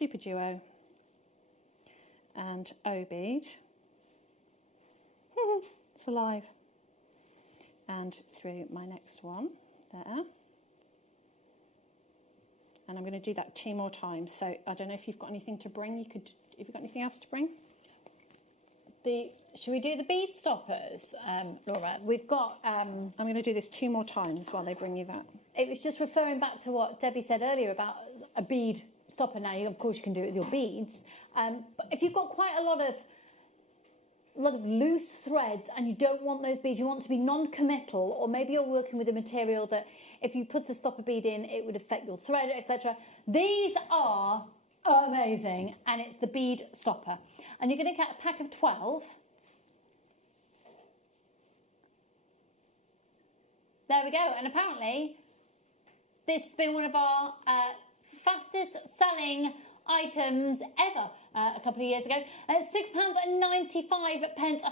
super duo and O bead. It's alive. And through my next one there. And I'm going to do that 2 more times. So I don't know if you've got anything to bring. If you've got anything else to bring. Should we do the bead stoppers, Laura? We've got. I'm going to do this 2 more times while they bring you that. It was just referring back to what Debbie said earlier about a bead stopper. Now, of course, you can do it with your beads. But if you've got quite a lot of loose threads and you don't want those beads, you want to be non-committal, or maybe you're working with a material that if you put a stopper bead in, it would affect your thread, etc. These are amazing, and it's the bead stopper. And you're going to get a pack of 12. There we go. And apparently, this has been one of our fastest selling items ever a couple of years ago. £6.95. I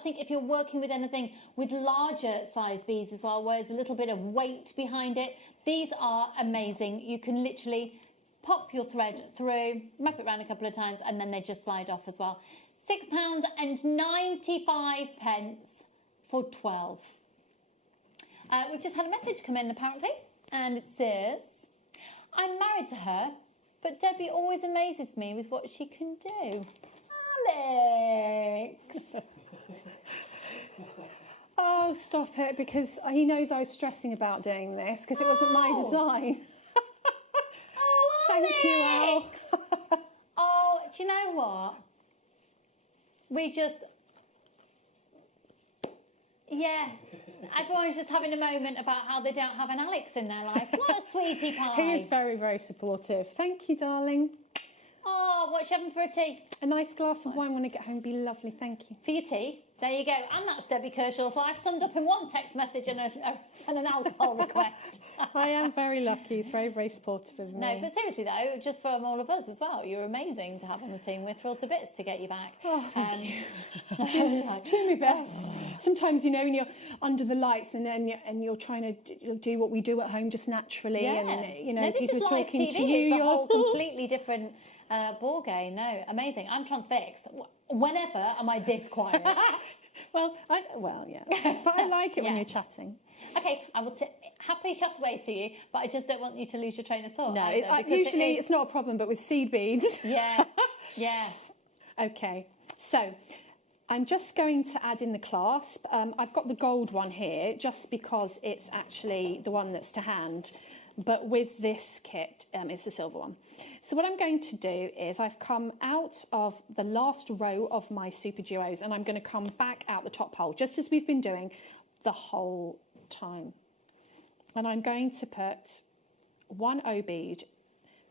think if you're working with anything with larger size beads as well, where there's a little bit of weight behind it, these are amazing. You can literally pop your thread through, wrap it around a couple of times, and then they just slide off as well. £6.95 for 12. We've just had a message come in apparently, and it says, I'm married to her, but Debbie always amazes me with what she can do. Alex! Oh, stop it, because he knows I was stressing about doing this, because it wasn't my design. Oh, Thank you, Al. Oh, do you know what? Everyone's just having a moment about how they don't have an Alex in their life. What a sweetie pie. He is very, very supportive. Thank you, darling. Oh, what you having for a tea? A nice glass of wine when I get home would be lovely, thank you. For your tea? There you go. And that's Debbie Kershaw's life summed up in one text message and an alcohol request. I am very lucky. He's very, very supportive of me. No, but seriously though, just from all of us as well, you're amazing to have on the team. We're thrilled to bits to get you back. Oh, thank you. Doing my best. Sometimes, you know, when you're under the lights and you're trying to do what we do at home just naturally, and you know, people are talking TV. to you. It's a whole completely different ball game. No, amazing. I'm transfixed. Whenever am I this quiet? Yeah. But I like it when you're chatting. Okay, I will happily chat away to you, but I just don't want you to lose your train of thought. No, usually it's not a problem, but with seed beads. Yeah, yeah. Okay, so I'm just going to add in the clasp. I've got the gold one here just because it's actually the one that's to hand. But with this kit, it's the silver one. So what I'm going to do is I've come out of the last row of my super duos and I'm going to come back out the top hole, just as we've been doing the whole time. And I'm going to put 1 O bead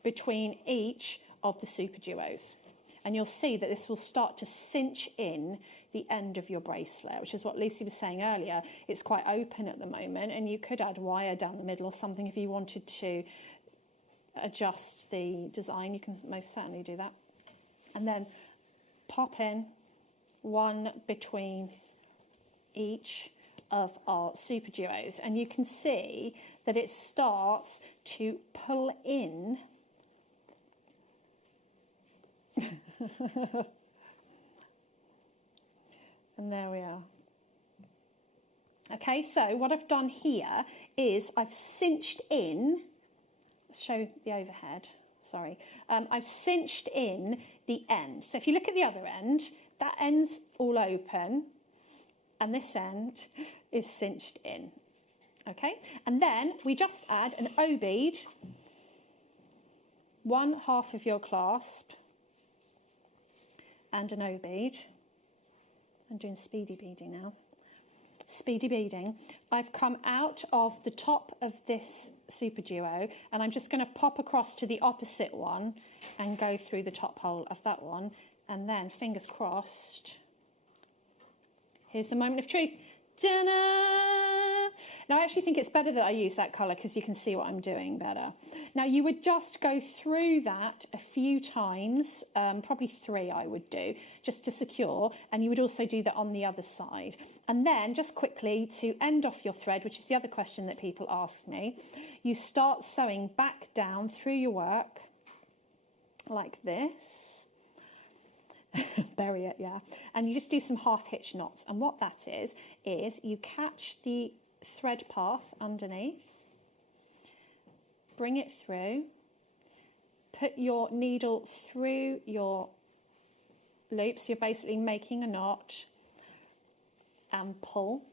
between each of the super duos. And you'll see that this will start to cinch in the end of your bracelet, which is what Lucy was saying earlier. It's quite open at the moment, and you could add wire down the middle or something if you wanted to adjust the design. You can most certainly do that. And then pop in 1 between each of our super duos, and you can see that it starts to pull in. And there we are. Okay, so what I've done here is I've cinched in, let's show the overhead, sorry. I've cinched in the end. So if you look at the other end, that end's all open and this end is cinched in. Okay, and then we just add an O bead, 1/2 of your clasp, and an O bead. I'm doing speedy beading now. Speedy beading. I've come out of the top of this super duo and I'm just going to pop across to the opposite one and go through the top hole of that one, and then fingers crossed. Here's the moment of truth. Ta-da! Now I actually think it's better that I use that colour because you can see what I'm doing better. Now you would just go through that a few times, probably 3 I would do, just to secure, and you would also do that on the other side. And then just quickly to end off your thread, which is the other question that people ask me, you start sewing back down through your work like this. Bury it, yeah. And you just do some half hitch knots. And what that is you catch the thread path underneath, bring it through, put your needle through your loops. You're basically making a knot and pull.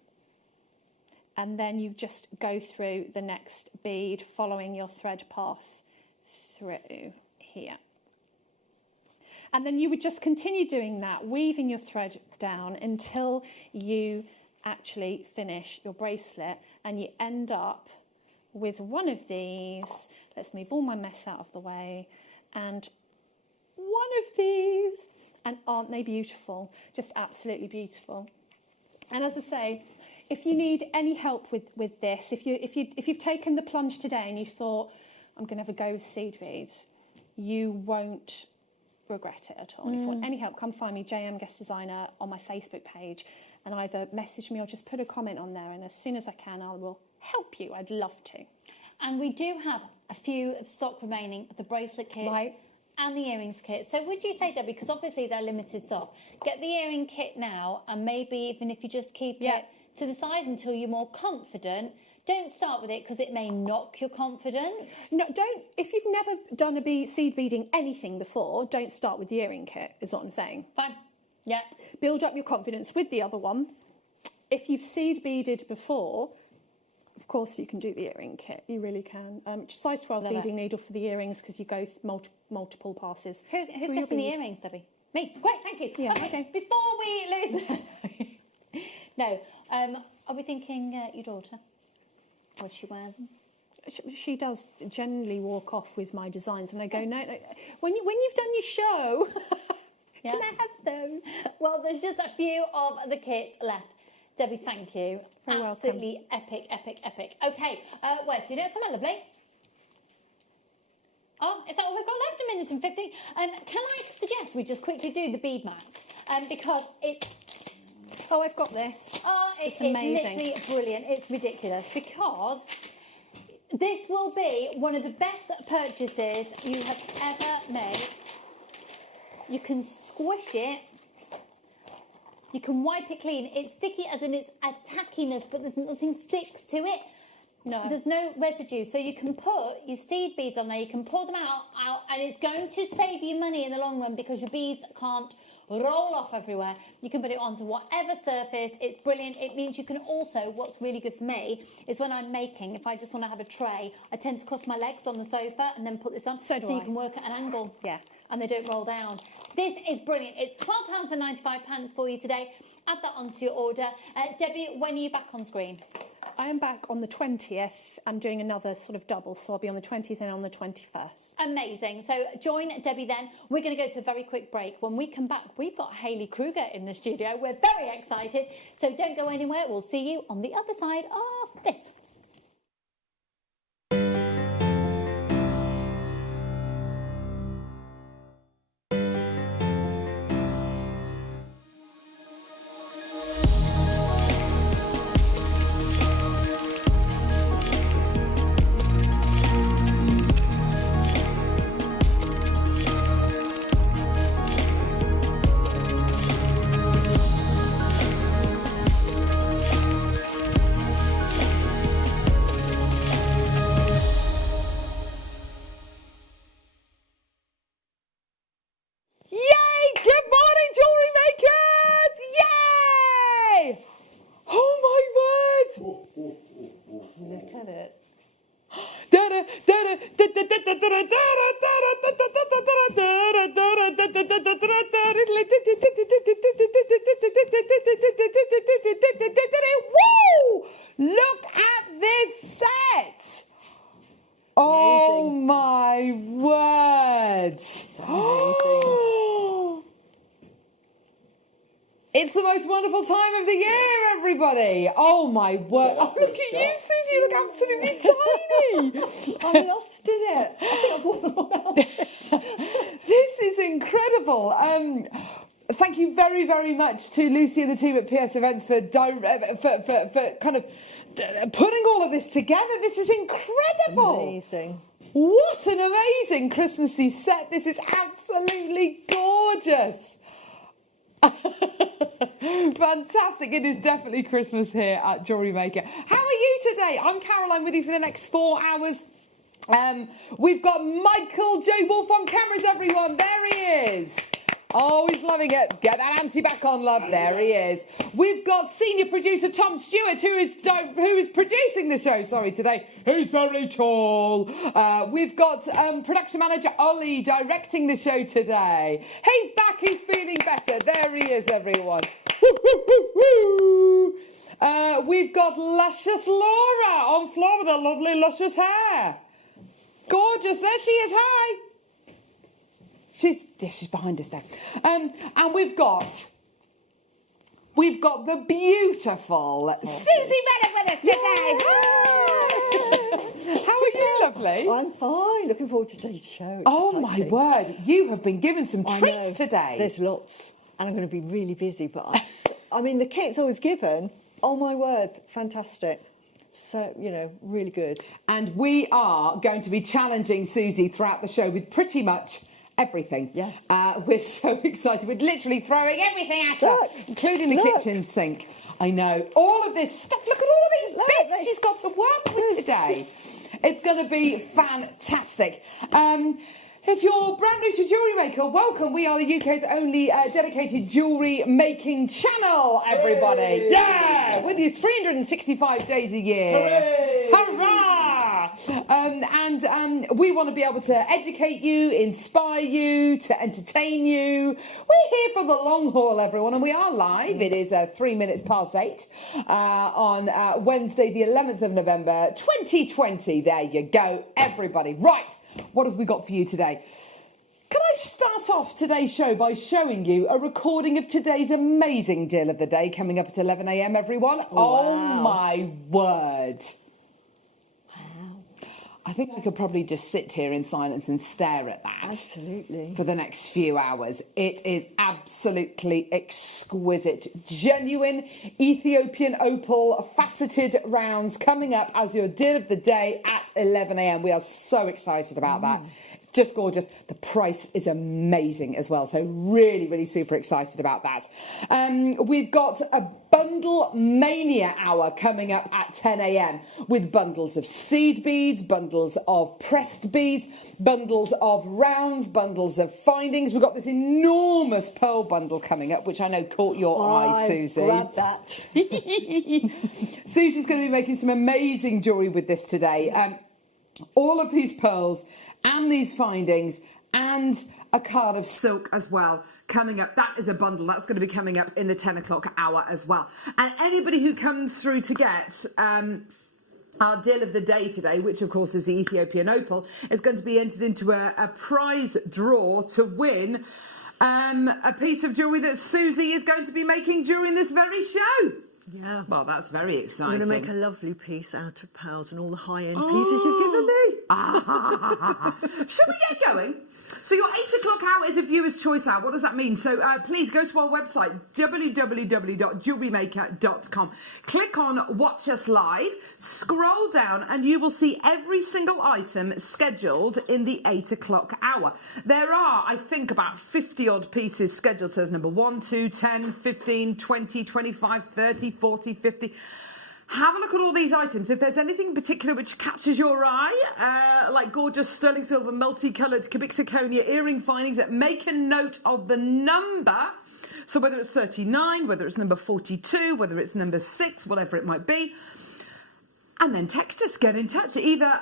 And then you just go through the next bead following your thread path through here. And then you would just continue doing that, weaving your thread down until you actually finish your bracelet, and you end up with one of these. Let's move all my mess out of the way. And one of these. And aren't they beautiful? Just absolutely beautiful. And as I say, if you need any help with this, if you've taken the plunge today and you thought, I'm going to have a go with seed beads, you won't regret it at all. If you want any help, come find me, JM Guest Designer, on my Facebook page, and either message me or just put a comment on there, and as soon as I can, I will help you. I'd love to. And we do have a few of stock remaining of the bracelet kits. Right. And the earrings kit. So would you say, Debbie, because obviously they're limited stock, get the earring kit now, and maybe even if you just keep it to the side until you're more confident, don't start with it because it may knock your confidence. No, don't. If you've never done seed beading anything before, don't start with the earring kit, is what I'm saying. Fine. Yeah. Build up your confidence with the other one. If you've seed beaded before, of course you can do the earring kit. You really can. Size 12 beading needle for the earrings because you go multiple passes. Who's getting the earrings, Debbie? Me. Great, thank you. Yeah, okay. Before we lose... No. Are we thinking your daughter? Would she wear them? She does generally walk off with my designs, and I go, no. When you've done your show, can I have those? Well, there's just a few of the kits left. Debbie, thank you. Very Absolutely epic, epic, epic. Okay, where to next? Come on, lovely. Oh, is that all we've got left? 1 minute and 50. Can I suggest we just quickly do the bead mat? Because it's... Oh, I've got this. Oh, it's amazing. Literally brilliant. It's ridiculous because this will be one of the best purchases you have ever made. You can squish it. You can wipe it clean. It's sticky as in its a tackiness, but there's nothing sticks to it. No. There's no residue. So you can put your seed beads on there. You can pour them out, and it's going to save you money in the long run because your beads can't roll off everywhere. You can put it onto whatever surface. It's brilliant. It means you can also, what's really good for me is when I'm making, if I just want to have a tray, I tend to cross my legs on the sofa and then put this on So you can work at an angle. Yeah. And they don't roll down. This is brilliant. It's £12.95 for you today. Add that onto your order. Debbie, when are you back on screen? I am back on the 20th. I'm doing another sort of double, so I'll be on the 20th and on the 21st. Amazing. So join Debbie then. We're going to go to a very quick break. When we come back, we've got Hayley Kruger in the studio. We're very excited. So don't go anywhere. We'll see you on the other side of this. Woo! Look at this set! Oh my word! It's the most wonderful time of the year, everybody! Oh my word! Oh, look at you, Susie! You look absolutely tiny! I'm lost in it. I think I've worn the wrong outfit. This is incredible. Thank you very, very much to Lucy and the team at PS Events for kind of putting all of this together. This is incredible. Amazing. What an amazing Christmassy set. This is absolutely gorgeous. Fantastic. It is definitely Christmas here at JewelleryMaker. How are you today? I'm Caroline with you for the next 4 hours. We've got Michael J. Wolf on cameras, everyone. There he is. Oh, he's loving it. Get that ante back on, love. There he is. We've got senior producer Tom Stewart, who is producing the show, today. He's very tall. We've got production manager Ollie directing the show today. He's back. He's feeling better. There he is, everyone. We've got luscious Laura on floor with her lovely luscious hair. Gorgeous. There she is. Hi. She's behind us there. And we've got the beautiful Susie Bennett with us today. Hi. How are you, lovely? I'm fine. Looking forward to today's show. It's Oh my exciting. word, you have been given some I treats know. today. There's lots, and I'm going to be really busy. But I mean, the kit's always given. Oh my word, fantastic. So, really good. And we are going to be challenging Susie throughout the show with pretty much everything. Yeah. We're so excited. We're literally throwing everything at her, Look. including the Look. kitchen sink. I know. All of this stuff. Look at all of these Look, bits they- she's got to work with today. It's going to be fantastic. If you're brand new to JewelleryMaker, welcome. We are the UK's only dedicated jewellery making channel, everybody. Hooray! Yeah! With you 365 days a year. Hooray! Hurrah! And we want to be able to educate you, inspire you, to entertain you. We're here for the long haul, everyone, and we are live. It is 3 minutes past 8 on Wednesday, the 11th of November, 2020. There you go, everybody. Right, what have we got for you today? Can I start off today's show by showing you a recording of today's amazing deal of the day coming up at 11 a.m, everyone? Oh, Wow. my word. Wow. I think I could probably just sit here in silence and stare at that Absolutely. for the next few hours. It is absolutely exquisite. Genuine Ethiopian opal faceted rounds coming up as your deal of the day at 11 a.m. We are so excited about that. Just gorgeous. The price is amazing as well. So really, really super excited about that. We've got a bundle mania hour coming up at 10 a.m. with bundles of seed beads, bundles of pressed beads, bundles of rounds, bundles of findings. We've got this enormous pearl bundle coming up, which I know caught your eye, Susie. Grab that. Susie's going to be making some amazing jewellery with this today. All of these pearls and these findings and a card of silk as well coming up. That is a bundle. That's going to be coming up in the 10 o'clock hour as well. And anybody who comes through to get our deal of the day today, which of course is the Ethiopian opal, is going to be entered into a prize draw to win a piece of jewellery that Susie is going to be making during this very show. Yeah. Well, that's very I'm exciting. going to make a lovely piece out of pearls and all the high-end pieces you've given me. Should we get going? So your 8 o'clock hour is a viewer's choice hour. What does that mean? So please go to our website, www.jewellerymaker.com. Click on Watch Us Live, scroll down, and you will see every single item scheduled in the 8 o'clock hour. There are, I think, about 50-odd pieces scheduled. So there's number 1, 2, 10, 15, 20, 25, 30, 40, 50... Have a look at all these items. If there's anything in particular which catches your eye, like gorgeous sterling silver, multicoloured cubic zirconia earring findings, make a note of the number. So whether it's 39, whether it's number 42, whether it's number 6, whatever it might be. And then text us, get in touch. Either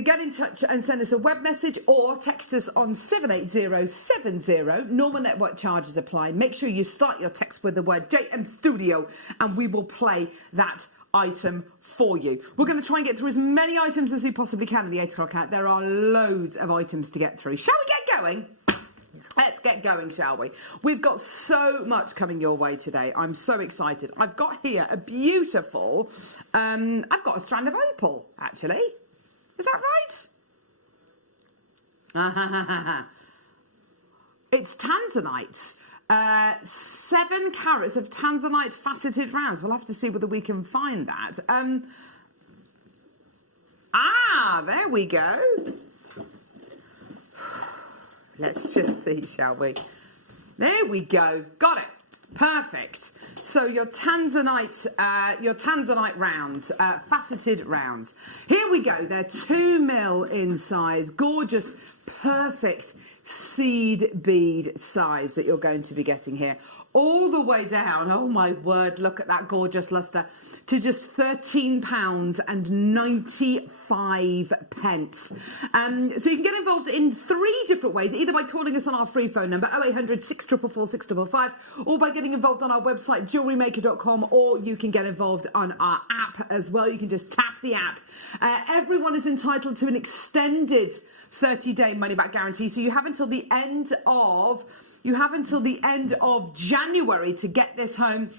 get in touch and send us a web message or text us on 78070. Normal network charges apply. Make sure you start your text with the word JM Studio and we will play that item for you. We're going to try and get through as many items as we possibly can in the 8 o'clock hour. There are loads of items to get through. Shall we get going? Let's get going, shall we? We've got so much coming your way today. I'm so excited. I've got here a beautiful, I've got a strand of opal, actually. Is that right? It's tanzanite. 7 carats of tanzanite faceted rounds. We'll have to see whether we can find that. There we go. let's just see, shall we? There we go. Got it. Perfect. So your Tanzanite rounds, faceted rounds. Here we go. They're 2mm in size. Gorgeous, perfect seed bead size that you're going to be getting here. All the way down, oh my word, look at that gorgeous luster, to just £13.95. So you can get involved in 3 different ways, either by calling us on our free phone number 0800 644 655, or by getting involved on our website JewelleryMaker.com, or you can get involved on our app as well. You can just tap the app. Everyone is entitled to an extended 30-day money-back guarantee, so you have until the end of January to get this home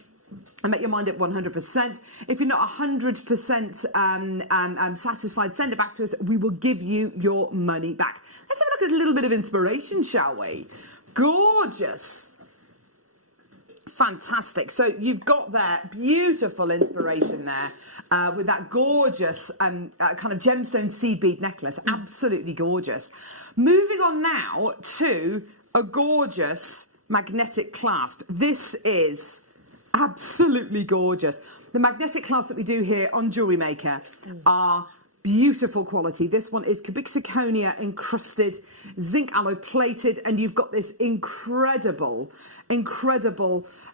and make your mind up 100%. If you're not 100% satisfied, send it back to us. We will give you your money back. Let's have a look at a little bit of inspiration, shall we? Gorgeous. Fantastic. So you've got that beautiful inspiration there with that gorgeous kind of gemstone seed bead necklace. Absolutely gorgeous. Moving on now to a gorgeous magnetic clasp. This is absolutely gorgeous. The magnetic clasps that we do here on Jewellery Maker are beautiful quality. This one is cubic zirconia encrusted, zinc alloy plated, and you've got this incredible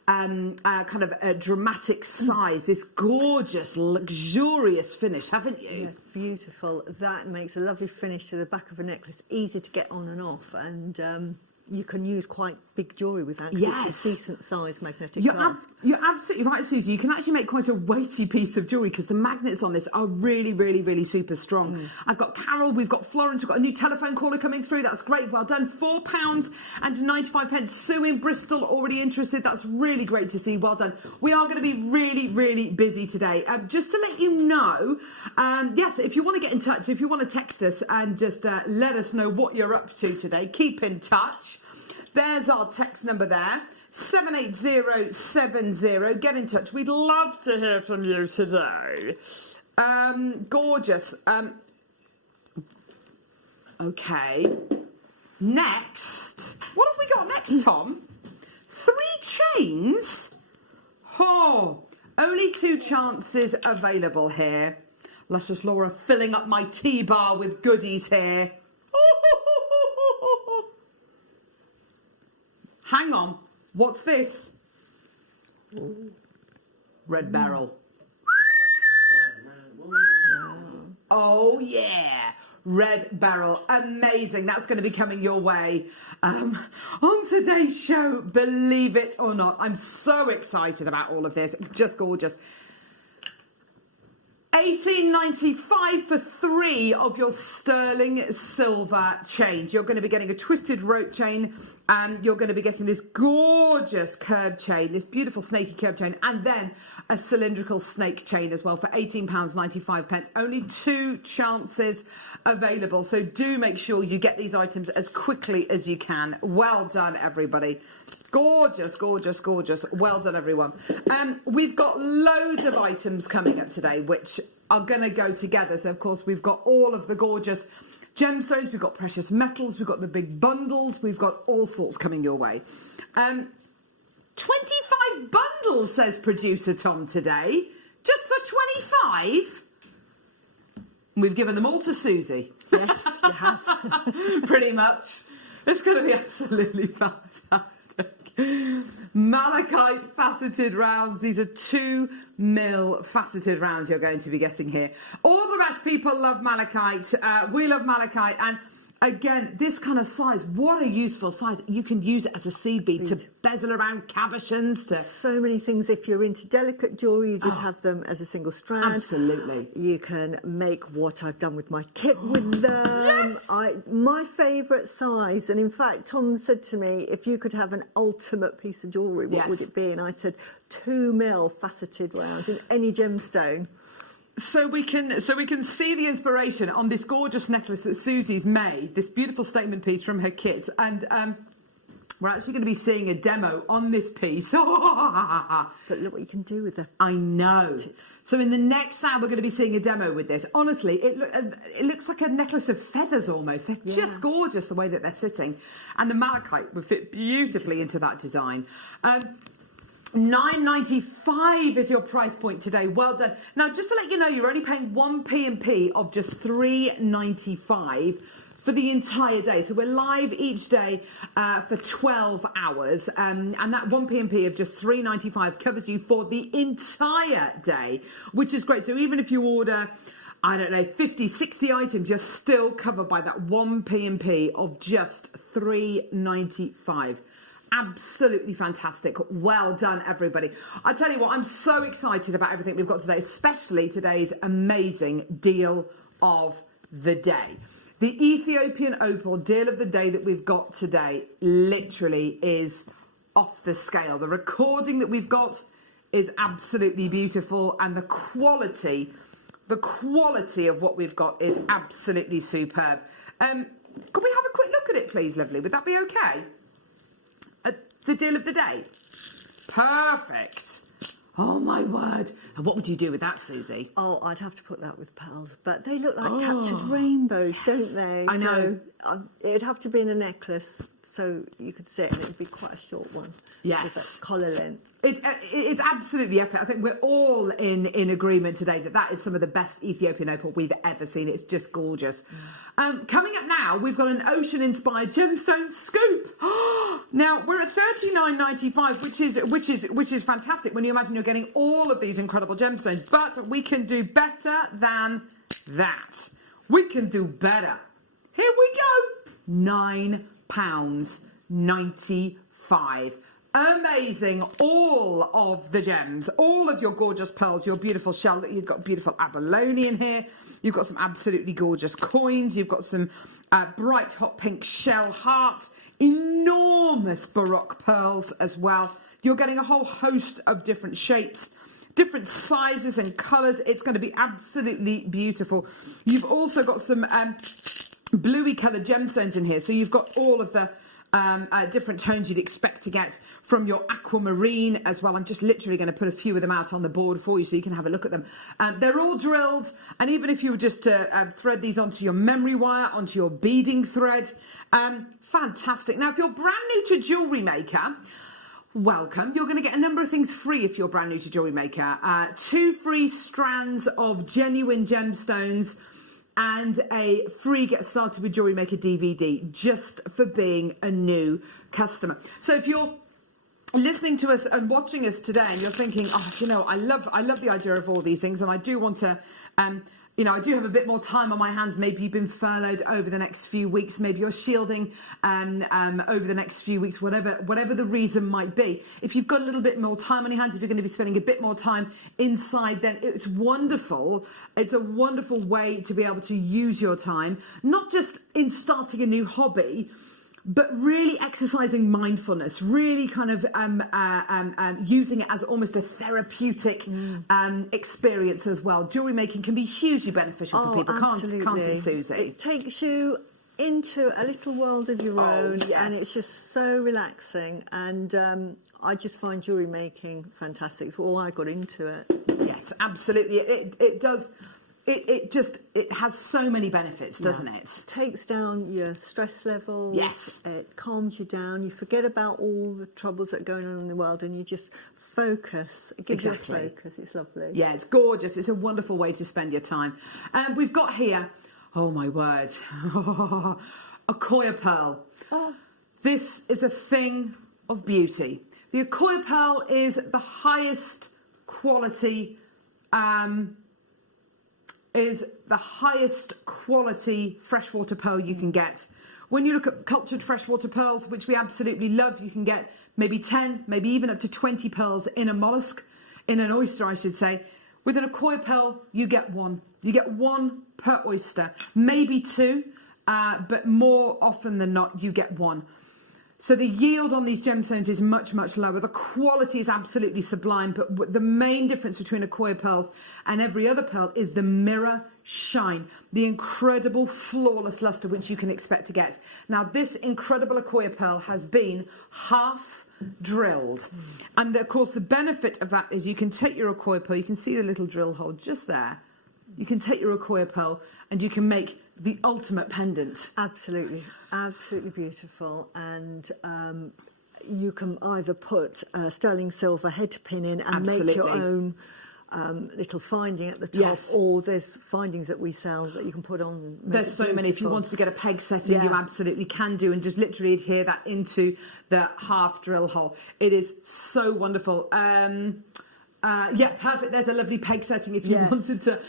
kind of a dramatic size, this gorgeous, luxurious finish, haven't you? Yes, beautiful. That makes a lovely finish to the back of a necklace, easy to get on and off, and you can use quite big jewellery with that. Yes. It's a decent size magnetic You're absolutely right, Susie. You can actually make quite a weighty piece of jewellery because the magnets on this are really, really, really super strong. I've got Carol, we've got Florence, we've got a new telephone caller coming through. That's great. Well done. £4.95. Sue in Bristol already interested. That's really great to see. Well done. We are going to be really, really busy today. Just to let you know, yes, if you want to get in touch, if you want to text us and just let us know what you're up to today, keep in touch. There's our text number there, 78070. Get in touch. We'd love to hear from you today. Gorgeous. Okay. Next. What have we got next, Tom? 3 chains? Oh, only 2 chances available here. Luscious Laura filling up my tea bar with goodies here. Hang on, what's this? Red Beryl. Oh yeah, Red Beryl, amazing. That's going to be coming your way on today's show, believe it or not. I'm so excited about all of this, just gorgeous. $18.95 for 3 of your sterling silver chains. You're going to be getting a twisted rope chain, and you're going to be getting this gorgeous curb chain, this beautiful snaky curb chain, and then a cylindrical snake chain as well for £18.95. Only 2 chances available, so do make sure you get these items as quickly as you can. Well done, everybody. Gorgeous, gorgeous, gorgeous. Well done, everyone. We've got loads of items coming up today which are going to go together. So, of course, we've got all of the gorgeous gemstones. We've got precious metals. We've got the big bundles. We've got all sorts coming your way. 25 bundles, says producer Tom today. Just the 25? We've given them all to Susie. Yes, you have. Pretty much. It's going to be absolutely fantastic. Malachite faceted rounds. These are 2mm faceted rounds you're going to be getting here. All the best people love malachite. We love malachite. And again, this kind of size, what a useful size. You can use it as a seed bead to bezel around cabochons. So many things. If you're into delicate jewellery, you just have them as a single strand. Absolutely. You can make what I've done with my kit with them. Yes! My favourite size, and in fact, Tom said to me, if you could have an ultimate piece of jewellery, what would it be? And I said, 2mm faceted rounds in any gemstone. So we can see the inspiration on this gorgeous necklace that Susie's made, this beautiful statement piece from her kit. And We're actually going to be seeing a demo on this piece. But look what you can do with them. I know. So in the next hour, we're going to be seeing a demo with this. Honestly, it looks like a necklace of feathers almost. They're just gorgeous the way that they're sitting. And the malachite would fit beautifully into that design. $9.95 is your price point today. Well done. Now, just to let you know, you're only paying 1 P&P of just $3.95 for the entire day. So we're live each day for 12 hours. And that 1 P&P of just $3.95 covers you for the entire day, which is great. So even if you order, I don't know, 50, 60 items, you're still covered by that 1 P&P of just $3.95. Absolutely fantastic. Well done, everybody. I tell you what, I'm so excited about everything we've got today, especially today's amazing deal of the day. The Ethiopian opal deal of the day that we've got today literally is off the scale. The recording that we've got is absolutely beautiful, and the quality of what we've got is absolutely superb. Could we have a quick look at it, please, lovely? Would that be okay? The deal of the day. Perfect. Oh my word. And what would you do with that, Susie? Oh, I'd have to put that with pearls, but they look like captured rainbows, don't they? I know. So, it'd have to be in a necklace, so you could see it, and it'd be quite a short one. Yes. With that collar length. It's absolutely epic. I think we're all in agreement today that is some of the best Ethiopian opal we've ever seen. It's just gorgeous. Coming up now, we've got an ocean-inspired gemstone scoop. Now we're at $39.95, which is fantastic when you imagine you're getting all of these incredible gemstones. But we can do better than that. We can do better. Here we go. £9.95. Amazing. All of the gems, all of your gorgeous pearls, your beautiful shell. You've got beautiful abalone in here. You've got some absolutely gorgeous coins. You've got some bright hot pink shell hearts, enormous baroque pearls as well. You're getting a whole host of different shapes, different sizes and colours. It's going to be absolutely beautiful. You've also got some bluey coloured gemstones in here. So you've got all of the different tones you'd expect to get from your aquamarine as well. I'm just literally going to put a few of them out on the board for you so you can have a look at them. They're all drilled, and even if you were just to thread these onto your memory wire, onto your beading thread, fantastic. Now, if you're brand new to JewelleryMaker, welcome. You're going to get a number of things free if you're brand new to JewelleryMaker. 2 free strands of genuine gemstones, and a free Get Started with JewelleryMaker DVD just for being a new customer. So if you're listening to us and watching us today and you're thinking, oh, you know, I love the idea of all these things, and I do want to, you know, I do have a bit more time on my hands. Maybe you've been furloughed over the next few weeks. Maybe you're shielding over the next few weeks, whatever the reason might be. If you've got a little bit more time on your hands, if you're going to be spending a bit more time inside, then it's wonderful. It's a wonderful way to be able to use your time, not just in starting a new hobby, but really exercising mindfulness, really kind of using it as almost a therapeutic experience as well. Jewellery making can be hugely beneficial for people, can't it, Susie? It takes you into a little world of your own, yes. and it's just so relaxing. And I just find jewellery making fantastic. It's all I got into it. Yes, absolutely. It does. It has so many benefits, doesn't it? It takes down your stress levels. Yes. It calms you down. You forget about all the troubles that are going on in the world, and you just focus. It gives you a focus. It's lovely. Yeah, it's gorgeous. It's a wonderful way to spend your time. We've got here, oh my word, a Koya pearl. Oh. This is a thing of beauty. The Koya pearl is the highest quality freshwater pearl you can get. When you look at cultured freshwater pearls, which we absolutely love, you can get maybe 10, maybe even up to 20 pearls in a mollusk, in an oyster, I should say. With an Koya pearl, you get one. You get one per oyster, maybe 2, but more often than not, you get one. So the yield on these gemstones is much, much lower. The quality is absolutely sublime, but the main difference between Accoya pearls and every other pearl is the mirror shine, the incredible flawless luster which you can expect to get. Now, this incredible Accoya pearl has been half drilled. And of course, the benefit of that is you can take your Accoya pearl, you can see the little drill hole just there. You can take your Accoya pearl and you can make the ultimate pendant. Absolutely, absolutely beautiful. And you can either put sterling silver head pin in and make your own little finding at the top, or there's findings that we sell that you can put on. There's so many. If you wanted to get a peg setting, you absolutely can do, and just literally adhere that into the half drill hole. It is so wonderful. Yeah, perfect. There's a lovely peg setting if you wanted to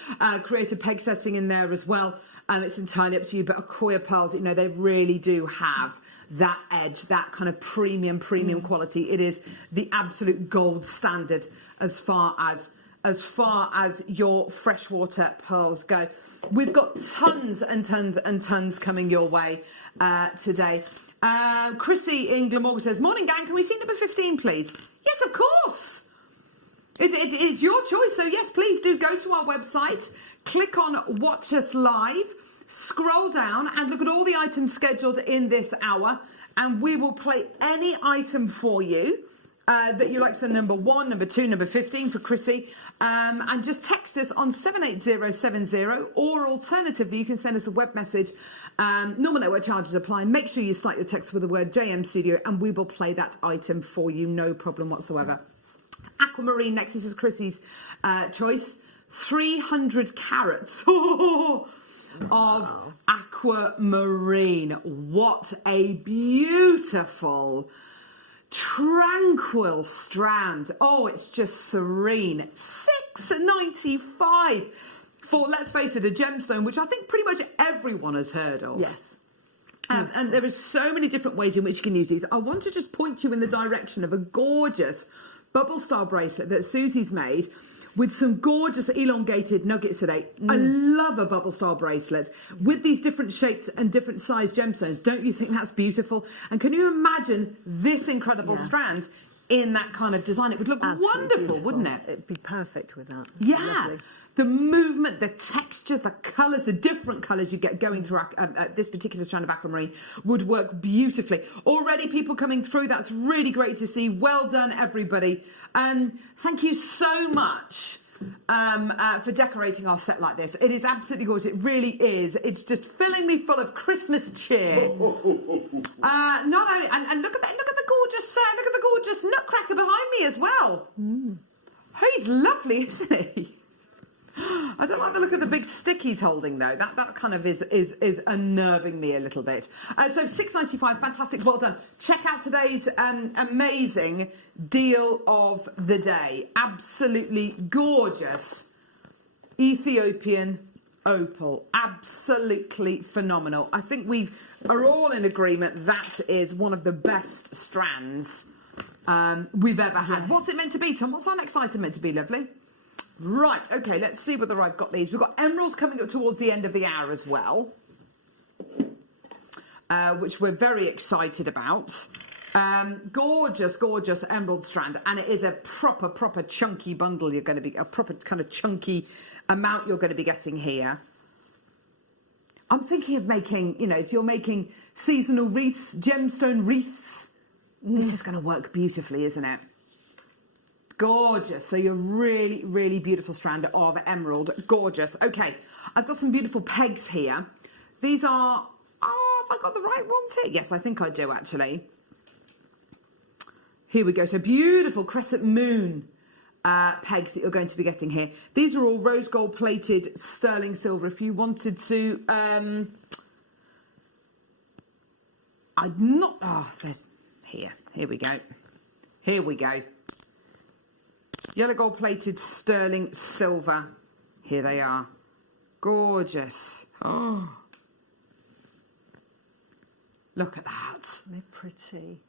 create a peg setting in there as well. It's entirely up to you, but Accoya pearls, you know, they really do have that edge, that kind of premium quality. It is the absolute gold standard as far as your freshwater pearls go. We've got tons and tons and tons coming your way today. Chrissy in Glamorgan says, morning gang, can we see number 15 please? Yes, of course. It's your choice, so yes, please do go to our website, click on Watch Us Live, scroll down and look at all the items scheduled in this hour, and we will play any item for you that you like. So number 1, number 2, number 15 for Chrissy, and just text us on 78070, or alternatively you can send us a web message. Normal network charges apply. Make sure you start your text with the word JM Studio and we will play that item for you, no problem whatsoever. Aquamarine next, this is Chrissy's choice. 300 carats of aquamarine. What a beautiful, tranquil strand. Oh, it's just serene. $6.95 for, let's face it, a gemstone, which I think pretty much everyone has heard of. Yes. And there are so many different ways in which you can use these. I want to just point you in the direction of a gorgeous bubble style bracelet that Susie's made with some gorgeous elongated nuggets today. I love a bubble style bracelet with these different shaped and different sized gemstones. Don't you think that's beautiful? And can you imagine this incredible strand in that kind of design? It would look wonderful, wouldn't it? It'd be perfect with that. Yeah. Lovely. The movement, the texture, the colours, the different colours you get going through this particular strand of aquamarine would work beautifully. Already people coming through, that's really great to see. Well done, everybody. Thank you so much for decorating our set like this. It is absolutely gorgeous. It really is. It's just filling me full of Christmas cheer. Not only, and look at that, look at the gorgeous set, look at the gorgeous nutcracker behind me as well. He's lovely, isn't he? I don't like the look of the big stick he's holding though. That kind of is unnerving me a little bit. So $6.95, fantastic, well done. Check out today's amazing deal of the day. Absolutely gorgeous Ethiopian opal. Absolutely phenomenal. I think we are all in agreement that is one of the best strands we've ever had. What's it meant to be, Tom? What's our next item meant to be, lovely? Right, okay, let's see whether I've got these. We've got emeralds coming up towards the end of the hour as well, which we're very excited about. Gorgeous, gorgeous emerald strand, and it is a proper chunky bundle. You're going to be, a proper kind of chunky amount you're going to be getting here. I'm thinking of making, you know, if you're making seasonal wreaths, gemstone wreaths, this is going to work beautifully, isn't it? Gorgeous. So you're really, really beautiful strand of emerald. Gorgeous. Okay, I've got some beautiful pegs here. These are, have I got the right ones here? Yes, I think I do actually. Here we go. So beautiful crescent moon pegs that you're going to be getting here. These are all rose gold plated sterling silver. If you wanted to, I'd not, they're here. Here we go. Here we go. Yellow gold plated sterling silver. Here they are. Gorgeous. Oh. Look at that. They're pretty.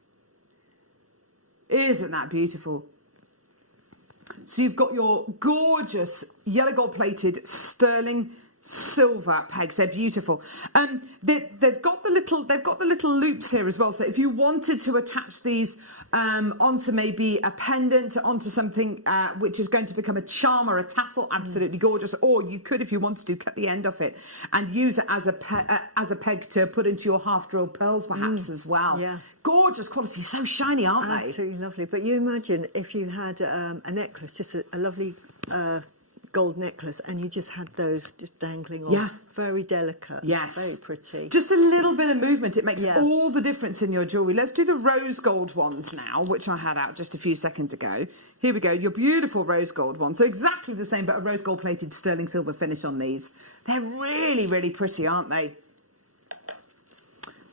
Isn't that beautiful? So you've got your gorgeous yellow gold plated sterling silver pegs. They're beautiful. They've got the little loops here as well. So if you wanted to attach these onto maybe a pendant, onto something which is going to become a charm or a tassel, absolutely gorgeous. Or you could, if you wanted to, cut the end off it and use it as a peg to put into your half-drilled pearls, perhaps as well. Yeah. Gorgeous quality, so shiny, aren't they? Absolutely lovely. But you imagine if you had a necklace, just a lovely gold necklace, and you just had those just dangling off. Yeah. Very delicate. Yes. Very pretty. Just a little bit of movement. It makes all the difference in your jewellery. Let's do the rose gold ones now, which I had out just a few seconds ago. Here we go. Your beautiful rose gold one. So exactly the same, but a rose gold plated sterling silver finish on these. They're really, really pretty, aren't they?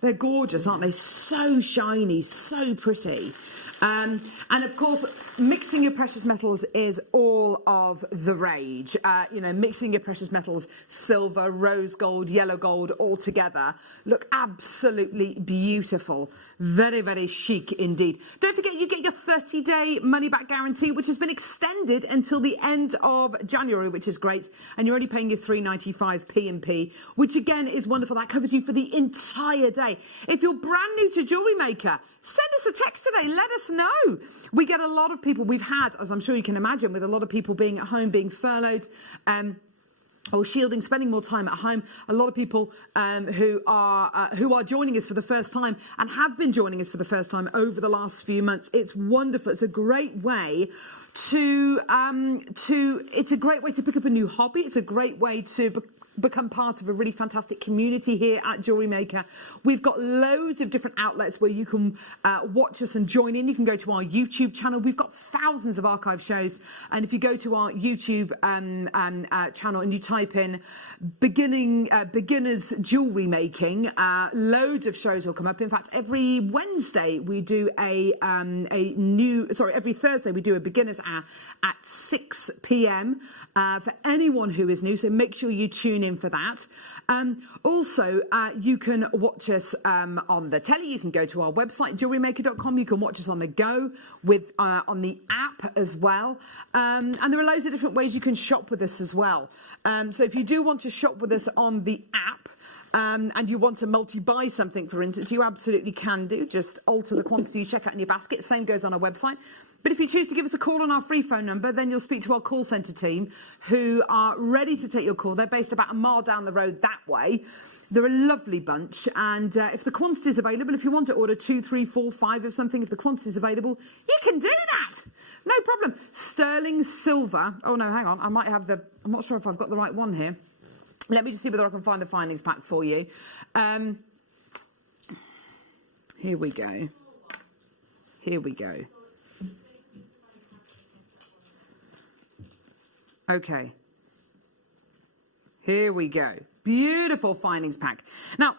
They're gorgeous, aren't they? So shiny, so pretty. And of course, mixing your precious metals is all of the rage. You know, mixing your precious metals, silver, rose gold, yellow gold, all together, look absolutely beautiful. Very, very chic indeed. Don't forget, you get your 30-day money-back guarantee, which has been extended until the end of January, which is great. And you're only paying your £3.95 P&P, which again is wonderful. That covers you for the entire day. If you're brand new to JewelleryMaker, send us a text today. Let us know. We get a lot of people. We've had, as I'm sure you can imagine, with a lot of people being at home, being furloughed, or shielding, spending more time at home. A lot of people who are joining us for the first time and have been joining us for the first time over the last few months. It's wonderful. It's a great way to pick up a new hobby. It's a great way to become part of a really fantastic community here at JewelleryMaker. We've got loads of different outlets where you can watch us and join in. You can go to our YouTube channel. We've got thousands of archive shows, and if you go to our YouTube channel and you type in beginners jewellery making, loads of shows will come up. In fact, every Wednesday we do every Thursday we do a beginners hour at 6 p.m. For anyone who is new, so make sure you tune in for that. Also, you can watch us on the telly. You can go to our website, JewelleryMaker.com. You can watch us on the go with on the app as well. And there are loads of different ways you can shop with us as well. So if you do want to shop with us on the app, and you want to multi-buy something, for instance, you absolutely can do. Just alter the quantity you check out in your basket. Same goes on our website. But if you choose to give us a call on our free phone number, then you'll speak to our call centre team who are ready to take your call. They're based about a mile down the road that way. They're a lovely bunch. And if the quantity is available, if you want to order 2, 3, 4, 5 of something, if the quantity is available, you can do that. No problem. Sterling silver. Oh, no, hang on. I might have I'm not sure if I've got the right one here. Let me just see whether I can find the findings pack for you. Here we go. Here we go. Okay. Here we go. Beautiful findings pack. Now,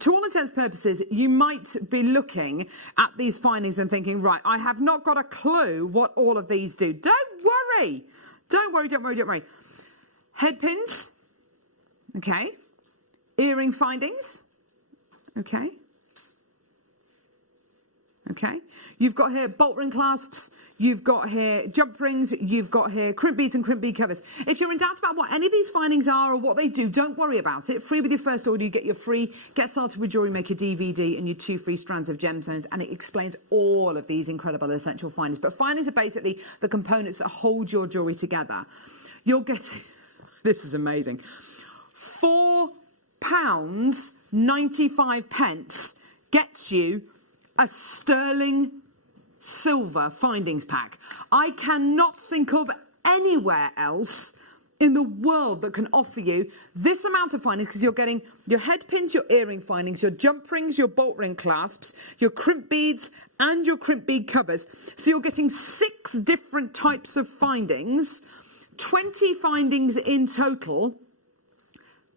to all intents and purposes, you might be looking at these findings and thinking, right, I have not got a clue what all of these do. Don't worry. Don't worry, don't worry, don't worry. Head pins. Okay. Earring findings. Okay. Okay. You've got here bolt ring clasps. You've got here jump rings. You've got here crimp beads and crimp bead covers. If you're in doubt about what any of these findings are or what they do, don't worry about it. Free with your first order, you get your free Get Started with JewelleryMaker DVD and your 2 free strands of gemstones, and it explains all of these incredible essential findings. But findings are basically the components that hold your jewellery together. You're getting, this is amazing, £4.95 gets you a sterling silver findings pack. I cannot think of anywhere else in the world that can offer you this amount of findings, because you're getting your head pins, your earring findings, your jump rings, your bolt ring clasps, your crimp beads and your crimp bead covers. So you're getting 6 different types of findings, 20 findings in total,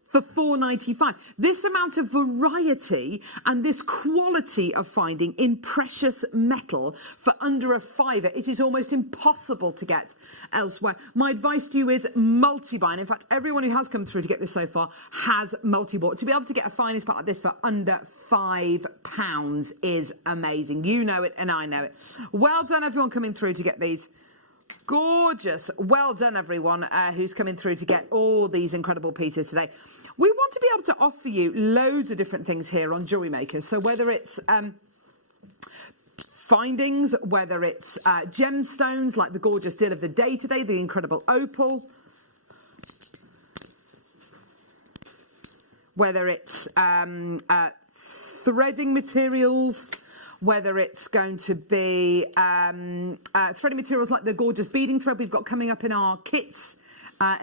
for £4.95. This amount of variety and this quality of finding in precious metal for under a £5, it is almost impossible to get elsewhere. My advice to you is multi-buy. And in fact, everyone who has come through to get this so far has multi-bought. To be able to get a findings pack like this for under £5 is amazing. You know it and I know it. Well done, everyone coming through to get these. gorgeous. Well done, everyone who's coming through to get all these incredible pieces today. We want to be able to offer you loads of different things here on JewelleryMaker. So whether it's findings, whether it's gemstones like the gorgeous deal of the day today, the incredible opal, whether it's threading materials, whether it's going to be threading materials like the gorgeous beading thread we've got coming up in our kits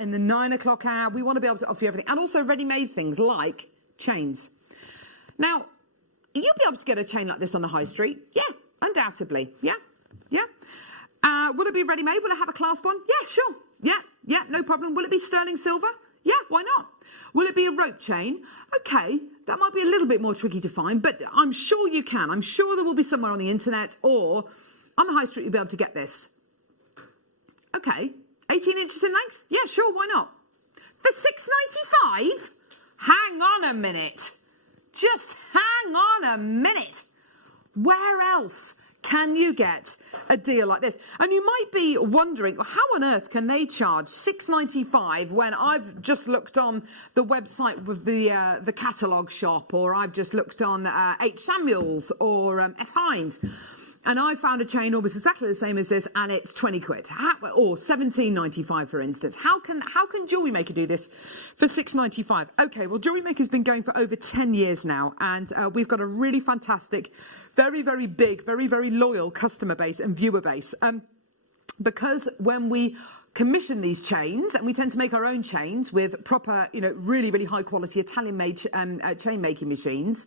in the 9 o'clock hour. We want to be able to offer you everything. And also ready-made things like chains. Now, you'll be able to get a chain like this on the high street. Yeah, undoubtedly. Yeah. Will it be ready-made? Will it have a clasp on? Yeah, sure. Yeah, no problem. Will it be sterling silver? Yeah, why not? Will it be a rope chain? Okay, that might be a little bit more tricky to find, but I'm sure you can. I'm sure there will be somewhere on the internet or on the high street you'll be able to get this. Okay, 18 inches in length? Yeah, sure, why not? For $6.95? Hang on a minute. Just hang on a minute. Where else can you get a deal like this? And you might be wondering, how on earth can they charge $6.95 when I've just looked on the website with the catalogue shop, or I've just looked on H. Samuels or F. Hines, and I found a chain almost exactly the same as this, and it's 20 quid, or $17.95 for instance. How can JewelleryMaker do this for $6.95? Okay, well, JewelleryMaker's been going for over 10 years now, and we've got a really fantastic, very, very big, very, very loyal customer base and viewer base. Because when we commission these chains, and we tend to make our own chains with proper, really, really high quality Italian-made chain making machines,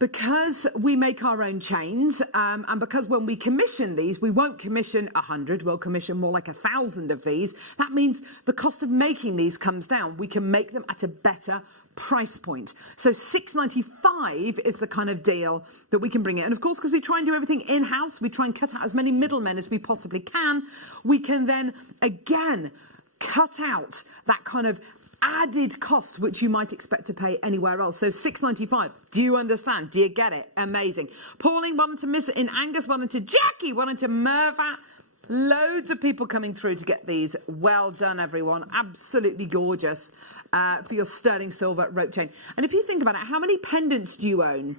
because we make our own chains, and because when we commission these, we won't commission 100, we'll commission more like 1,000 of these. That means the cost of making these comes down. We can make them at a better price point. So $6.95 is the kind of deal that we can bring in. And of course, because we try and do everything in-house, we try and cut out as many middlemen as we possibly can, we can then, again, cut out that kind of added cost which you might expect to pay anywhere else. So $6.95. Do you understand? Do you get it? Amazing. Pauline wanted to miss it in Angus, wanted to Jackie, wanted to Mervat. Loads of people coming through to get these. Well done, everyone. Absolutely gorgeous for your sterling silver rope chain. And if you think about it, how many pendants do you own?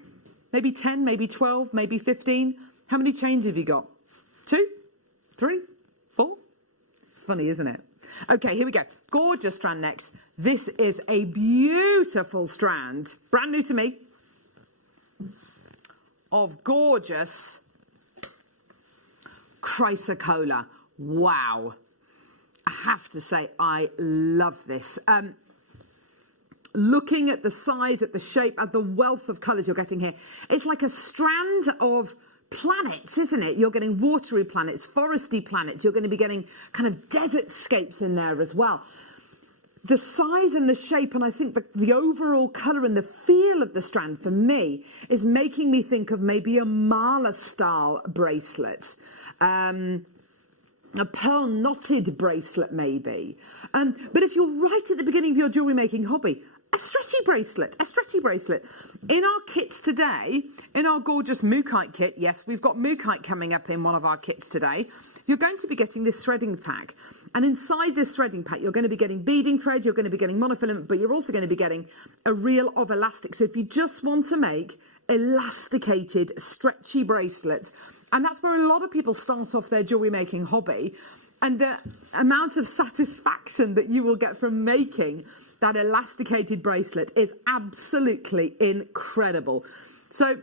Maybe 10, maybe 12, maybe 15. How many chains have you got? 2, 3, 4? It's funny, isn't it? Okay, here we go. Gorgeous strand next. This is a beautiful strand, brand new to me, of gorgeous chrysocolla. Wow. I have to say, I love this. Looking at the size, at the shape, at the wealth of colours you're getting here, it's like a strand of planets, isn't it? You're getting watery planets, foresty planets. You're going to be getting kind of desert scapes in there as well. The size and the shape, and I think the overall colour and the feel of the strand for me is making me think of maybe a mala style bracelet. A pearl knotted bracelet maybe. But if you're right at the beginning of your jewellery making hobby, a stretchy bracelet. In our kits today, in our gorgeous Mookite kit, yes, we've got Mookite coming up in one of our kits today, you're going to be getting this threading pack. And inside this threading pack, you're going to be getting beading thread, you're going to be getting monofilament, but you're also going to be getting a reel of elastic. So if you just want to make elasticated, stretchy bracelets, and that's where a lot of people start off their jewellery making hobby, and the amount of satisfaction that you will get from making that elasticated bracelet is absolutely incredible. So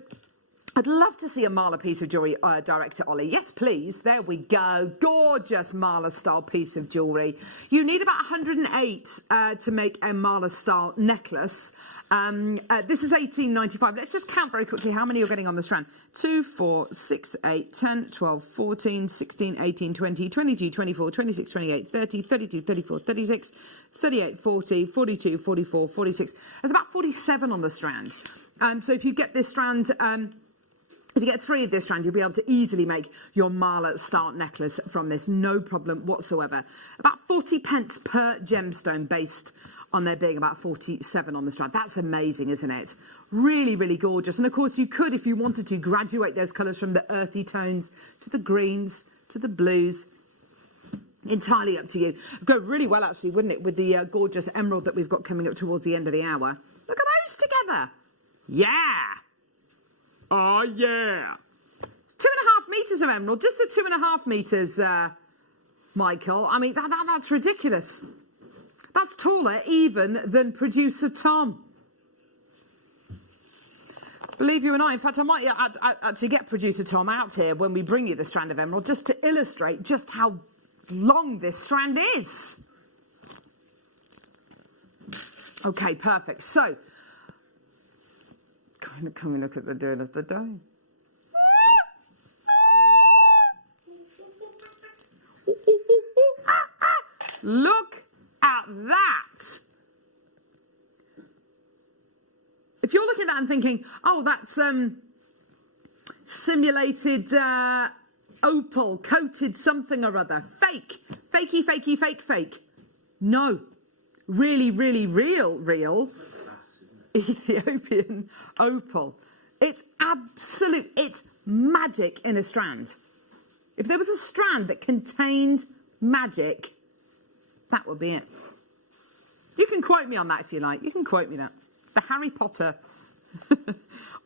I'd love to see a mala piece of jewellery, Director Ollie. Yes, please. There we go. Gorgeous mala style piece of jewellery. You need about 108 to make a mala style necklace. This is $18.95. Let's just count very quickly how many you're getting on the strand. 2, 4, 6, 8, 10, 12, 14, 16, 18, 20, 22, 24, 26, 28, 30, 32, 34, 36, 38, 40, 42, 44, 46. There's about 47 on the strand. So if you get this strand... if you get 3 of this strand, you'll be able to easily make your mala style necklace from this, no problem whatsoever. About 40 pence per gemstone, based on there being about 47 on the strand. That's amazing, isn't it? Really, really gorgeous. And of course, you could, if you wanted to, graduate those colours from the earthy tones to the greens, to the blues, Entirely up to you. Go really well, actually, wouldn't it, with the gorgeous emerald that we've got coming up towards the end of the hour. Look at those together. Yeah. Oh, yeah. 2.5 metres of emerald, just the 2.5 metres, Michael. I mean, that's ridiculous. That's taller even than producer Tom. Believe you and I, in fact, I might actually get producer Tom out here when we bring you the strand of emerald just to illustrate just how long this strand is. Okay, perfect. So, can we look at the deal of the day? Look at that. If you're looking at that and thinking, oh, that's simulated opal coated something or other, fake, fakey, fakey, fake, fake. No, really, really real Ethiopian opal. It's absolute, it's magic in a strand. If there was a strand that contained magic, that would be it. You can quote me on that if you like. You can quote me that. The Harry Potter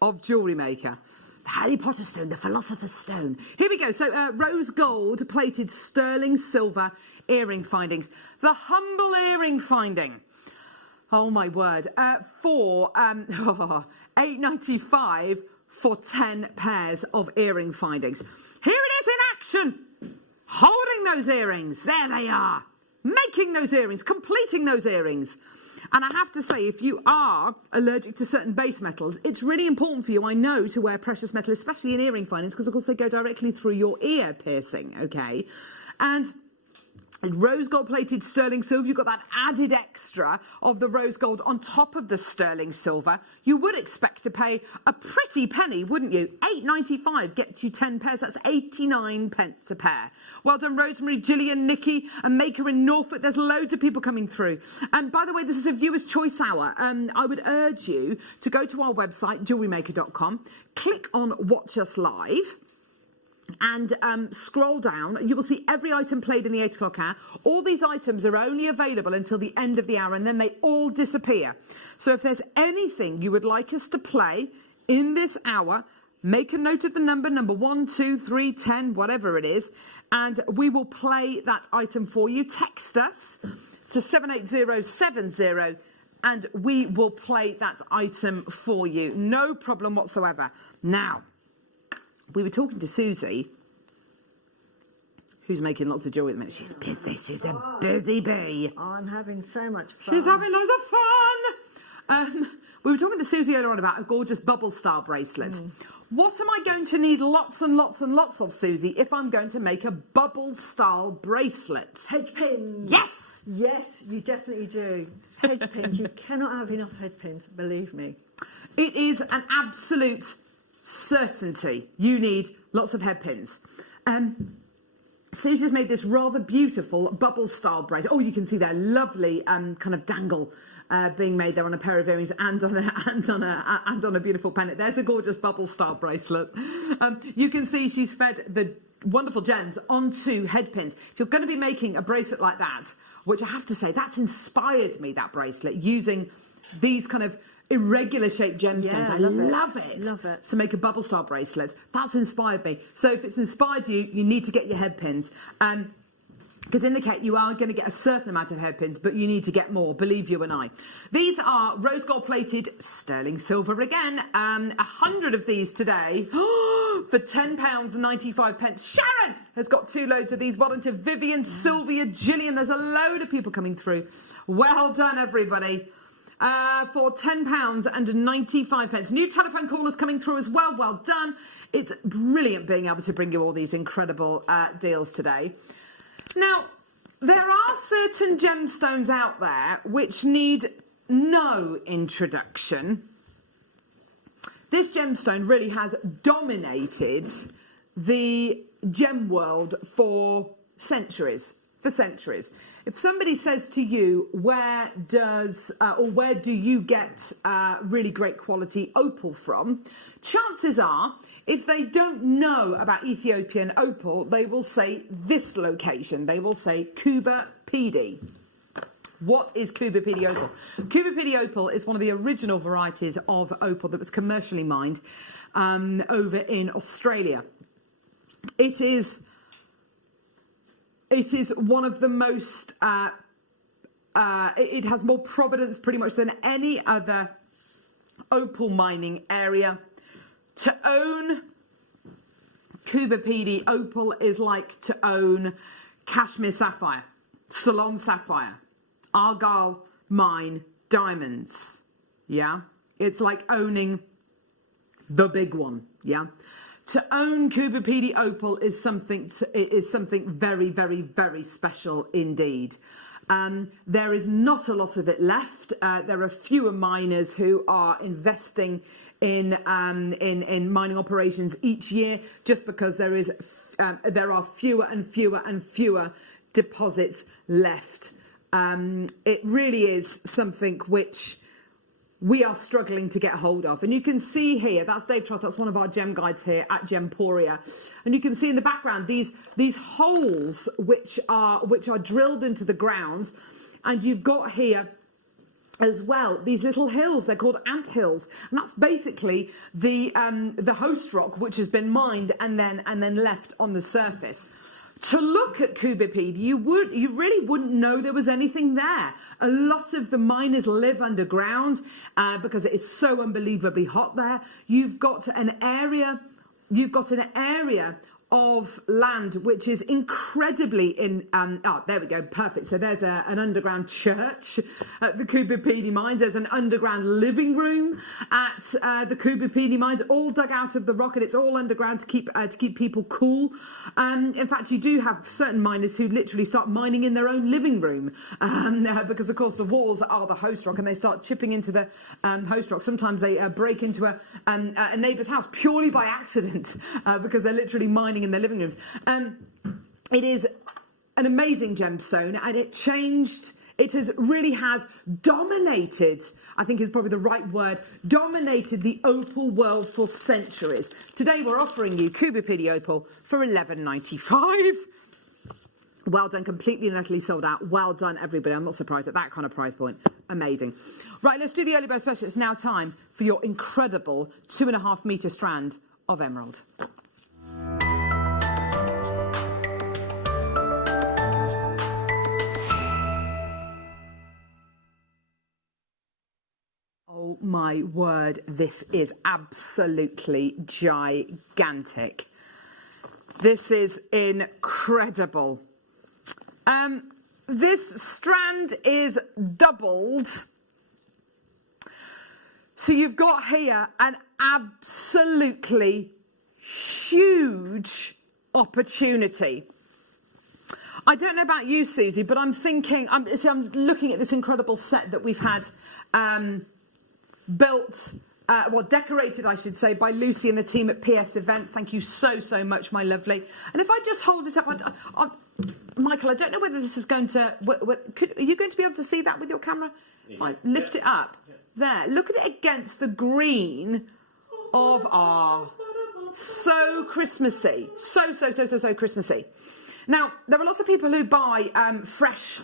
of JewelleryMaker. The Harry Potter stone, the Philosopher's Stone. Here we go. So rose gold plated sterling silver earring findings. The humble earring finding. Oh my word. For $8.95 for 10 pairs of earring findings. Here it is in action. Holding those earrings. There they are. Making those earrings, completing those earrings. And I have to say, if you are allergic to certain base metals, it's really important for you, I know, to wear precious metal, especially in earring findings, because of course they go directly through your ear piercing, okay? And rose gold plated sterling silver, you've got that added extra of the rose gold on top of the sterling silver. You would expect to pay a pretty penny, wouldn't you? $8.95 gets you 10 pairs, that's 89 pence a pair. Well done, Rosemary, Gillian, Nikki, and Maker in Norfolk. There's loads of people coming through. And by the way, this is a viewer's choice hour. I would urge you to go to our website, JewelleryMaker.com, click on Watch Us Live, and scroll down. You will see every item played in the 8 o'clock hour. All these items are only available until the end of the hour, and then they all disappear. So if there's anything you would like us to play in this hour, make a note of the number 1, 2, 3, 10, whatever it is, and we will play that item for you. Text us to 78070 and we will play that item for you. No problem whatsoever. Now, we were talking to Susie, who's making lots of jewellery at the minute. She's busy. She's a busy bee. I'm having so much fun. She's having loads of fun. We were talking to Susie earlier on about a gorgeous bubble style bracelet. What am I going to need lots and lots and lots of, Susie, if I'm going to make a bubble style bracelet? Head pins. Yes. Yes, you definitely do. Head pins. You cannot have enough head pins, believe me. It is an absolute certainty. You need lots of head pins. Susie's made this rather beautiful bubble style bracelet. Oh, you can see there, lovely kind of dangle being made there on a pair of earrings and on a beautiful pendant. There's a gorgeous bubble style bracelet. You can see she's fed the wonderful gems onto head pins. If you're going to be making a bracelet like that, which I have to say, that's inspired me, that bracelet, using these kind of irregular shaped gemstones. Yeah, I love it. Love it. To make a bubble style bracelet. That's inspired me. So if it's inspired you, you need to get your head pins. Because in the kit you are going to get a certain amount of head pins, but you need to get more, believe you and I. These are rose gold plated sterling silver again. 100 of these today for £10.95. Sharon has got 2 loads of these. Well done to Vivian, Sylvia, Gillian. There's a load of people coming through. Well done, everybody. For £10.95. New telephone callers coming through as well. Well done. It's brilliant being able to bring you all these incredible deals today. Now, there are certain gemstones out there which need no introduction. This gemstone really has dominated the gem world for centuries. if somebody says to you, where do you get really great quality opal from? Chances are, if they don't know about Ethiopian opal, they will say this location. They will say Kuba Pedi. What is Kuba Pedi opal? Kuba Pedi opal is one of the original varieties of opal that was commercially mined over in Australia. It is one of the most, it has more provenance pretty much than any other opal mining area. To own Kuba Pedi opal is like to own Kashmir sapphire, Ceylon sapphire, Argyle mine diamonds. Yeah, it's like owning the big one. Yeah. To own Kuba Pedi opal is something very, very, very special indeed. There is not a lot of it left. There are fewer miners who are investing in mining operations each year, just because there are fewer and fewer and fewer deposits left. It really is something which we are struggling to get hold of. And you can see here, that's Dave Troth, that's one of our gem guides here at Gemporia. And you can see in the background these holes which are drilled into the ground. And you've got here as well these little hills, they're called ant hills. And that's basically the host rock which has been mined and then left on the surface. To look at Kuba Pedi, you really wouldn't know there was anything there. A lot of the miners live underground because it is so unbelievably hot there. You've got an area of land which is incredibly there we go, perfect. So there's an underground church at the Kuba Pedi mines. There's an underground living room at the Kuba Pedi mines, all dug out of the rock, and it's all underground to keep people cool. In fact, you do have certain miners who literally start mining in their own living room because, of course, the walls are the host rock, and they start chipping into the host rock. Sometimes they break into a neighbour's house purely by accident because they're literally mining in their living rooms. It is an amazing gemstone, and it has dominated, I think is probably the right word, dominated the opal world for centuries. Today we're offering you Kuba Pedi opal for $11.95. Well done, completely and utterly sold out. Well done, everybody. I'm not surprised at that kind of price point. Amazing. Right, let's do the early bird special. It's now time for your incredible 2.5 metre strand of emerald. Oh my word, this is absolutely gigantic. This is incredible. This strand is doubled. So you've got here an absolutely huge opportunity. I don't know about you, Susie, but I'm thinking, I'm looking at this incredible set that we've had built, decorated, I should say, by Lucy and the team at PS Events. Thank you so, so much, my lovely. And if I just hold it up, Michael, I don't know whether this is going to... are you going to be able to see that with your camera? If I lift it up. There. Look at it against the green of our... So Christmassy. So Christmassy. Now, there are lots of people who buy fresh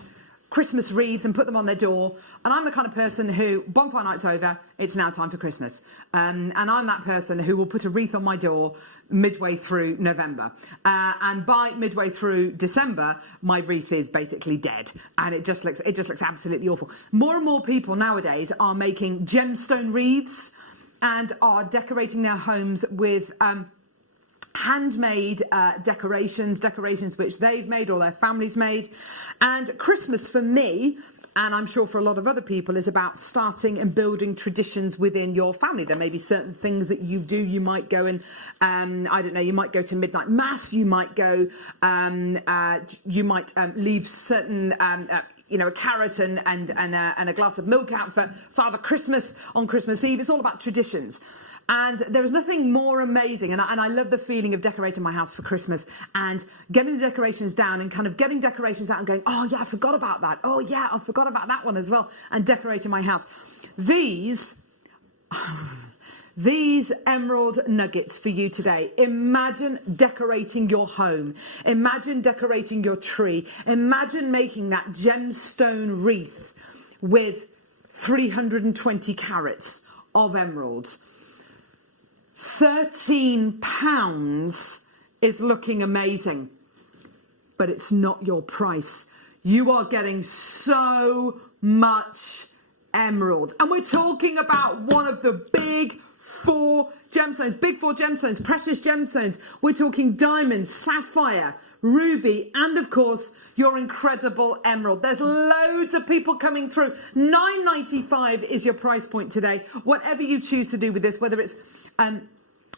Christmas wreaths and put them on their door, and I'm the kind of person who, bonfire night's over, it's now time for Christmas, and I'm that person who will put a wreath on my door midway through November, and by midway through December my wreath is basically dead, and it just looks absolutely awful. More and more people nowadays are making gemstone wreaths and are decorating their homes with handmade decorations which they've made or their family's made. And Christmas for me, and I'm sure for a lot of other people, is about starting and building traditions within your family. There may be certain things that you do. You might go and I don't know, you might go to midnight mass, you might go leave certain a carrot and a glass of milk out for Father Christmas on Christmas Eve. It's all about traditions. And there is nothing more amazing, and I love the feeling of decorating my house for Christmas and getting the decorations down and kind of getting decorations out and going, oh yeah, I forgot about that. Oh yeah, I forgot about that one as well, and decorating my house. These emerald nuggets for you today. Imagine decorating your home. Imagine decorating your tree. Imagine making that gemstone wreath with 320 carats of emerald. £13 is looking amazing, but it's not your price. You are getting so much emerald, and we're talking about one of the big four gemstones, precious gemstones. We're talking diamond, sapphire, ruby, and of course your incredible emerald. There's loads of people coming through. $9.95 is your price point today. Whatever you choose to do with this, whether it's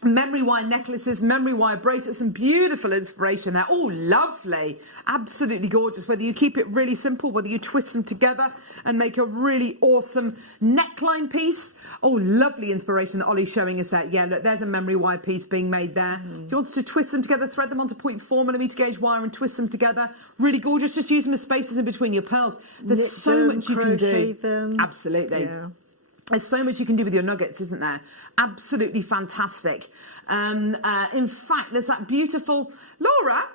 memory wire necklaces, memory wire bracelets, some beautiful inspiration there. Oh, lovely. Absolutely gorgeous. Whether you keep it really simple, whether you twist them together and make a really awesome neckline piece. Oh, lovely inspiration that Ollie's showing us there. Yeah, look, there's a memory wire piece being made there. If you wanted to twist them together, thread them onto 0.4mm gauge wire and twist them together. Really gorgeous. Just use them as spaces in between your pearls. There's so much you can do. Them. Absolutely. Yeah. There's so much you can do with your nuggets, isn't there? Absolutely fantastic. In fact, there's that beautiful... Laura,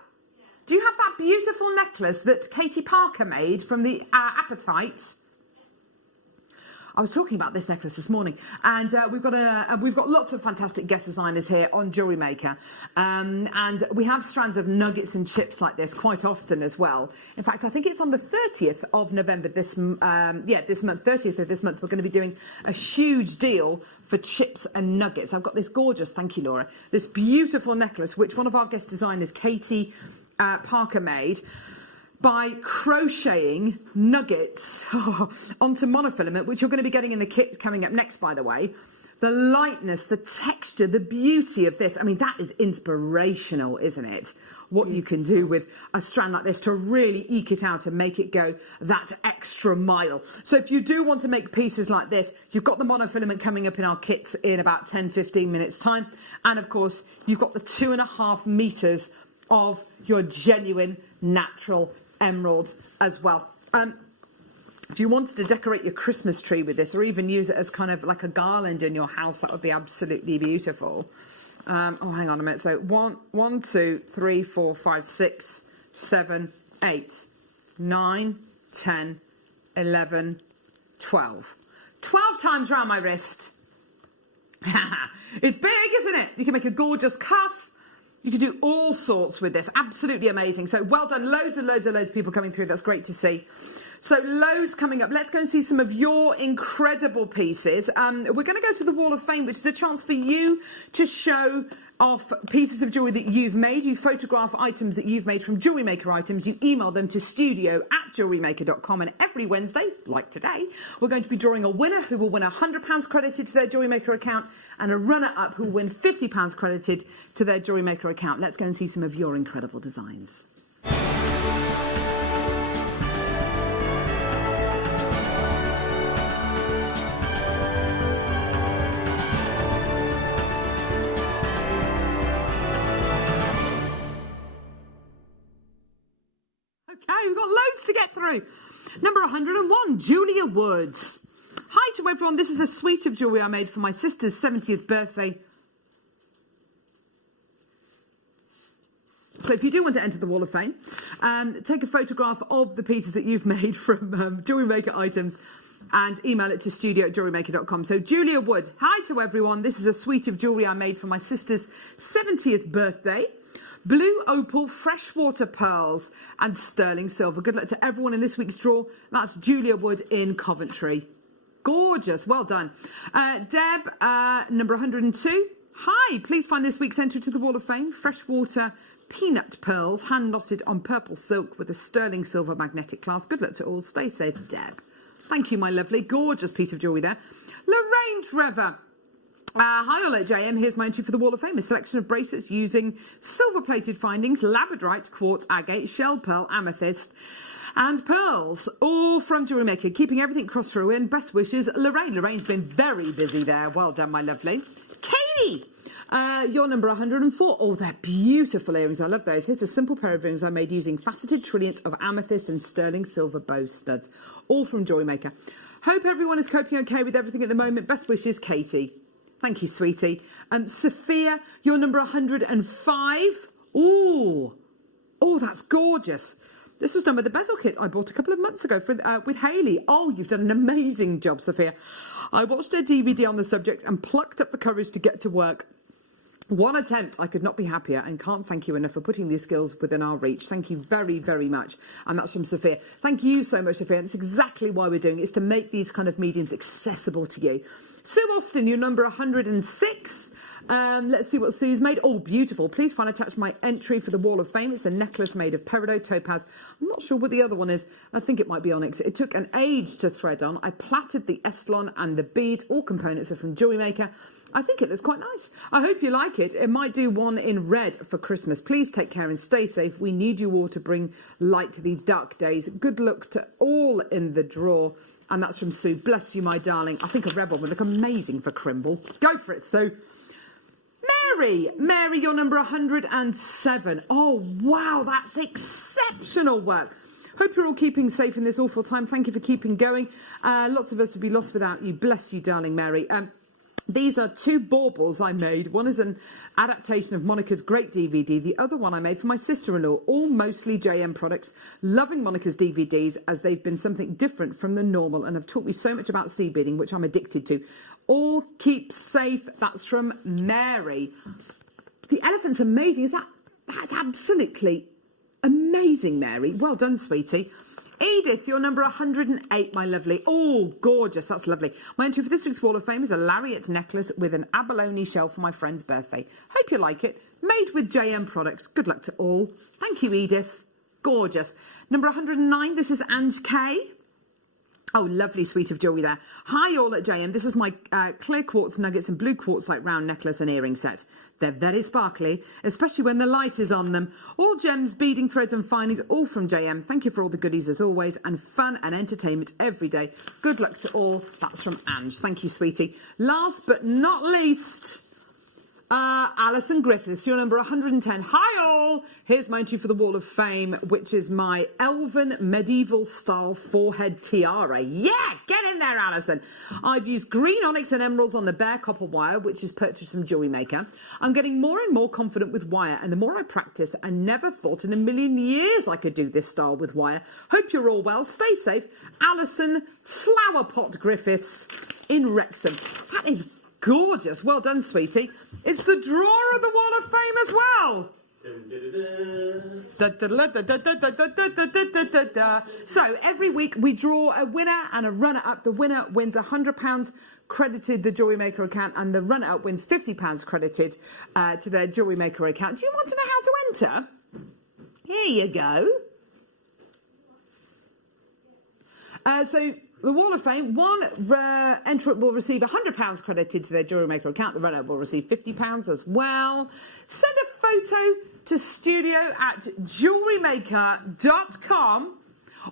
do you have that beautiful necklace that Katie Parker made from the Appetite? I was talking about this necklace this morning, and we've got lots of fantastic guest designers here on Jewellery Maker, and we have strands of nuggets and chips like this quite often as well. In fact, I think it's on the 30th of November this month, 30th of this month, we're going to be doing a huge deal for chips and nuggets. I've got this gorgeous, thank you, Laura, this beautiful necklace which one of our guest designers, Katie Parker, made by crocheting nuggets onto monofilament, which you're going to be getting in the kit coming up next, by the way. The lightness, the texture, the beauty of this. I mean, that is inspirational, isn't it? What you can do with a strand like this to really eke it out and make it go that extra mile. So if you do want to make pieces like this, you've got the monofilament coming up in our kits in about 10-15 minutes time. And of course, you've got the 2.5 meters of your genuine natural emerald as well. If you wanted to decorate your Christmas tree with this, or even use it as kind of like a garland in your house, that would be absolutely beautiful. Oh, hang on a minute. So 1, 2, 3, 4, 5, 6, 7, 8, 9, 10, 11, 12. 12 times round my wrist. It's big, isn't it? You can make a gorgeous cuff. You can do all sorts with this. Absolutely amazing. So well done. Loads and loads and loads of people coming through. That's great to see. So loads coming up. Let's go and see some of your incredible pieces. We're going to go to the Wall of Fame, which is a chance for you to show off pieces of jewellery that you've made. You photograph items that you've made from Jewellery Maker items. You email them to studio@jewellerymaker.com. And every Wednesday, like today, we're going to be drawing a winner who will win £100 credited to their Jewellery Maker account, and a runner-up who will win £50 credited to their Jewellery Maker account. Let's go and see some of your incredible designs. Okay, we've got loads to get through. Number 101, Julia Woods. Hi to everyone. This is a suite of jewellery I made for my sister's 70th birthday. So if you do want to enter the Wall of Fame, take a photograph of the pieces that you've made from Jewellery Maker items and email it to studio@jewellerymaker.com. So Julia Wood, hi to everyone. This is a suite of jewellery I made for my sister's 70th birthday. Blue opal, freshwater pearls and sterling silver. Good luck to everyone in this week's draw. That's Julia Wood in Coventry. Gorgeous. Well done. Deb, number 102. Hi, please find this week's entry to the Wall of Fame. Freshwater peanut pearls, hand knotted on purple silk with a sterling silver magnetic clasp. Good luck to all. Stay safe, Deb. Thank you, my lovely. Gorgeous piece of jewellery there. Lorraine Trevor. Hi, Ola JM. Here's my entry for the Wall of Fame. A selection of bracelets using silver-plated findings, labradorite, quartz, agate, shell pearl, amethyst, and pearls, all from Jewellery Maker. Keeping everything crossed through in. Best wishes, Lorraine. Lorraine's been very busy there. Well done, my lovely. Katie, you're number 104. Oh, they're beautiful earrings. I love those. Here's a simple pair of earrings I made using faceted trilliants of amethyst and sterling silver bow studs, all from JewelleryMaker. Hope everyone is coping okay with everything at the moment. Best wishes, Katie. Thank you, sweetie. Sophia, you're number 105. Ooh, oh, that's gorgeous. This was done with the bezel kit I bought a couple of months ago with Hayley. Oh, you've done an amazing job, Sophia. I watched a DVD on the subject and plucked up the courage to get to work. One attempt, I could not be happier, and can't thank you enough for putting these skills within our reach. Thank you very, very much. And that's from Sophia. Thank you so much, Sophia. That's exactly why we're doing it, is to make these kind of mediums accessible to you. Sue Austin, you're number 106. Let's see what Sue's made. Oh, beautiful. Please find attached my entry for the Wall of Fame. It's a necklace made of peridot topaz. I'm not sure what the other one is. I think it might be onyx. It took an age to thread on. I plaited the Estlon and the beads. All components are from JewelleryMaker. I think it looks quite nice. I hope you like it. It might do one in red for Christmas. Please take care and stay safe. We need you all to bring light to these dark days. Good luck to all in the draw. And that's from Sue. Bless you, my darling. I think a red one would look amazing for Crimble. Go for it, Sue. Mary, you're number 107. Oh, wow, that's exceptional work. Hope you're all keeping safe in this awful time. Thank you for keeping going. Lots of us would be lost without you. Bless you, darling Mary. These are two baubles I made. One is an adaptation of Monica's great DVD. The other one I made for my sister-in-law. All mostly JM products. Loving Monica's DVDs as they've been something different from the normal and have taught me so much about sea beading, which I'm addicted to. All keep safe. That's from Mary. The elephant's amazing. That's absolutely amazing, Mary. Well done, sweetie. Edith, you're number 108, my lovely. Oh, gorgeous. That's lovely. My entry for this week's Wall of Fame is a lariat necklace with an abalone shell for my friend's birthday. Hope you like it. Made with JM products. Good luck to all. Thank you, Edith. Gorgeous. Number 109, this is Ange K. Oh, lovely suite of jewellery there. Hi, all at JM. This is my clear quartz nuggets and blue quartzite round necklace and earring set. They're very sparkly, especially when the light is on them. All gems, beading threads and findings, all from JM. Thank you for all the goodies as always, and fun and entertainment every day. Good luck to all. That's from Ange. Thank you, sweetie. Last but not least, Alison Griffiths, you're number 110. Hi all! Here's my entry for the Wall of Fame, which is my elven medieval style forehead tiara. Yeah, get in there, Alison. I've used green onyx and emeralds on the bare copper wire, which is purchased from JewelleryMaker. I'm getting more and more confident with wire, and the more I practice, I never thought in a million years I could do this style with wire. Hope you're all well. Stay safe. Alison Flowerpot Griffiths in Wrexham. That is gorgeous. Well done, sweetie. It's the drawer of the Wall of Fame as well. So every week we draw a winner and a runner-up. The winner wins £100 credited the JewelleryMaker account, and the runner-up wins £50 credited to their JewelleryMaker account. Do you want to know how to enter? Here you go. So the Wall of Fame, one entrant will receive £100 credited to their JewelleryMaker account. The runner will receive £50 as well. Send a photo to studio@jewellerymaker.com,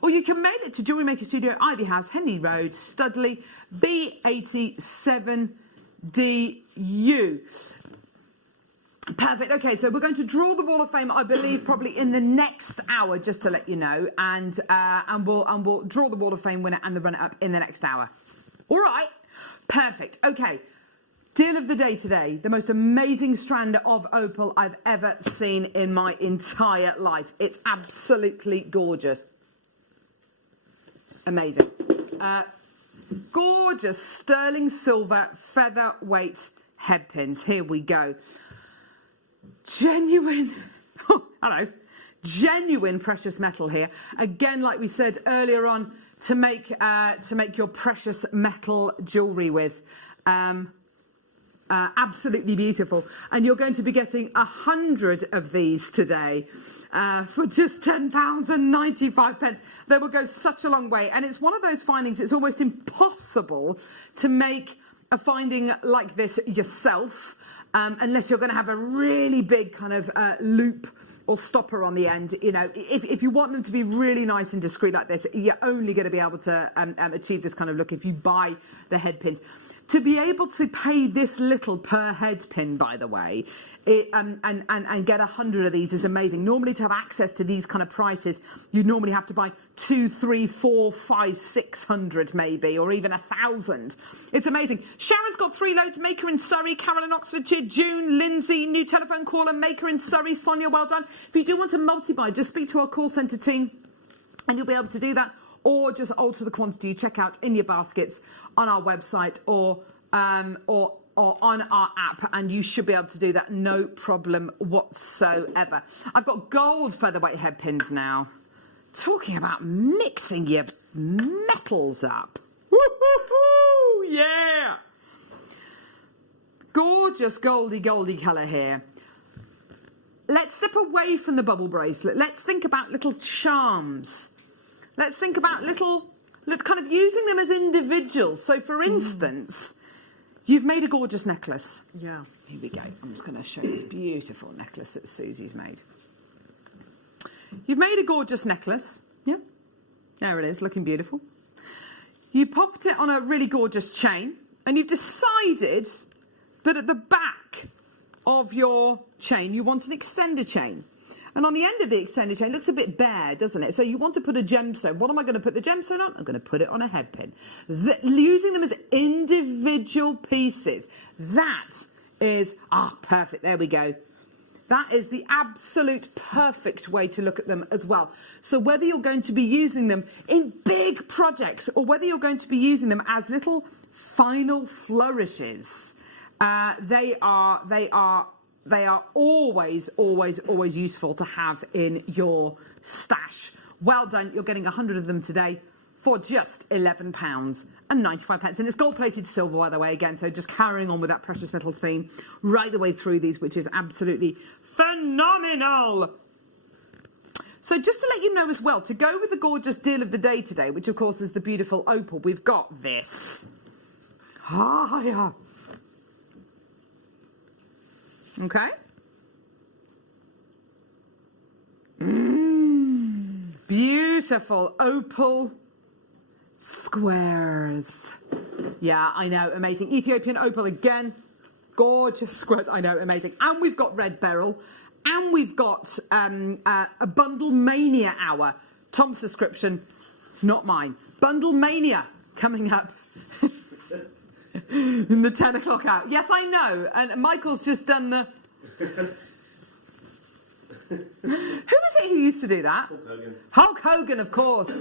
or you can mail it to JewelleryMaker Studio, Ivy House, Henley Road, Studley, B87DU. Perfect. Okay, so we're going to draw the Wall of Fame, I believe, probably in the next hour, just to let you know, and we'll draw the Wall of Fame winner and the runner-up in the next hour. All right. Perfect. Okay. Deal of the day today, the most amazing strand of opal I've ever seen in my entire life. It's absolutely gorgeous. Amazing. Gorgeous sterling silver featherweight headpins. Here we go. Genuine, oh, hello, genuine precious metal here. Again, like we said earlier on, to make your precious metal jewellery with. Absolutely beautiful. And you're going to be getting 100 of these today for just £10.95. They will go such a long way. And it's one of those findings, it's almost impossible to make a finding like this yourself, unless you're going to have a really big kind of loop or stopper on the end. You know, if you want them to be really nice and discreet like this, you're only going to be able to achieve this kind of look if you buy the head pins. To be able to pay this little per head pin, by the way, and get 100 of these is amazing. Normally, to have access to these kind of prices, you'd normally have to buy 2, 3, 4, 5, 600 maybe, or even 1,000. It's amazing. Sharon's got 3 loads. Maker in Surrey, Carol in Oxfordshire, June, Lindsay, new telephone caller, Maker in Surrey, Sonia, well done. If you do want to multi-buy, just speak to our call centre team and you'll be able to do that, or just alter the quantity you check out in your baskets on our website or on our app, and you should be able to do that, no problem whatsoever. I've got gold featherweight head pins now. Talking about mixing your metals up. Woo-hoo-hoo, yeah! Gorgeous goldy colour here. Let's step away from the bubble bracelet. Let's think about little charms. Let's think about little kind of using them as individuals. So, for instance, you've made a gorgeous necklace. Yeah. Here we go. I'm just going to show you this beautiful necklace that Susie's made. You've made a gorgeous necklace. Yeah. There it is, looking beautiful. You popped it on a really gorgeous chain, and you've decided that at the back of your chain, you want an extender chain. And on the end of the extender chain, it looks a bit bare, doesn't it? So you want to put a gemstone. What am I going to put the gemstone on? I'm going to put it on a head pin. Using them as individual pieces. That is, perfect. There we go. That is the absolute perfect way to look at them as well. So whether you're going to be using them in big projects or whether you're going to be using them as little final flourishes, they are always useful to have in your stash. Well done. You're getting 100 of them today for just £11.95. And it's gold-plated silver, by the way, again. So just carrying on with that precious metal theme right the way through these, which is absolutely phenomenal. So just to let you know as well, to go with the gorgeous deal of the day today, which of course is the beautiful opal, we've got this. Yeah. Okay. Beautiful opal squares. Yeah, I know, amazing. Ethiopian opal again. Gorgeous squares, I know, amazing. And we've got red beryl. And we've got a Bundle Mania hour. Tom's subscription, not mine. Bundle Mania coming up. In the 10 o'clock hour. Yes, I know. And Michael's just done the... Who is it who used to do that? Hulk Hogan. Hulk Hogan, of course.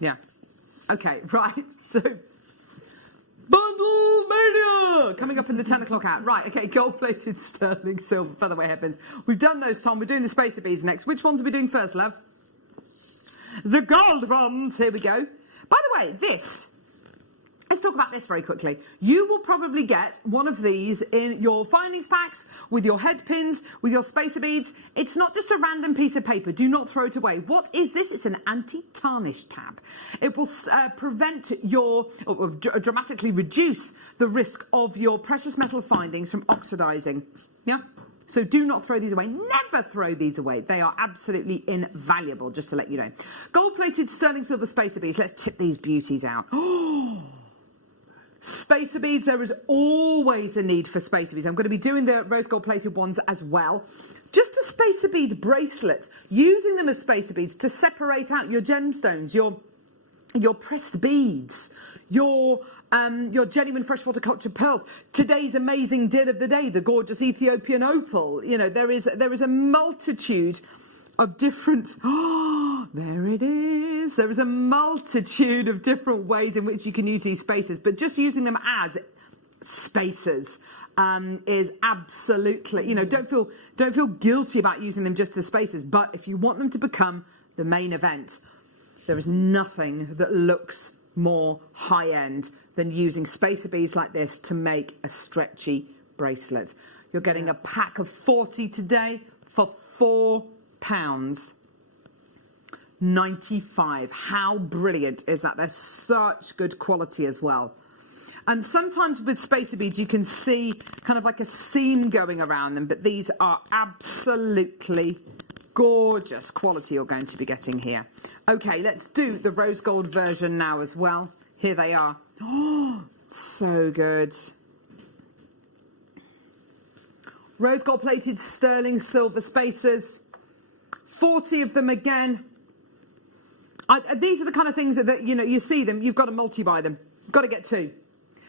Yeah. Okay, right. So, Bundle Mania coming up in the 10 o'clock hour. Right, okay, gold-plated sterling silver featherweight headbands. We've done those, Tom. We're doing the spacer beads next. Which ones are we doing first, love? The gold ones. Here we go. By the way, this... Let's talk about this very quickly. You will probably get one of these in your findings packs, with your head pins, with your spacer beads. It's not just a random piece of paper. Do not throw it away. What is this? It's an anti-tarnish tab. It will prevent or dramatically reduce the risk of your precious metal findings from oxidizing. Yeah? So do not throw these away. Never throw these away. They are absolutely invaluable, just to let you know. Gold-plated sterling silver spacer beads. Let's tip these beauties out. Oh! Spacer beads, there is always a need for spacer beads. I'm going to be doing the rose gold plated ones as well. Just a spacer bead bracelet, using them as spacer beads to separate out your gemstones, your pressed beads, your genuine freshwater cultured pearls. Today's amazing deal of the day, the gorgeous Ethiopian opal. You know, there is a multitude of different... there it is. There is a multitude of different ways in which you can use these spacers, but just using them as spacers is absolutely, you know, don't feel guilty about using them just as spacers, but if you want them to become the main event, there is nothing that looks more high-end than using spacer beads like this to make a stretchy bracelet. You're getting a pack of 40 today for £4.95. How brilliant is that? They're such good quality as well. And sometimes with spacer beads you can see kind of like a seam going around them, but these are absolutely gorgeous quality you're going to be getting here. Okay, let's do the rose gold version now as well. Here they are. Oh, So good. Rose gold plated sterling silver spacers. 40 of them again. These are the kind of things that, you know, you see them, you've got to multi-buy them. You've got to get 2.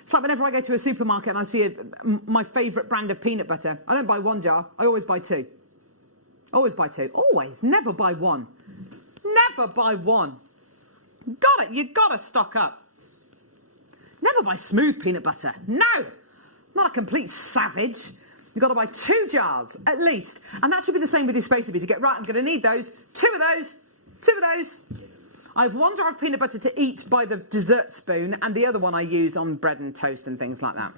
It's like whenever I go to a supermarket and I see my favourite brand of peanut butter, I don't buy 1 jar, I always buy 2. Always buy 2. Always. Never buy 1. Never buy 1. Got it. You got to stock up. Never buy smooth peanut butter. No. Not a complete savage. You've got to buy 2 jars at least. And that should be the same with your spacer beads. You get, right, I'm going to need those. 2 of those. 2 of those. I have 1 jar of peanut butter to eat by the dessert spoon, and the other one I use on bread and toast and things like that.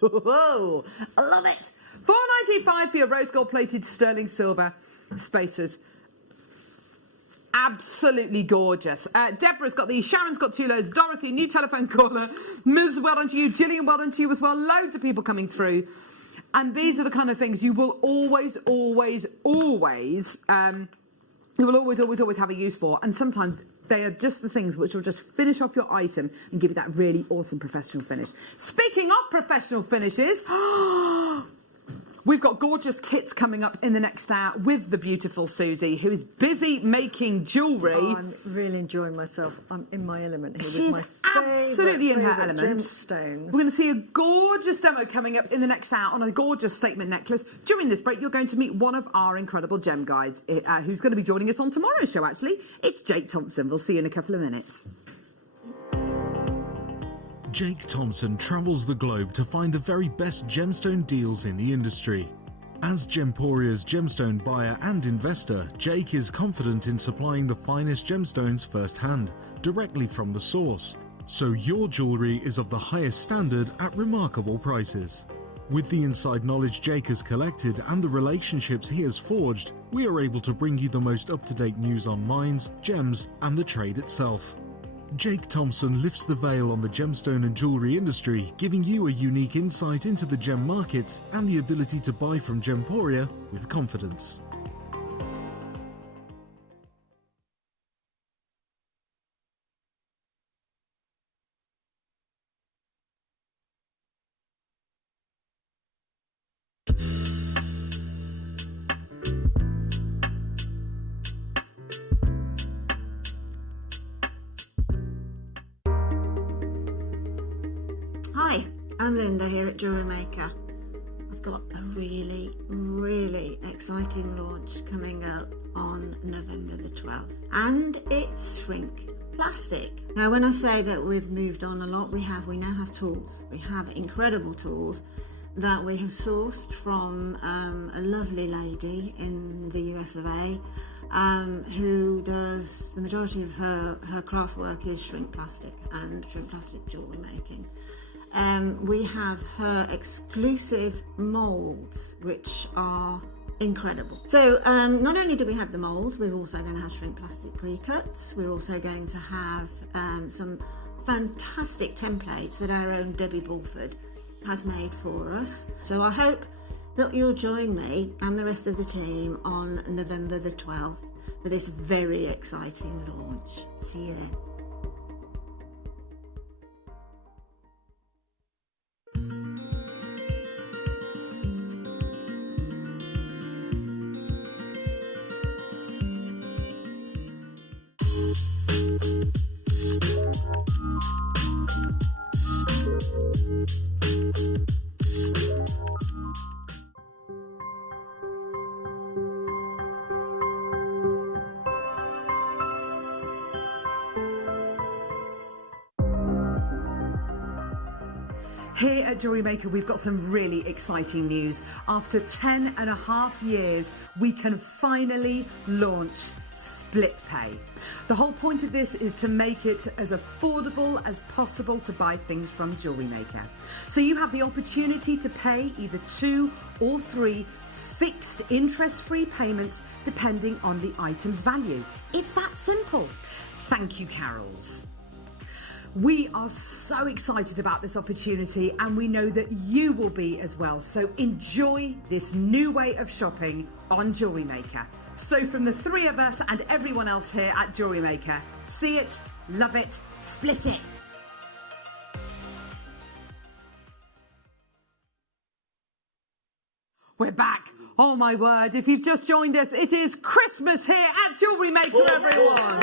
Whoa, I love it. $4.95 for your rose gold plated sterling silver spacers. Absolutely gorgeous. Deborah's got these, Sharon's got 2 loads, Dorothy, new telephone caller, Ms. well done to you, Gillian, well done to you as well, loads of people coming through. And these are the kind of things you will always have a use for. And sometimes they are just the things which will just finish off your item and give you that really awesome professional finish. Speaking of professional finishes, we've got gorgeous kits coming up in the next hour with the beautiful Susie, who is busy making jewellery. Oh, I'm really enjoying myself. I'm in my element here. She's with my absolutely in her element. Gemstones. We're going to see a gorgeous demo coming up in the next hour on a gorgeous statement necklace. During this break, you're going to meet one of our incredible gem guides, who's going to be joining us on tomorrow's show, actually. It's Jake Thompson. We'll see you in a couple of minutes. Jake Thompson travels the globe to find the very best gemstone deals in the industry. As Gemporia's gemstone buyer and investor, Jake is confident in supplying the finest gemstones firsthand, directly from the source. So your jewellery is of the highest standard at remarkable prices. With the inside knowledge Jake has collected and the relationships he has forged, we are able to bring you the most up-to-date news on mines, gems, and the trade itself. Jake Thompson lifts the veil on the gemstone and jewellery industry, giving you a unique insight into the gem markets and the ability to buy from Gemporia with confidence. Hi, I'm Linda here at JewelleryMaker. I've got a really exciting launch coming up on November the 12th, and it's shrink plastic. Now, when I say that we've moved on a lot, we now have tools. We have incredible tools that we have sourced from a lovely lady in the US of A, who does the majority of her craft work is shrink plastic and shrink plastic jewellery making. We have her exclusive moulds, which are incredible. So not only do we have the moulds, we're also going to have shrink plastic pre-cuts. We're also going to have some fantastic templates that our own Debbie Bulford has made for us. So I hope that you'll join me and the rest of the team on November the 12th for this very exciting launch. See you then. Here at JewelleryMaker, we've got some really exciting news. After 10.5 years, we can finally launch split pay. The whole point of this is to make it as affordable as possible to buy things from JewelleryMaker. So you have the opportunity to pay either 2 or 3 fixed interest-free payments depending on the item's value. It's that simple. Thank you, Carols. We are so excited about this opportunity, and we know that you will be as well. So enjoy this new way of shopping on JewelleryMaker. So from the 3 of us and everyone else here at JewelleryMaker, see it, love it, split it. We're back. Oh my word, if you've just joined us, it is Christmas here at JewelleryMaker, everyone.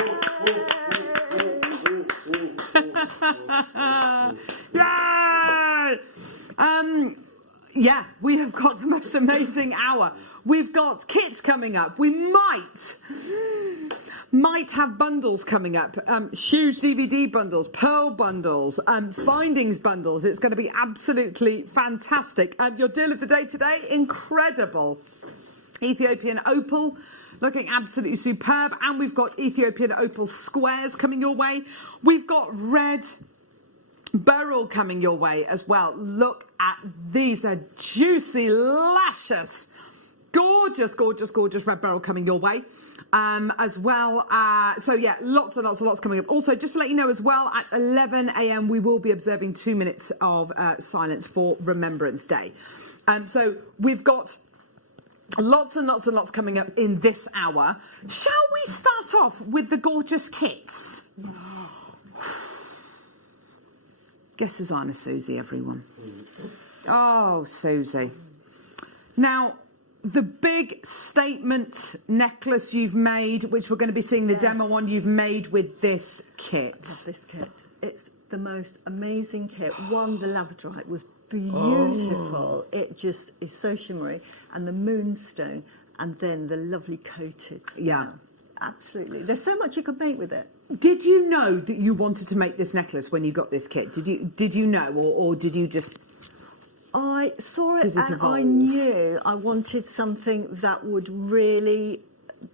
Yay! Yeah, we have got the most amazing hour. We've got kits coming up. We might have bundles coming up, huge DVD bundles, pearl bundles, findings bundles. It's going to be absolutely fantastic. Your deal of the day today, incredible. Ethiopian opal, looking absolutely superb. And we've got Ethiopian opal squares coming your way. We've got red beryl coming your way as well. Look at these, are juicy, luscious, gorgeous, gorgeous, gorgeous red beryl coming your way. As well. So yeah, lots and lots coming up. Also, just to let you know as well, at 11 a.m. we will be observing 2 minutes of silence for Remembrance Day. So we've got lots and lots coming up in this hour. Shall we start off with the gorgeous kits? Guess designer Susie, everyone. Oh, Susie. Now, the big statement necklace you've made, which we're going to be seeing the demo on, you've made with this kit. This kit. It's the most amazing kit. One, the labradorite was beautiful. It just is so shimmery. And the moonstone, and then the lovely coated stone. Yeah. Absolutely. There's so much you could make with it. Did you know that you wanted to make this necklace when you got this kit? Did you know, or did you just... I saw it Did it and evolve? I knew I wanted something that would really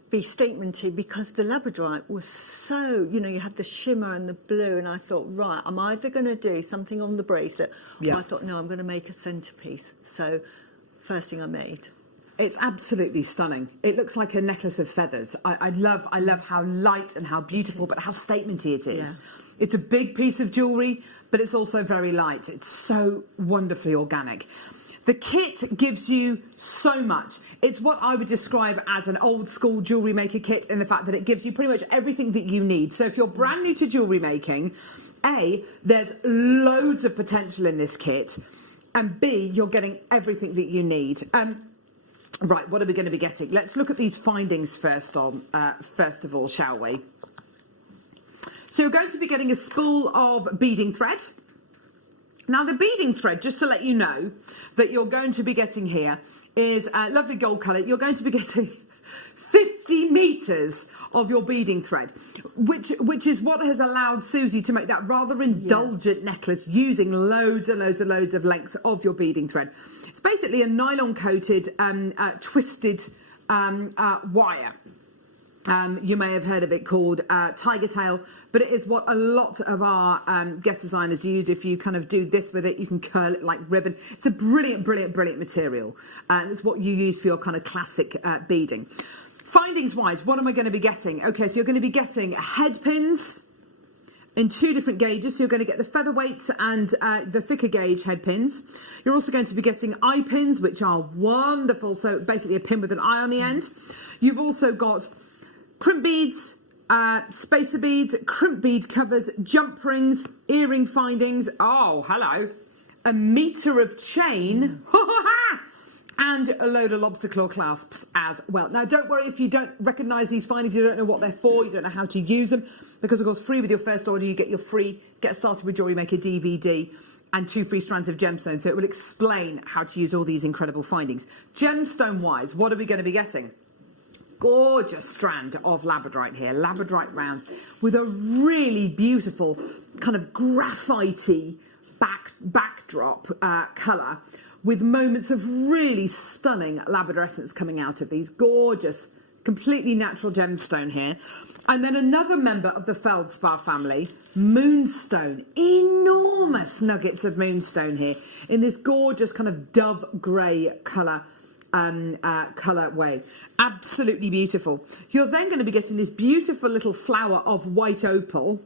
be statementy, because the labradorite was so, you had the shimmer and the blue, and I thought, right, I'm either going to do something on the bracelet, or I thought, no, I'm going to make a centrepiece. So first thing I made. It's absolutely stunning. It looks like a necklace of feathers. I love how light and how beautiful, but how statementy it is. Yeah. It's a big piece of jewellery, but it's also very light. It's so wonderfully organic. The kit gives you so much. It's what I would describe as an old school jewellery maker kit, in the fact that it gives you pretty much everything that you need. So if you're brand new to jewellery making, A, there's loads of potential in this kit, and B, you're getting everything that you need. Right, what are we going to be getting? Let's look at these findings first of all, shall we? So you're going to be getting a spool of beading thread. Now, the beading thread, just to let you know, that you're going to be getting here is a lovely gold colour. You're going to be getting 50 metres of your beading thread, which is what has allowed Susie to make that rather indulgent necklace using loads and loads of lengths of your beading thread. It's basically a nylon-coated, twisted wire. You may have heard of it called tiger tail, but it is what a lot of our guest designers use. If you kind of do this with it, you can curl it like ribbon. It's a brilliant material, and it's what you use for your kind of classic beading. Findings wise, what am I going to be getting? Okay, so you're going to be getting head pins in 2 different gauges. So you're going to get the featherweights and the thicker gauge head pins. You're also going to be getting eye pins, which are wonderful. So basically a pin with an eye on the end. You've also got crimp beads, spacer beads, crimp bead covers, jump rings, earring findings. Oh, hello. A metre of chain. And a load of lobster claw clasps as well. Now, don't worry if you don't recognise these findings, you don't know what they're for, you don't know how to use them, because, of course, free with your first order, you get your free Get Started with JewelleryMaker DVD and 2 free strands of gemstones. So it will explain how to use all these incredible findings. Gemstone-wise, what are we going to be getting? Gorgeous strand of labradorite here, labradorite rounds, with a really beautiful kind of graphite-y backdrop colour, with moments of really stunning labradorescence coming out of these. Gorgeous, completely natural gemstone here. And then another member of the feldspar family, moonstone. Enormous nuggets of moonstone here in this gorgeous kind of dove grey colour way. Absolutely beautiful. You're then going to be getting this beautiful little flower of white opal.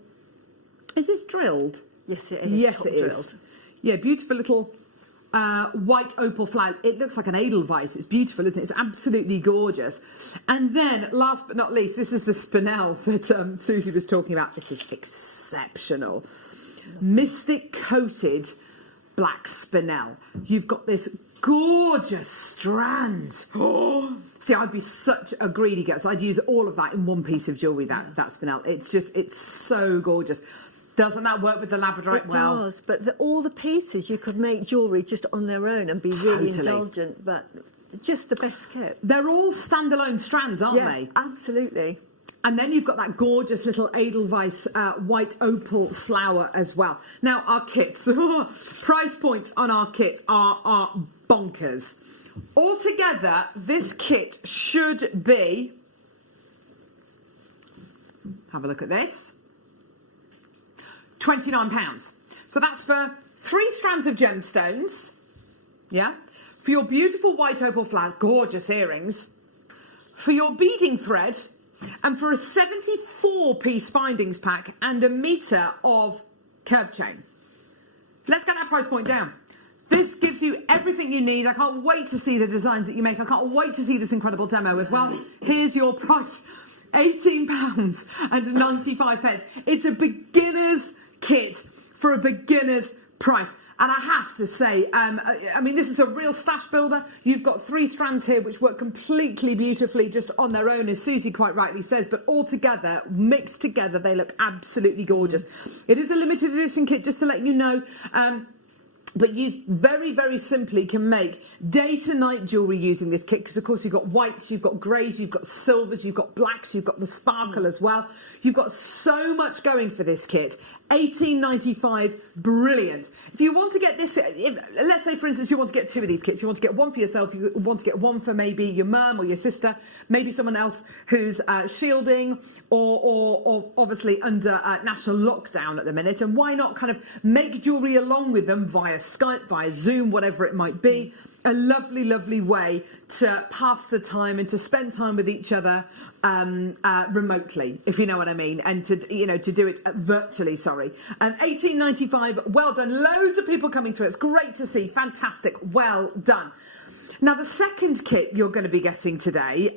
Is this drilled? Yes, it is. Yes, it is. Drilled. Yeah, beautiful little white opal flower. It looks like an edelweiss. It's beautiful, isn't it? It's absolutely gorgeous. And then, last but not least, this is the spinel that Susie was talking about. This is exceptional. Mystic coated black spinel. You've got this gorgeous strands. Oh, see, I'd be such a greedy girl, so I'd use all of that in one piece of jewellery, that spinel. It's so gorgeous. Doesn't that work with the labradorite? It does, but all the pieces, you could make jewellery just on their own and be really indulgent, but just the best kit. They're all standalone strands, aren't they? Absolutely. And then you've got that gorgeous little Edelweiss white opal flower as well. Now, our kits, price points on our kits are bonkers. Altogether, this kit should be, have a look at this, £29. So that's for 3 strands of gemstones, yeah? For your beautiful white opal flower, gorgeous earrings, for your beading thread, and for a 74-piece findings pack and a metre of curb chain. Let's get that price point down. This gives you everything you need. I can't wait to see the designs that you make. I can't wait to see this incredible demo as well. Here's your price, £18.95. It's a beginner's kit for a beginner's price. And I have to say, I mean, this is a real stash builder. You've got 3 strands here which work completely beautifully just on their own, as Susie quite rightly says, but all together, mixed together, they look absolutely gorgeous. It is a limited edition kit, just to let you know. But you very, very simply can make day to night jewellery using this kit, because of course you've got whites, you've got greys, you've got silvers, you've got blacks, you've got the sparkle as well. You've got so much going for this kit. £18.95, brilliant. If you want to get this, let's say for instance you want to get 2 of these kits, you want to get one for yourself, you want to get one for maybe your mum or your sister, maybe someone else who's shielding or obviously under national lockdown at the minute, and why not kind of make jewellery along with them via Skype, via Zoom, whatever it might be. A lovely, lovely way to pass the time and to spend time with each other remotely, if you know what I mean, and to do it virtually. Sorry, £18.95. Well done. Loads of people coming through. It's great to see. Fantastic. Well done. Now the second kit you're going to be getting today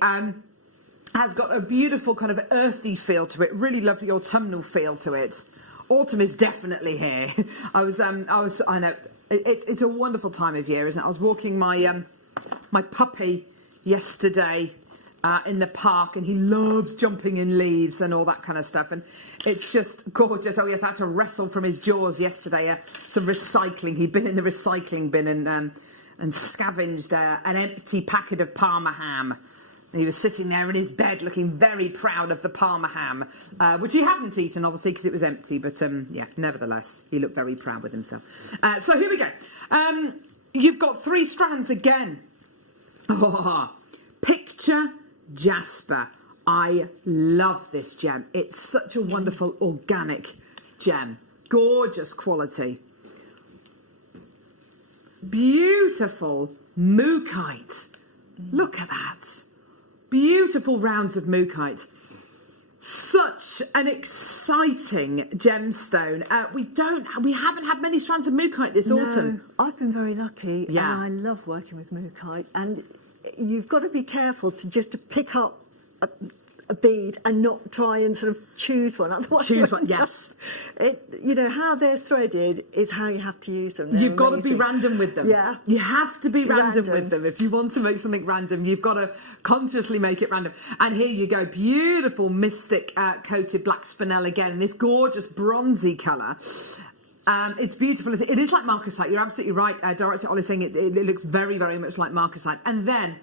has got a beautiful kind of earthy feel to it. Really lovely autumnal feel to it. Autumn is definitely here. I know. It's a wonderful time of year, isn't it? I was walking my my puppy yesterday in the park, and he loves jumping in leaves and all that kind of stuff, and it's just gorgeous. Oh yes, I had to wrestle from his jaws yesterday some recycling. He'd been in the recycling bin and scavenged an empty packet of Parma ham. And he was sitting there in his bed looking very proud of the Parma ham, which he hadn't eaten, obviously, because it was empty. But, yeah, nevertheless, he looked very proud with himself. So here we go. You've got 3 strands again. Oh, picture jasper. I love this gem. It's such a wonderful organic gem. Gorgeous quality. Beautiful mookaite. Look at that. Beautiful rounds of mookaite. Such an exciting gemstone. We haven't had many strands of mookaite this autumn. I've been very lucky, yeah. And I love working with mookaite. And you've got to be careful to pick up a bead and not try and sort of choose one. Otherwise, choose one, yes. How they're threaded is how you have to use them. They're You've got amazing. to be random with them. Yeah. You have to be random with them. If you want to make something random, you've got to consciously make it random. And here you go, beautiful mystic coated black spinel again, in this gorgeous bronzy colour. It's beautiful. It is like marcasite. You're absolutely right, Director Ollie, saying it looks very, very much like marcasite. And then,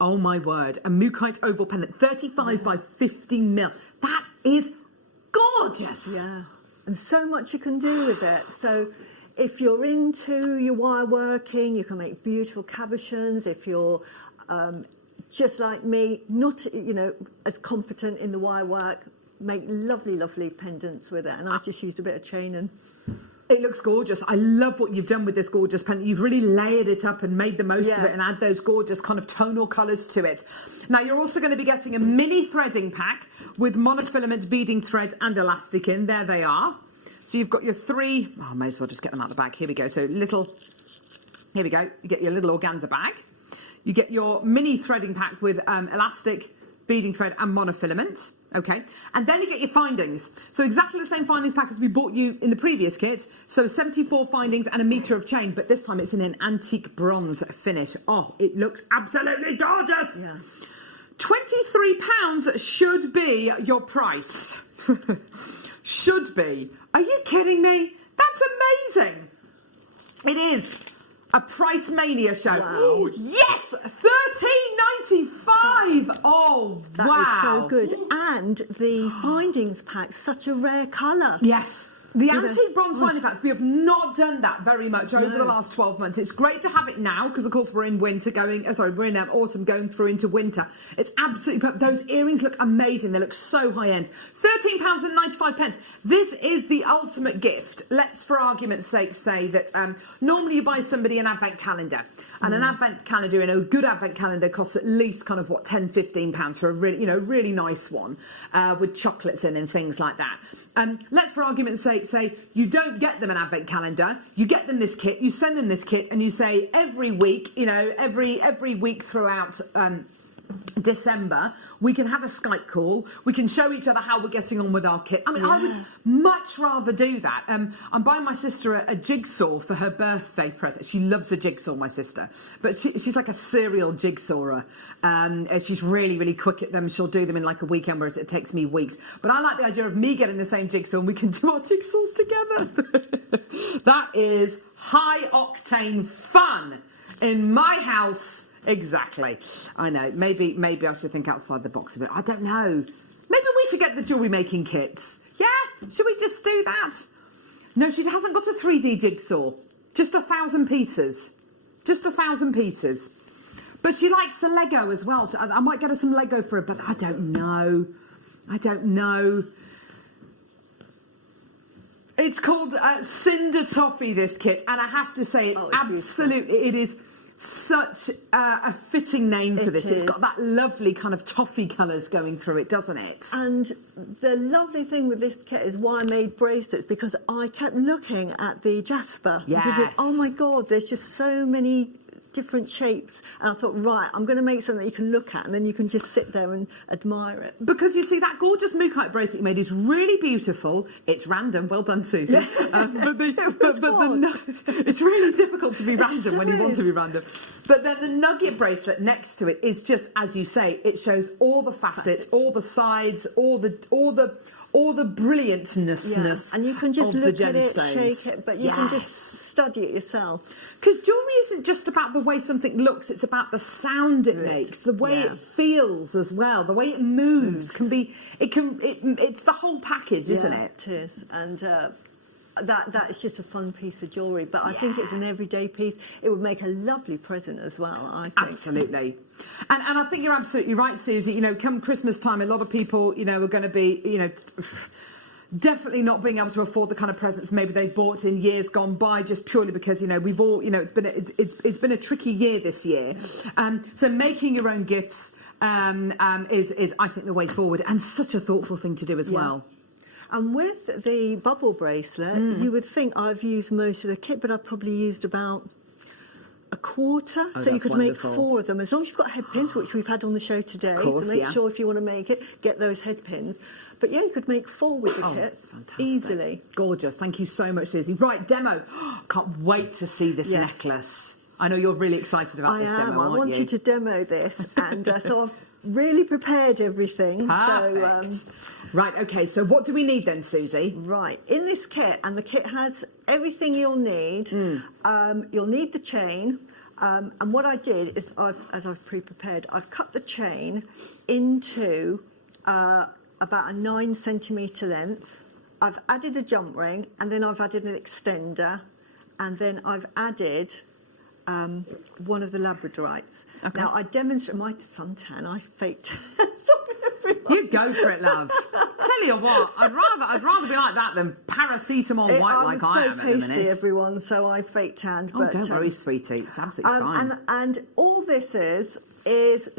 oh my word, a mookaite oval pendant, 35 by 50 mil. That is gorgeous. Yeah, and so much you can do with it. So if you're into your wire working, you can make beautiful cabochons. If you're just like me, not as competent in the wire work, make lovely, lovely pendants with it. And I just used a bit of chain and... It looks gorgeous. I love what you've done with this gorgeous pendant. You've really layered it up and made the most of it and add those gorgeous kind of tonal colours to it. Now, you're also going to be getting a mini threading pack with monofilament beading thread and elastic in. There they are. So you've got your 3... Oh, I may as well just get them out of the bag. Here we go. So here we go. You get your little organza bag. You get your mini threading pack with elastic, beading thread and monofilament. Okay, and then you get your findings. So exactly the same findings pack as we bought you in the previous kit. So 74 findings and a metre of chain, but this time it's in an antique bronze finish. Oh, it looks absolutely gorgeous. Yeah. £23 should be your price. Should be. Are you kidding me? That's amazing. It is a price mania show. Wow. Oh, yes, £13.95. Oh, That wow. is so good. And the findings pack, such a rare colour. Yes. The With antique bronze finding packs, we have not done that very much over No. the last 12 months. It's great to have it now because, of course, we're in winter we're in autumn going through into winter. It's absolutely, those earrings look amazing. They look so high end. £13.95. This is the ultimate gift. Let's, for argument's sake, say that normally you buy somebody an advent calendar. And an advent calendar, a good advent calendar costs at least kind of what, £10, £15 for a really, really nice one with chocolates in and things like that. Let's, for argument's sake, say you don't get them an advent calendar. You get them this kit. You send them this kit, and you say every week, every week throughout December, we can have a Skype call. We can show each other how we're getting on with our kit. I mean, I would much rather do that. I'm buying my sister a jigsaw for her birthday present. She loves a jigsaw, my sister, but she's like a serial jigsawer. She's really, really quick at them. She'll do them in like a weekend, whereas it takes me weeks. But I like the idea of me getting the same jigsaw and we can do our jigsaws together. That is high octane fun in my house. Exactly. I know. Maybe I should think outside the box a bit. I don't know. Maybe we should get the jewellery making kits. Yeah? Should we just do that? No, she hasn't got a 3D jigsaw. Just 1,000 pieces. Just 1,000 pieces. But she likes the Lego as well. So I might get her some Lego for her, but I don't know. I don't know. It's called Cinder Toffee, this kit. And I have to say, it's absolutely, it is such a fitting name for this. It's got that lovely kind of toffee colours going through it, doesn't it? And the lovely thing with this kit is why I made bracelets, because I kept looking at the jasper. Yes. Thinking, oh my God, there's just so many different shapes. And I thought, right, I'm going to make something that you can look at and then you can just sit there and admire it. Because you see, that gorgeous mookaite bracelet you made is really beautiful. It's random. Well done, Susie. It's really difficult to be random when you want to be random. But then the nugget bracelet next to it is just, as you say, it shows all the facets, all the sides, all the brilliantness and you can just of look the at it, gemstones. shake it, but you can just study it yourself. Because jewellery isn't just about the way something looks, it's about the sound it makes, the way it feels as well, the way it moves. It's the whole package, isn't it? It is. And that is just a fun piece of jewellery, but I think it's an everyday piece. It would make a lovely present as well, I think. Absolutely. And I think you're absolutely right, Susie. come Christmas time, a lot of people, are going to be, definitely not being able to afford the kind of presents maybe they bought in years gone by, just purely because we've all it's been a tricky year this year. So making your own gifts is I think the way forward, and such a thoughtful thing to do as well. And with the bubble bracelet, you would think I've used most of the kit, but I've probably used about a quarter. So you could make 4 of them, as long as you've got head pins, which we've had on the show today. Of course, so make sure if you want to make it, get those head pins. But yeah, you could make 4 with the kit. That's fantastic. Easily. Gorgeous. Thank you so much, Susie. Right, demo. Can't wait to see this necklace. I know you're really excited about this demo, aren't you? I wanted to demo this, and so I've really prepared everything. Perfect. Right, okay, so what do we need then, Susie? Right, in this kit, and the kit has everything you'll need. You'll need the chain, and what I did is, as I've pre-prepared, I've cut the chain into about a 9 centimetre length. I've added a jump ring, and then I've added an extender, and then I've added one of the labradorites. Okay. Now, I demonstrate my suntan. I faked. You go for it, love. Tell you what, I'd rather be like that than paracetamol white like I am at the minute. Everyone, so I fake tanned. Oh, don't worry, sweetie. It's absolutely fine. And all this is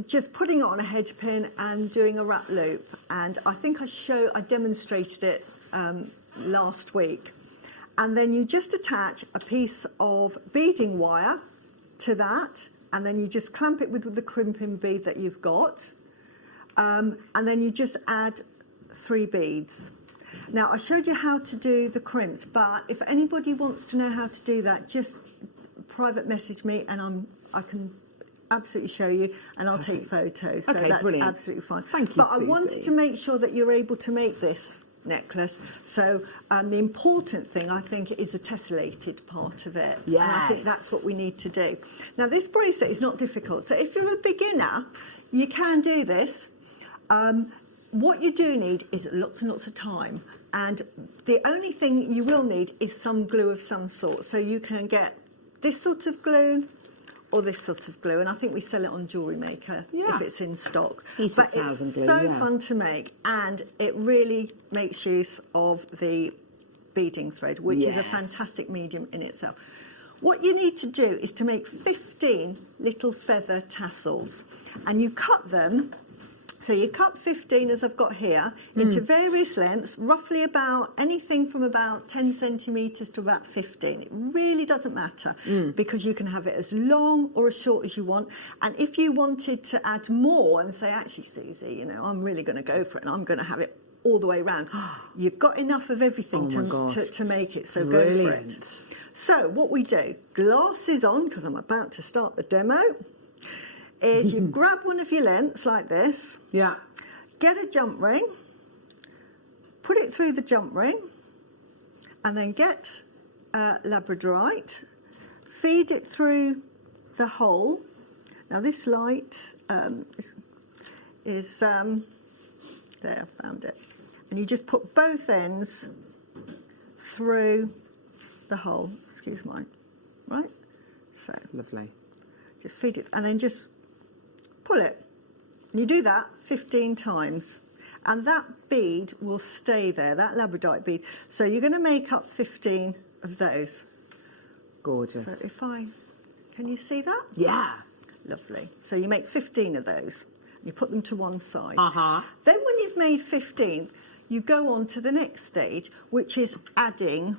just putting it on a head pin and doing a wrap loop. And I think I demonstrated it last week. And then you just attach a piece of beading wire to that, and then you just clamp it with the crimping bead that you've got. And then you just add 3 beads. Now, I showed you how to do the crimps, but if anybody wants to know how to do that, just private message me and I can absolutely show you, and I'll take photos. So that's brilliant. Absolutely fine. Thank you, But Susie. I wanted to make sure that you're able to make this necklace. So the important thing, I think, is the tessellated part of it. Yes. And I think that's what we need to do. Now, this bracelet is not difficult. So if you're a beginner, you can do this. What you do need is lots and lots of time. And the only thing you will need is some glue of some sort. So you can get this sort of glue or this sort of glue. And I think we sell it on JewelleryMaker if it's in stock. E6000 but it's glue, so fun to make. And it really makes use of the beading thread, which is a fantastic medium in itself. What you need to do is to make 15 little feather tassels. And you cut them. So you cut 15, as I've got here, into various lengths, roughly about anything from about 10 centimetres to about 15. It really doesn't matter because you can have it as long or as short as you want. And if you wanted to add more and say, actually, Susie, you know, I'm really going to go for it and I'm going to have it all the way around, you've got enough of everything to make it. So go for it. So what we do, glasses on, because I'm about to start the demo, is you grab one of your lengths like this, get a jump ring, put it through the jump ring, and then get labradorite, feed it through the hole. Now this light is there, I found it. And you just put both ends through the hole, excuse mine, right? So Lovely. just feed it, and then just pull it. And you do that 15 times. And that bead will stay there, that labradorite bead. So you're going to make up 15 of those. Gorgeous. So if can you see that? Yeah. Lovely. So you make 15 of those. You put them to one side. Then when you've made 15, you go on to the next stage, which is adding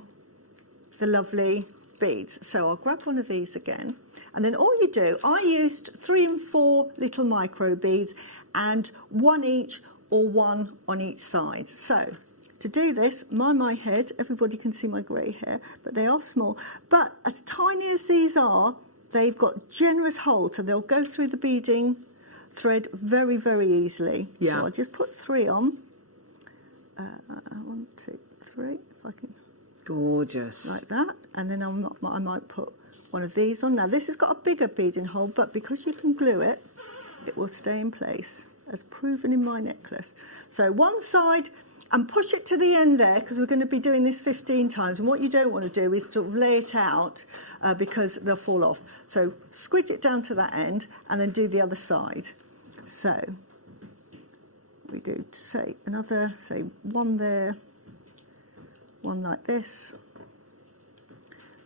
the lovely beads. So I'll grab one of these again. And then all you do, I used 3 and 4 little micro beads and 1 each or 1 on each side. So to do this, my head, everybody can see my grey hair, but they are small. But as tiny as these are, they've got generous holes, so they'll go through the beading thread very, very easily. Yeah. So I'll just put 3 on. 1, 2, 3, if I can. Gorgeous. Like that. And then I might put one of these on. Now this has got a bigger beading hole, but because you can glue it, it will stay in place, as proven in my necklace. So one side, and push it to the end there, because we're going to be doing this 15 times. And what you don't want to do is sort of lay it out because they'll fall off. So squidge it down to that end and then do the other side. So we do, say, one there, one like this,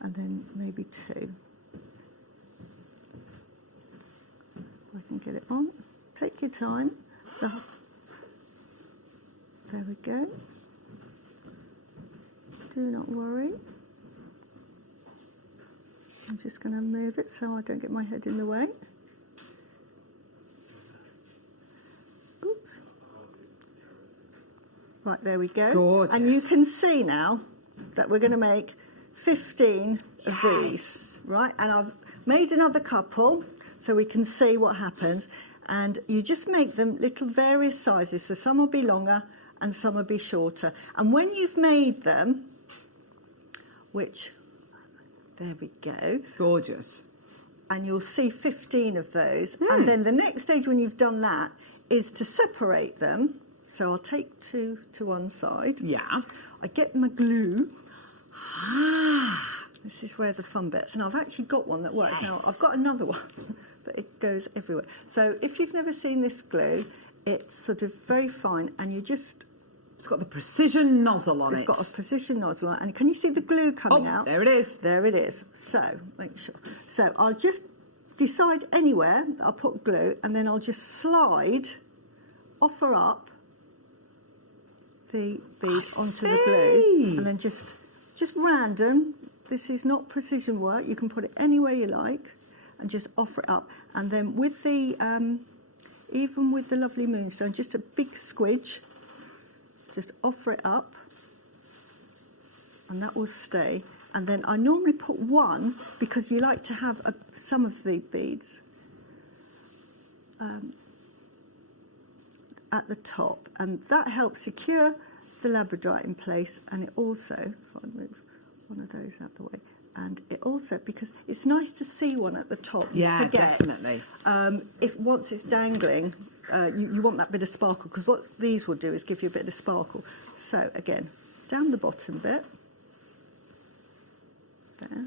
and then maybe 2. I can get it on. Take your time. There we go. Do not worry. I'm just going to move it so I don't get my head in the way. Oops. Right, there we go. Gorgeous. And you can see now that we're going to make 15 of these, right? And I've made another couple so we can see what happens. And you just make them little various sizes. So some will be longer and some will be shorter. And when you've made them, which, there we go. Gorgeous. And you'll see 15 of those. And then the next stage when you've done that is to separate them. So I'll take 2 to one side. Yeah. I get my glue. This is where the fun bits. And I've actually got one that works. Now, I've got another one, but it goes everywhere. So if you've never seen this glue, it's sort of very fine. And you just... It's got the precision nozzle on it. It's got a precision nozzle on it. And can you see the glue coming out? There it is. There it is. So, make sure. So I'll just decide anywhere that I'll put glue, and then I'll just slide, offer up the bead onto the glue, and then just random. This is not precision work. You can put it anywhere you like, and just offer it up. And then with the, even with the lovely moonstone, just a big squidge, just offer it up, and that will stay. And then I normally put one, because you like to have some of the beads at the top, and that helps secure the labradorite in place. And it also, if I move one of those out the way, and it also, because it's nice to see one at the top. Yeah, definitely. If once it's dangling, you want that bit of sparkle, because what these will do is give you a bit of sparkle. So again, down the bottom bit, there.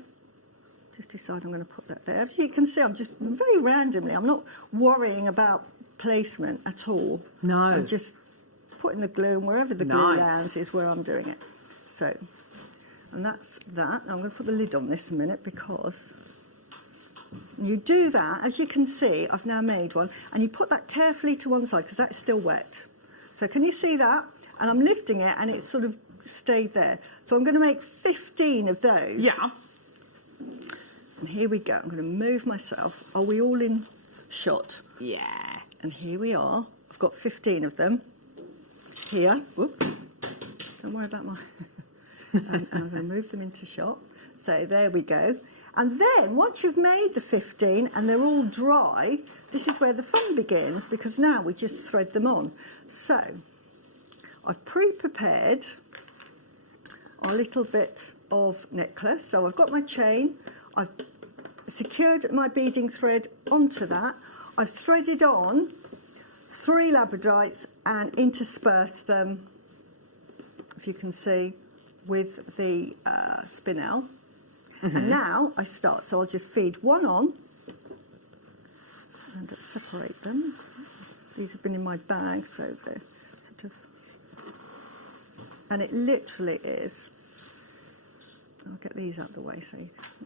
Just decide I'm going to put that there. As you can see, I'm just very randomly. I'm not worrying about placement at all. No. I'm just putting the glue, and wherever the glue lands is where I'm doing it. So, and that's that. I'm going to put the lid on this a minute, because you do that. As you can see, I've now made one, and you put that carefully to one side, because that's still wet. So can you see that? And I'm lifting it, and it's sort of stayed there. So I'm going to make 15 of those. Yeah. And here we go. I'm going to move myself. Are we all in shot? Yeah. And here we are. I've got 15 of them here. Whoops. Don't worry about my... and I'm going to move them into shot. So there we go. And then once you've made the 15 and they're all dry, this is where the fun begins, because now we just thread them on. So I've pre-prepared our little bit of necklace. So I've got my chain, I've secured my beading thread onto that, I've threaded on 3 labradorites and interspersed them, if you can see, with the spinel. And now I start, so I'll just feed one on and separate them. These have been in my bag, so they're sort of, and it literally is, I'll get these out of the way, so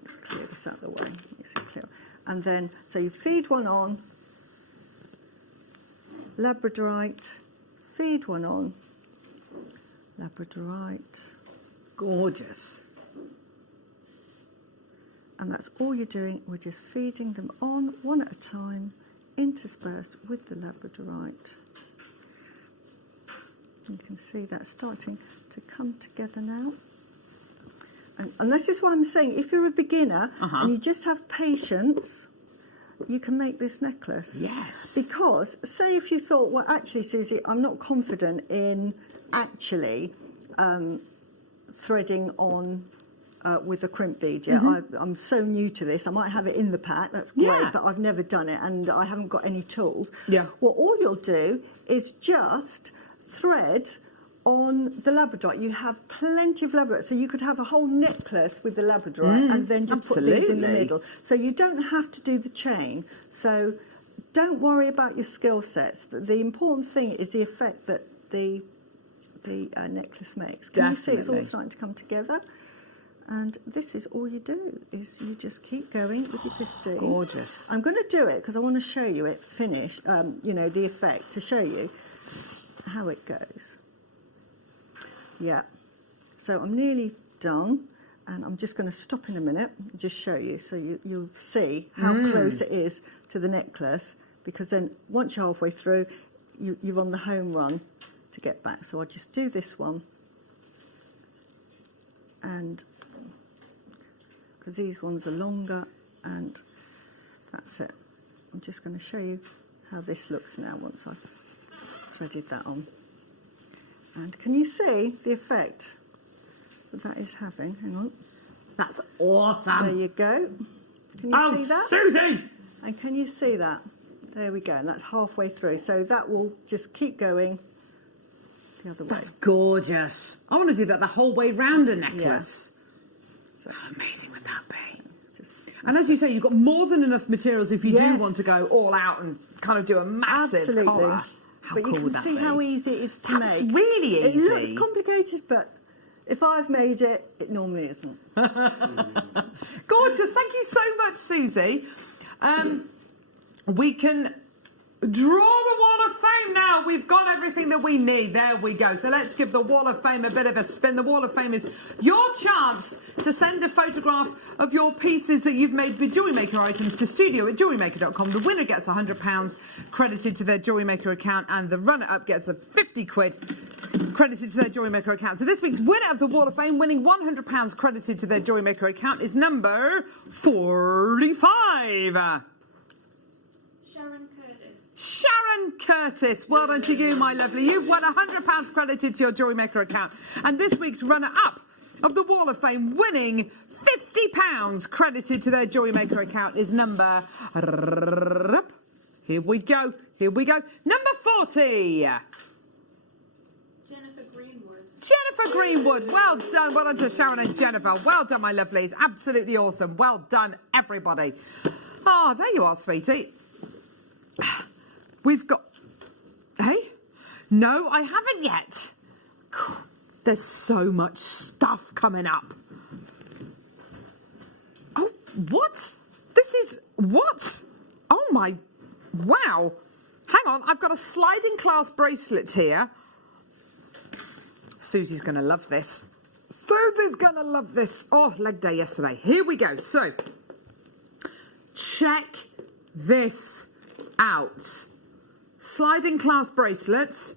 let's clear this out of the way, makes it clear. And then, so you feed one on, labradorite, feed one on, labradorite. Gorgeous. And that's all you're doing. We're just feeding them on one at a time, interspersed with the labradorite. You can see that starting to come together now. And this is why I'm saying, if you're a beginner and you just have patience, you can make this necklace. Yes. Because, say if you thought, well, actually, Susie, I'm not confident in actually threading on with a crimp bead yet. I'm so new to this. I might have it in the pack, that's great, but I've never done it and I haven't got any tools. Yeah. Well, all you'll do is just thread on the labradorite. You have plenty of labradorite, so you could have a whole necklace with the labradorite and then just put these in the middle. So you don't have to do the chain. So don't worry about your skill sets. The important thing is the effect that the necklace makes. Can you see it's all starting to come together? And this is all you do, is you just keep going with the 15. Gorgeous. I'm going to do it because I want to show you it finish, you know, the effect, to show you how it goes. Yeah. So I'm nearly done, and I'm just going to stop in a minute and just show you, so you'll see how close it is to the necklace, because then once you're halfway through, you're on the home run to get back. So I'll just do this one, and because these ones are longer, and that's it. I'm just going to show you how this looks now once I've threaded that on. And can you see the effect that is having? Hang on. That's awesome. There you go. Can you see that? Susie! And can you see that? There we go. And that's halfway through. So that will just keep going the other way. That's gorgeous. I want to do that the whole way round a necklace. So, how amazing would that be? And as you say, you've got more than enough materials if you do want to go all out and kind of do a massive collar. How but cool you would can that see be? how easy it is to That's make. really easy. It looks complicated, but if I've made it, it normally isn't. Gorgeous. Thank you so much, Susie. We can draw a wall of fame now. We've got everything that we need. There we go. So let's give the wall of fame a bit of a spin. The wall of fame is your chance to send a photograph of your pieces that you've made with Jewellery Maker items to studio@jewellerymaker.com. The winner gets £100 credited to their Jewellery Maker account, and the runner-up gets a £50 credited to their JewelleryMaker account. So this week's winner of the Wall of Fame, winning £100 credited to their JewelleryMaker account, is number 45. Sharon Curtis, well done to you, my lovely. You've won £100 credited to your JewelleryMaker account. And this week's runner-up of the Wall of Fame, winning £50 credited to their JewelleryMaker account, is number... Here we go. Number 40. Jennifer Greenwood, well done to Sharon and Jennifer. Well done, my lovelies. Absolutely awesome. Well done, everybody. Oh, there you are, sweetie. We've got... Hey? No, I haven't yet. There's so much stuff coming up. Oh, what? This is... What? Oh, my... Wow. Hang on, I've got a sliding clasp bracelet here. Susie's going to love this. Oh, leg day yesterday. Here we go. So, check this out. Sliding clasp bracelet.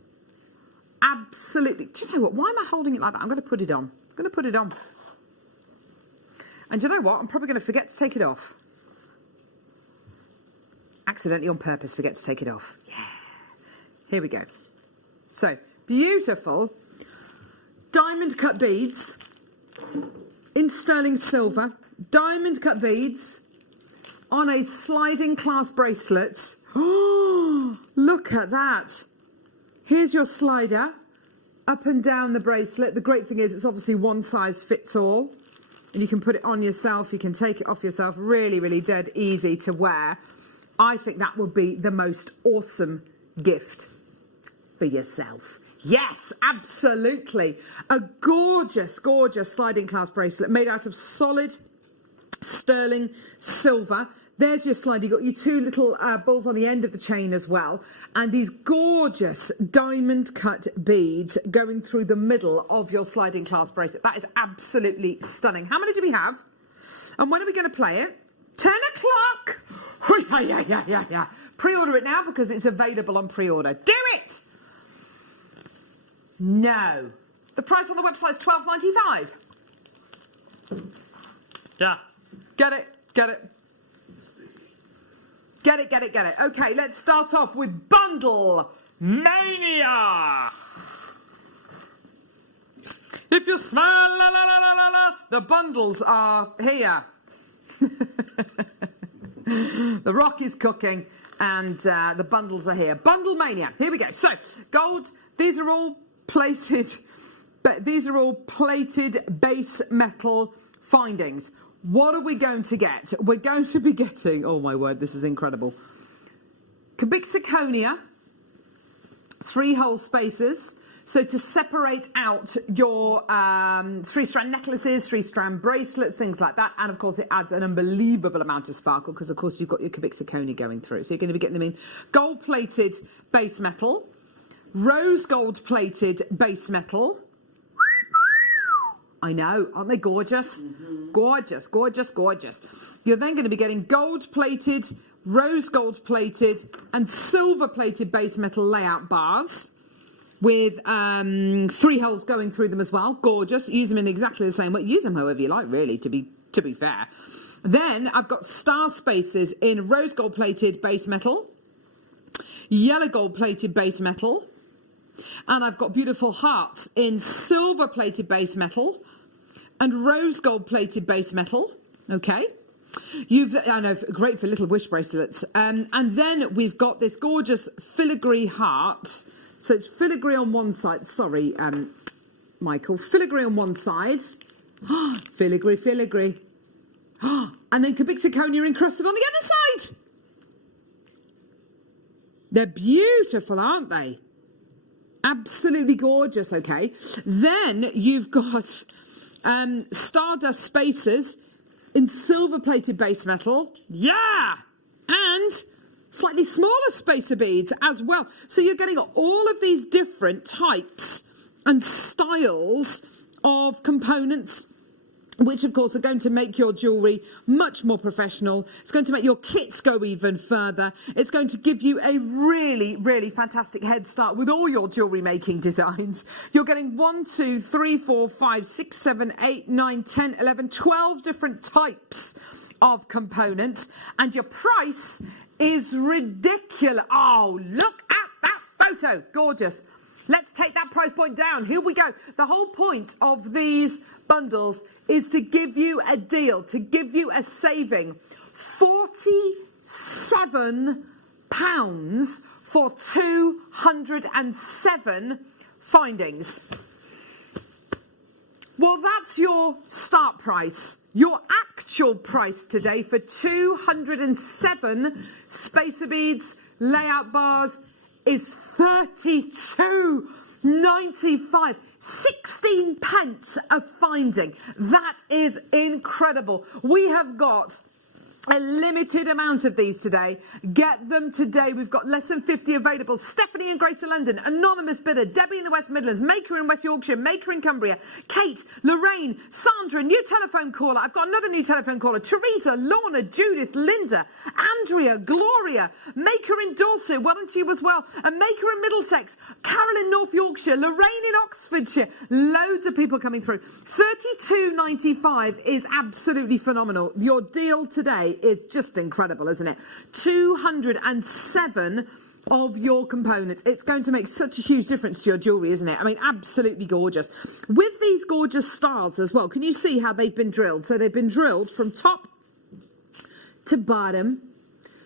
Absolutely. Do you know what? Why am I holding it like that? I'm going to put it on. And do you know what? I'm probably going to forget to take it off. Accidentally on purpose, forget to take it off. Yeah. Here we go. So, beautiful diamond cut beads in sterling silver. Diamond cut beads on a sliding clasp bracelet. Oh, look at that. Here's your slider up and down the bracelet. The great thing is it's obviously one size fits all. And you can put it on yourself. You can take it off yourself. Really, really dead easy to wear. I think that would be the most awesome gift for yourself. Yes, absolutely. A gorgeous, gorgeous sliding clasp bracelet made out of solid sterling silver. There's your slide. You've got your two little balls on the end of the chain as well. And these gorgeous diamond cut beads going through the middle of your sliding clasp bracelet. That is absolutely stunning. How many do we have? And when are we going to play it? 10 o'clock. Yeah. Pre-order it now because it's available on pre-order. Do it! No. The price on the website is $12.95. Yeah. Get it. Okay, let's start off with Bundle Mania. If you smell, la, la, la, la, la, la, the bundles are here. The rock is cooking and the bundles are here. Bundle Mania. Here we go. So, gold. These are all plated base metal findings. What are we going to get? We're going to be getting, oh my word, this is incredible. Cubic zirconia, 3-hole spacers. So to separate out your 3-strand necklaces, 3-strand bracelets, things like that. And of course it adds an unbelievable amount of sparkle because of course you've got your cubic zirconia going through. So you're going to be getting them in gold-plated base metal, rose gold-plated base metal. I know, aren't they gorgeous? Mm-hmm. Gorgeous. You're then going to be getting gold-plated, rose gold-plated, and silver-plated base metal layout bars with 3 holes going through them as well. Gorgeous. Use them in exactly the same way. Use them however you like, really, to be fair. Then I've got star spacers in rose gold-plated base metal, yellow gold-plated base metal, and I've got beautiful hearts in silver-plated base metal and rose gold-plated base metal. Okay. I know, great for little wish bracelets. And then we've got this gorgeous filigree heart. So it's filigree on one side. Sorry, Michael. Filigree on one side. Filigree. And then cubic zirconia encrusted on the other side. They're beautiful, aren't they? Absolutely gorgeous, okay. Then you've got stardust spacers in silver-plated base metal. Yeah! And slightly smaller spacer beads as well. So you're getting all of these different types and styles of components which of course are going to make your jewellery much more professional. It's going to make your kits go even further. It's going to give you a really, really fantastic head start with all your jewellery making designs. You're getting 1, 2, 3, 4, 5, 6, 7, 8, 9, 10, 11, 12 different types of components, and your price is ridiculous. Oh, look at that photo. Gorgeous. Let's take that price point down. Here we go. The whole point of these bundles is to give you a deal, to give you a saving. £47 for 207 findings. Well, that's your start price. Your actual price today for 207 spacer beads, layout bars, is £32.95. 16 pence a finding. That is incredible. We have got a limited amount of these today. Get them today. We've got less than 50 available. Stephanie in Greater London, Anonymous Bidder, Debbie in the West Midlands, Maker in West Yorkshire, Maker in Cumbria, Kate, Lorraine, Sandra, new telephone caller. I've got another new telephone caller. Teresa, Lorna, Judith, Linda, Andrea, Gloria, Maker in Dorset, well done to you as well, and Maker in Middlesex, Carol in North Yorkshire, Lorraine in Oxfordshire. Loads of people coming through. £32.95 is absolutely phenomenal. Your deal today is just incredible, isn't it? 207 of your components. It's going to make such a huge difference to your jewellery, isn't it? I mean, absolutely gorgeous. With these gorgeous stars as well, can you see how they've been drilled? So they've been drilled from top to bottom.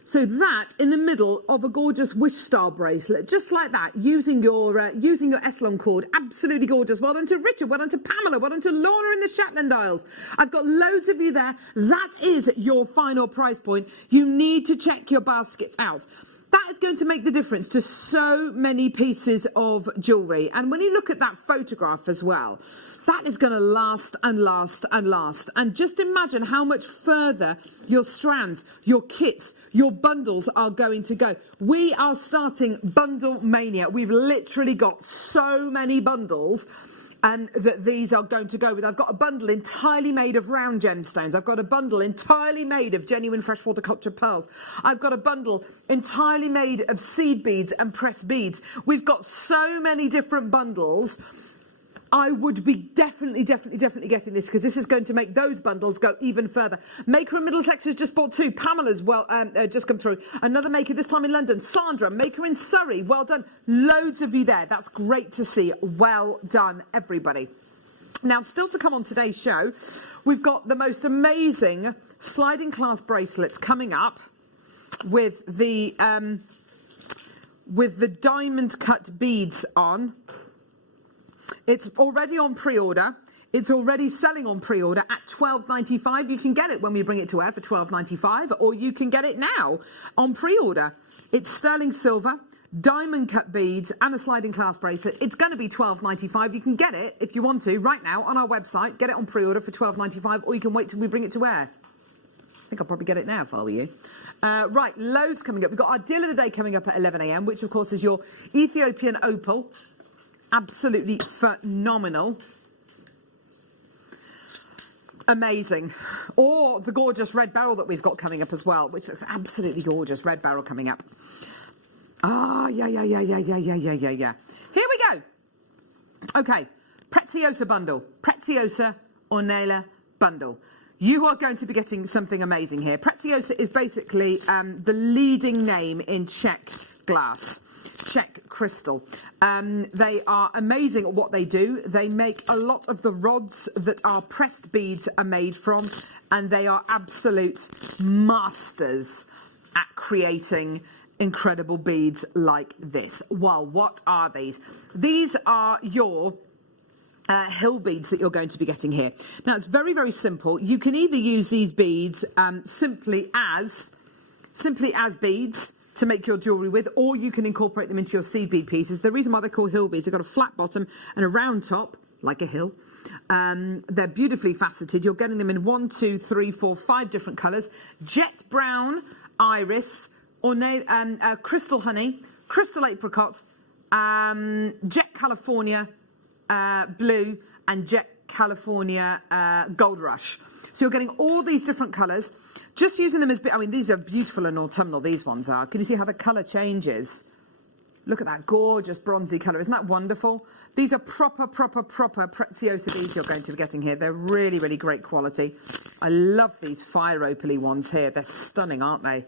So that in the middle of a gorgeous wish star bracelet, just like that, using your Eslon cord, absolutely gorgeous. Well done to Richard, well done to Pamela, well done to Lorna in the Shetland Isles. I've got loads of you there. That is your final price point. You need to check your baskets out. That is going to make the difference to so many pieces of jewellery. And when you look at that photograph as well, that is going to last and last and last. And just imagine how much further your strands, your kits, your bundles are going to go. We are starting Bundle Mania. We've literally got so many bundles and that these are going to go with. I've got a bundle entirely made of round gemstones. I've got a bundle entirely made of genuine freshwater culture pearls. I've got a bundle entirely made of seed beads and pressed beads. We've got so many different bundles. I would be definitely getting this, because this is going to make those bundles go even further. Maker in Middlesex has just bought 2. Pamela's just come through. Another Maker, this time in London. Sandra, Maker in Surrey. Well done. Loads of you there. That's great to see. Well done, everybody. Now, still to come on today's show, we've got the most amazing sliding clasp bracelets coming up with the diamond cut beads on. It's already on pre-order. It's already selling on pre-order at £12.95. You can get it when we bring it to air for £12.95, or you can get it now on pre-order. It's sterling silver, diamond cut beads, and a sliding clasp bracelet. It's going to be £12.95. You can get it, if you want to, right now on our website. Get it on pre-order for £12.95, or you can wait till we bring it to air. I think I'll probably get it now if I were you. Right, loads coming up. We've got our deal of the day coming up at 11 a.m, which, of course, is your Ethiopian opal. Absolutely phenomenal. Amazing. Or the gorgeous red beryl that we've got coming up as well, which looks absolutely gorgeous. Red beryl coming up. Ah, yeah. Here we go. Okay. Preziosa bundle. Preziosa Ornella bundle. You are going to be getting something amazing here. Preziosa is basically the leading name in Czech glass. Czech crystal. They are amazing at what they do. They make a lot of the rods that our pressed beads are made from, and they are absolute masters at creating incredible beads like this. Well, what are these? These are your hill beads that you're going to be getting here. Now, it's very, very simple. You can either use these beads simply as beads to make your jewellery with, or you can incorporate them into your seed bead pieces. The reason why they're called hill beads, they've got a flat bottom and a round top, like a hill. They're beautifully faceted. You're getting them in 1, 2, 3, 4, 5 different colours. Jet brown, iris, crystal honey, crystal apricot, jet California, blue, and jet California Gold Rush. So you're getting all these different colours. Just using them as, I mean, these are beautiful and autumnal, these ones are. Can you see how the colour changes? Look at that gorgeous bronzy colour. Isn't that wonderful? These are proper Preziosa beads you're going to be getting here. They're really, really great quality. I love these fire opaly ones here. They're stunning, aren't they?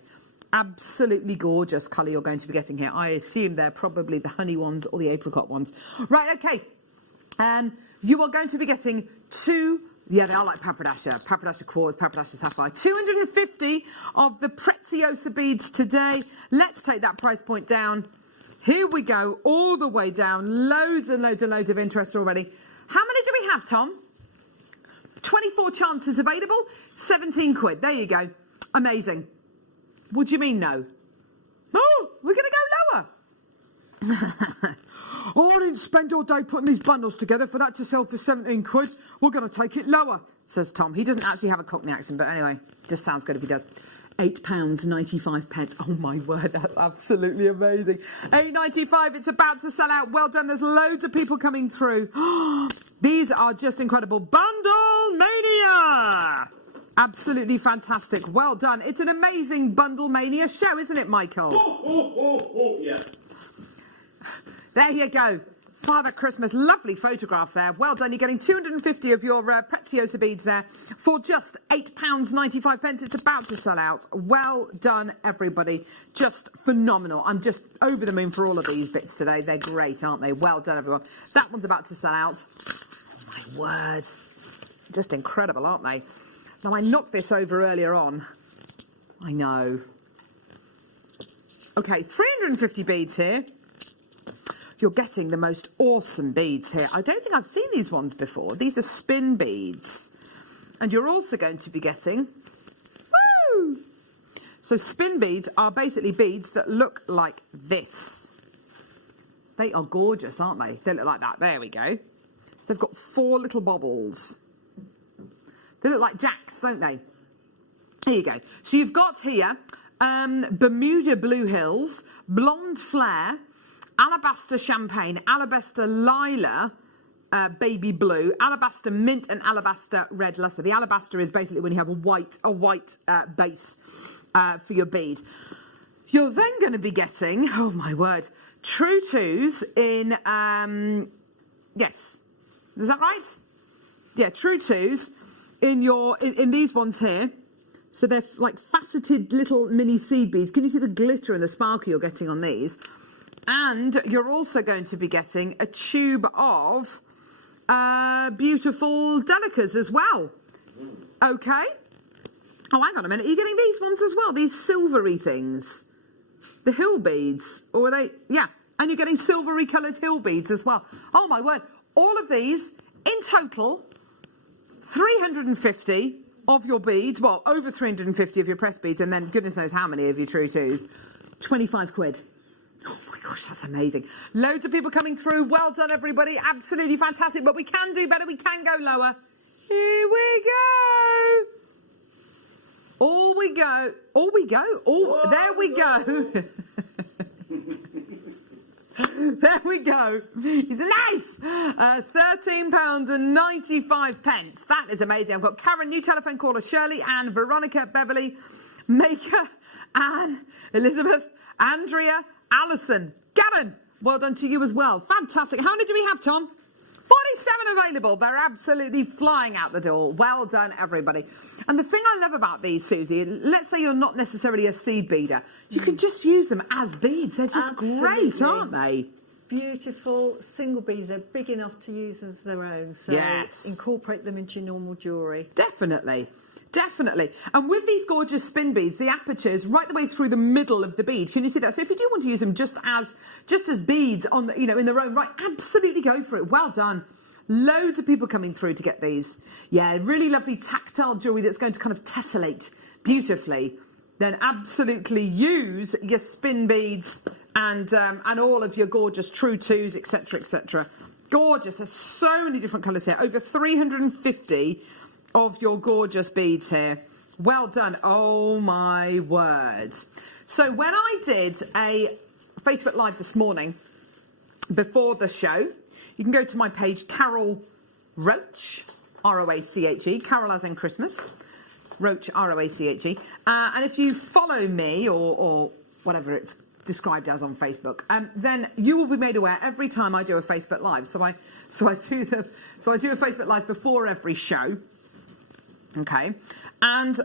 Absolutely gorgeous colour you're going to be getting here. I assume they're probably the honey ones or the apricot ones. Right, okay. You are going to be getting two... Yeah, they are like Papradasha quartz, Papradasha sapphire. 250 of the Preziosa beads today. Let's take that price point down. Here we go, all the way down. Loads and loads and loads of interest already. How many do we have, Tom? 24 chances available, 17 quid. There you go. Amazing. What do you mean, no? Oh, we're going to go lower. Oh, I didn't spend all day putting these bundles together for that to sell for 17 quid. We're going to take it lower, says Tom. He doesn't actually have a Cockney accent, but anyway, just sounds good if he does. £8.95. Oh my word, that's absolutely amazing. £8.95, it's about to sell out. Well done, there's loads of people coming through. These are just incredible. Bundle Mania! Absolutely fantastic. Well done. It's an amazing Bundle Mania show, isn't it, Michael? Yeah. There you go. Father Christmas, lovely photograph there. Well done. You're getting 250 of your Preziosa beads there for just £8.95. It's about to sell out. Well done, everybody. Just phenomenal. I'm just over the moon for all of these bits today. They're great, aren't they? Well done, everyone. That one's about to sell out. Oh, my word. Just incredible, aren't they? Now, I knocked this over earlier on. I know. Okay, 350 beads here. You're getting the most awesome beads here. I don't think I've seen these ones before. These are spin beads. And you're also going to be getting... Woo! So spin beads are basically beads that look like this. They are gorgeous, aren't they? They look like that. There we go. They've got 4 little bobbles. They look like jacks, don't they? Here you go. So you've got here Bermuda Blue Hills, Blonde Flare, Alabaster Champagne, Alabaster Lila, Baby Blue, Alabaster Mint, and Alabaster Red Luster. The alabaster is basically when you have a white base for your bead. You're then going to be getting, oh my word, True Twos in, yes, is that right? Yeah, True Twos in these ones here. So they're like faceted little mini seed beads. Can you see the glitter and the sparkle you're getting on these? And you're also going to be getting a tube of beautiful delicas as well. Okay. Oh, hang on a minute. Are you getting these ones as well? These silvery things. The hill beads. Or are they? Yeah. And you're getting silvery coloured hill beads as well. Oh, my word. All of these, in total, 350 of your beads. Well, over 350 of your press beads. And then goodness knows how many of your True Twos. 25 quid. Oh my gosh, that's amazing. Loads of people coming through. Well done, everybody. Absolutely fantastic. But we can do better. We can go lower. Here we go. All we go. All we go. Oh, there we go. There we go. Nice. £13.95. That is amazing. I've got Karen, new telephone caller, Shirley, Anne, Veronica, Beverly, Maker, Anne, Elizabeth, Andrea, Alison, Gavin, well done to you as well. Fantastic. How many do we have, Tom? 47 available. They're absolutely flying out the door. Well done, everybody. And the thing I love about these, Susie, let's say you're not necessarily a seed beader. You can just use them as beads. They're just great, aren't they? Beautiful single beads. They're big enough to use as their own. So yes. Incorporate them into your normal jewellery. Definitely. Definitely. And with these gorgeous spin beads, the apertures right the way through the middle of the bead. Can you see that? So if you do want to use them just as beads on the, in their own right, absolutely go for it. Well done. Loads of people coming through to get these. Yeah, really lovely tactile jewellery that's going to kind of tessellate beautifully. Then absolutely use your spin beads and all of your gorgeous True Twos, etc., etc. Gorgeous. There's so many different colours here. Over 350 of your gorgeous beads here. Well done. Oh my word. So when I did a Facebook Live this morning before the show, you can go to my page, Carol Roche, R-O-A-C-H-E, Carol as in Christmas, Roche, R-O-A-C-H-E. And if you follow me or whatever it's described as on Facebook, then you will be made aware every time I do a Facebook Live. So I do a Facebook Live before every show. Okay, and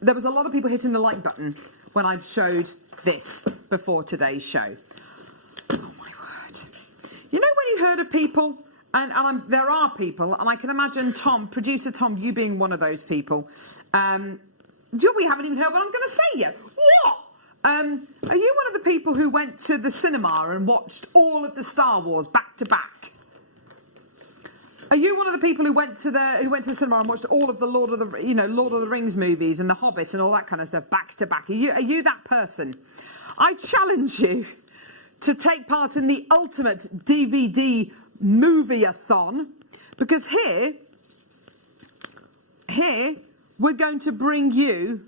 there was a lot of people hitting the like button when I showed this before today's show. Oh my word! You know when you heard of people, and there are people, and I can imagine Tom, producer Tom, you being one of those people. We haven't even heard what I'm going to say yet. What? Are you one of the people who went to the cinema and watched all of the Star Wars back to back? Are you one of the people who went to the cinema and watched all of the Lord of the Rings movies and The Hobbit and all that kind of stuff back to back? Are you that person? I challenge you to take part in the ultimate DVD movie-a-thon, because here we're going to bring you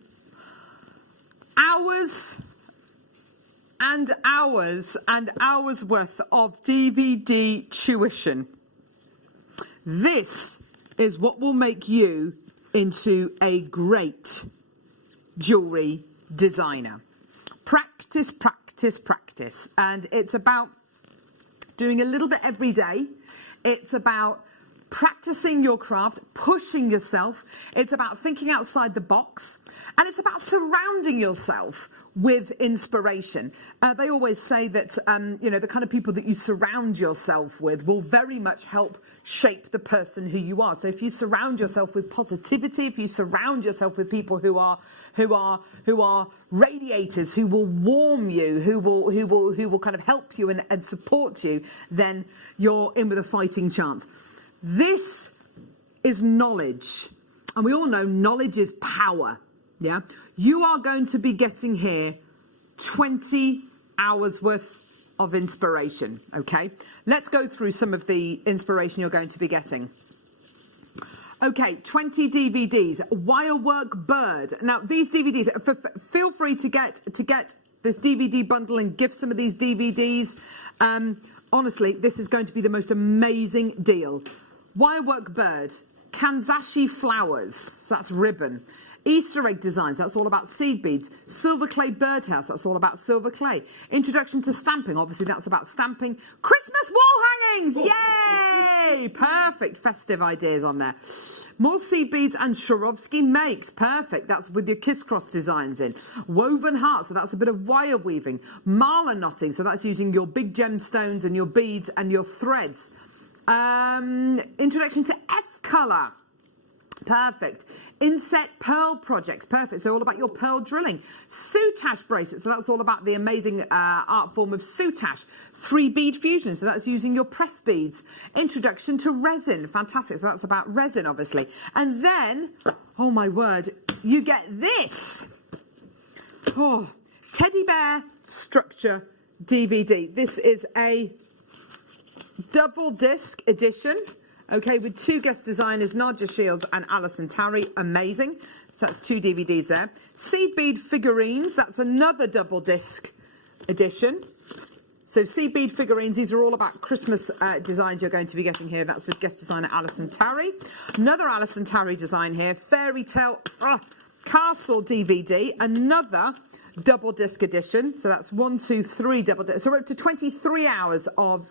hours and hours and hours worth of DVD tuition. This is what will make you into a great jewellery designer. Practice, practice, practice. And it's about doing a little bit every day. It's about practicing your craft, pushing yourself. It's about thinking outside the box. And it's about surrounding yourself with inspiration. They always say that, the kind of people that you surround yourself with will very much help shape the person who you are. So if you surround yourself with positivity, if you surround yourself with people who are radiators, who will warm you, who will kind of help you and support you, then you're in with a fighting chance. This is knowledge. And we all know knowledge is power. Yeah. You are going to be getting here 20 hours worth of inspiration. Okay. Let's go through some of the inspiration you're going to be getting. Okay, 20 DVDs. Wirework Bird. Now, these DVDs, feel free to get this DVD bundle and gift some of these DVDs. Honestly, this is going to be the most amazing deal. Wirework Bird. Kanzashi Flowers. So that's ribbon. Easter egg designs, that's all about seed beads. Silver clay birdhouse, that's all about silver clay. Introduction to stamping, obviously that's about stamping. Christmas wall hangings, yay! Perfect, festive ideas on there. More seed beads and Swarovski makes, perfect. That's with your kiss cross designs in. Woven hearts, so that's a bit of wire weaving. Mala knotting, so that's using your big gemstones and your beads and your threads. Introduction to F-colour. Perfect. Inset pearl projects. Perfect. So all about your pearl drilling. Soutache bracelets. So that's all about the amazing art form of soutache. 3-bead fusion. So that's using your press beads. Introduction to resin. Fantastic. So that's about resin, obviously. And then, oh my word, you get this. Oh, teddy bear structure DVD. This is a double disc edition. Okay, with 2 guest designers, Nadja Shields and Alison Tarry. Amazing. So that's 2 DVDs there. Seed bead figurines. That's another double disc edition. So seed bead figurines. These are all about Christmas designs you're going to be getting here. That's with guest designer Alison Tarry. Another Alison Tarry design here. Fairy Tale Castle DVD. Another double disc edition. So that's 1, 2, 3 double disc. So we're up to 23 hours of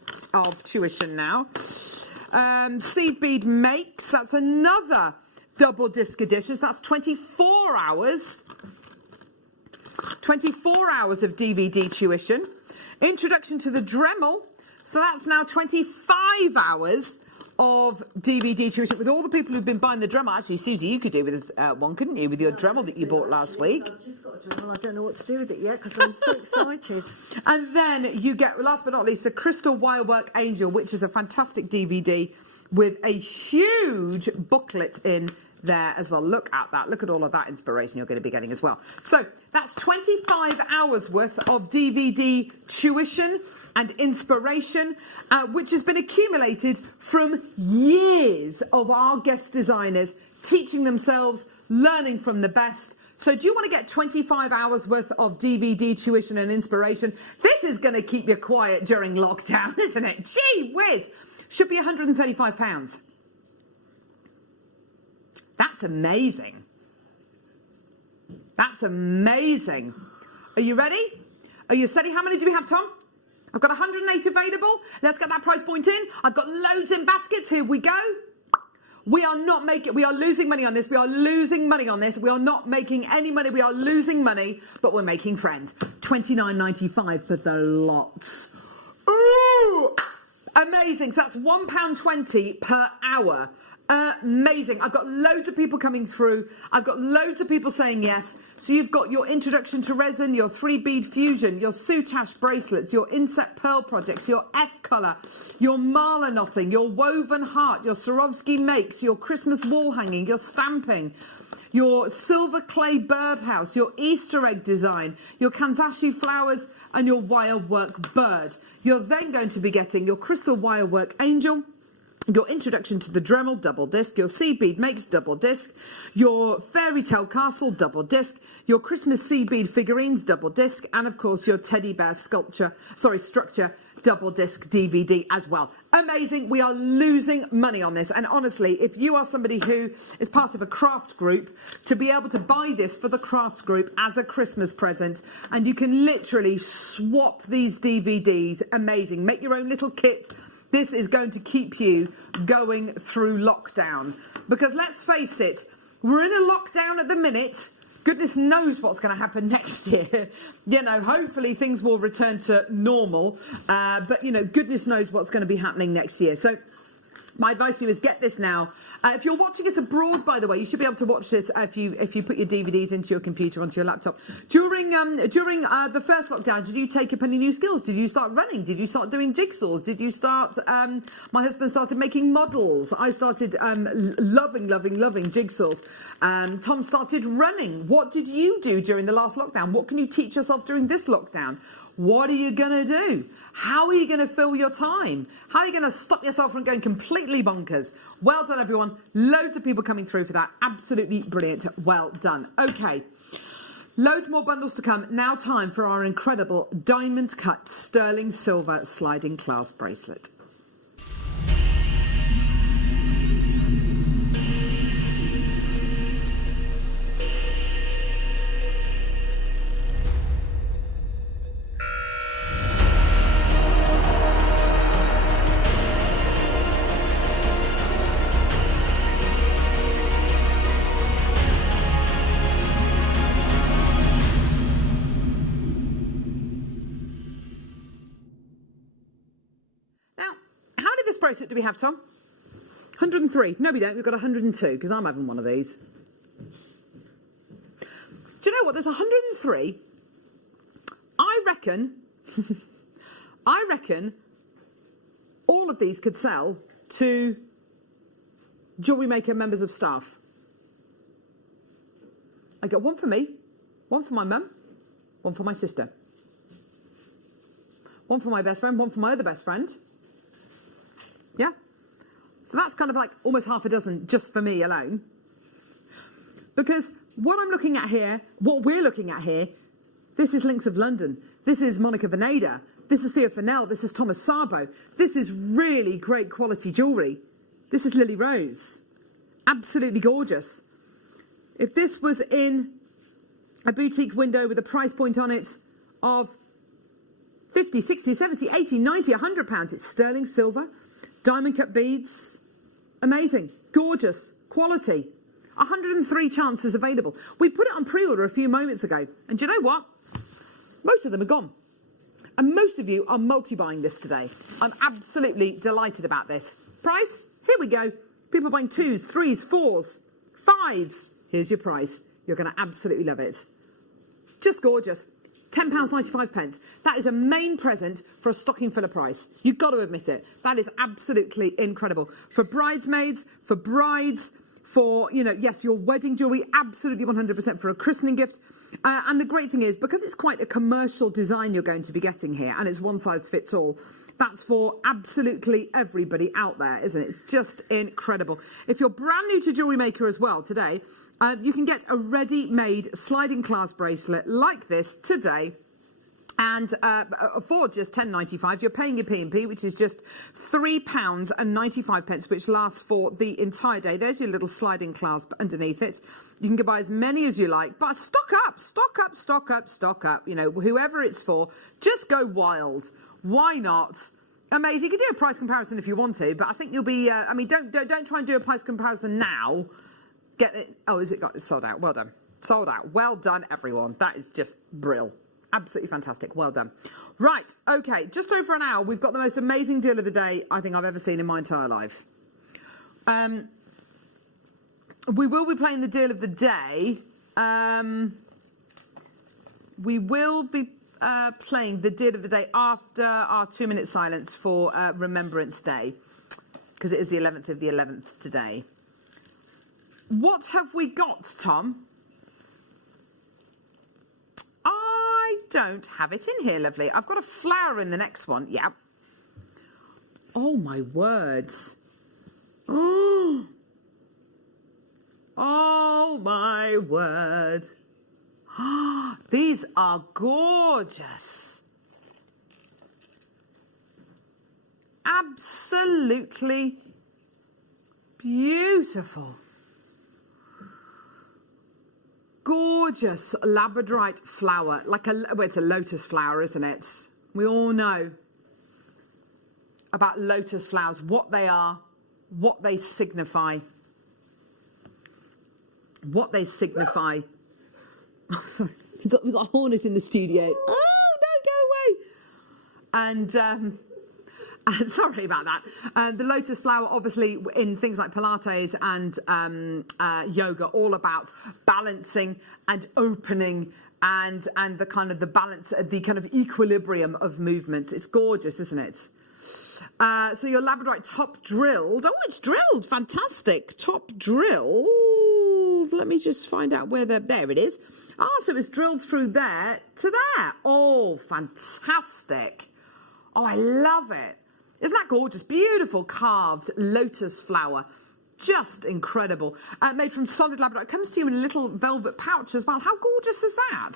tuition now. Seed bead makes, that's another double disc edition. So that's 24 hours. 24 hours of DVD tuition. Introduction to the Dremel. So that's now 25 hours of DVD tuition with all the people who've been buying the Dremel. Actually, Susie, you could do with this one, couldn't you, with your Dremel that you bought last week? I've just got a Dremel. I don't know what to do with it yet because I'm so excited. And then you get, last but not least, the Crystal Wirework Angel, which is a fantastic DVD with a huge booklet in there as well. Look at that. Look at all of that inspiration you're going to be getting as well. So that's 25 hours worth of DVD tuition and inspiration, which has been accumulated from years of our guest designers teaching themselves, learning from the best. So do you want to get 25 hours worth of DVD tuition and inspiration? This is going to keep you quiet during lockdown, isn't it? Gee whiz. Should be £135. That's amazing. That's amazing. Are you ready? Are you steady? How many do we have, Tom? I've got 108 available. Let's get that price point in. I've got loads in baskets. Here we go. We are losing money on this. We are losing money on this. We are not making any money. We are losing money, but we're making friends. £29.95 for the lots. Ooh, amazing. So that's £1.20 per hour. Amazing. I've got loads of people coming through. I've got loads of people saying yes. So you've got your introduction to resin, your 3-bead fusion, your soutache bracelets, your inset pearl projects, your F colour, your mala knotting, your woven heart, your Swarovski makes, your Christmas wall hanging, your stamping, your silver clay birdhouse, your Easter egg design, your Kanzashi flowers, and your wire work bird. You're then going to be getting your crystal wire work angel, your introduction to the Dremel double disc, your sea bead makes double disc, your fairy tale castle double disc, your Christmas sea bead figurines double disc, and of course your teddy bear structure double disc DVD as well. Amazing. We are losing money on this, and honestly, if you are somebody who is part of a craft group, to be able to buy this for the craft group as a Christmas present, and you can literally swap these DVDs, amazing. Make your own little kits. This is going to keep you going through lockdown. Because let's face it, we're in a lockdown at the minute. Goodness knows what's going to happen next year. You know, hopefully things will return to normal. But, you know, goodness knows what's going to be happening next year. So my advice to you is get this now. If you're watching this abroad, by the way, you should be able to watch this if you put your DVDs into your computer, onto your laptop. During the first lockdown, did you take up any new skills? Did you start running? Did you start doing jigsaws? Did you start... my husband started making models. I started loving jigsaws. Tom started running. What did you do during the last lockdown? What can you teach yourself during this lockdown? What are you going to do? How are you going to fill your time? How are you going to stop yourself from going completely bonkers? Well done, everyone. Loads of people coming through for that. Absolutely brilliant. Well done. Okay. Loads more bundles to come. Now time for our incredible diamond cut sterling silver sliding clasp bracelet. Bracelet do we have, Tom? 103. No, we don't. We've got 102 because I'm having one of these. Do you know what? There's 103. I reckon all of these could sell to JewelleryMaker members of staff. I got one for me, one for my mum, one for my sister, one for my best friend, one for my other best friend. Yeah, so that's kind of like almost half a dozen just for me alone. Because what I'm looking at here, what we're looking at here, this is Links of London. This is Monica Veneda. This is Theo Fennell. This is Thomas Sabo. This is really great quality jewellery. This is Lily Rose. Absolutely gorgeous. If this was in a boutique window with a price point on it of 50, 60, 70, 80, 90, £100, it's sterling silver. Diamond cut beads, amazing, gorgeous, quality. 103 chances available. We put it on pre-order a few moments ago, and do you know what? Most of them are gone. And most of you are multi-buying this today. I'm absolutely delighted about this. Price? Here we go. People buying 2s, 3s, 4s, 5s. Here's your price. You're going to absolutely love it. Just gorgeous. £10.95. That is a main present for a stocking filler price. You've got to admit it. That is absolutely incredible. For bridesmaids, for brides, for, you know, yes, your wedding jewellery, absolutely 100% for a christening gift. And the great thing is, because it's quite a commercial design you're going to be getting here, and it's one size fits all, that's for absolutely everybody out there, isn't it? It's just incredible. If you're brand new to JewelleryMaker as well today, you can get a ready-made sliding clasp bracelet like this today And for just £10.95, you're paying your P&P, which is just £3.95, which lasts for the entire day. There's your little sliding clasp underneath it. You can buy as many as you like, but stock up, stock up, stock up, stock up. You know, whoever it's for, just go wild. Why not? Amazing. You can do a price comparison if you want to, but I think you'll be. I mean, don't try and do a price comparison now. Get it? Oh, is it got sold out? Well done, sold out. Well done, everyone. That is just brill. Absolutely fantastic. Well done. Right. Okay. Just over an hour. We've got the most amazing deal of the day I think I've ever seen in my entire life. We will be playing the deal of the day. We will be playing the deal of the day after our 2-minute silence for Remembrance Day, because it is the 11th of the 11th today. What have we got, Tom? I don't have it in here, lovely. I've got a flower in the next one. Yeah. Oh, my words. Oh. Oh, my word. These are gorgeous. Absolutely beautiful. Gorgeous labradorite flower, well, it's a lotus flower, isn't it? We all know about lotus flowers, what they are, what they signify. What they signify. Oh, sorry, we've got a hornet in the studio. Oh no, go away! And sorry about that. The lotus flower, obviously, in things like Pilates and yoga, all about balancing and opening and the kind of the balance, the kind of equilibrium of movements. It's gorgeous, isn't it? So your labradorite top drilled. Oh, it's drilled. Fantastic. Top drilled. Let me just find out where there it is. Oh, so it's drilled through there to there. Oh, fantastic. Oh, I love it. Isn't that gorgeous? Beautiful carved lotus flower. Just incredible. Made from solid labradorite. It comes to you in a little velvet pouch as well. How gorgeous is that?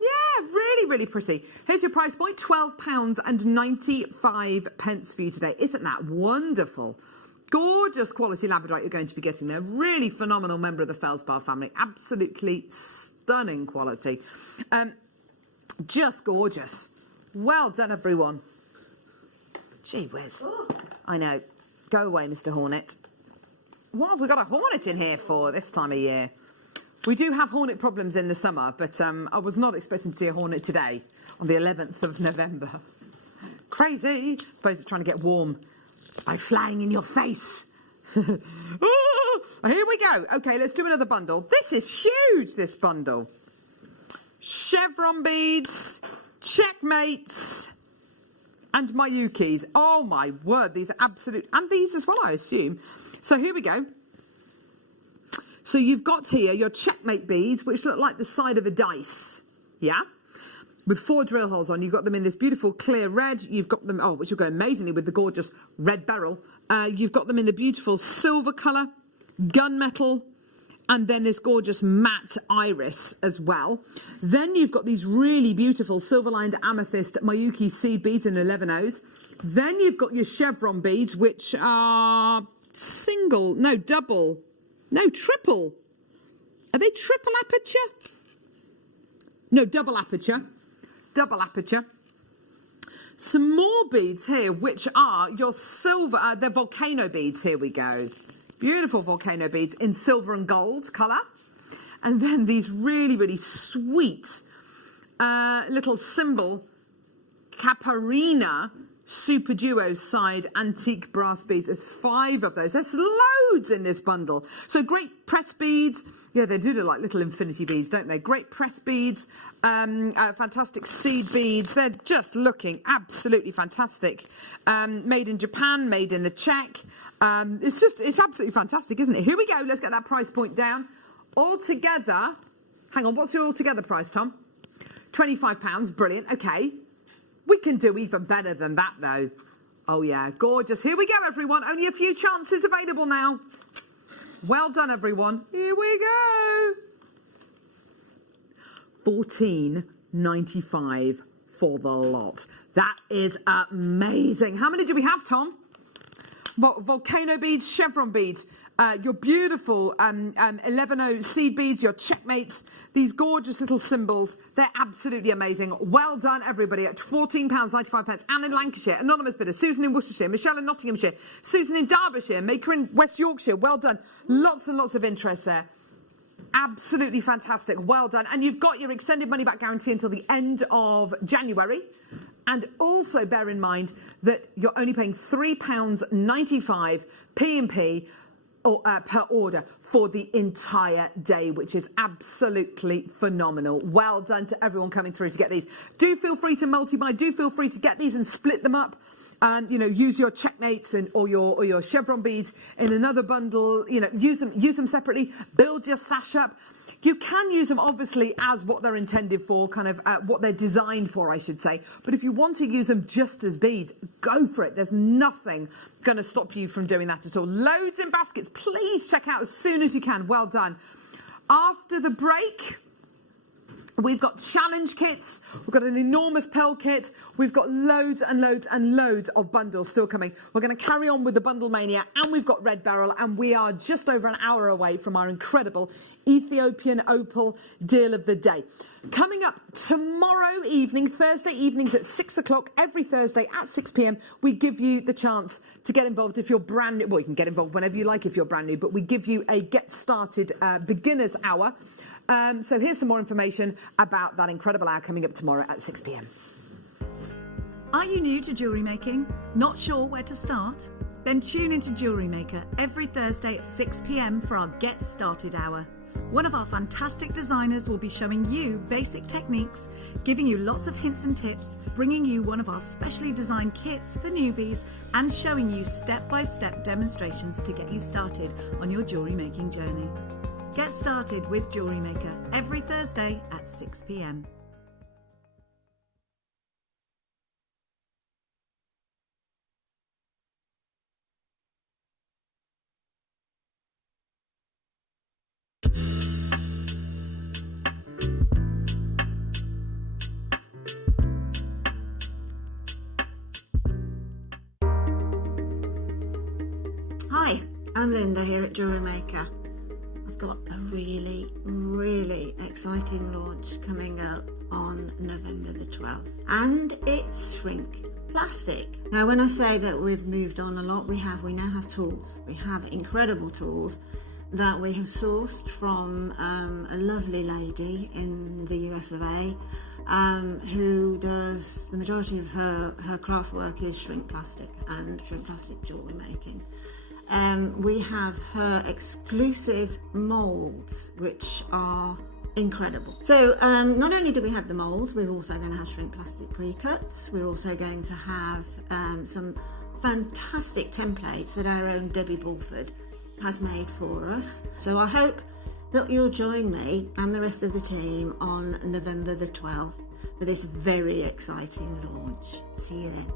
Yeah, really, really pretty. Here's your price point, £12.95 for you today. Isn't that wonderful? Gorgeous quality labradorite you're going to be getting there. Really phenomenal member of the Felspar family. Absolutely stunning quality. Just gorgeous. Well done, everyone. Gee whiz. I know. Go away, Mr. Hornet. What have we got a hornet in here for this time of year? We do have hornet problems in the summer, but I was not expecting to see a hornet today on the 11th of November. Crazy. I suppose it's trying to get warm by flying in your face. Oh, here we go. Okay, let's do another bundle. This is huge, this bundle. Chevron beads, checkmates, and Mayukis. Oh, my word. These are absolute... And these as well, I assume. So here we go. So you've got here your checkmate beads, which look like the side of a dice. Yeah? With 4 drill holes on. You've got them in this beautiful clear red. You've got them... Oh, which will go amazingly with the gorgeous red beryl. You've got them in the beautiful silver colour, gunmetal, and then this gorgeous matte iris as well. Then you've got these really beautiful silver-lined amethyst Mayuki seed beads in 11/0s. Then you've got your chevron beads, which are single, no, double, no, triple. Are they triple aperture? No, double aperture. Double aperture. Some more beads here, which are your silver, they're volcano beads. Here we go. Beautiful volcano beads in silver and gold colour. And then these really, really sweet little symbol Caparina Super Duo side antique brass beads. There's 5 of those. There's loads in this bundle. So great press beads. Yeah, they do look like little infinity beads, don't they? Great press beads. Fantastic seed beads. They're just looking absolutely fantastic. Made in Japan, made in the Czech. It's absolutely fantastic, isn't it? Here we go. Let's get that price point down. Altogether, hang on, what's your altogether price, Tom? £25. Brilliant. Okay. We can do even better than that, though. Oh, yeah. Gorgeous. Here we go, everyone. Only a few chances available now. Well done, everyone. Here we go. £14.95 for the lot. That is amazing. How many do we have, Tom? Volcano beads, chevron beads, your beautiful 11O seed beads, your checkmates, these gorgeous little symbols. They're absolutely amazing. Well done, everybody, at £14.95. Anne in Lancashire, anonymous bidder, Susan in Worcestershire, Michelle in Nottinghamshire, Susan in Derbyshire, Maker in West Yorkshire. Well done. Lots and lots of interest there. Absolutely fantastic. Well done. And you've got your extended money back guarantee until the end of January. And also bear in mind that you're only paying £3.95 P&P per order for the entire day, which is absolutely phenomenal. Well done to everyone coming through to get these. Do feel free to multi-buy. Do feel free to get these and split them up. And, you know, use your checkmates or your chevron beads in another bundle. You know, use them separately. Build your stash up. You can use them, obviously, as what they're intended for, kind of what they're designed for, I should say. But if you want to use them just as beads, go for it. There's nothing going to stop you from doing that at all. Loads in baskets. Please check out as soon as you can. Well done. After the break, we've got challenge kits. We've got an enormous pearl kit. We've got loads and loads and loads of bundles still coming. We're going to carry on with the bundle mania, and we've got Red Beryl, and we are just over an hour away from our incredible Ethiopian opal deal of the day. Coming up tomorrow evening, Thursday evenings at 6 o'clock, every Thursday at 6 p.m, we give you the chance to get involved if you're brand new. Well, you can get involved whenever you like if you're brand new, but we give you a get started beginners hour. So here's some more information about that incredible hour coming up tomorrow at 6 p.m. Are you new to jewellery making? Not sure where to start? Then tune into JewelleryMaker every Thursday at 6 p.m. for our Get Started hour. One of our fantastic designers will be showing you basic techniques, giving you lots of hints and tips, bringing you one of our specially designed kits for newbies, and showing you step-by-step demonstrations to get you started on your jewellery making journey. Get started with JewelleryMaker every Thursday at 6 p.m. Hi, I'm Linda here at JewelleryMaker. I've got a really, really exciting launch coming up on November the 12th. And it's shrink plastic. Now, when I say that we've moved on a lot, we now have tools. We have incredible tools that we have sourced from a lovely lady in the US of A who does the majority of her craft work is shrink plastic and shrink plastic jewellery making. We have her exclusive moulds, which are incredible. So not only do we have the moulds, we're also going to have shrink plastic pre-cuts. We're also going to have some fantastic templates that our own Debbie Bulford has made for us. So I hope that you'll join me and the rest of the team on November the 12th for this very exciting launch. See you then.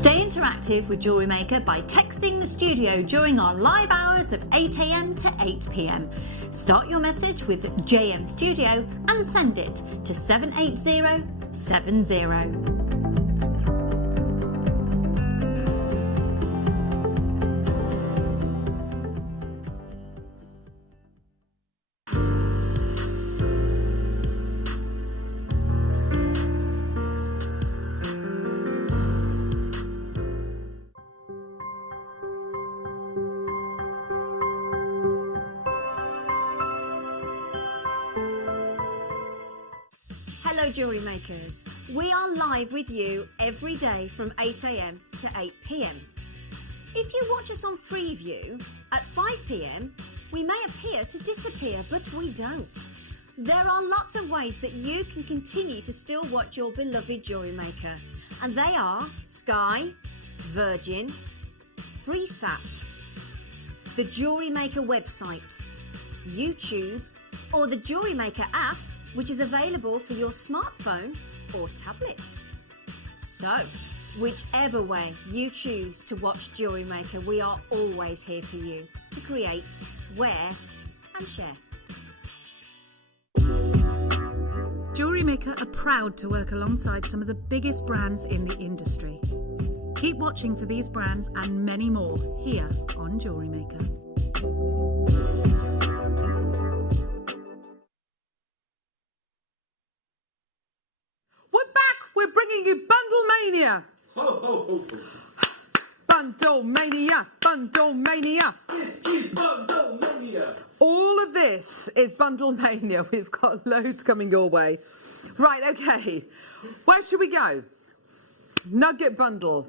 Stay interactive with JewelleryMaker by texting the studio during our live hours of 8 a.m. to 8 p.m. Start your message with JM Studio and send it to 78070. Hello Jewellery Makers, we are live with you every day from 8 a.m. to 8 p.m. If you watch us on Freeview at 5 p.m, we may appear to disappear, but we don't. There are lots of ways that you can continue to still watch your beloved Jewellery Maker, and they are Sky, Virgin, FreeSat, the Jewellery Maker website, YouTube, or the Jewellery Maker app, which is available for your smartphone or tablet. So, whichever way you choose to watch Jewellery Maker, we are always here for you to create, wear and share. Jewellery Maker are proud to work alongside some of the biggest brands in the industry. Keep watching for these brands and many more here on Jewellery Maker. We're back. We're bringing you Bundle Mania. Ho, ho, ho, ho. Bundle Mania. Bundle Mania. This is Bundle Mania. All of this is Bundle Mania. We've got loads coming your way. Right, okay. Where should we go? Nugget bundle.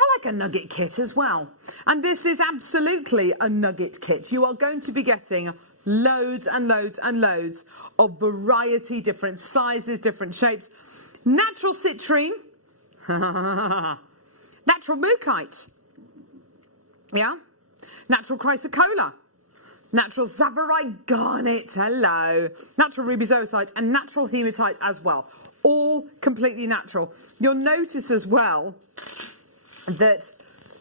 I like a nugget kit as well. And this is absolutely a nugget kit. You are going to be getting loads and loads and loads of variety, different sizes, different shapes. Natural citrine. Natural mookaite. Yeah. Natural chrysocolla. Natural Tsavorite garnet, hello. Natural ruby zoisite and natural hematite as well. All completely natural. You'll notice as well that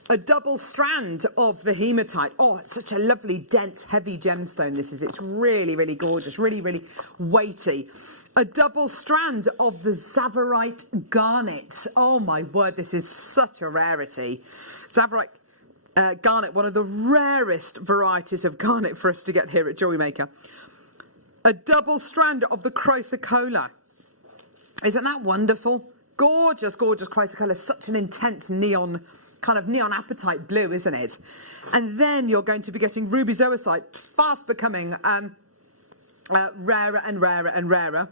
a double strand of the hematite. Oh, it's such a lovely, dense, heavy gemstone this is. It's really, really gorgeous, really, really weighty. A double strand of the Tsavorite garnet. Oh my word, this is such a rarity. Tsavorite garnet, one of the rarest varieties of garnet for us to get here at Jewellery Maker. A double strand of the chrysocolla. Isn't that wonderful? Gorgeous, gorgeous chrysocolla. Such an intense neon, kind of neon apatite blue, isn't it? And then you're going to be getting ruby zoisite, fast becoming rarer and rarer and rarer.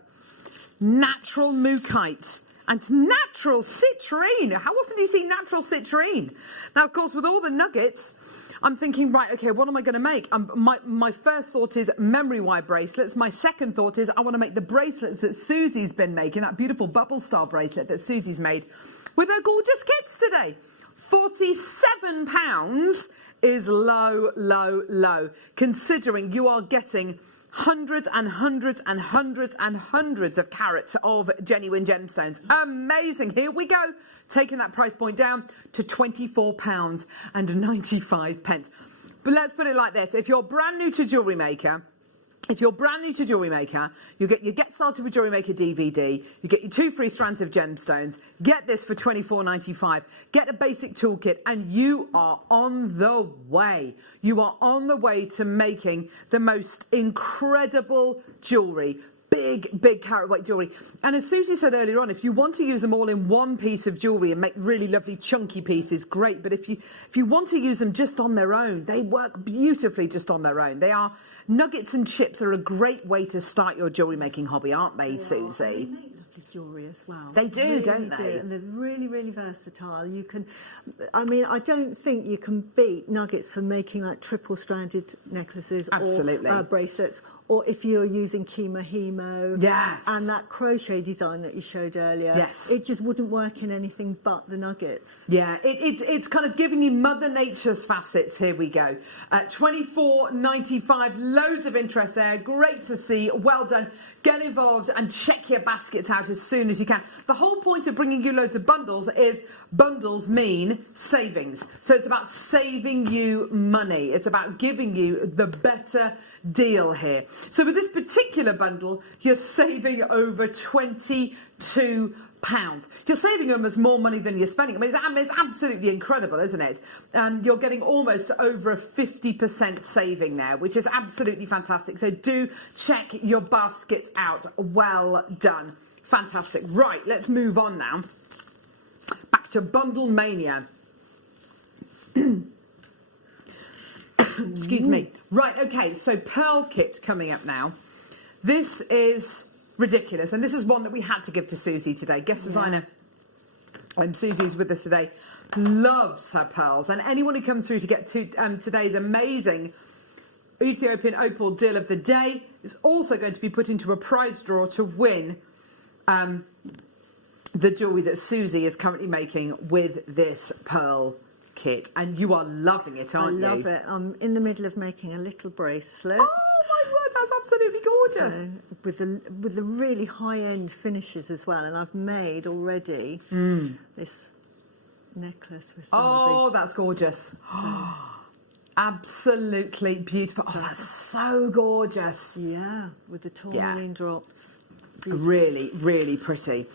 Natural mookaite. And natural citrine. How often do you see natural citrine? Now, of course, with all the nuggets, I'm thinking, right, okay, what am I going to make? My first thought is memory wire bracelets. My second thought is I want to make the bracelets that Susie's been making, that beautiful bubble star bracelet that Susie's made with her gorgeous kits today. £47 is low, low, low, considering you are getting hundreds and hundreds and hundreds and hundreds of carats of genuine gemstones. Amazing. Here we go. Taking that price point down to £24.95. But let's put it like this. If you're brand new to Jewellery Maker, you get your Get Started with Jewellery Maker DVD, you get your 2 free strands of gemstones, get this for £24.95, get a basic toolkit, and you are on the way. You are on the way to making the most incredible jewellery. Big, big carat weight jewellery. And as Susie said earlier on, if you want to use them all in one piece of jewellery and make really lovely chunky pieces, great. But if you want to use them just on their own, they work beautifully just on their own. They are nuggets and chips are a great way to start your jewellery making hobby, aren't they, Susie? They make lovely jewellery as well. They do, really don't they? Do. And they're really, really versatile. You can, I mean, I don't think you can beat nuggets for making like triple-stranded necklaces or bracelets. Or if you're using hemo, yes, and that crochet design that you showed earlier, yes, it just wouldn't work in anything but the nuggets. Yeah, it's kind of giving you Mother Nature's facets. Here we go. £24.95, loads of interest there. Great to see. Well done. Get involved and check your baskets out as soon as you can. The whole point of bringing you loads of bundles is bundles mean savings. So it's about saving you money. It's about giving you the better deal here. So with this particular bundle, you're saving over £22. You're saving almost more money than you're spending. I mean, it's absolutely incredible, isn't it? And you're getting almost over a 50% saving there, which is absolutely fantastic. So do check your baskets out. Well done. Fantastic. Right, let's move on now. Back to Bundle Mania. Excuse me. Right, okay, so Pearl Kit coming up now. This is ridiculous, and this is one that we had to give to Susie today. Guest designer, Susie's with us today, loves her pearls, and anyone who comes through to get to today's amazing Ethiopian Opal deal of the day is also going to be put into a prize draw to win the jewellery that Susie is currently making with this pearl kit, and you are loving it, aren't you? I love it. I'm in the middle of making a little bracelet. Oh my word, that's absolutely gorgeous. So, with the really high-end finishes as well, and I've made already this necklace with some of that's gorgeous. Absolutely beautiful. Oh, that's so gorgeous. yeah, with the tourmaline drops. Beautiful. Really, really pretty.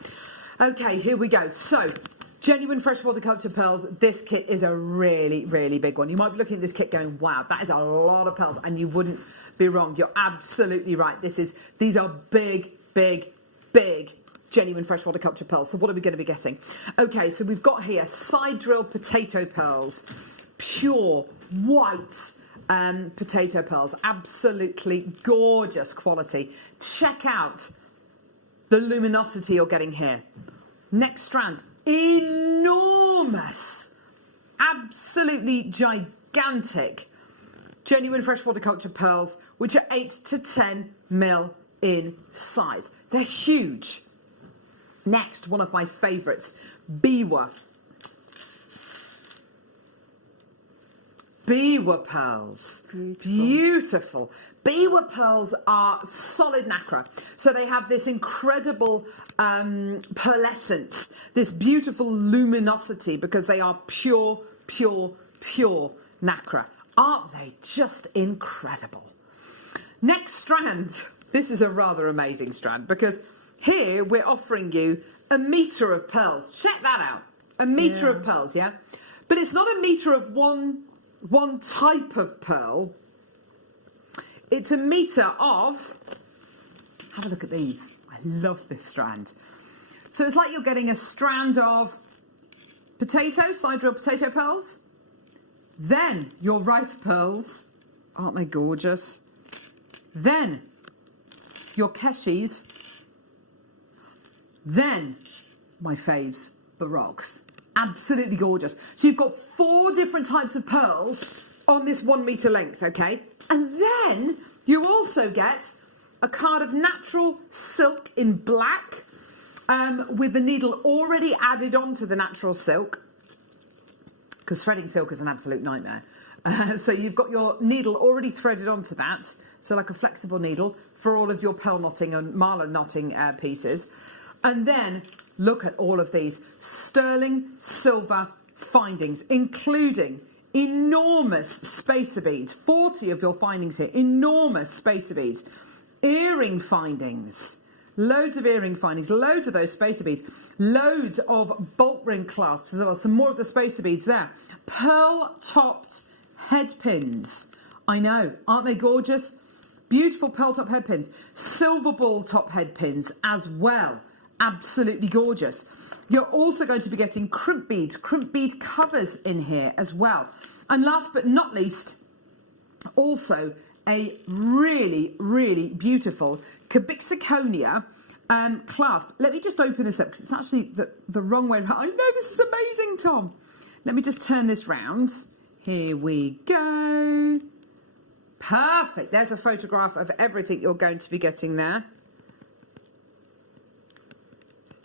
Okay, here we go. So, genuine freshwater culture pearls. This kit is a really, really big one. You might be looking at this kit going, wow, that is a lot of pearls, and you wouldn't be wrong. You're absolutely right. These are big, big, big genuine freshwater culture pearls. So what are we going to be getting? Okay, so we've got here side drill potato pearls, pure white potato pearls, absolutely gorgeous quality. Check out the luminosity you're getting here. Next strand, enormous, absolutely gigantic genuine freshwater culture pearls, which are 8 to 10 mil in size. They're huge. Next, one of my favourites, Biwa. Biwa pearls. Beautiful. Biwa pearls are solid nacre. So they have this incredible pearlescence, this beautiful luminosity, because they are pure, pure, pure nacre. Aren't they just incredible? Next strand. This is a rather amazing strand, because here we're offering you a metre of pearls. Check that out. A metre of pearls, yeah? But it's not a metre of one type of pearl. It's a metre of, have a look at these. I love this strand. So it's like you're getting a strand of potato, side drill potato pearls. Then your rice pearls. Aren't they gorgeous? Then your keshis. Then my faves, baroques. Absolutely gorgeous. So you've got 4 different types of pearls on this 1 metre length, okay? And then you also get a card of natural silk in black with the needle already added onto the natural silk, because threading silk is an absolute nightmare. So you've got your needle already threaded onto that, so like a flexible needle for all of your pearl knotting and marlin knotting pieces. And then look at all of these sterling silver findings, including enormous spacer beads, 40 of your findings here, enormous spacer beads, earring findings, loads of earring findings, loads of those spacer beads, loads of bolt ring clasps as well, some more of the spacer beads there, pearl-topped head pins. I know, aren't they gorgeous? Beautiful pearl-top head pins, silver ball top head pins as well. Absolutely gorgeous. You're also going to be getting crimp beads, crimp bead covers in here as well. And last but not least, also a really, really beautiful Cabixonia clasp. Let me just open this up because it's actually the wrong way around. I know, this is amazing, Tom. Let me just turn this round. Here we go. Perfect. There's a photograph of everything you're going to be getting there.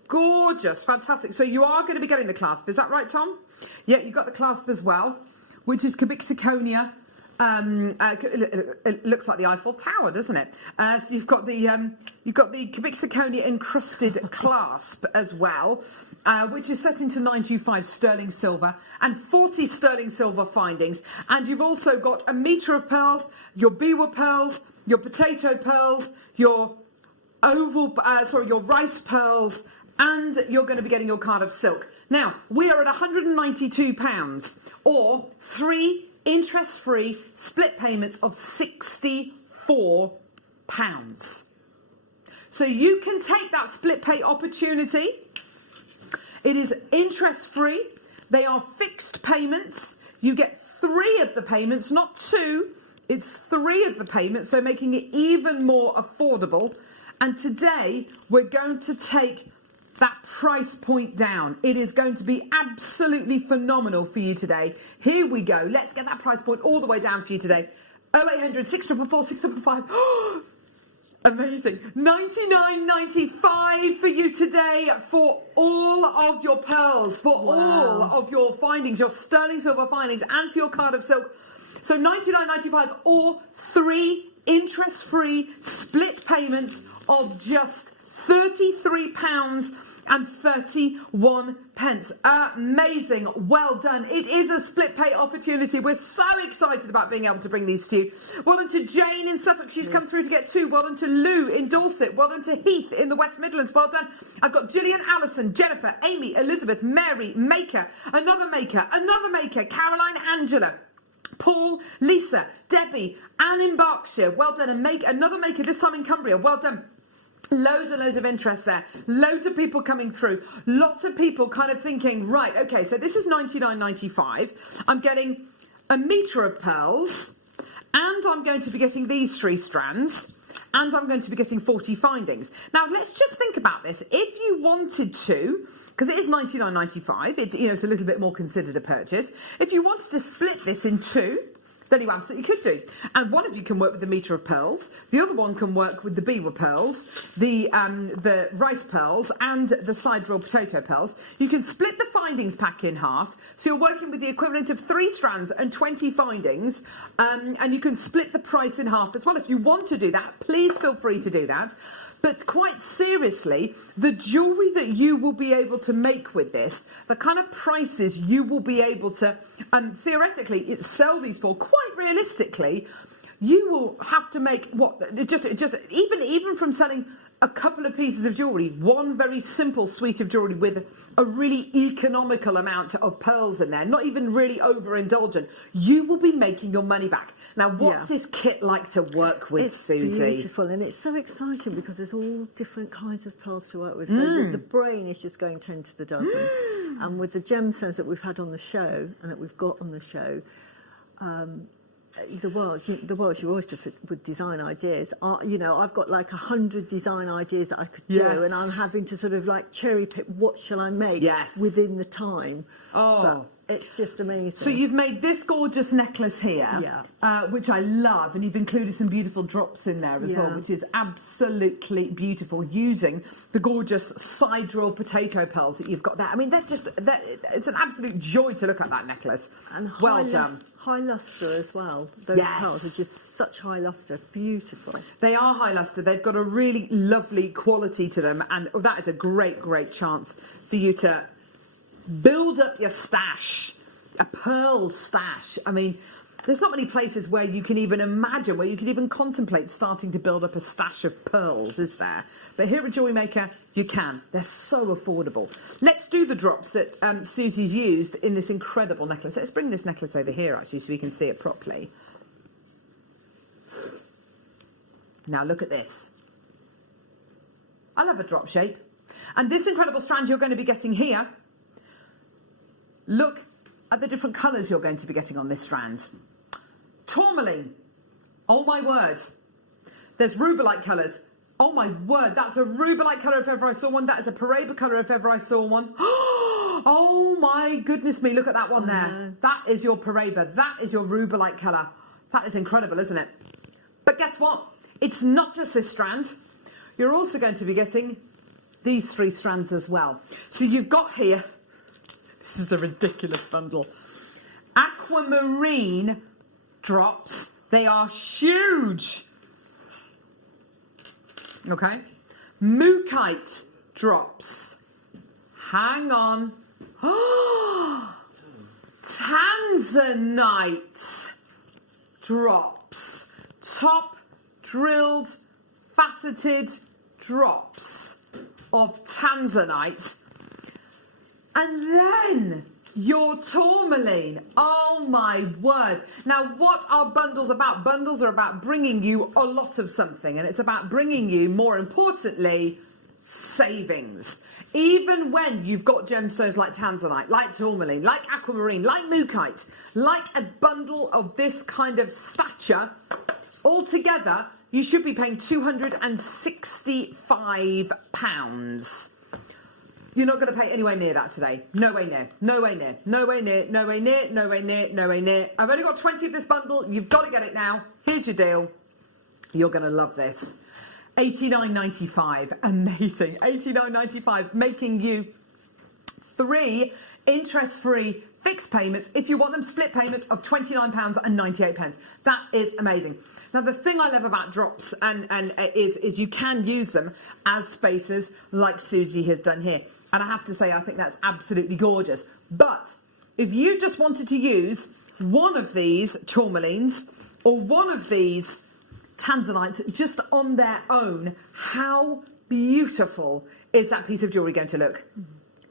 Gorgeous, fantastic. So you are going to be getting the clasp, is that right, Tom? Yeah, you got the clasp as well, which is Cabixonia. It looks like the Eiffel Tower, doesn't it? So you've got the Cabixonia encrusted clasp as well, which is set into 925 sterling silver and 40 sterling silver findings. And you've also got a metre of pearls, your Biwa pearls, your potato pearls, your your rice pearls, and you're going to be getting your card of silk. Now, we are at £192, or 3 interest-free split payments of £64. So you can take that split pay opportunity. It is interest-free. They are fixed payments. You get 3 of the payments, not 2. It's 3 of the payments, so making it even more affordable. And today, we're going to take that price point down. It is going to be absolutely phenomenal for you today. Here we go. Let's get that price point all the way down for you today. 0800 644 655. Amazing. $99.95 for you today for all of your pearls, for all of your findings, your sterling silver findings, and for your card of silk. So $99.95 or 3 interest-free split payments of just £33.31. Amazing. Well done. It is a split pay opportunity. We're so excited about being able to bring these to you. Well done to Jane in Suffolk. She's come through to get 2. Well done to Lou in Dorset. Well done to Heath in the West Midlands. Well done. I've got Gillian, Alison, Jennifer, Amy, Elizabeth, Mary, Maker, another Maker, Caroline, Angela, Paul, Lisa, Debbie, Anne in Berkshire. Well done. And another Maker, this time in Cumbria. Well done. Loads and loads of interest there. Loads of people coming through. Lots of people kind of thinking, right, okay, so this is $99.95. I'm getting a metre of pearls, and I'm going to be getting these 3 strands, and I'm going to be getting 40 findings. Now, let's just think about this. If you wanted to, because it is $99.95, it's a little bit more considered a purchase. If you wanted to split this in 2, then you absolutely could do. And one of you can work with the metre of pearls. The other one can work with the Biwa pearls, the rice pearls, and the side rolled potato pearls. You can split the findings pack in half. So you're working with the equivalent of 3 strands and 20 findings. And you can split the price in half as well. If you want to do that, please feel free to do that. But quite seriously, the jewellery that you will be able to make with this, the kind of prices you will be able to theoretically sell these for, quite realistically, you will have to make even from selling a couple of pieces of jewellery, one very simple suite of jewellery with a really economical amount of pearls in there, not even really overindulgent, you will be making your money back. Now, what's this kit like to work with, Susie? It's beautiful, and it's so exciting because there's all different kinds of pearls to work with. So the brain is just going 10 to the dozen. And with the gemstones that we've had on the show and that we've got on the show, the world's your oyster with design ideas. I've got like 100 design ideas that I could do, and I'm having to sort of like cherry pick what shall I make within the time. But it's just amazing. So you've made this gorgeous necklace here, which I love, and you've included some beautiful drops in there as well, which is absolutely beautiful, using the gorgeous side rolled potato pearls that you've got there. I mean, it's an absolute joy to look at that necklace. And well done. High lustre as well. Those pearls are just such high lustre. Beautiful. They are high lustre. They've got a really lovely quality to them, and that is a great, great chance for you to build up your stash, a pearl stash. I mean, there's not many places where you can even imagine, where you can even contemplate starting to build up a stash of pearls, is there? But here at JewelleryMaker, you can. They're so affordable. Let's do the drops that Susie's used in this incredible necklace. Let's bring this necklace over here, actually, so we can see it properly. Now, look at this. I love a drop shape. And this incredible strand you're going to be getting here, look at the different colours you're going to be getting on this strand. Tourmaline. Oh my word. There's rubellite colours. Oh my word, that's a rubellite colour if ever I saw one. That is a Paraiba colour if ever I saw one. Oh my goodness me, look at that one there. That is your Paraiba. That is your rubellite colour. That is incredible, isn't it? But guess what? It's not just this strand. You're also going to be getting these 3 strands as well. So you've got here, this is a ridiculous bundle, aquamarine drops. They are huge. Okay. Mookite drops. Hang on. Tanzanite drops. Top drilled faceted drops of tanzanite. And then your tourmaline. Oh my word. Now, what are bundles about? Bundles are about bringing you a lot of something, and it's about bringing you, more importantly, savings. Even when you've got gemstones like tanzanite, like tourmaline, like aquamarine, like mookite, like a bundle of this kind of stature, altogether, you should be paying £265. You're not going to pay anywhere near that today. No way near. No way near. No way near. No way near. No way near. No way near. I've only got 20 of this bundle. You've got to get it now. Here's your deal. You're going to love this. $89.95. Amazing. $89.95, making you 3 interest-free fixed payments, if you want them, split payments of £29.98. That is amazing. Now, the thing I love about drops is you can use them as spacers like Susie has done here. And I have to say, I think that's absolutely gorgeous. But if you just wanted to use one of these tourmalines or one of these tanzanites just on their own, how beautiful is that piece of jewellery going to look?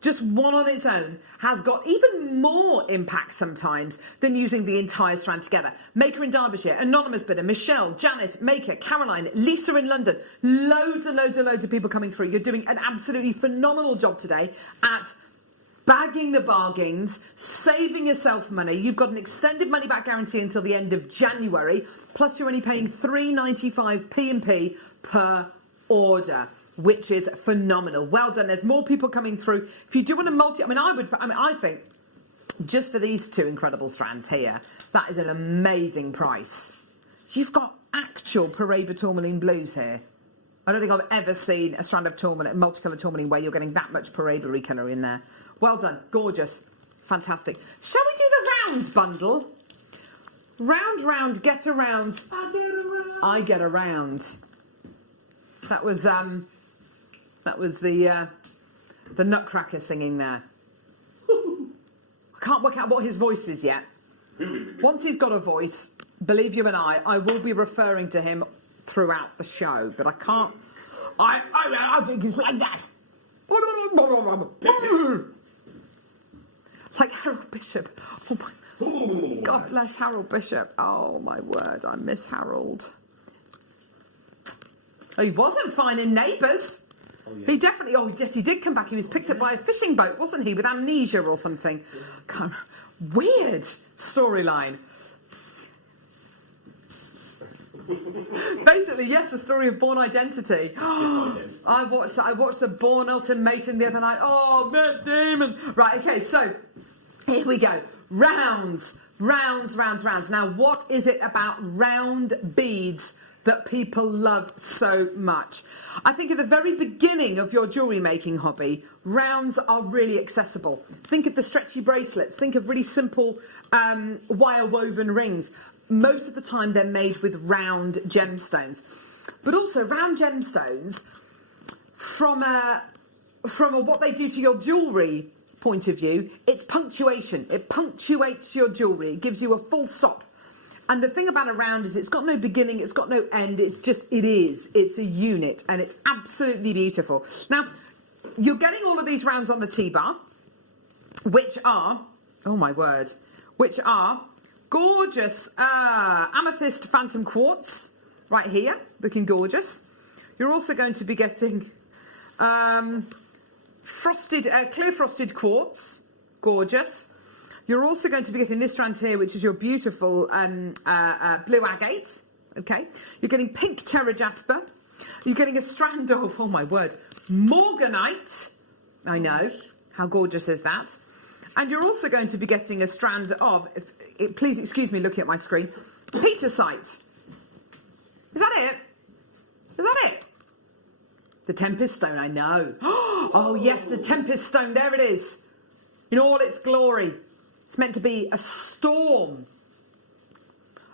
Just one on its own has got even more impact sometimes than using the entire strand together. Maker in Derbyshire, Anonymous Bidder, Michelle, Janice, Maker, Caroline, Lisa in London. Loads and loads and loads of people coming through. You're doing an absolutely phenomenal job today at bagging the bargains, saving yourself money. You've got an extended money back guarantee until the end of January. Plus you're only paying £3.95 P&P per order, which is phenomenal. Well done. There's more people coming through. If you do want to I think just for these 2 incredible strands here, that is an amazing price. You've got actual Paraiba tourmaline blues here. I don't think I've ever seen a strand of tourmaline, multicolour tourmaline, where you're getting that much Paraiba colour in there. Well done. Gorgeous. Fantastic. Shall we do the round bundle? Round, round, get around. I get around. That was the Nutcracker singing there. I can't work out what his voice is yet. Once he's got a voice, believe you and I will be referring to him throughout the show, but I can't. I think he's like that. Like Harold Bishop. Oh my, God bless Harold Bishop. Oh my word, I miss Harold. Oh, he wasn't fine in Neighbours. Oh, yeah. He definitely, oh yes, he did come back. He was picked up by a fishing boat, wasn't he, with amnesia or something. Yeah. Weird storyline. Basically, yes, the story of Bourne Identity. I watched the Bourne Ultimatum the other night. Oh, Matt Damon. Right, okay, so here we go. Rounds. Now, what is it about round beads that people love so much? I think at the very beginning of your jewellery making hobby, rounds are really accessible. Think of the stretchy bracelets. Think of really simple wire woven rings. Most of the time they're made with round gemstones. But also round gemstones, from a what they do to your jewellery point of view, it's punctuation. It punctuates your jewellery. It gives you a full stop. And the thing about a round is it's got no beginning, it's got no end, it is. It's a unit, and it's absolutely beautiful. Now, you're getting all of these rounds on the T-bar, which are, oh my word, which are gorgeous amethyst phantom quartz right here, looking gorgeous. You're also going to be getting clear frosted quartz, gorgeous. You're also going to be getting this strand here, which is your beautiful blue agate, okay? You're getting pink terra jasper. You're getting a strand of, oh my word, morganite. I know, how gorgeous is that? And you're also going to be getting a strand of, please excuse me looking at my screen, petersite. Is that it? Is that it? The Tempest Stone, I know. Oh yes, the Tempest Stone, there it is. In all its glory. It's meant to be a storm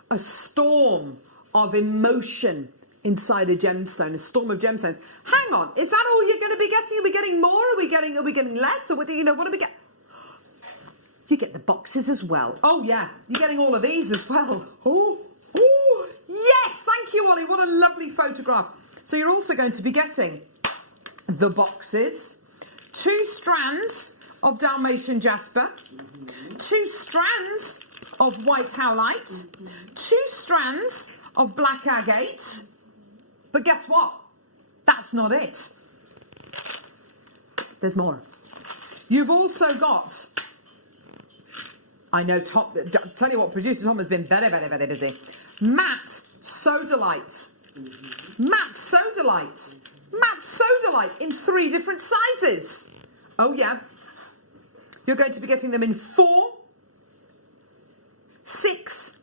of emotion inside a gemstone, a storm of gemstones. Hang on, is that all you're going to be getting? Are we getting more? Are we getting less? Or what do we get? You get the boxes as well. Oh yeah, you're getting all of these as well. Oh, yes, thank you, Ollie. What a lovely photograph. So you're also going to be getting the boxes, 2 strands of Dalmatian jasper, 2 strands of white howlite, 2 strands of black agate. But guess what? That's not it. There's more. You've also got, I know, tell you what, producer Tom has been very, very, very busy. Matte sodalite. Matte sodalite. Matte sodalite in 3 different sizes. Oh yeah. You're going to be getting them in 4, 6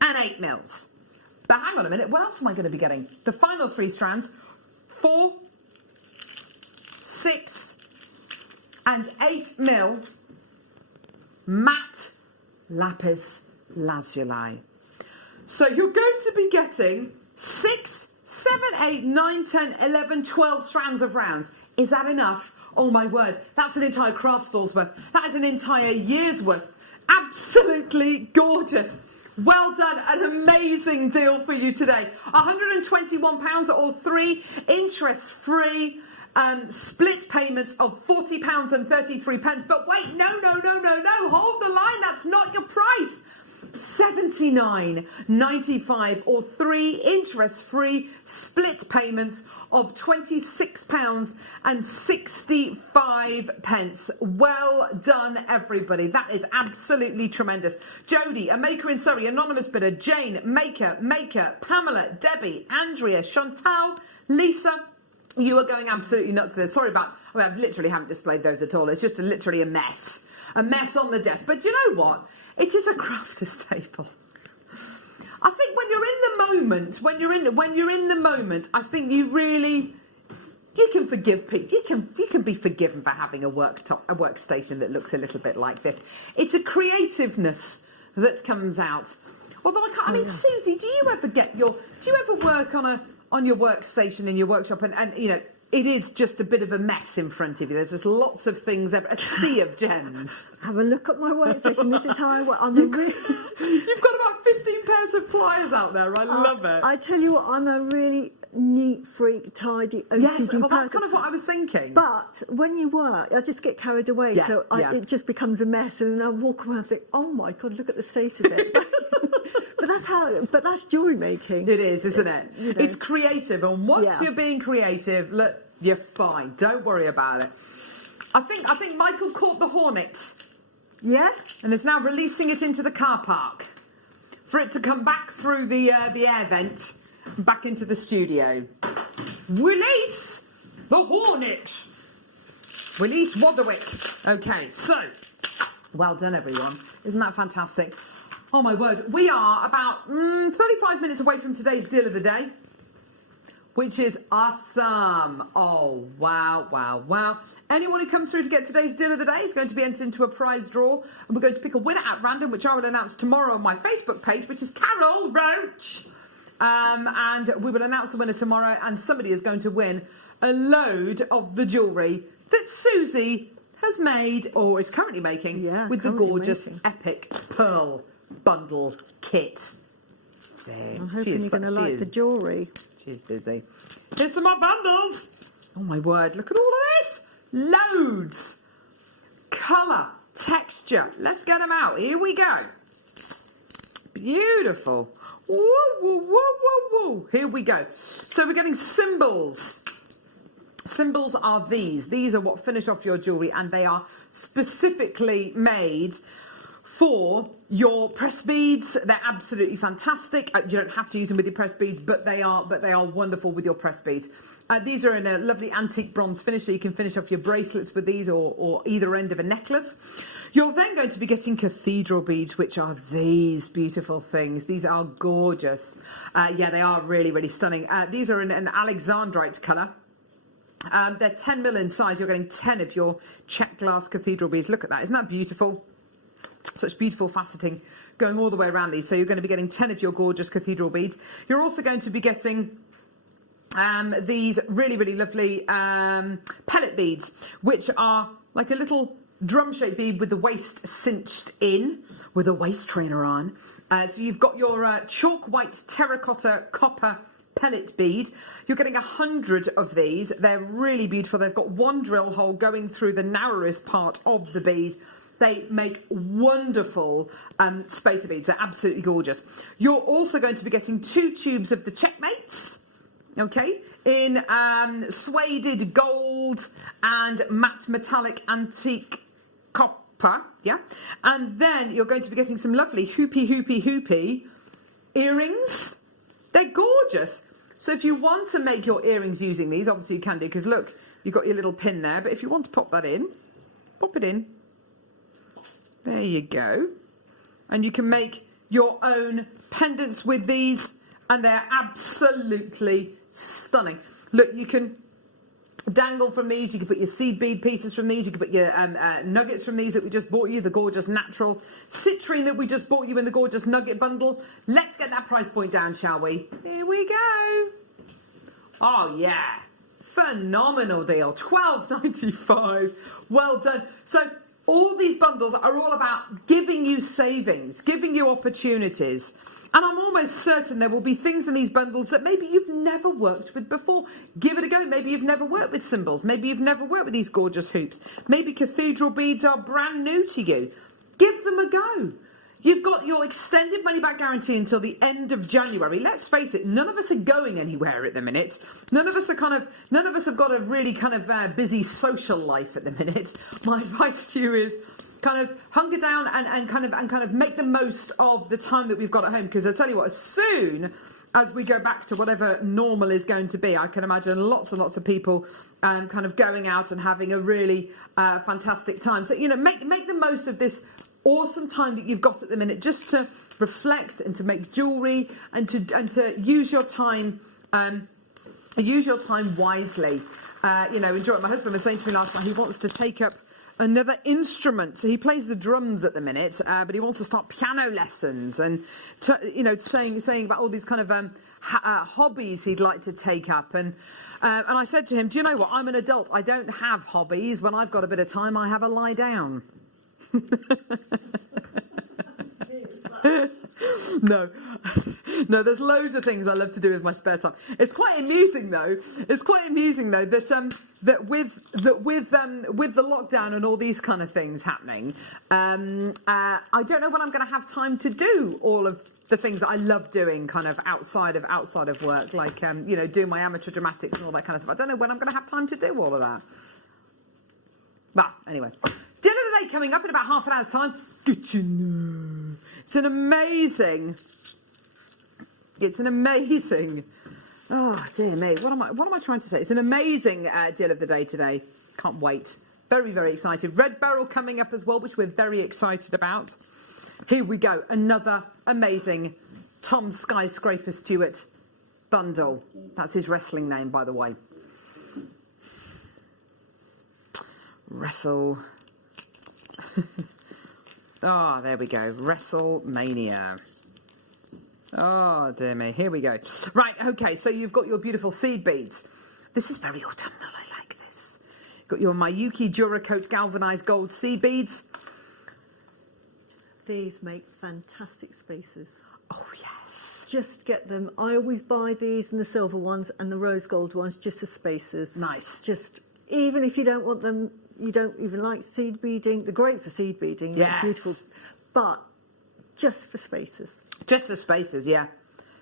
and 8 mils. But hang on a minute, what else am I going to be getting? The final 3 strands, 4, 6 and 8 mil matte lapis lazuli. So you're going to be getting 6, 7, 8, 9, 10, 11, 12 strands of rounds. Is that enough? Oh my word, that's an entire craft store's worth. That is an entire year's worth. Absolutely gorgeous. Well done, an amazing deal for you today. £121 or 3 interest-free split payments of £40.33. But wait, no, hold the line, that's not your price. £79.95 or 3 interest-free split payments of £26.65. Well done, everybody. That is absolutely tremendous. Jodie, a maker in Surrey, anonymous bidder, Jane, maker, Pamela, Debbie, Andrea, Chantal, Lisa. You are going absolutely nuts for this. Sorry about, I literally haven't displayed those at all. It's just literally a mess on the desk. But you know what? It is a crafter staple. I think when you're in the moment, I think you can forgive people. You can be forgiven for having a workstation that looks a little bit like this. It's a creativeness that comes out. Although Susie, do you ever work on your workstation in your workshop and you know, it is just a bit of a mess in front of you. There's just lots of things, a sea of gems. Have a look at my workstation. This is how I work. You've got about 15 pairs of pliers out there. I love it. I tell you what, I'm a really neat freak, tidy, OCD yes, well, that's person. kind of what I was thinking. But when you work, I just get carried away, it just becomes a mess, and then I walk around and think, oh my God, look at the state of it. But that's jewellery making. It is, isn't it? You know. It's creative, and once you're being creative, look, you're fine. Don't worry about it. I think Michael caught the hornet. Yes. And is now releasing it into the car park for it to come back through the air vent back into the studio. Release the hornet. Release Wadderwick. Okay, so well done, everyone. Isn't that fantastic? Oh my word, we are about 35 minutes away from today's deal of the day, which is awesome. Oh, wow. Anyone who comes through to get today's deal of the day is going to be entered into a prize draw, and we're going to pick a winner at random, which I will announce tomorrow on my Facebook page, which is Carol Roach. And we will announce the winner tomorrow, and somebody is going to win a load of the jewellery that Susie has made, or is currently making, with the gorgeous Epic Pearl Bundle Kit. I'm hoping you're going to like the jewellery. She's busy. Here's some more bundles. Oh my word, look at all of this. Loads. Colour, texture. Let's get them out. Here we go. Beautiful. Woo. Here we go. So we're getting symbols. Symbols are these. These are what finish off your jewellery, and they are specifically made for your press beads. They're absolutely fantastic. You don't have to use them with your press beads, but they are wonderful with your press beads. These are in a lovely antique bronze finish, so you can finish off your bracelets with these, or either end of a necklace. You're then going to be getting cathedral beads, which are these beautiful things. These are gorgeous. They are really, really stunning. These are in an alexandrite colour. They're 10 mil in size. You're getting 10 of your check glass cathedral beads. Look at that. Isn't that beautiful? Such beautiful faceting going all the way around these. So you're going to be getting 10 of your gorgeous cathedral beads. You're also going to be getting these really, really lovely pellet beads, which are like a little drum-shaped bead with the waist cinched in, with a waist trainer on. So you've got your chalk white terracotta copper pellet bead. You're getting 100 of these. They're really beautiful. They've got one drill hole going through the narrowest part of the bead. They make wonderful spacer beads. They're absolutely gorgeous. You're also going to be getting 2 tubes of the checkmates, okay, in sueded gold and matte metallic antique copper, yeah. And then you're going to be getting some lovely hoopy earrings. They're gorgeous. So if you want to make your earrings using these, obviously you can do, because look, you've got your little pin there. But if you want to pop that in, pop it in. There you go. And you can make your own pendants with these. and they're absolutely stunning. Look, you can dangle from these, you can put your seed bead pieces from these, you can put your nuggets from these that we just bought you, the gorgeous natural citrine that we just bought you in the gorgeous nugget bundle. Let's get that price point down, shall we? Here we go. Oh yeah, phenomenal deal, $12.95. Well done. So all these bundles are all about giving you savings, giving you opportunities. And I'm almost certain there will be things in these bundles that maybe you've never worked with before. Give it a go. Maybe you've never worked with symbols. Maybe you've never worked with these gorgeous hoops. Maybe cathedral beads are brand new to you. Give them a go. You've got your extended money back guarantee until the end of January. Let's face it, none of us are going anywhere at the minute. None of us have got a really kind of busy social life at the minute. My advice to you is kind of hunker down and kind of make the most of the time that we've got at home, because I tell you what, as soon as we go back to whatever normal is going to be, I can imagine lots and lots of people kind of going out and having a really fantastic time. So, you know, make the most of this awesome time that you've got at the minute, just to reflect and to make jewellery and to use your time wisely. You know, enjoy it. My husband was saying to me last night he wants to take up another instrument. So he plays the drums at the minute, but he wants to start piano lessons and, you know, saying about all these kind of hobbies he'd like to take up. And I said to him, do you know what? I'm an adult. I don't have hobbies. When I've got a bit of time, I have a lie down. No, there's loads of things I love to do with my spare time. It's quite amusing though. That with the lockdown and all these kind of things happening, I don't know when I'm going to have time to do all of the things that I love doing, kind of outside of work, like you know, doing my amateur dramatics and all that kind of stuff. I don't know when I'm going to have time to do all of that. Well, anyway, deal of the day coming up in about half an hour's time. Did you know? It's an amazing. Oh dear me, what am I trying to say? It's an amazing deal of the day today. Can't wait. Very, very excited. Red Beryl coming up as well, which we're very excited about. Here we go. Another amazing Tom Skyscraper Stewart bundle. That's his wrestling name, by the way. Wrestle. Ah, there we go. WrestleMania. Oh, dear me. Here we go. Right, okay, so you've got your beautiful seed beads. This is very autumnal. I like this. You've got your Miyuki Duracoat galvanised gold seed beads. These make fantastic spaces. Oh, yes. Just get them. I always buy these and the silver ones and the rose gold ones just as spaces. Nice. Just, even if you don't want them, you don't even like seed beading. They're great for seed beading. Yes. They're beautiful. But just for spaces. Just for spaces, yeah.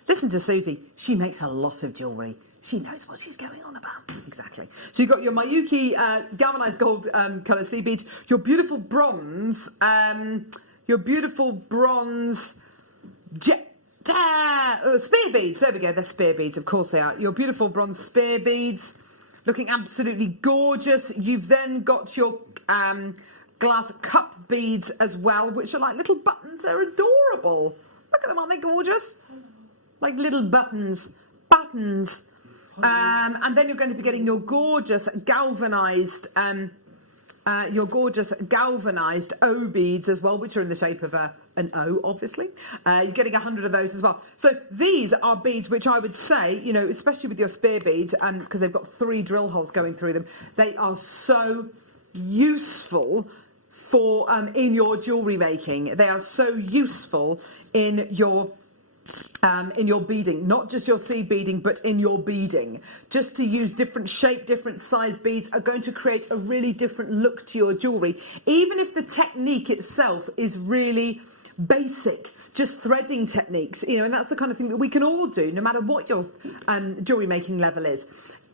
Listen to Susie. She makes a lot of jewellery. She knows what she's going on about. Exactly. So you've got your Miyuki galvanised gold colour seed beads, your beautiful bronze, spear beads. There we go. They're spear beads. Of course they are. Your beautiful bronze spear beads. Looking absolutely gorgeous. You've then got your glass cup beads as well, which are like little buttons. They're adorable. Look at them, aren't they gorgeous? Like little buttons. And then you're going to be getting your gorgeous galvanised O beads as well, which are in the shape of an O, obviously. You're getting 100 of those as well. So these are beads which I would say, you know, especially with your spear beads, because they've got 3 drill holes going through them, they are so useful for in your jewellery making. They are so useful in your beading, not just your seed beading, but in your beading. Just to use different shape, different size beads are going to create a really different look to your jewellery, even if the technique itself is really basic, just threading techniques, you know, and that's the kind of thing that we can all do, no matter what your jewellery making level is.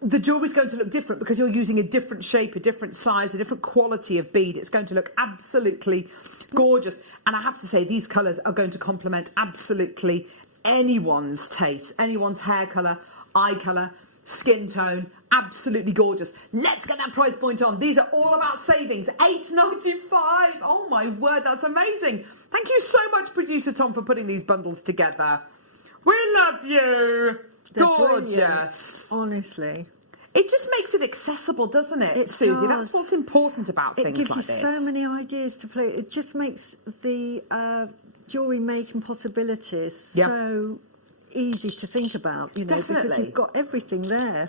The jewellery is going to look different because you're using a different shape, a different size, a different quality of bead. It's going to look absolutely gorgeous. And I have to say, these colours are going to complement absolutely anyone's taste, anyone's hair colour, eye colour, skin tone. Absolutely gorgeous. Let's get that price point on. These are all about savings. $8.95. Oh my word, that's amazing. Thank you so much, producer Tom, for putting these bundles together. We love you. They're Gorgeous. brilliant, honestly. It just makes it accessible, doesn't it, It Susie? does. That's what's important about It things gives like you this. so many ideas to play. It just makes the jewellery making possibilities so easy to think about, you know, because Definitely. you've got everything there.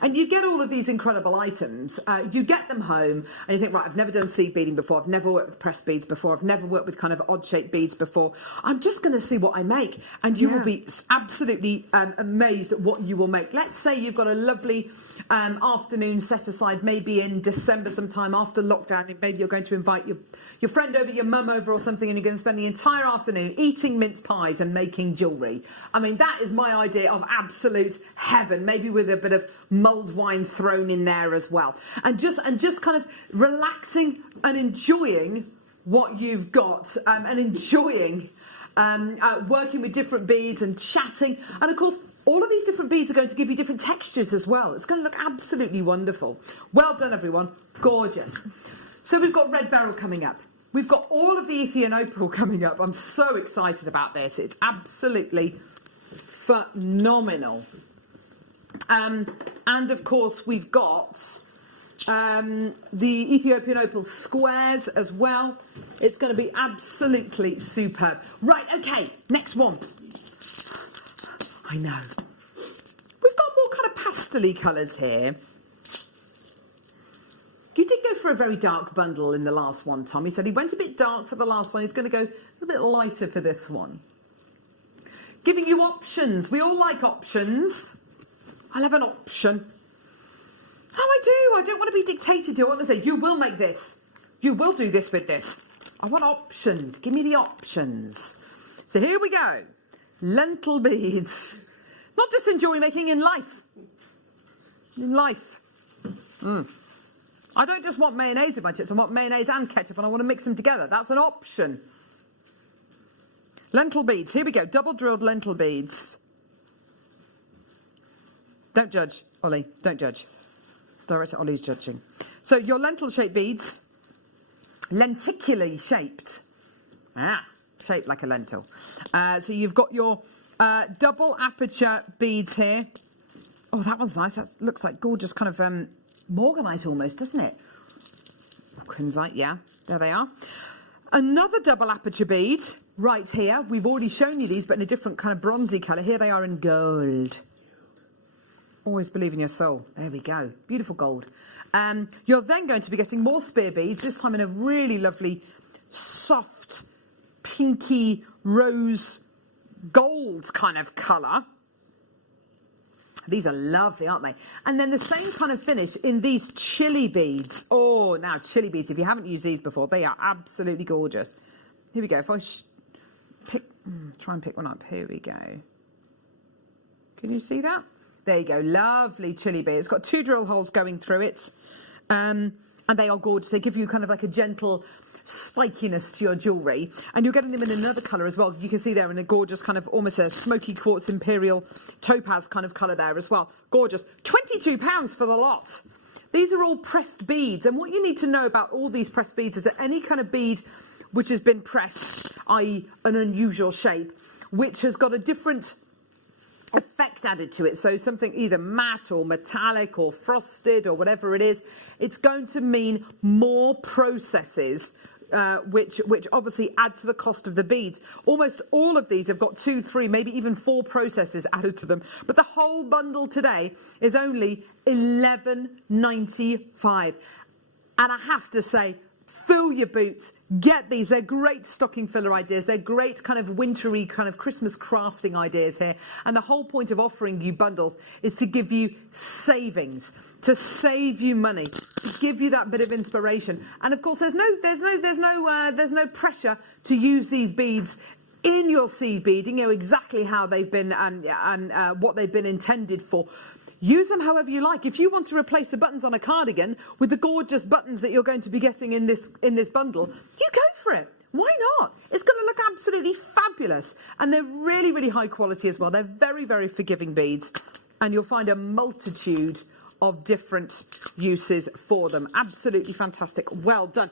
And you get all of these incredible items, you get them home and you think, right, I've never done seed beading before, I've never worked with pressed beads before, I've never worked with kind of odd shaped beads before, I'm just going to see what I make, and you will be absolutely amazed at what you will make. Let's say you've got a lovely afternoon set aside, maybe in December sometime after lockdown, and maybe you're going to invite your friend over, your mum over or something, and you're going to spend the entire afternoon eating mince pies and making jewellery. I mean, that is my idea of absolute heaven, maybe with a bit of mulled wine thrown in there as well, and just kind of relaxing and enjoying what you've got, and enjoying working with different beads and chatting. And of course, all of these different beads are going to give you different textures as well. It's going to look absolutely wonderful. Well done, everyone. Gorgeous. So we've got Red Beryl coming up. We've got all of the Ethiopian Opal coming up. I'm so excited about this. It's absolutely phenomenal. And of course, we've got the Ethiopian Opal squares as well. It's going to be absolutely superb. Right, okay, next one. I know. We've got more kind of pastel-y colours here. You did go for a very dark bundle in the last one, Tom. He said he went a bit dark for the last one. He's going to go a little bit lighter for this one. Giving you options. We all like options. I love an option. Oh, I do. I don't want to be dictated to. I want to say, you will make this. You will do this with this. I want options. Give me the options. So here we go. Lentil beads. Not just in jewellery making, in life. In life. I don't just want mayonnaise with my chips. I want mayonnaise and ketchup, and I want to mix them together. That's an option. Lentil beads. Here we go. Double drilled lentil beads. Don't judge, Ollie. Don't judge. Director Ollie's judging. So your lentil-shaped beads, lenticularly shaped. Shaped like a lentil. So you've got your double aperture beads here. Oh, that one's nice. That looks like gorgeous kind of morganite almost, doesn't it? Kunzite, yeah. There they are. Another double aperture bead right here. We've already shown you these, but in a different kind of bronzy colour. Here they are in gold. Always believe in your soul. There we go. Beautiful gold. You're then going to be getting more spear beads, this time in a really lovely, soft, pinky, rose gold kind of colour. These are lovely, aren't they? And then the same kind of finish in these chili beads. Oh, now chili beads, if you haven't used these before, they are absolutely gorgeous. Here we go. If I try and pick one up. Here we go. Can you see that? There you go, lovely chili bead. It's got 2 drill holes going through it, and they are gorgeous. They give you kind of like a gentle spikiness to your jewellery, and you're getting them in another colour as well. You can see there in a gorgeous kind of almost a smoky quartz imperial topaz kind of colour there as well. Gorgeous. £22 for the lot. These are all pressed beads, and what you need to know about all these pressed beads is that any kind of bead which has been pressed, i.e. an unusual shape, which has got a different effect added to it, so something either matte or metallic or frosted or whatever it is, it's going to mean more processes which obviously add to the cost of the beads. Almost all of these have got 2, 3, maybe even 4 processes added to them, but the whole bundle today is only £11.95, and I have to say, fill your boots, get these. They're great stocking filler ideas. They're great kind of wintry, kind of Christmas crafting ideas here. And the whole point of offering you bundles is to give you savings, to save you money, to give you that bit of inspiration. And of course, there's no pressure to use these beads in your seed beading. You know exactly how they've been what they've been intended for. Use them however you like. If you want to replace the buttons on a cardigan with the gorgeous buttons that you're going to be getting in this bundle, you go for it. Why not? It's going to look absolutely fabulous. And they're really, really high quality as well. They're very, very forgiving beads. And you'll find a multitude of different uses for them. Absolutely fantastic. Well done.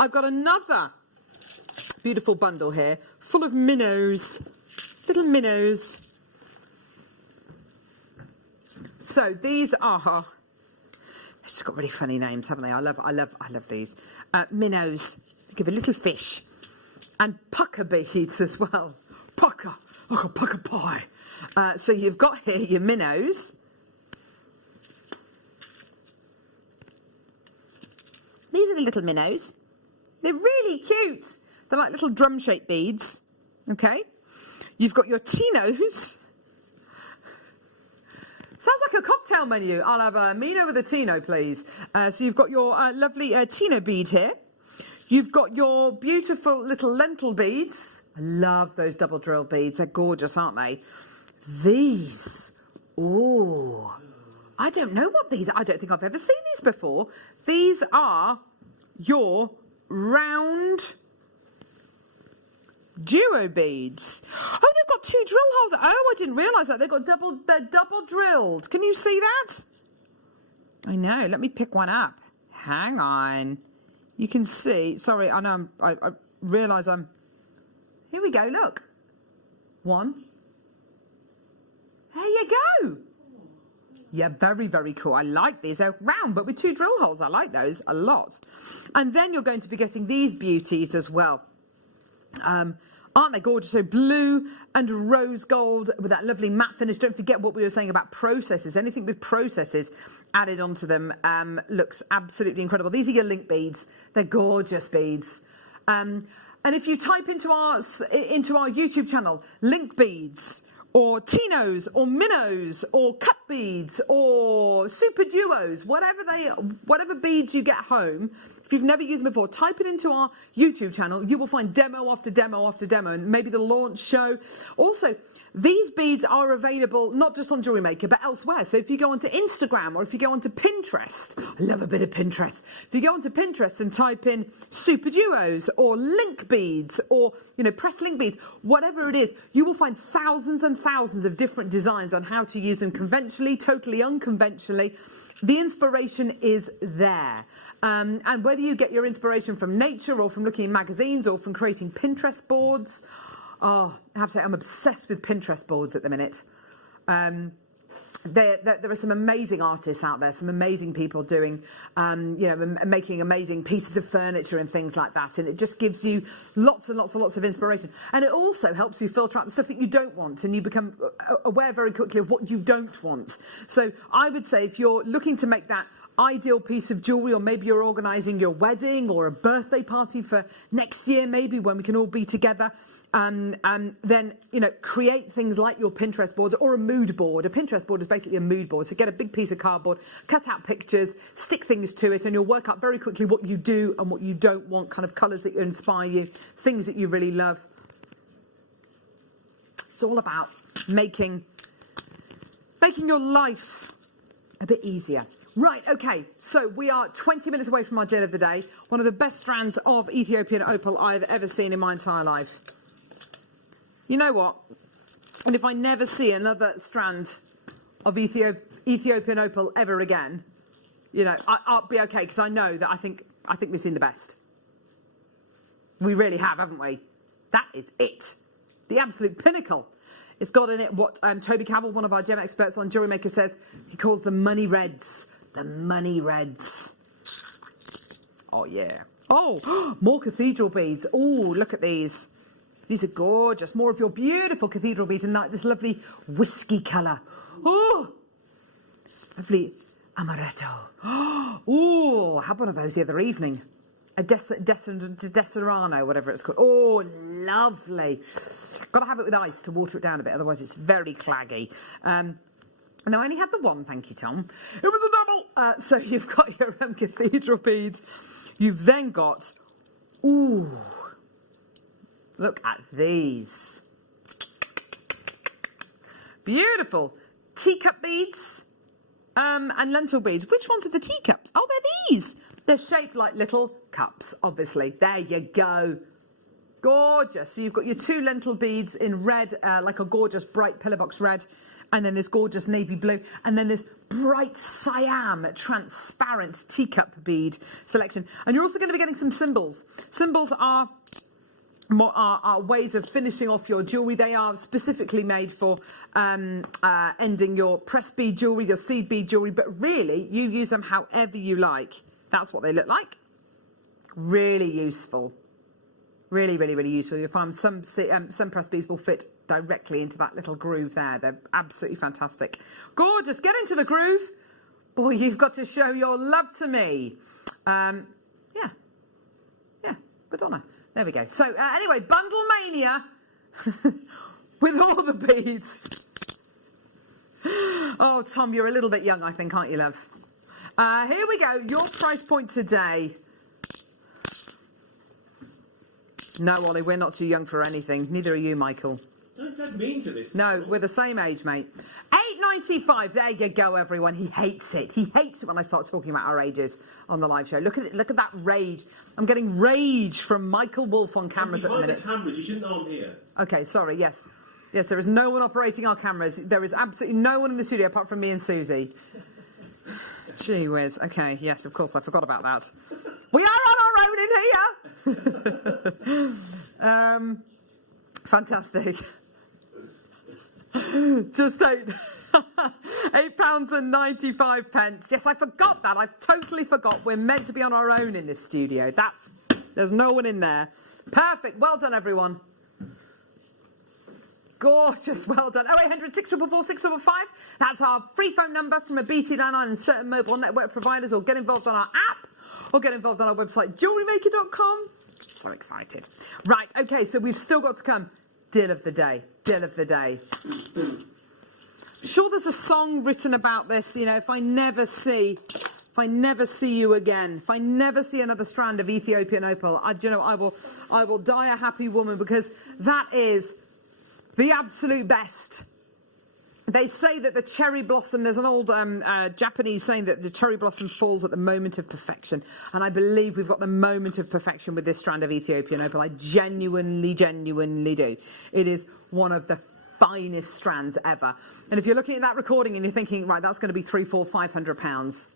I've got another beautiful bundle here full of minnows, little minnows. So these are, they've just got really funny names, haven't they? I love these. Minnows, think of a little fish. And pucker beads as well. Pucker, like a pucker pie. So you've got here your minnows. These are the little minnows. They're really cute. They're like little drum-shaped beads. Okay. You've got your Tinos. Sounds like a cocktail menu. I'll have a Mino with a Tino, please. So you've got your lovely Tino bead here. You've got your beautiful little lentil beads. I love those double drill beads. They're gorgeous, aren't they? These. Oh, I don't know what these are. I don't think I've ever seen these before. These are your round duo beads. Oh, they've got 2 drill holes. Oh, I didn't realise that. They're double drilled. Can you see that? I know. Let me pick one up. Hang on. You can see. Sorry, I know. I realise I'm. Here we go. Look. One. There you go. Yeah, very, very cool. I like these. They're round, but with 2 drill holes. I like those a lot. And then you're going to be getting these beauties as well. Aren't they gorgeous? So blue and rose gold with that lovely matte finish. Don't forget what we were saying about processes. Anything with processes added onto them looks absolutely incredible. These are your link beads. They're gorgeous beads. And if you type into our YouTube channel, link beads, or Tinos, or minnows, or cup beads, or super duos, whatever beads you get home, if you've never used them before, type it into our YouTube channel. You will find demo after demo after demo, and maybe the launch show. Also, these beads are available not just on Jewellery Maker, but elsewhere. So if you go onto Instagram or if you go onto Pinterest, I love a bit of Pinterest. If you go onto Pinterest and type in super duos or link beads or, press link beads, whatever it is, you will find thousands and thousands of different designs on how to use them conventionally, totally unconventionally. The inspiration is there. And whether you get your inspiration from nature or from looking in magazines or from creating Pinterest boards, oh, I have to say, I'm obsessed with Pinterest boards at the minute. There are some amazing artists out there, some amazing people doing, making amazing pieces of furniture and things like that. And it just gives you lots and lots and lots of inspiration. And it also helps you filter out the stuff that you don't want, and you become aware very quickly of what you don't want. So I would say if you're looking to make that ideal piece of jewellery, or maybe you're organising your wedding or a birthday party for next year, maybe when we can all be together, then, create things like your Pinterest boards or a mood board. A Pinterest board is basically a mood board. So get a big piece of cardboard, cut out pictures, stick things to it, and you'll work out very quickly what you do and what you don't want, kind of colours that inspire you, things that you really love. It's all about making your life a bit easier. Right, okay, so we are 20 minutes away from our deal of the day. One of the best strands of Ethiopian opal I've ever seen in my entire life. You know what? And if I never see another strand of Ethiopian opal ever again, I'll be okay, because I know that I think we've seen the best. We really have, haven't we? That is it. The absolute pinnacle. It's got in it what Toby Cavill, one of our gem experts on Jewellery Maker, says he calls the money reds. The money reds. Oh, yeah. Oh, more cathedral beads. Oh, look at these. These are gorgeous. More of your beautiful cathedral beads in like this lovely whiskey colour. Oh, lovely amaretto. Oh, I had one of those the other evening. A Deserano, whatever it's called. Oh, lovely. Got to have it with ice to water it down a bit, otherwise it's very claggy. No, I only had the one, thank you, Tom. It was a double. So you've got your cathedral beads. You've then got, ooh, look at these. Beautiful. Teacup beads and lentil beads. Which ones are the teacups? Oh, they're these. They're shaped like little cups, obviously. There you go. Gorgeous. So you've got your 2 lentil beads in red, like a gorgeous bright pillar box red. And then this gorgeous navy blue. And then this bright cyan transparent teacup bead selection. And you're also going to be getting some symbols. Symbols are are ways of finishing off your jewellery. They are specifically made for ending your press bead jewellery, your seed bead jewellery, but really you use them however you like. That's what they look like. Really useful. Really, really, really useful. You'll find some press beads will fit directly into that little groove there. They're absolutely fantastic. Gorgeous. Get into the groove. Boy, you've got to show your love to me. Yeah, Madonna. There we go. So anyway, Bundle Mania with all the beads. Oh, Tom, you're a little bit young, I think, aren't you, love? Here we go. Your price point today. No, Ollie, we're not too young for anything. Neither are you, Michael. Don't mean to this. No, we're the same age, mate. $8.95. There you go, everyone. He hates it. He hates it when I start talking about our ages on the live show. Look at it. Look at that rage. I'm getting rage from Michael Wolf on cameras at the minute. The cameras, you shouldn't know I'm here. Okay, sorry. Yes, there is no one operating our cameras. There is absolutely no one in the studio apart from me and Susie. Gee whiz. Okay, yes, of course, I forgot about that. We are on our own in here. Fantastic. Just £8.95. Yes, I forgot that. I totally forgot. We're meant to be on our own in this studio. There's no one in there. Perfect. Well done, everyone. Gorgeous. Well done. 0800 644 655. That's our free phone number from a BT landline and certain mobile network providers, or get involved on our app, or get involved on our website, JewelleryMaker.com. So excited. Right, okay, so we've still got to come. Deal of the day. Deal of the day. I'm sure there's a song written about this, you know, if I never see you again, if I never see another strand of Ethiopian opal, I will die a happy woman, because that is the absolute best. They say that the cherry blossom, there's an old Japanese saying that the cherry blossom falls at the moment of perfection. And I believe we've got the moment of perfection with this strand of Ethiopian opal. I genuinely do. It is one of the finest strands ever. And if you're looking at that recording and you're thinking, right, that's going to be £300–500.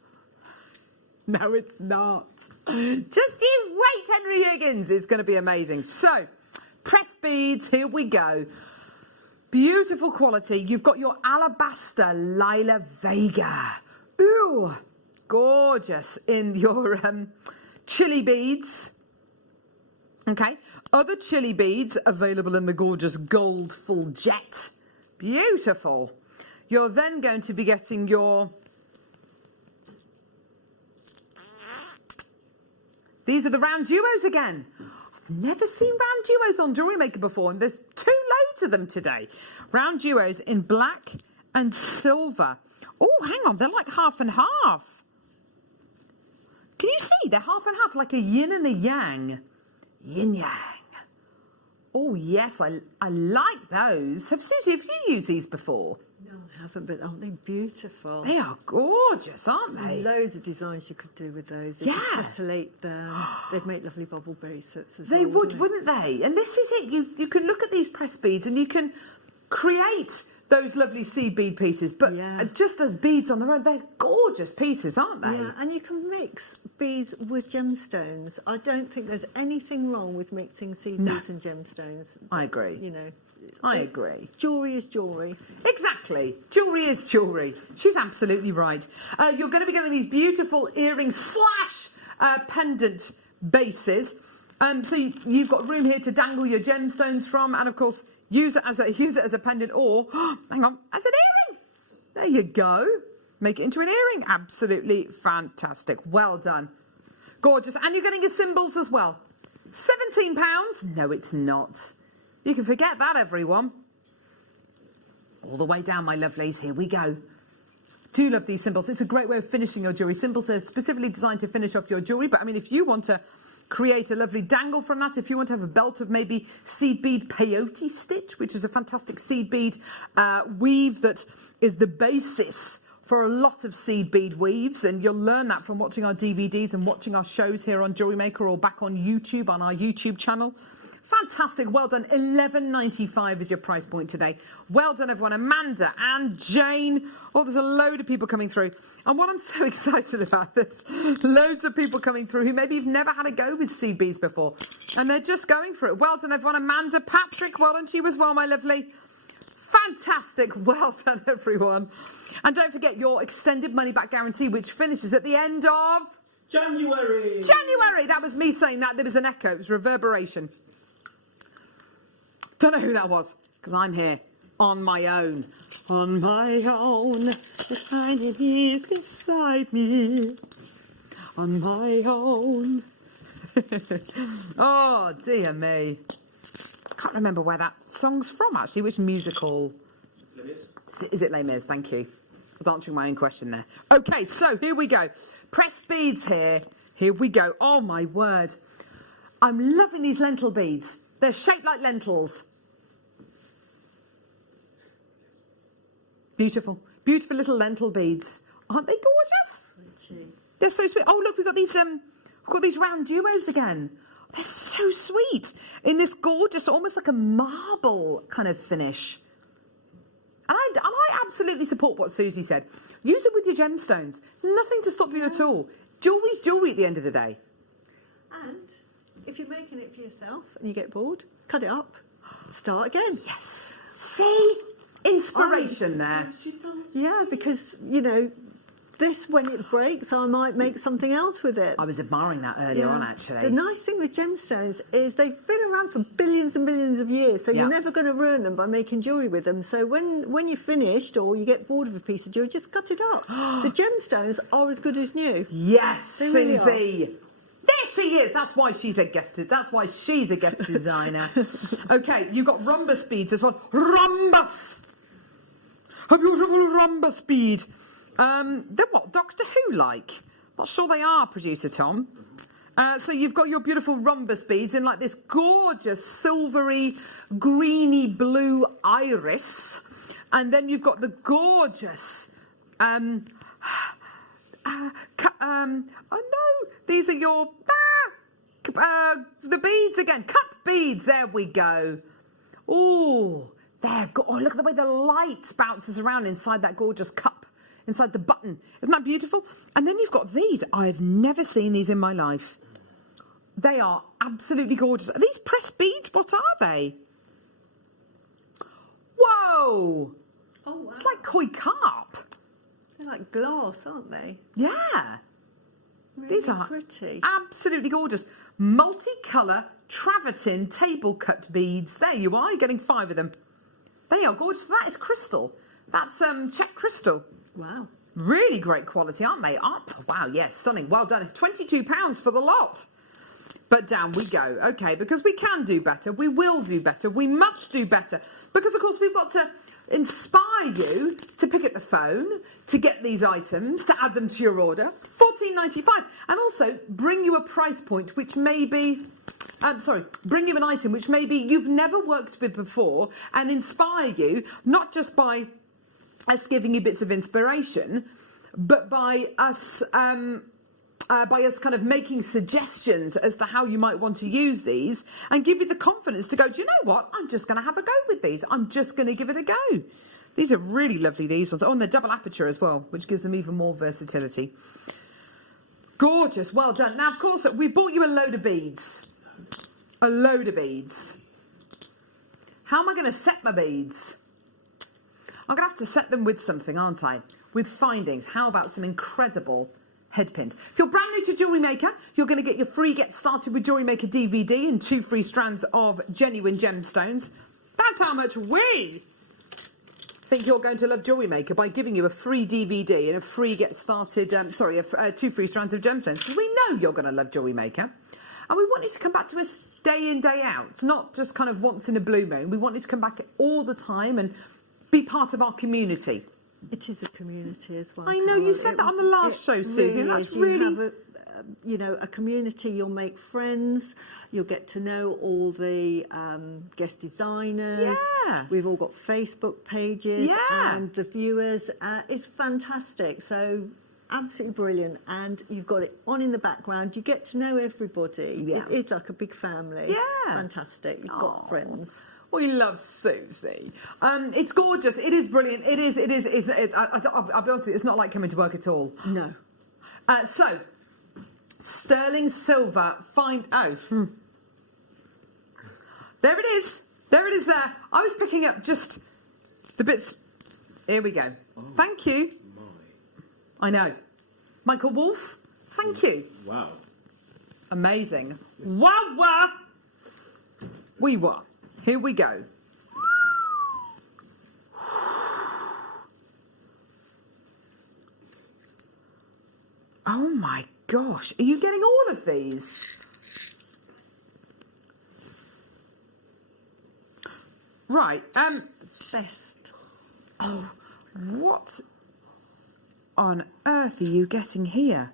No, it's not. Just you wait, Henry Higgins. It's going to be amazing. So, press beads, here we go. Beautiful quality. You've got your alabaster Lila Vega. Ooh, gorgeous in your chili beads. Okay, other chili beads available in the gorgeous gold full jet. Beautiful. You're then going to be getting your... These are the round duos again. Never seen round duos on JewelleryMaker before, and there's two loads of them today. Round duos in black and silver. Oh, hang on, they're like half and half. Can you see? They're half and half, like a yin and a yang. Yin yang. Oh, yes, I like those. Susie, have you used these before? No, I haven't, but aren't they beautiful? They are gorgeous, aren't they? Loads of designs you could do with those. They could tessellate them. They'd make lovely bubble bracelets as well. They would, wouldn't they? And this is it. You can look at these press beads and you can create those lovely seed bead pieces, but just as beads on their own, they're gorgeous pieces, aren't they? Yeah, and you can mix beads with gemstones. I don't think there's anything wrong with mixing seed beads and gemstones. I agree. You know, I agree. Jewellery is jewellery. Exactly. Jewellery is jewellery. She's absolutely right. You're going to be getting these beautiful earring / pendant bases. So you've got room here to dangle your gemstones from, and of course use it as a pendant, or hang on, as an earring. There you go. Make it into an earring. Absolutely fantastic. Well done. Gorgeous. And you're getting your symbols as well. £17? No, it's not. You can forget that, everyone. All the way down, my lovelies. Here we go. Do love these symbols. It's a great way of finishing your jewellery. Symbols are specifically designed to finish off your jewellery. But, I mean, if you want to create a lovely dangle from that, if you want to have a belt of maybe seed bead peyote stitch, which is a fantastic seed bead weave that is the basis for a lot of seed bead weaves, and you'll learn that from watching our DVDs and watching our shows here on JewelleryMaker or back on YouTube, on our YouTube channel. Fantastic, well done. $11.95 is your price point today. Well done, everyone. Amanda and Jane. Oh, there's a load of people coming through. And what I'm so excited about this, loads of people coming through who maybe have never had a go with seed beads before. And they're just going for it. Well done, everyone. Amanda, Patrick, well done to you as well, my lovely. Fantastic. Well done, everyone. And don't forget your extended money back guarantee, which finishes at the end of... January. January. That was me saying that. There was an echo. It was reverberation. Don't know who that was, because I'm here on my own. On my own, the tiny bees beside me. On my own. Oh, dear me. I can't remember where that song's from, actually. Which musical? Is it Les Mis? Thank you. I was answering my own question there. Okay, so here we go. Pressed beads here. Here we go. Oh, my word. I'm loving these lentil beads. They're shaped like lentils. Beautiful. Beautiful little lentil beads. Aren't they gorgeous? Pretty. They're so sweet. Oh, look, we've got these round duos again. They're so sweet. In this gorgeous, almost like a marble kind of finish. And I absolutely support what Susie said. Use it with your gemstones. Nothing to stop you at all. Jewellery's jewellery at the end of the day. And if you're making it for yourself and you get bored, cut it up. Start again. Yes. See? Inspiration there. Yeah, because, you know, this, when it breaks, I might make something else with it. I was admiring that earlier on, actually. The nice thing with gemstones is they've been around for billions and billions of years, so you're never going to ruin them by making jewellery with them. So when you're finished or you get bored of a piece of jewellery, just cut it up. The gemstones are as good as new. Yes, They really Susie. There she is. That's why she's a guest. That's why she's a guest designer. Okay, you got rhombus beads as well. Rhombus. A beautiful rhombus bead. They're what, Doctor Who like? Not sure they are, producer Tom. So you've got your beautiful rhombus beads in like this gorgeous silvery, greeny blue iris. And then you've got the gorgeous... oh no, these are your... the beads again. Cup beads, there we go. Ooh. There, oh, look at the way the light bounces around inside that gorgeous cup, inside the button. Isn't that beautiful? And then you've got these. I've never seen these in my life. They are absolutely gorgeous. Are these pressed beads? What are they? Whoa! Oh, wow. It's like koi carp. They're like glass, aren't they? Yeah. Really These are pretty. Absolutely gorgeous. Multicolour travertine table cut beads. There you are. You're getting 5 of them. They are gorgeous. That is crystal. That's check crystal. Wow. Really great quality, aren't they? Oh, wow, yes, stunning. Well done. £22 for the lot. But down we go. Okay, because we can do better. We will do better. We must do better. Because, of course, we've got to inspire you to pick up the phone, to get these items, to add them to your order. $14.95. And also bring you a price point which may be... bring you an item which maybe you've never worked with before and inspire you, not just by us giving you bits of inspiration, but by us kind of making suggestions as to how you might want to use these and give you the confidence to go, do you know what? I'm just going to have a go with these. I'm just going to give it a go. These are really lovely, these ones. Oh, and they're double aperture as well, which gives them even more versatility. Gorgeous. Well done. Now, of course, we bought you a load of beads. A load of beads. How am I going to set my beads? I'm going to have to set them with something, aren't I? With findings. How about some incredible head pins? If you're brand new to Jewellery Maker, you're going to get your free Get Started with Jewellery Maker DVD and 2 free strands of genuine gemstones. That's how much we think you're going to love Jewellery Maker, by giving you a free DVD and a free Get Started, 2 free strands of gemstones. Because we know you're going to love Jewellery Maker. And we want you to come back to us day in, day out, not just kind of once in a blue moon. We want you to come back all the time and be part of our community. It is a community as well. I know, you said that on the last show, Susie, and that's really... You have a community, you'll make friends, you'll get to know all the guest designers. Yeah. We've all got Facebook pages. Yeah. And the viewers. It's fantastic. So absolutely brilliant, and you've got it on in the background. You get to know everybody. Yeah. It's like a big family. Yeah. Fantastic. You've got friends. We love Susie. It's gorgeous. It is brilliant. It is. I'll be honest with you, it's not like coming to work at all. No. So, sterling silver, there it is. There it is there. I was picking up just the bits. Here we go. Thank you. I know. Michael Wolf, thank you. Wow. Amazing. Wah. We were. Here we go. Oh my gosh. Are you getting all of these? Right. Best. Oh, what on earth are you getting here?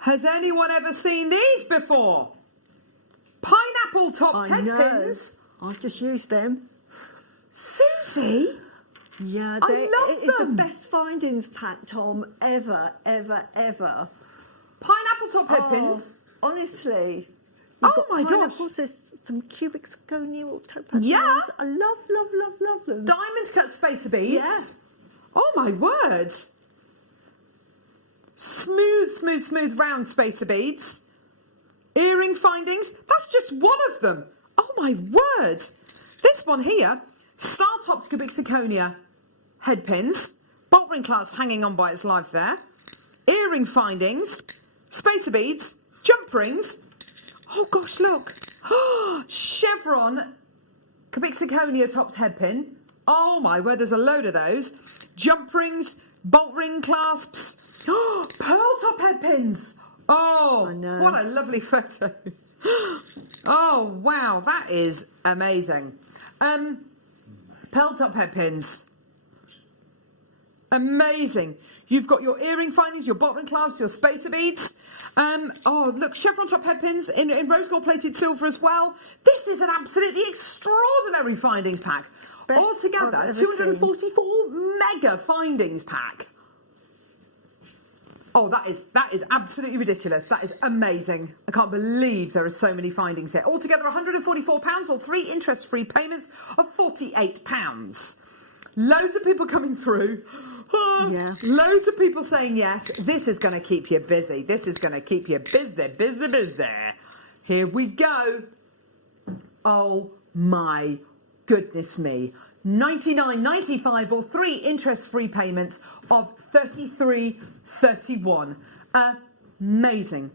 Has anyone ever seen these before? Pineapple topped headpins. I've just used them. Susie? Yeah, I love it's them. the best findings pack, Tom, ever. Pineapple top headpins. Honestly. Oh my gosh. There's some cubic zirconia topaz. Yeah. I love them. Diamond cut spacer beads. Yeah. Oh my word. Smooth round spacer beads. Earring findings. That's just one of them. Oh my word. This one here. Star topped cubic zirconia headpins. Bolt ring clasp hanging on by its life there. Earring findings. Spacer beads. Jump rings. Oh gosh, look. Chevron cubic zirconia topped headpin. Oh my word, there's a load of those. Jump rings, bolt ring clasps. Pearl top headpins. Oh, I know. what a lovely photo. Oh wow, that is amazing. Pearl top headpins. Amazing. You've got your earring findings, your bolt ring clasps, your spacer beads. Oh, look, chevron top headpins in rose gold plated silver as well. This is an absolutely extraordinary findings pack. Best Altogether, I've ever 244 mega findings pack. Oh, that is absolutely ridiculous. That is amazing. I can't believe there are so many findings here. Altogether, £144 or 3 interest-free payments of £48. Loads of people coming through. Yeah. Loads of people saying yes. This is going to keep you busy. This is going to keep you busy. Here we go. Oh my goodness me. $99.95 or 3 interest-free payments of $33.31. Amazing.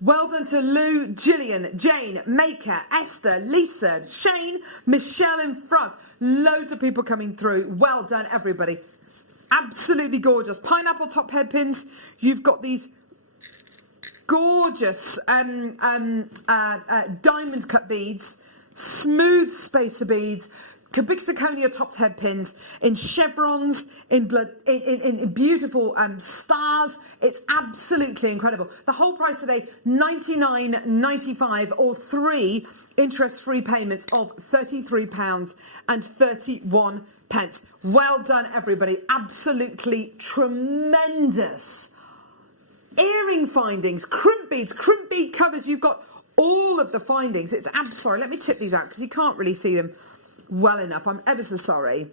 Well done to Lou, Gillian, Jane, Maker, Esther, Lisa, Shane, Michelle in France. Loads of people coming through. Well done, everybody. Absolutely gorgeous. Pineapple top headpins. You've got these gorgeous diamond cut beads, smooth spacer beads, cubic zirconia topped headpins in chevrons, in beautiful stars. It's absolutely incredible. The whole price today, $99.95 or 3 interest-free payments of £33.31. Well done, everybody. Absolutely tremendous. Earring findings, crimp beads, crimp bead covers. You've got all of the findings. It's sorry, let me tip these out because you can't really see them well enough. I'm ever so sorry.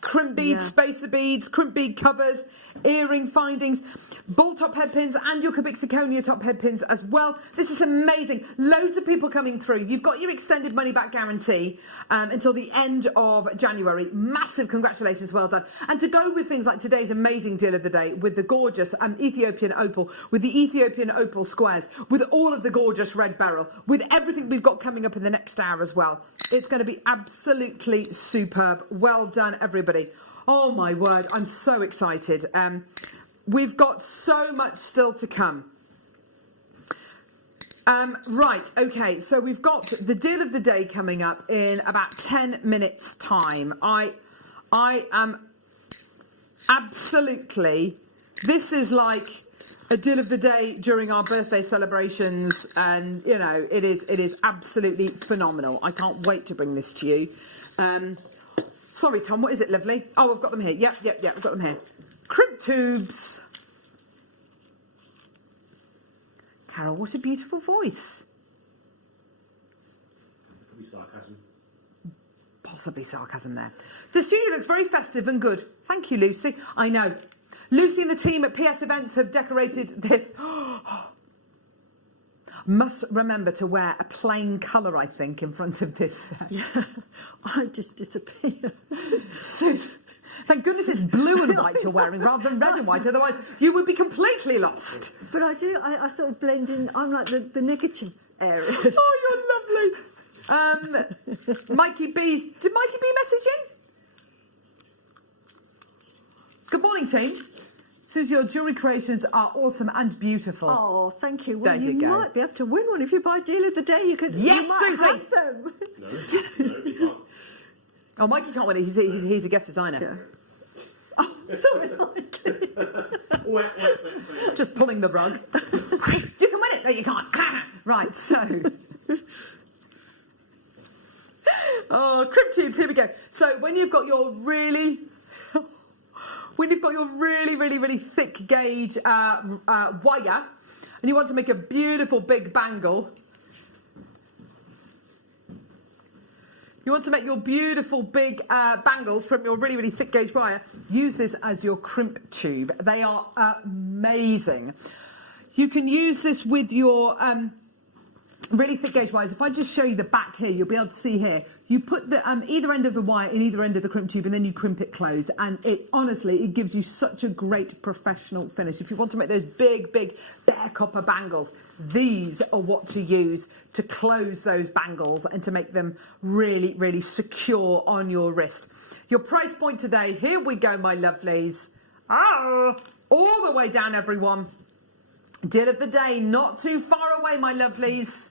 Crimp beads, spacer beads, crimp bead covers, earring findings, ball top headpins and your cubic zirconia top headpins as well. This is amazing. Loads of people coming through. You've got your extended money back guarantee until the end of January. Massive congratulations, well done. And to go with things like today's amazing deal of the day with the gorgeous Ethiopian opal, with the Ethiopian opal squares, with all of the gorgeous red beryl, with everything we've got coming up in the next hour as well. It's going to be absolutely superb. Well done, everybody. Oh my word, I'm so excited. We've got so much still to come. Right, okay, so we've got the deal of the day coming up in about 10 minutes' time. I am absolutely, this is like a deal of the day during our birthday celebrations, and you know, it is absolutely phenomenal. I can't wait to bring this to you. Sorry, Tom, what is it, lovely? Oh, I've got them here. Yep, I've got them here. crimp tubes. Carol, what a beautiful voice. Could be sarcasm. Possibly sarcasm there. The studio looks very festive and good. Thank you, Lucy. I know. Lucy and the team at PS Events have decorated this. Must remember to wear a plain colour, I think, in front of this. Yeah, I just disappear. So, thank goodness it's blue and white you're wearing rather than red and white, otherwise you would be completely lost. But I do, I sort of blend in. I'm like the negative areas. Oh, you're lovely. Mikey B, did Mikey B message in? Good morning, team. Susie, your jewellery creations are awesome and beautiful. Oh, thank you. Well, There you go. might be able to win one if you buy Deal of the Day. You could. Yes, you might Susie. have them. No, you can't. Oh, Mikey can't win it. He's a guest designer. Yeah. Oh, sorry, Mikey. Wait. Just pulling the rug. You can win it. No, you can't. Right, so. Oh, crimp tubes, here we go. So when you've got your really thick gauge wire and you want to make a beautiful big bangle, you want to make your beautiful big bangles from your really thick gauge wire, use this as your crimp tube. They are amazing. You can use this with your really thick gauge wires. If I just show you the back here, you'll be able to see here. You put the either end of the wire in either end of the crimp tube and then you crimp it closed. And it honestly, it gives you such a great professional finish. If you want to make those big bare copper bangles, these are what to use to close those bangles and to make them really secure on your wrist. Your price point today, here we go, my lovelies. All the way down, everyone. Deal of the day, not too far away, my lovelies.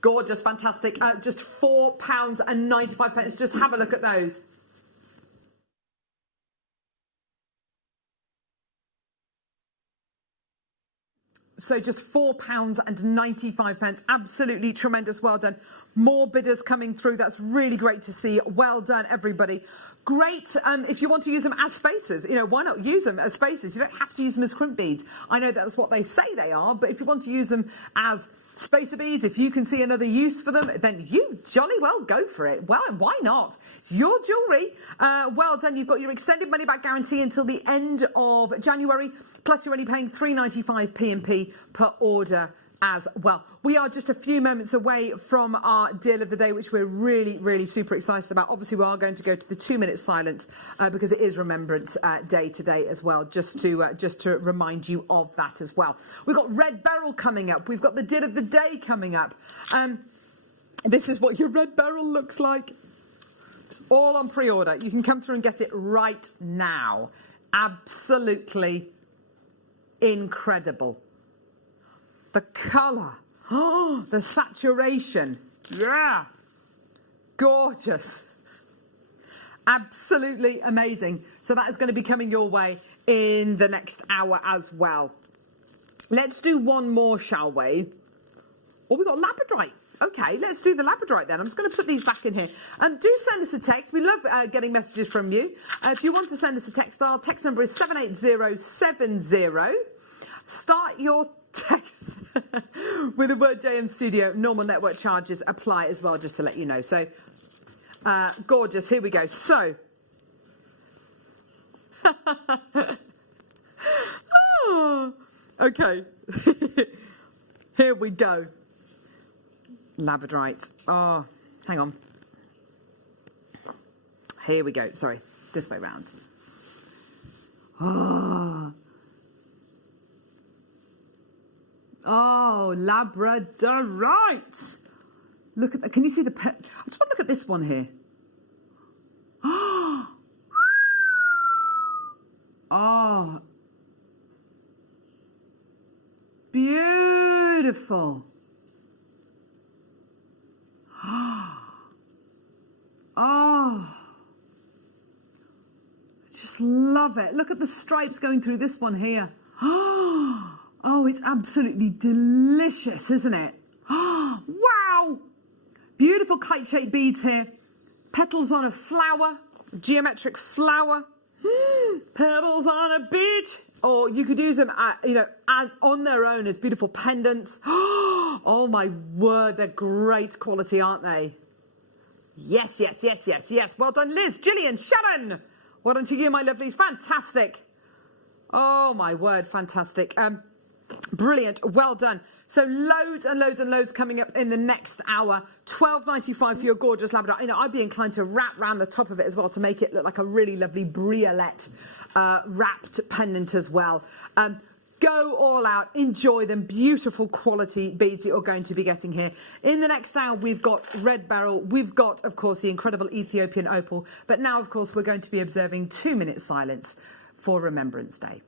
Gorgeous, fantastic. Just £4.95. Just have a look at those. So just £4.95. Absolutely tremendous. Well done. More bidders coming through. That's really great to see. Well done, everybody. Great. If you want to use them as spacers, you know, why not use them as spacers? You don't have to use them as crimp beads. I know that's what they say they are, but if you want to use them as spacer beads, if you can see another use for them, then you jolly well go for it. Well, why not? It's your jewellery. Well done. You've got your extended money back guarantee until the end of January, plus you're only paying £3.95 P&P per order as well. We are just a few moments away from our deal of the day, which we're really super excited about. Obviously, we are going to go to the 2-minute silence because it is Remembrance Day today as well, just to remind you of that as well. We've got Red Beryl coming up. We've got the deal of the day coming up. This is what your Red Beryl looks like. All on pre-order. You can come through and get it right now. Absolutely incredible. The colour, the saturation, yeah, gorgeous, absolutely amazing. So that is going to be coming your way in the next hour as well. Let's do one more, shall we? Oh, we've got labradorite. Okay, let's do the labradorite then. I'm just going to put these back in here. Do send us a text. We love getting messages from you. If you want to send us a text, our text number is 78070. Start your text with the word JM Studio. Normal network charges apply as well, just to let you know. So gorgeous. Here we go. So okay. Here we go. Labradorite. Oh, hang on. Here we go. Sorry, this way round. Oh, labradorite. Look at that. Can you see the I just want to look at this one here. Oh. Beautiful. Oh. Just love it. Look at the stripes going through this one here. Oh, it's absolutely delicious, isn't it? Wow! Beautiful kite-shaped beads here. Petals on a flower. geometric flower, pebbles on a beach. Or you could use them, on their own as beautiful pendants. Oh my word, they're great quality, aren't they? Yes. Well done, Liz, Gillian, Sharon. Well done to you, my lovelies. Fantastic. Oh my word, fantastic. Brilliant. Well done. So loads and loads coming up in the next hour. $12.95 for your gorgeous Labrador. I'd be inclined to wrap round the top of it as well to make it look like a really lovely briolette wrapped pendant as well. Go all out, enjoy them. Beautiful quality beads that you're going to be getting here. In the next hour, we've got red beryl. We've got, of course, the incredible Ethiopian opal. But now, of course, we're going to be observing 2-minute silence for Remembrance Day.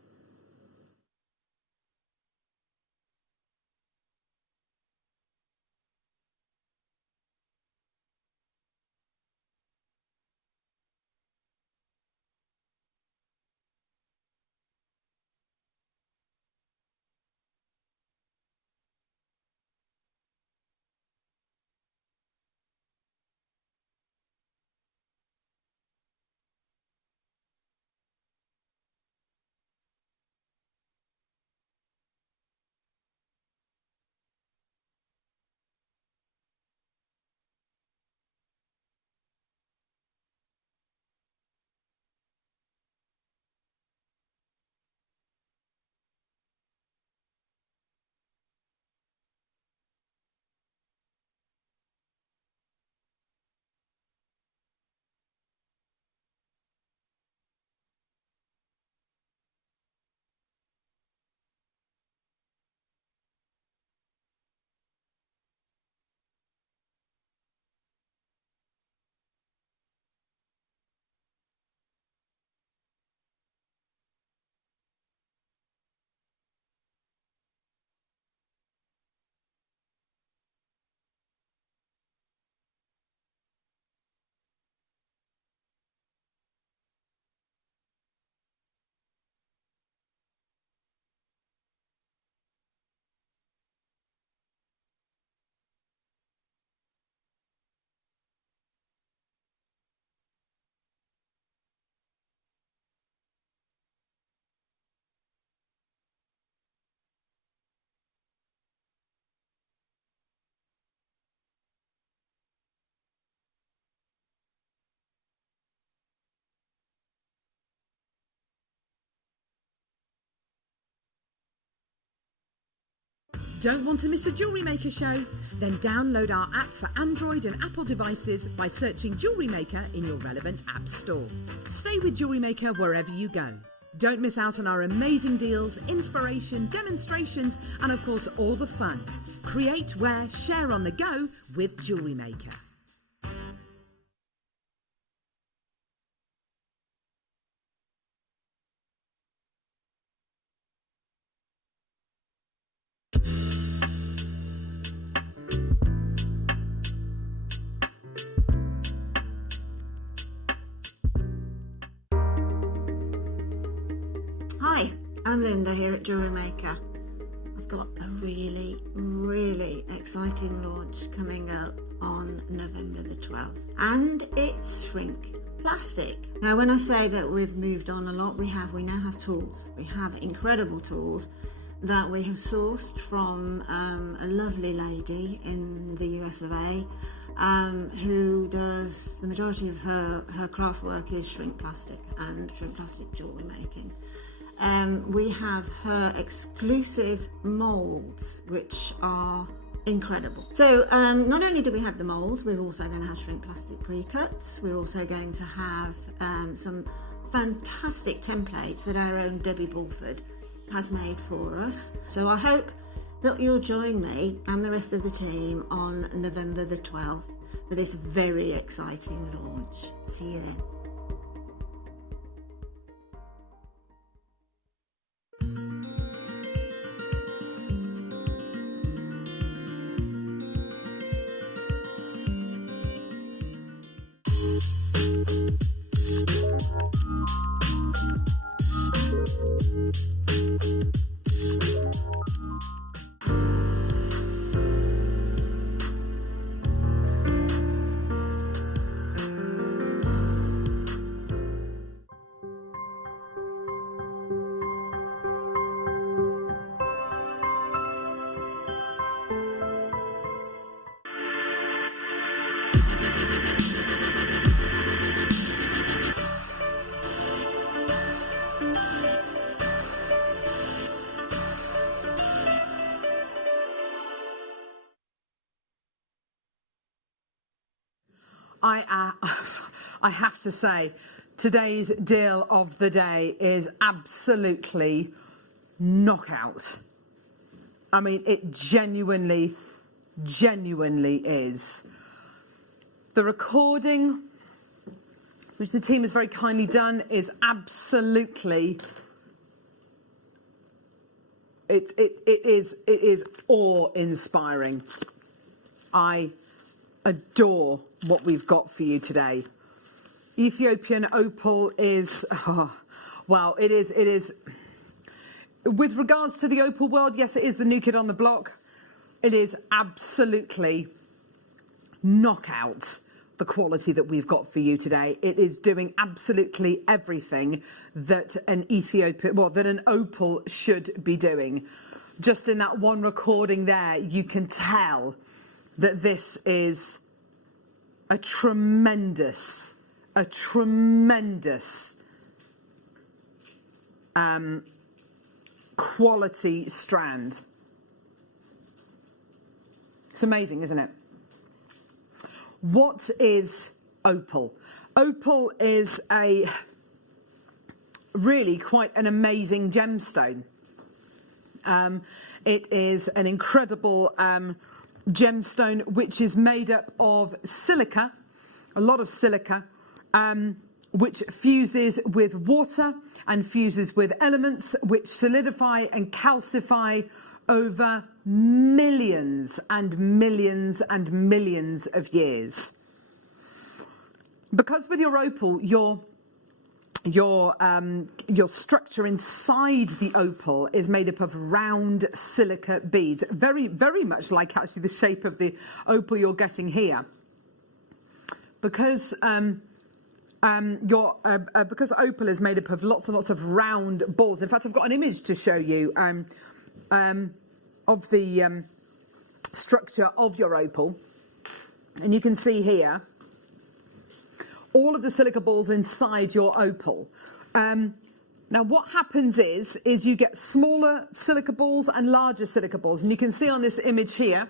Don't want to miss a Jewellery Maker show? Then download our app for Android and Apple devices by searching Jewellery Maker in your relevant app store. Stay with Jewellery Maker wherever you go. Don't miss out on our amazing deals, inspiration, demonstrations, and of course all the fun. Create, wear, share on the go with Jewellery Maker. Hi, I'm Linda here at JewelleryMaker. I've got a really exciting launch coming up on November the 12th, and it's shrink plastic. Now, when I say that we've moved on a lot, we now have tools. We have incredible tools that we have sourced from a lovely lady in the US of A, who does the majority of her craft work is shrink plastic and shrink plastic jewellery making. We have her exclusive moulds, which are incredible. So not only do we have the moulds, we're also going to have shrink plastic pre-cuts. We're also going to have some fantastic templates that our own Debbie Bulford has made for us. So I hope that you'll join me and the rest of the team on November the 12th for this very exciting launch. See you then. I have to say, today's deal of the day is absolutely knockout. I mean, it genuinely is. The recording, which the team has very kindly done, is absolutely, it is awe-inspiring. I adore what we've got for you today. Ethiopian opal is, well, it is. With regards to the opal world, yes, it is the new kid on the block. It is absolutely knockout, the quality that we've got for you today. It is doing absolutely everything that an opal should be doing. Just in that one recording there, you can tell that this is a tremendous quality strand. It's amazing, isn't it? What is opal? Opal is a really quite an amazing gemstone. It is an incredible gemstone which is made up of silica, a lot of silica, which fuses with water and fuses with elements which solidify and calcify over millions and millions and millions of years. Because with your opal, your structure inside the opal is made up of round silica beads, very, very much like actually the shape of the opal you're getting here. Because because opal is made up of lots and lots of round balls. In fact, I've got an image to show you of the structure of your opal, and you can see here all of the silica balls inside your opal. Now what happens is you get smaller silica balls and larger silica balls, and you can see on this image here,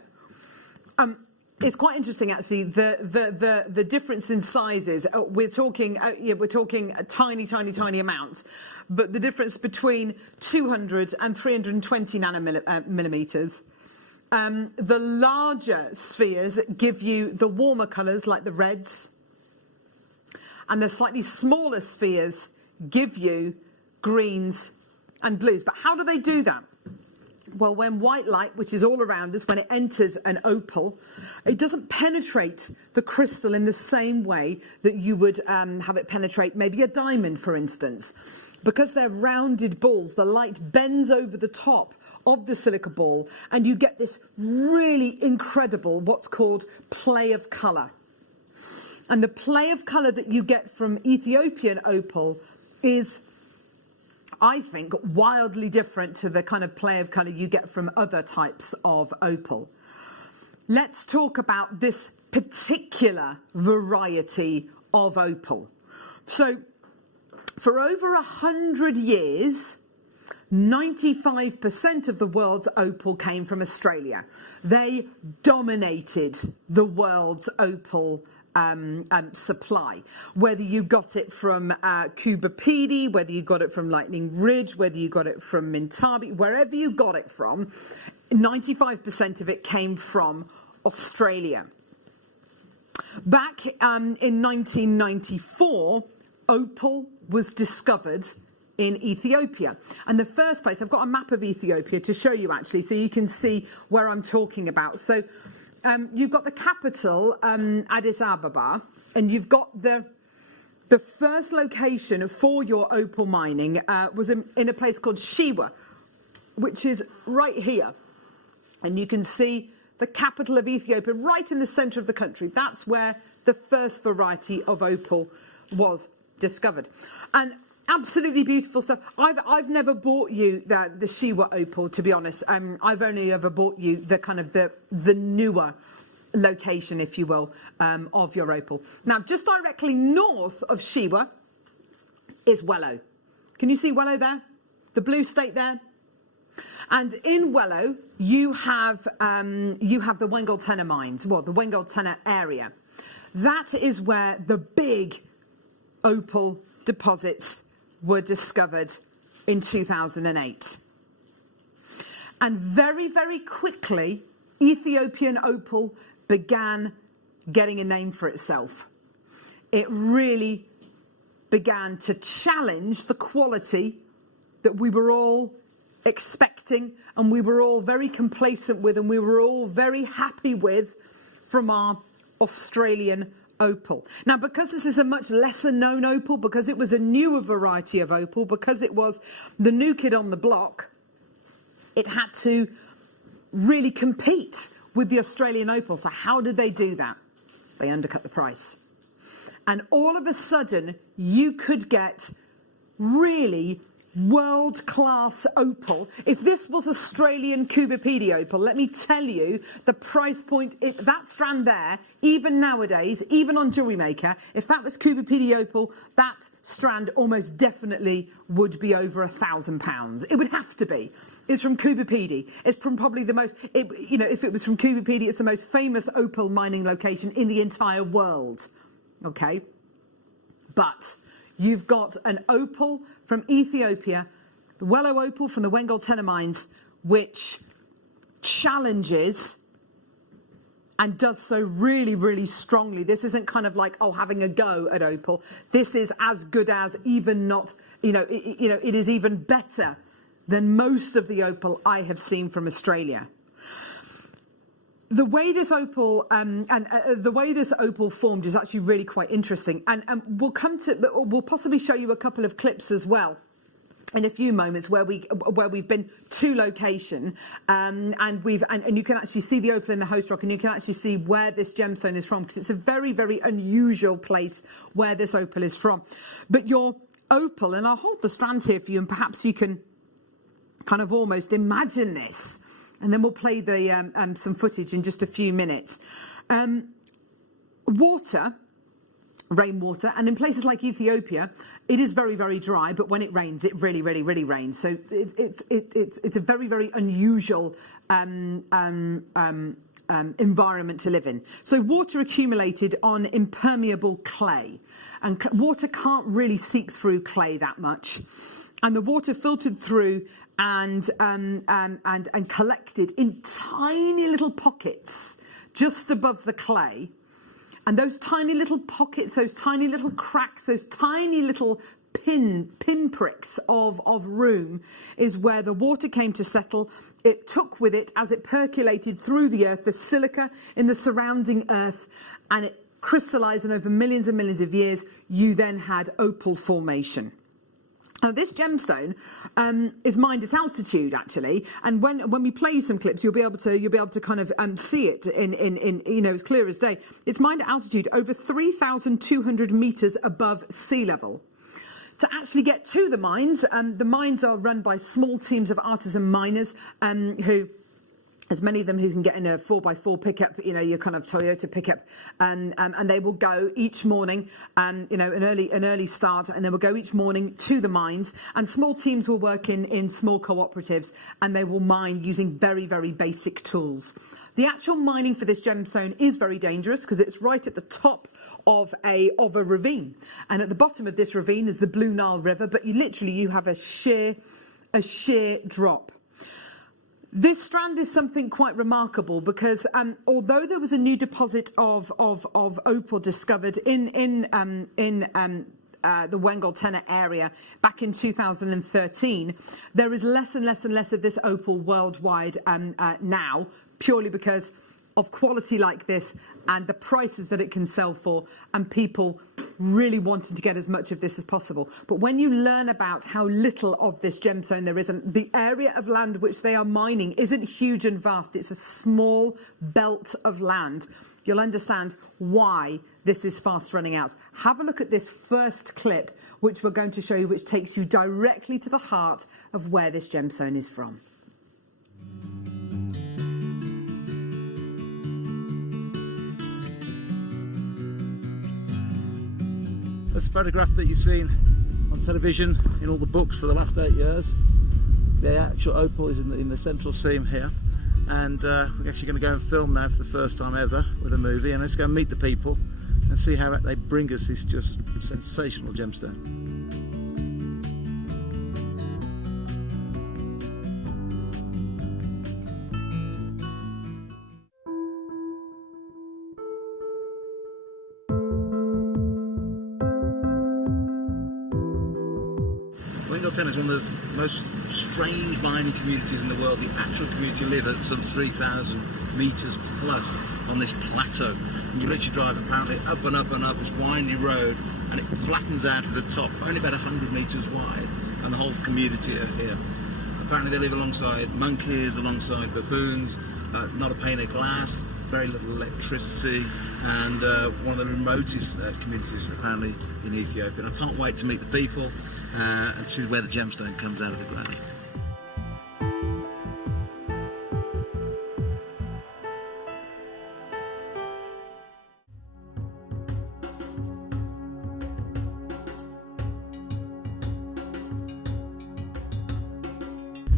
it's quite interesting actually, the difference in sizes. We're talking a tiny amount, but the difference between 200 and 320 nanomillimeters. The larger spheres give you the warmer colours like the reds, and the slightly smaller spheres give you greens and blues. But how do they do that? Well, when white light, which is all around us, when it enters an opal, it doesn't penetrate the crystal in the same way that you would have it penetrate maybe a diamond, for instance. Because they're rounded balls, the light bends over the top of the silica ball, and you get this really incredible, what's called play of colour. And the play of colour that you get from Ethiopian opal is, I think, wildly different to the kind of play of colour you get from other types of opal. Let's talk about this particular variety of opal. So, for over 100 years, 95% of the world's opal came from Australia. They dominated the world's opal supply. Whether you got it from Cuba Pedy, whether you got it from Lightning Ridge, whether you got it from Mintabi, wherever you got it from, 95% of it came from Australia. Back in 1994, opal was discovered in Ethiopia. And the first place, I've got a map of Ethiopia to show you actually, so you can see where I'm talking about. So you've got the capital, Addis Ababa, and you've got the first location for your opal mining was in a place called Shewa, which is right here. And you can see the capital of Ethiopia right in the centre of the country. That's where the first variety of opal was discovered. And absolutely beautiful stuff. I've never bought you the Shewa opal, to be honest. I've only ever bought you the kind of the newer location, if you will, of your opal. Now, just directly north of Shewa is Wellow. Can you see Wellow there? The blue state there. And in Wellow, you have the Wengal Tenor mines, well, the Wengal Tenor area. That is where the big opal deposits were discovered in 2008. And very, very quickly, Ethiopian opal began getting a name for itself. It really began to challenge the quality that we were all expecting and we were all very complacent with and we were all very happy with from our Australian opal. Now, because this is a much lesser known opal, because it was a newer variety of opal, because it was the new kid on the block, it had to really compete with the Australian opal. So how did they do that? They undercut the price. And all of a sudden, you could get really world-class opal. If this was Australian Kubipedi opal, let me tell you, the price point, that strand there, even nowadays, even on JewelleryMaker, if that was Kubipedi opal, that strand almost definitely would be over £1,000. It would have to be. It's from Kubipedi. It's from probably the most, if it was from Kubipedi, it's the most famous opal mining location in the entire world. Okay? But you've got an opal from Ethiopia, the Wello opal from the Wengold Tenor mines, which challenges and does so really, really strongly. This isn't kind of like, having a go at opal. This is as good as, even not, it is even better than most of the opal I have seen from Australia. The way this opal the way this opal formed is actually really quite interesting, and we'll possibly show you a couple of clips as well in a few moments where we've been to location, and you can actually see the opal in the host rock, and you can actually see where this gemstone is from, because it's a very, very unusual place where this opal is from. But your opal, and I'll hold the strand here for you, and perhaps you can kind of almost imagine this. And then we'll play the some footage in just a few minutes. Water, rainwater, and in places like Ethiopia, it is very, very dry. But when it rains, it really, really, really rains. So it's a very, very unusual environment to live in. So water accumulated on impermeable clay, and water can't really seep through clay that much. And the water filtered through and collected in tiny little pockets just above the clay. And those tiny little pockets, those tiny little cracks, those tiny little pinpricks of room is where the water came to settle. It took with it, as it percolated through the earth, the silica in the surrounding earth, and it crystallized, and over millions and millions of years, you then had opal formation. Now, this gemstone is mined at altitude, actually, and when we play you some clips, you'll be able to kind of see it in as clear as day. It's mined at altitude over 3,200 meters above sea level. To actually get to the mines are run by small teams of artisan miners who. There's many of them who can get in a 4x4 pickup, your kind of Toyota pickup, and they will go each morning, an early start, and they will go each morning to the mines. And small teams will work in small cooperatives, and they will mine using very, very basic tools. The actual mining for this gemstone is very dangerous because it's right at the top of a ravine, and at the bottom of this ravine is the Blue Nile River. But you have a sheer drop. This strand is something quite remarkable because although there was a new deposit of opal discovered in the Wengold Tenor area back in 2013, there is less and less and less of this opal worldwide now, purely because of quality like this and the prices that it can sell for, and people really wanting to get as much of this as possible. But when you learn about how little of this gemstone there is, and the area of land which they are mining isn't huge and vast, it's a small belt of land, you'll understand why this is fast running out. Have a look at this first clip, which we're going to show you, which takes you directly to the heart of where this gemstone is from. This photograph that you've seen on television, in all the books for the last 8 years, the actual opal is in the central seam here, and we're actually going to go and film now for the first time ever with a movie, and let's go and meet the people and see how they bring us this just sensational gemstone. Wingleton is one of the most strange mining communities in the world. The actual community live at some 3,000 metres plus on this plateau. And you literally drive apparently up and up and up this windy road, and it flattens out to the top, only about 100 metres wide, and the whole community are here. Apparently they live alongside monkeys, alongside baboons, not a pane of glass, very little electricity, and one of the remotest communities apparently in Ethiopia. And I can't wait to meet the people and see where the gemstone comes out of the ground.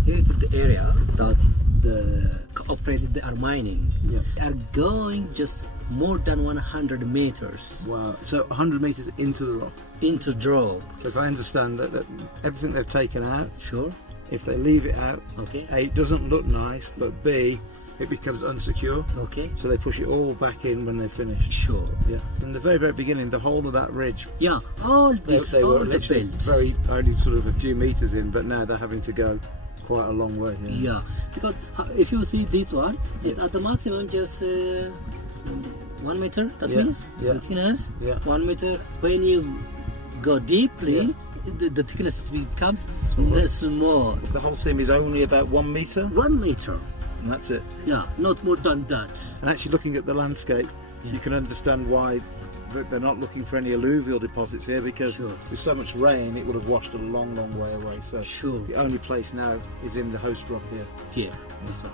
Here is the area that the operators they are mining. Yeah. They are going just more than 100 meters. Wow, so 100 metres into the rock. Into draw. So if I understand that everything they've taken out, sure, if they leave it out, okay, A, it doesn't look nice, but B, it becomes unsecure. Okay. So they push it all back in when they're finished. Sure. Yeah. In the very, very beginning, the whole of that ridge. Yeah. All this, they all were the literally belts. only sort of a few meters in, but now they're having to go quite a long way. Yeah. Because if you see this one, it's at the maximum just 1 meter. That means the thickness. 1 meter. When you go deeply, the thickness becomes small. The whole seam is only about 1 meter. 1 meter. And that's it. Yeah, not more than that. And actually looking at the landscape, you can understand why they're not looking for any alluvial deposits here, because with so much rain it would have washed a long, long way away. So the only place now is in the host rock here. Yeah, this one.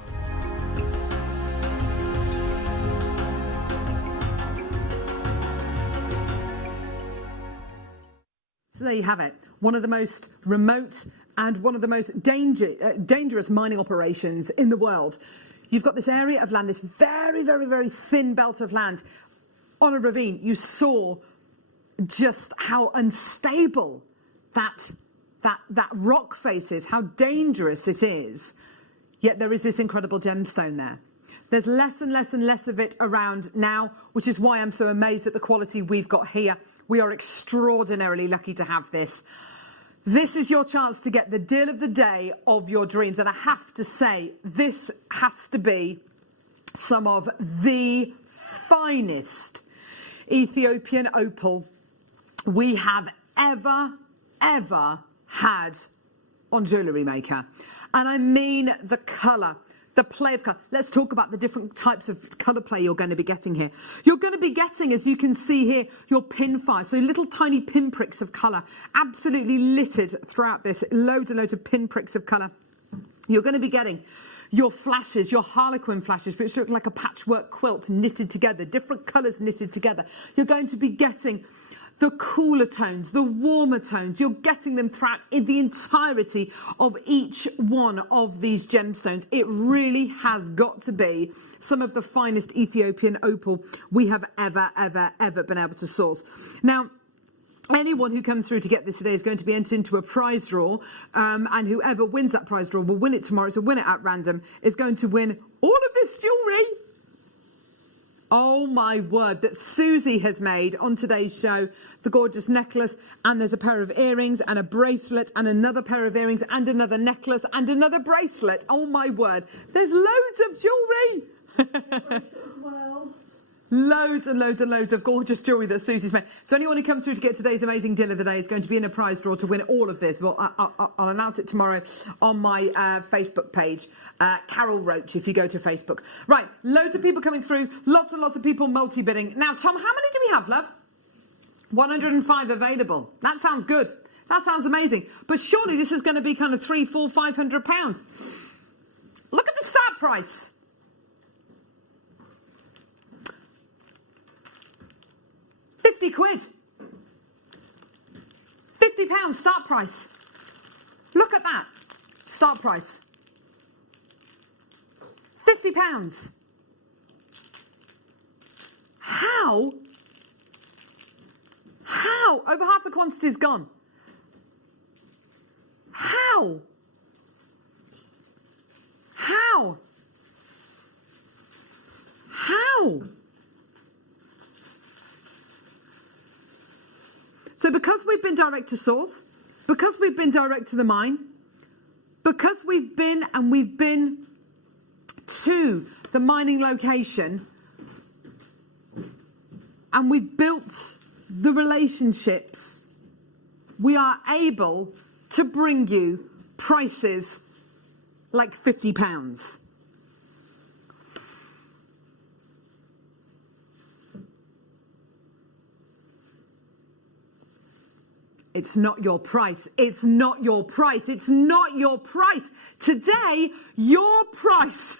So there you have it. One of the most remote and one of the most dangerous mining operations in the world. You've got this area of land, this very, very, very thin belt of land on a ravine. You saw just how unstable that rock face is, how dangerous it is. Yet there is this incredible gemstone there. There's less and less and less of it around now, which is why I'm so amazed at the quality we've got here. We are extraordinarily lucky to have this. This is your chance to get the deal of the day of your dreams. And I have to say, this has to be some of the finest Ethiopian opal we have ever had on JewelleryMaker. And I mean the colour, the play of colour. Let's talk about the different types of colour play you're going to be getting here. You're going to be getting, as you can see here, your pinfire. So little tiny pinpricks of colour, absolutely littered throughout this. Loads and loads of pinpricks of colour. You're going to be getting your flashes, your harlequin flashes, which look like a patchwork quilt knitted together, different colours knitted together. You're going to be getting the cooler tones, the warmer tones. You're getting them throughout the entirety of each one of these gemstones. It really has got to be some of the finest Ethiopian opal we have ever been able to source. Now, anyone who comes through to get this today is going to be entered into a prize draw, and whoever wins that prize draw will win it tomorrow. So win it at random is going to win all of this jewellery. Oh my word, that Susie has made on today's show. The gorgeous necklace, and there's a pair of earrings and a bracelet and another pair of earrings and another necklace and another bracelet. Oh my word, there's loads of jewellery. Loads and loads and loads of gorgeous jewellery that Susie's made. So anyone who comes through to get today's amazing deal of the day is going to be in a prize draw to win all of this. Well, I'll announce it tomorrow on my Facebook page, Carol Roach, if you go to Facebook. Right, loads of people coming through, lots and lots of people multi-bidding. Now, Tom, how many do we have, love? 105 available. That sounds good. That sounds amazing. But surely this is going to be kind of £300, £400, £500. Look at the start price. £50. £50 start price. Look at that. Start price. £50. How How? Over half the quantity is gone. How? How? How? So because we've been direct to source, because we've been direct to the mine, because we've been to the mining location, and we've built the relationships, we are able to bring you prices like £50. It's not your price. It's not your price. It's not your price. Today, your price.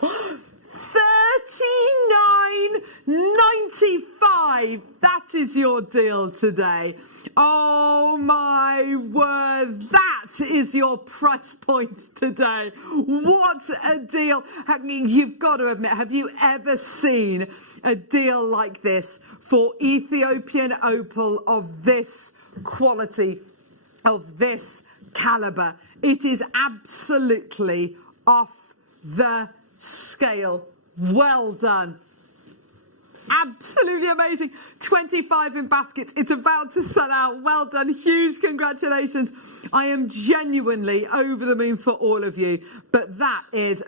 $39.95. That is your deal today. Oh my word. That is your price point today. What a deal. You've got to admit, have you ever seen a deal like this for Ethiopian opal of this quality, of this caliber? It is absolutely off the scale. Well done. Absolutely amazing. 25 in baskets. It's about to sell out. Well done. Huge congratulations. I am genuinely over the moon for all of you. But that is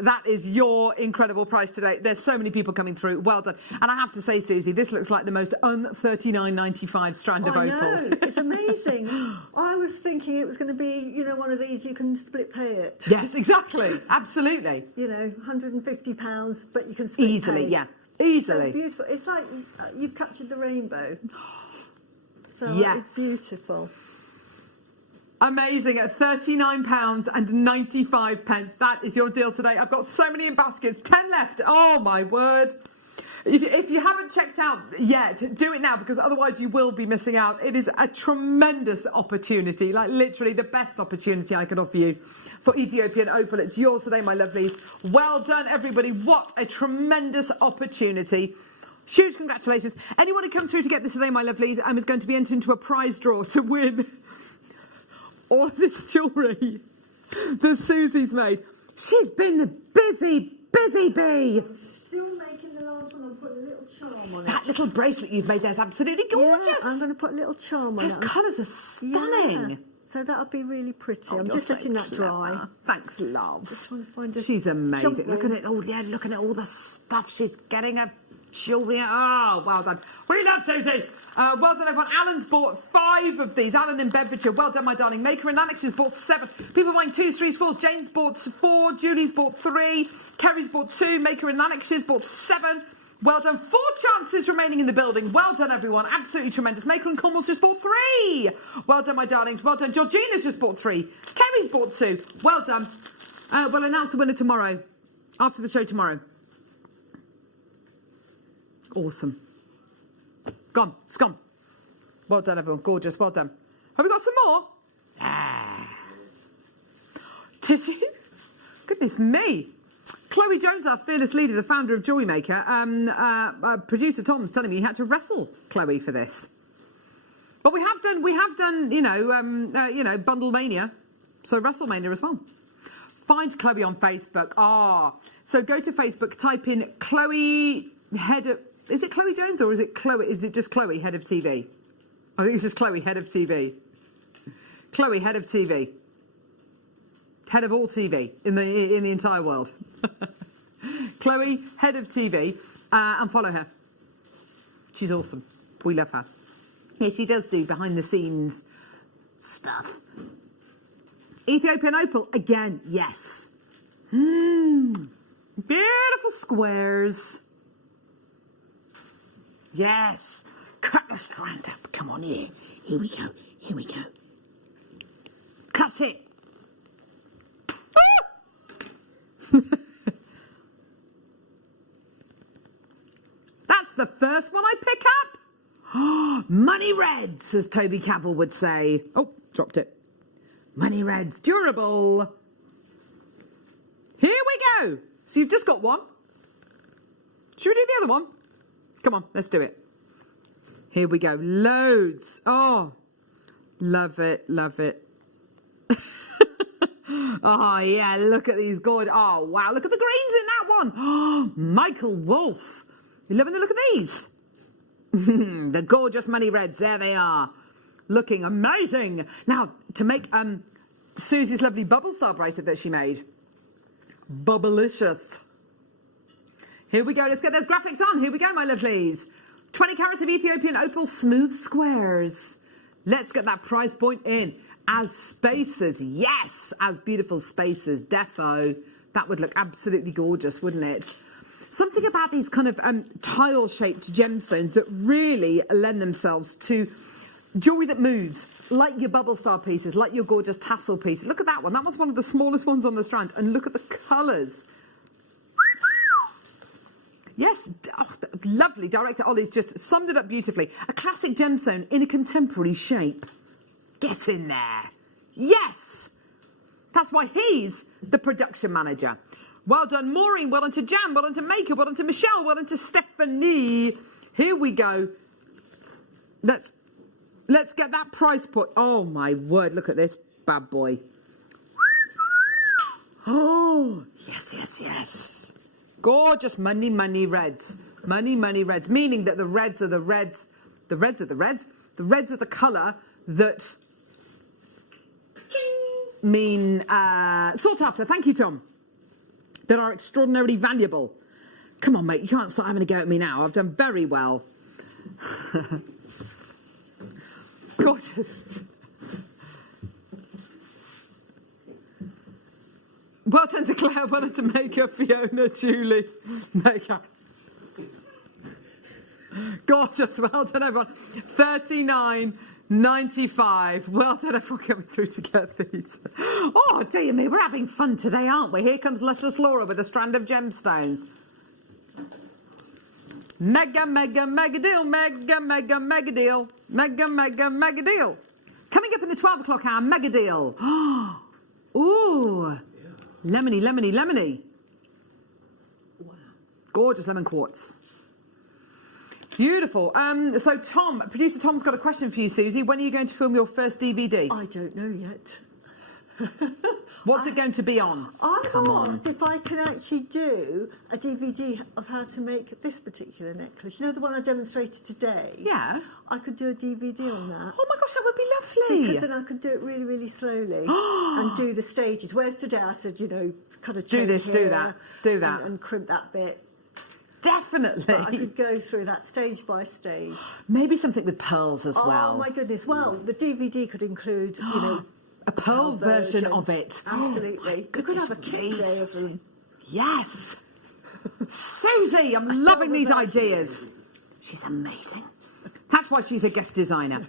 your incredible price today. There's so many people coming through. Well done. And I have to say, Susie, this looks like the most $39.95 strand of opal. I know. It's amazing. I was thinking it was going to be, one of these you can split pay it. Yes, exactly. Absolutely. £150, but you can split easily, pay. yeah. Easily. So beautiful. It's like you've captured the rainbow. So yes. It's beautiful. Amazing at £39.95. That is your deal today. I've got so many in baskets. 10 left. Oh my word. If you haven't checked out yet, do it now, because otherwise you will be missing out. It is a tremendous opportunity, like literally the best opportunity I could offer you for Ethiopian opal. It's yours today, my lovelies. Well done, everybody. What a tremendous opportunity. Huge congratulations. Anyone who comes through to get this today, my lovelies, is going to be entered into a prize draw to win all of this jewellery that Susie's made. She's been a busy bee. That little bracelet you've made there is absolutely gorgeous. Yeah, I'm going to put a little charm on it. Those colours are stunning. Yeah. So that'll be really pretty. I'm just letting that dry. Thanks, love. Just trying to find She's amazing. Look at it. Oh, yeah, looking at all the stuff she's getting her jewellery. Oh, well done. Well done, Susie. Well done, everyone. Alan's bought 5 of these. Alan in Bedfordshire. Well done, my darling. Maker and Annex has bought 7. People buying 2s, 3s, 4s. Jane's bought 4. Julie's bought 3. Kerry's bought 2. Maker and Annex has bought 7. Well done. 4 chances remaining in the building. Well done, everyone. Absolutely tremendous. Maker and Cornwall's just bought 3. Well done, my darlings. Well done. Georgina's just bought 3. Kerry's bought 2. Well done. We'll announce the winner tomorrow, after the show tomorrow. Awesome. Gone. It's gone. Well done, everyone. Gorgeous. Well done. Have we got some more? Did you? Goodness me. Chloe Jones, our fearless leader, the founder of JewelleryMaker, producer Tom's telling me he had to wrestle Chloe for this. But we have done, Bundle Mania, so WrestleMania as well. Find Chloe on Facebook. So go to Facebook, type in Chloe head of. Is it Chloe Jones or is it Chloe? Is it just Chloe head of TV? I think it's just Chloe head of TV. Chloe head of TV. Head of all TV in the entire world. Chloe, head of TV, and follow her. She's awesome. We love her. Yeah, she does do behind the scenes stuff. Ethiopian opal again, yes. Beautiful squares. Yes. Cut the strand up. Come on here. Here we go. Here we go. Cut it. That's the first one I pick up. Money reds, as Toby Cavill would say. Oh, dropped it. Money reds, durable. Here we go. So you've just got one. Should we do the other one? Come on, let's do it. Here we go. Loads. Oh, love it, love it. Oh, yeah, look at these gorgeous. Oh, wow, look at the greens in that one. Oh, Michael Wolf. You loving the look of these? The gorgeous money reds. There they are. Looking amazing. Now, to make Susie's lovely bubble star bracelet that she made. Bubblicious. Here we go. Let's get those graphics on. Here we go, my lovelies. 20 carats of Ethiopian opal smooth squares. Let's get that price point in. As spaces, yes, as beautiful spaces, defo. That would look absolutely gorgeous, wouldn't it? Something about these kind of tile-shaped gemstones that really lend themselves to jewellery that moves, like your bubble star pieces, like your gorgeous tassel pieces. Look at that one. That was one of the smallest ones on the strand. And look at the colours. Yes, oh, lovely. Director Ollie's just summed it up beautifully. A classic gemstone in a contemporary shape. Get in there. Yes. That's why he's the production manager. Well done, Maureen. Well done to Jan. Well done to Maker. Well done to Michelle. Well done to Stephanie. Here we go. Let's get that price put. Oh, my word. Look at this bad boy. Oh, yes, yes, yes. Gorgeous money, money reds. Money, money reds. Meaning that the reds are the reds. The reds are the reds. The reds are the colour that mean sought after. Thank you, Tom. That are extraordinarily valuable. Come on, mate. You can't start having a go at me now. I've done very well. Gorgeous. Well done to Claire, well done to Maker, Fiona, Julie, Maker. Gorgeous, well done everyone. 39.95. Well done everyone coming through to get these. Oh dear me, we're having fun today, aren't we? Here comes Luscious Laura with a strand of gemstones. Mega, mega, mega deal, mega, mega, mega deal, mega, mega, mega deal. Coming up in the 12 o'clock hour, mega deal. Ooh. Lemony, lemony, lemony. Wow. Gorgeous lemon quartz. Beautiful. So Tom, producer Tom's got a question for you, Susie. When are you going to film your first DVD? I don't know yet. What's it going to be on? I've asked if I can actually do a DVD of how to make this particular necklace. You know the one I demonstrated today? Yeah. I could do a DVD on that. Oh my gosh, that would be lovely. Because then I could do it really, really slowly and do the stages. Whereas today I said, you know, kind of do this, here, do that, do that. and crimp that bit. Definitely. But I could go through that stage by stage. Maybe something with pearls as well. Oh my goodness. Well, the DVD could include, you know, a pearl version of it. Absolutely. You could have a kit day of them. Yes. Susie, I'm loving these ideas. She's amazing. That's why she's a guest designer.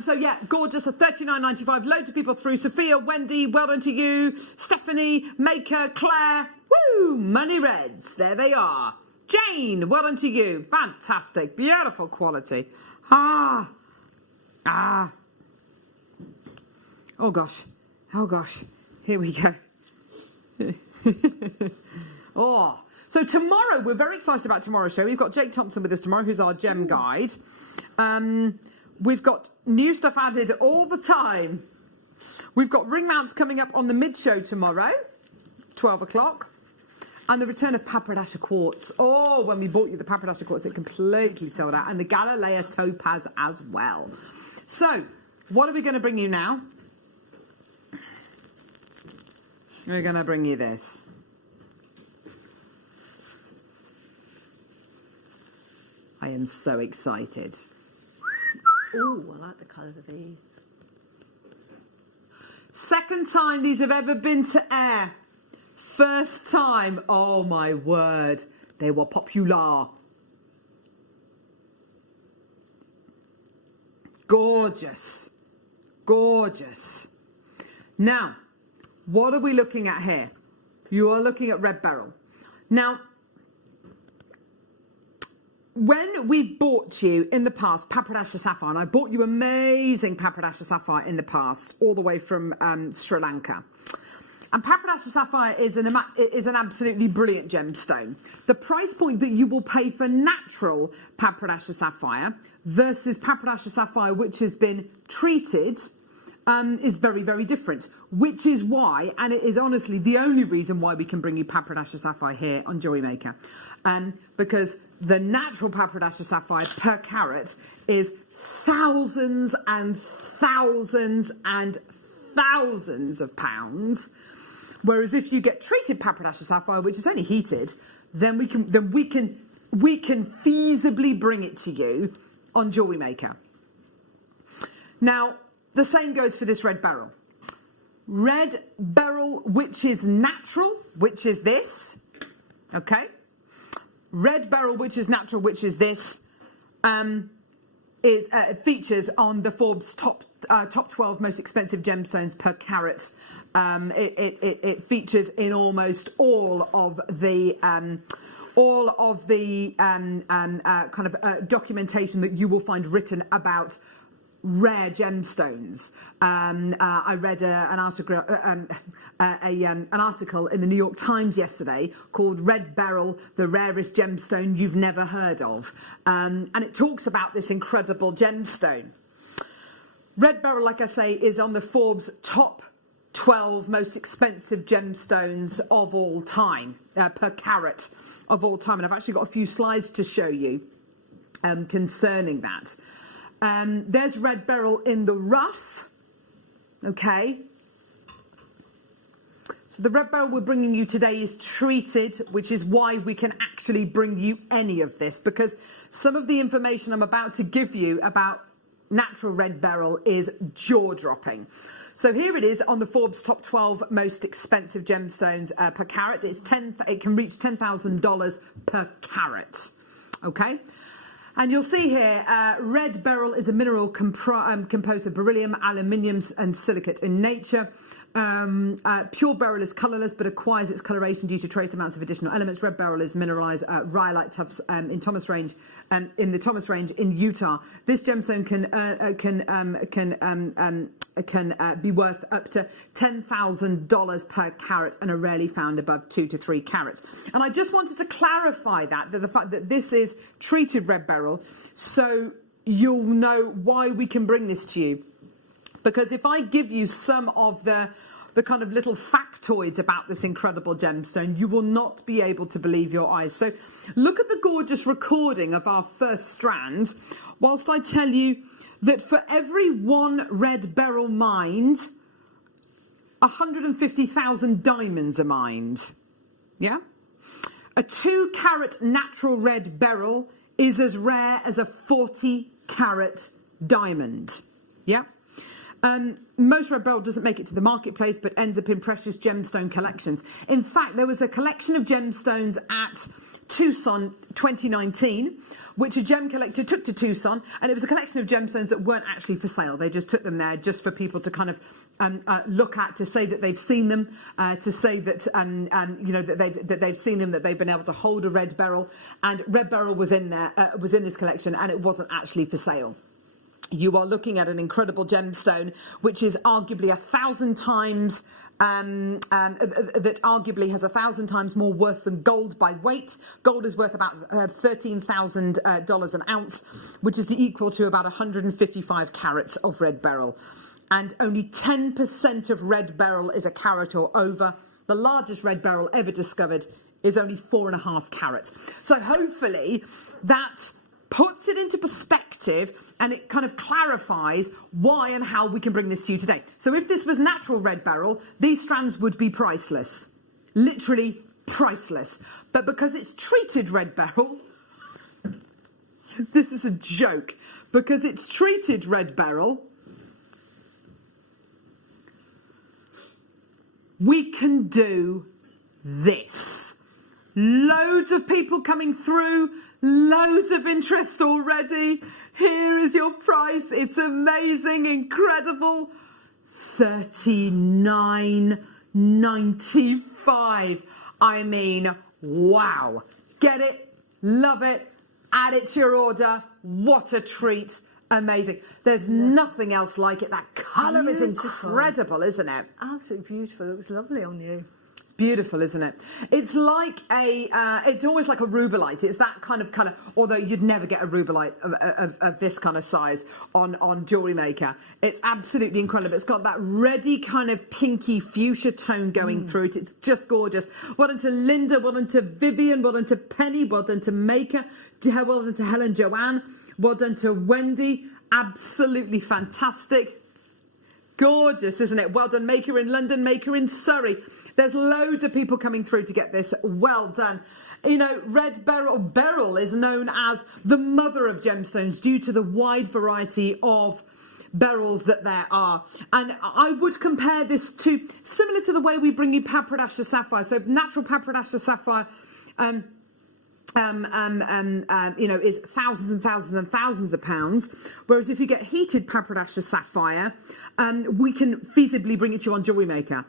So yeah, gorgeous at $39.95. Loads of people through. Sophia, Wendy, well done to you. Stephanie, Maker, Claire. Woo! Money reds. There they are. Jane, well done to you. Fantastic. Beautiful quality. Ah. Oh gosh. Oh gosh. Here we go. Oh. So tomorrow, we're very excited about tomorrow's show. We've got Jake Thompson with us tomorrow, who's our gem guide. We've got new stuff added all the time. We've got ring mounts coming up on the mid-show tomorrow, 12 o'clock. And the return of Papradasha quartz. Oh, when we bought you the Papradasha quartz, it completely sold out. And the Galilea topaz as well. So, what are we going to bring you now? We're going to bring you this. I am so excited. Oh, I like the colour of these. Second time these have ever been to air. First time. Oh, my word. They were popular. Gorgeous. Gorgeous. Now, what are we looking at here? You are looking at red beryl. Now, when we bought you in the past Papradasha sapphire, and I bought you amazing Papradasha sapphire in the past, all the way from Sri Lanka, And Papradasha Sapphire is an absolutely brilliant gemstone. The price point that you will pay for natural Papradasha Sapphire versus Papradasha Sapphire which has been treated is very, very different, which is why, and it is honestly the only reason why we can bring you Papradasha Sapphire here on Jewellery Maker, because the natural Papradasha Sapphire per carat is thousands and thousands and thousands of pounds, whereas if you get treated Papradasha Sapphire, which is only heated, then we can feasibly bring it to you on Jewellery Maker. Now, the same goes for this red beryl. Red beryl, which is natural, which is this, okay? Red beryl, which is natural, which is this, features on the Forbes top 12 most expensive gemstones per carat. It features in almost all of the documentation that you will find written about rare gemstones. I read an article in the New York Times yesterday called "Red Beryl, the Rarest Gemstone You've Never Heard of," and it talks about this incredible gemstone. Red beryl, like I say, is on the Forbes top 12 most expensive gemstones of all time, per carat of all time, and I've actually got a few slides to show you concerning that. There's red beryl in the rough, okay? So the red beryl we're bringing you today is treated, which is why we can actually bring you any of this, because some of the information I'm about to give you about natural red beryl is jaw-dropping. So here it is on the Forbes top 12 most expensive gemstones per carat. It can reach $10,000 per carat, okay? And you'll see here, red beryl is a mineral composed of beryllium, aluminium and silicate in nature. Pure beryl is colourless but acquires its coloration due to trace amounts of additional elements. Red beryl is mineralised rhyolite tuffs in the Thomas Range in Utah. This gemstone can be worth up to $10,000 per carat and are rarely found above 2 to 3 carats. And I just wanted to clarify that the fact that this is treated red beryl, so you'll know why we can bring this to you. Because if I give you some of the kind of little factoids about this incredible gemstone, you will not be able to believe your eyes. So look at the gorgeous recording of our first strand, whilst I tell you that for every one red beryl mined, 150,000 diamonds are mined. Yeah? A 2-carat natural red beryl is as rare as a 40-carat diamond. Yeah? Most red beryl doesn't make it to the marketplace but ends up in precious gemstone collections. In fact, there was a collection of gemstones at Tucson 2019, which a gem collector took to Tucson, and it was a collection of gemstones that weren't actually for sale. They just took them there just for people to kind of look at, to say that they've seen them, to say that that they've seen them, that they've been able to hold a red beryl, and red beryl was in there, was in this collection, and it wasn't actually for sale. You are looking at an incredible gemstone, which is arguably 1,000 times, that arguably has 1,000 times more worth than gold by weight. Gold is worth about $13,000 an ounce, which is the equal to about 155 carats of red beryl. And only 10% of red beryl is a carat or over. The largest red beryl ever discovered is only 4.5 carats. So hopefully that puts it into perspective and it kind of clarifies why and how we can bring this to you today. So if this was natural red beryl, these strands would be priceless. Literally priceless. But because it's treated red beryl, this is a joke. Because it's treated red beryl, we can do this. Loads of people coming through. Loads of interest already. Here is your price. It's amazing, incredible. $39.95. I mean, wow. Get it, love it, add it to your order. What a treat. Amazing. There's nothing else like it. That colour is incredible, isn't it? Absolutely beautiful. It looks lovely on you. It's beautiful, isn't it? It's like it's almost like a rubelite. It's that kind of colour, although you'd never get a rubelite of this kind of size on Jewellery Maker. It's absolutely incredible. It's got that reddy kind of pinky fuchsia tone going through it. It's just gorgeous. Well done to Linda, well done to Vivian, well done to Penny, well done to Maker, well done to Helen Joanne. Well done to Wendy. Absolutely fantastic. Gorgeous, isn't it? Well done, Maker in London, Maker in Surrey. There's loads of people coming through to get this. Well done. You know, red beryl is known as the mother of gemstones due to the wide variety of beryls that there are. And I would compare this to, similar to the way we bring you Papradasha sapphire. So natural Papradasha sapphire, you know, is thousands and thousands and thousands of pounds. Whereas if you get heated Papradasha sapphire, we can feasibly bring it to you on Jewellery Maker,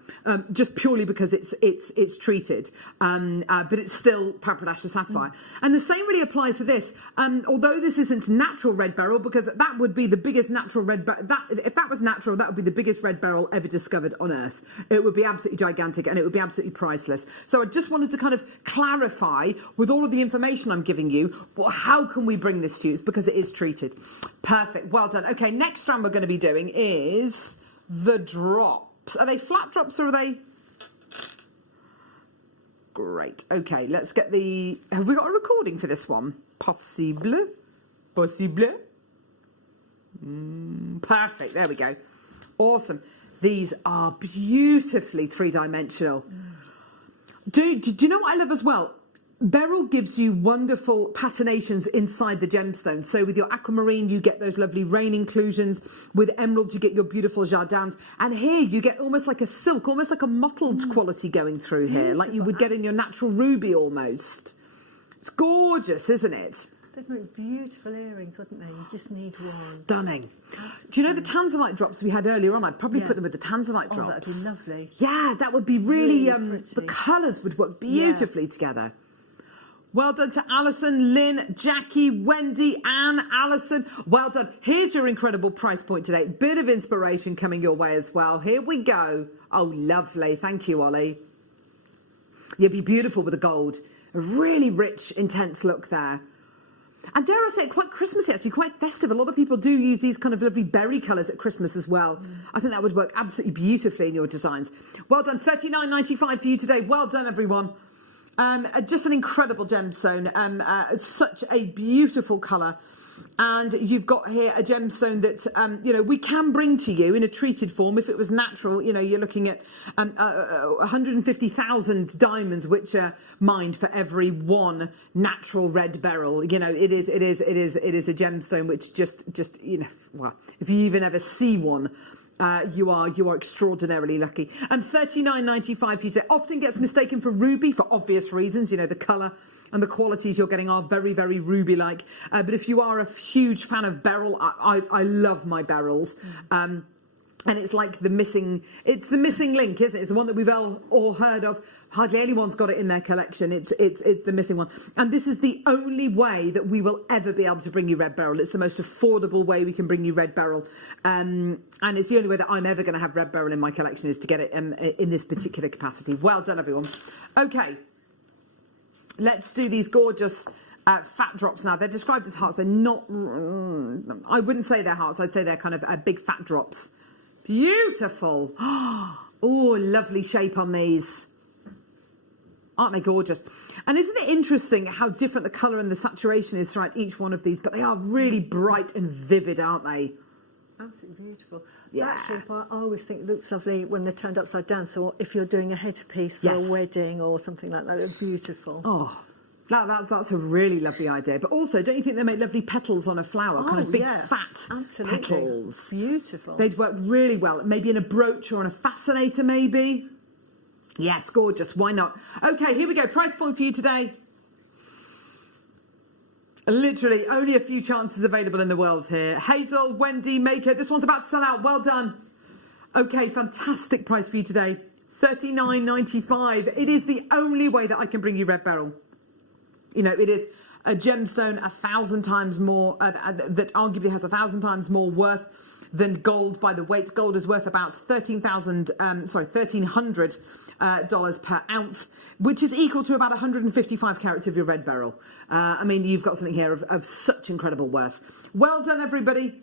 just purely because it's treated, but it's still Papradasha sapphire. And the same really applies to this. Although this isn't natural red beryl, because that would be the biggest natural red beryl. If that was natural, that would be the biggest red beryl ever discovered on Earth. It would be absolutely gigantic, and it would be absolutely priceless. So I just wanted to kind of clarify with all of the information I'm giving you, well, how can we bring this to you? It's because it is treated. Perfect. Well done. Okay, next round we're going to be doing is the drops. Are they flat drops or are they... Great. Okay, let's get the... Have we got a recording for this one? Possible. Possible. Perfect. There we go. Awesome. These are beautifully three-dimensional. Do you know what I love as well? Beryl gives you wonderful patinations inside the gemstone. So with your aquamarine, you get those lovely rain inclusions. With emeralds, you get your beautiful jardins. And here you get almost like a silk, almost like a mottled quality going through here, like you would get in your natural ruby almost. It's gorgeous, isn't it? They'd make beautiful earrings, wouldn't they? You just need one. Stunning. Do you know the tanzanite drops we had earlier on? I'd probably put them with the tanzanite drops. Oh, that'd be lovely. Yeah, that would be really, pretty. the colours would work beautifully together. Well done to Alison, Lynn, Jackie, Wendy, Anne, Alison. Well done. Here's your incredible price point today. Bit of inspiration coming your way as well. Here we go. Oh, lovely. Thank you, Ollie. You'd be beautiful with the gold. A really rich, intense look there. And dare I say, quite Christmassy, actually, quite festive. A lot of people do use these kind of lovely berry colours at Christmas as well. I think that would work absolutely beautifully in your designs. Well done. $39.95 for you today. Well done, everyone. Just an incredible gemstone, such a beautiful colour. And you've got here a gemstone that, you know, we can bring to you in a treated form. If it was natural, you know, you're looking at 150,000 diamonds, which are mined for every one natural red beryl. You know, it is a gemstone which just, you know, well, if you even ever see one, you are extraordinarily lucky. And $39.95 for you today. Often gets mistaken for ruby for obvious reasons. You know, the colour and the qualities you're getting are very, very ruby-like. But if you are a huge fan of beryl, I love my beryls. And it's like the missing link, isn't it? It's the one that we've all heard of. Hardly anyone's got it in their collection. It's the missing one. And this is the only way that we will ever be able to bring you red beryl. It's the most affordable way we can bring you red beryl. And it's the only way that I'm ever going to have red beryl in my collection is to get it in this particular capacity. Well done, everyone. Okay. Let's do these gorgeous fat drops now. They're described as hearts. They're not... I wouldn't say they're hearts. I'd say they're kind of big fat drops. Beautiful. Oh, lovely shape on these. Aren't they gorgeous? And isn't it interesting how different the colour and the saturation is throughout each one of these? But they are really bright and vivid, aren't they? Absolutely beautiful. Yeah. That shape, I always think it looks lovely when they're turned upside down. So if you're doing a headpiece for a wedding or something like that, it's beautiful. Oh, that's a really lovely idea. But also, don't you think they make lovely petals on a flower? Kind of big, fat petals. Beautiful. They'd work really well. Maybe in a brooch or in a fascinator, maybe. Yes, gorgeous. Why not? Okay, here we go. Price point for you today. Literally, only a few chances available in the world here. Hazel, Wendy, Maker. This one's about to sell out. Well done. Okay, fantastic price for you today. $39.95. It is the only way that I can bring you red beryl. You know, it is a gemstone 1,000 times more, that arguably has 1,000 times more worth than gold by the weight. Gold is worth about $1,300 per ounce, which is equal to about 155 carats of your red beryl. I mean, you've got something here of such incredible worth. Well done, everybody.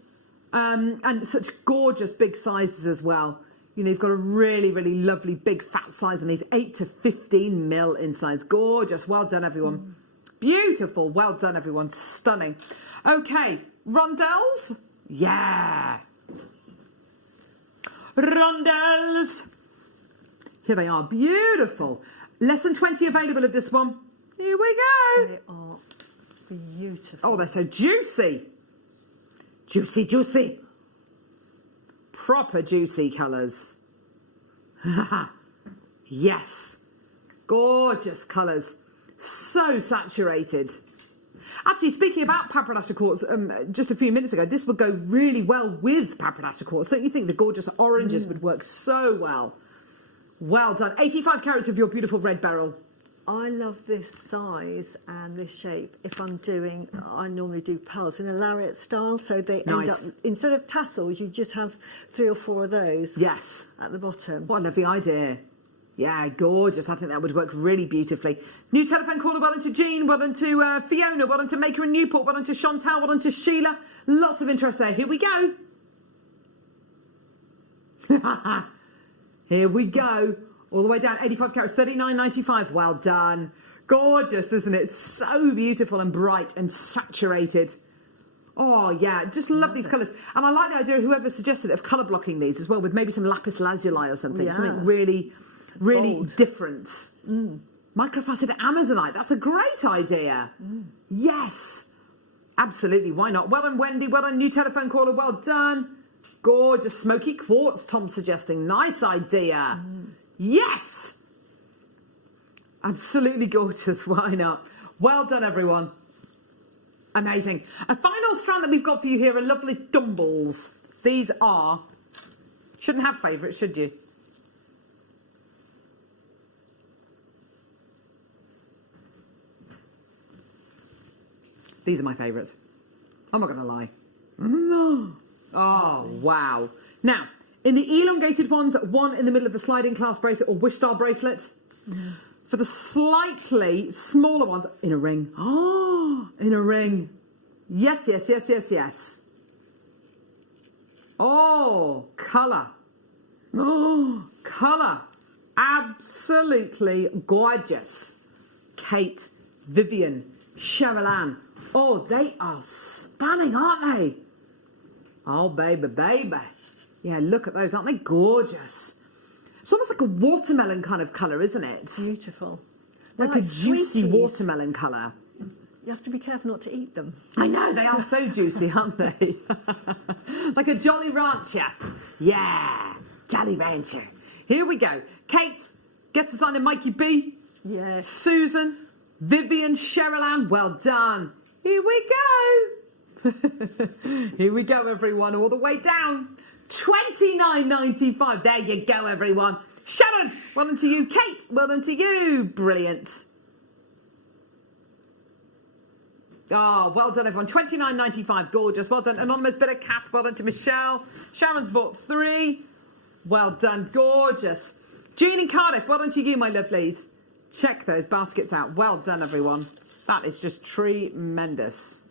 And such gorgeous big sizes as well. You know, you've got a really, really lovely big fat size, and these 8 to 15 mil in size. Gorgeous. Well done, everyone. Beautiful. Well done, everyone. Stunning. Okay, rondelles. Yeah. Rondelles. Here they are. Beautiful. Less than 20 available of this one. Here we go. They are beautiful. Oh, they're so juicy. Juicy, juicy. Proper juicy colours. Yes. Gorgeous colours. So saturated. Actually, speaking about Papradasha quartz, just a few minutes ago, this would go really well with Papradasha quartz. Don't you think the gorgeous oranges would work so well? Well done. 85 carats of your beautiful red beryl. I love this size and this shape. If I'm doing, I normally do pearls in a lariat style, so they end up, instead of tassels, you just have 3 or 4 of those. Yes. At the bottom. What a lovely idea. Yeah, gorgeous. I think that would work really beautifully. New telephone caller, well done to Jean, well done to Fiona, well done to Maker in Newport, well done to Chantal, well done to Sheila. Lots of interest there. Here we go. Here we go. All the way down, 85 carats, 39.95. Well done. Gorgeous, isn't it? So beautiful and bright and saturated. Oh, yeah, just love these colours. And I like the idea of whoever suggested it, of colour blocking these as well, with maybe some lapis lazuli or something. Yeah. Something really, really bold. Different. Microfaceted Amazonite, that's a great idea. Yes, absolutely, why not? Well done, Wendy, well done, new telephone caller, well done. Gorgeous smoky quartz, Tom's suggesting. Nice idea. Yes! Absolutely gorgeous, why not? Well done, everyone. Amazing. A final strand that we've got for you here are lovely dumbles. These are... Shouldn't have favourites, should you? These are my favourites. I'm not going to lie. No. Oh, wow. Now... in the elongated ones, one in the middle of the sliding clasp bracelet or wish star bracelet. For the slightly smaller ones, in a ring. Oh, in a ring. Yes, yes, yes, yes, yes. Oh, colour. Oh, colour. Absolutely gorgeous. Kate, Vivian, Cheryl Ann. Oh, they are stunning, aren't they? Oh, baby, baby. Yeah, look at those. Aren't they gorgeous? It's almost like a watermelon kind of colour, isn't it? Beautiful. Like a juicy watermelon colour. You have to be careful not to eat them. I know, they are so juicy, aren't they? Like a Jolly Rancher. Yeah, Jolly Rancher. Here we go. Kate gets us on in Mikey B. Yes. Susan, Vivian, Cheryl Ann. Well done. Here we go. Here we go, everyone, all the way down. $29.95. There you go, everyone. Sharon, well done to you. Kate, well done to you. Brilliant. Oh, well done, everyone. $29.95. Gorgeous. Well done. Anonymous bit of Kath. Well done to Michelle. Sharon's bought 3. Well done. Gorgeous. Jean in Cardiff. Well done to you, my lovelies. Check those baskets out. Well done, everyone. That is just tremendous.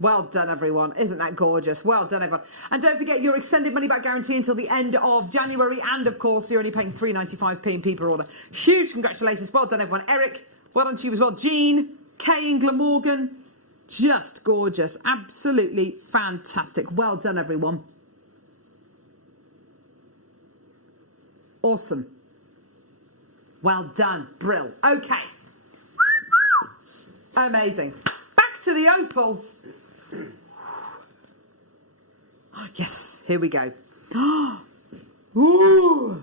Well done, everyone. Isn't that gorgeous? Well done, everyone. And don't forget your extended money-back guarantee until the end of January. And, of course, you're only paying £3.95p in per order. Huge congratulations. Well done, everyone. Eric, well done to you as well. Jean, Kay in Glamorgan. Just gorgeous. Absolutely fantastic. Well done, everyone. Awesome. Well done. Brill. Okay. Amazing. Back to the opal. Yes, here we go. Ooh.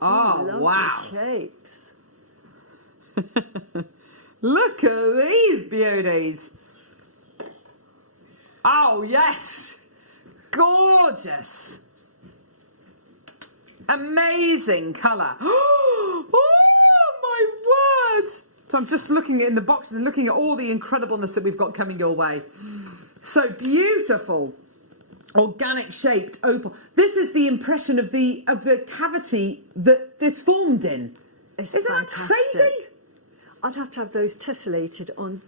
Oh, wow. Shapes. Look at these beauties. Oh, yes. Gorgeous. Amazing colour. Oh, my word. So I'm just looking in the boxes and looking at all the incredibleness that we've got coming your way. So beautiful. Organic shaped opal. This is the impression of the cavity that this formed in. Isn't that crazy? I'd have to have those tessellated on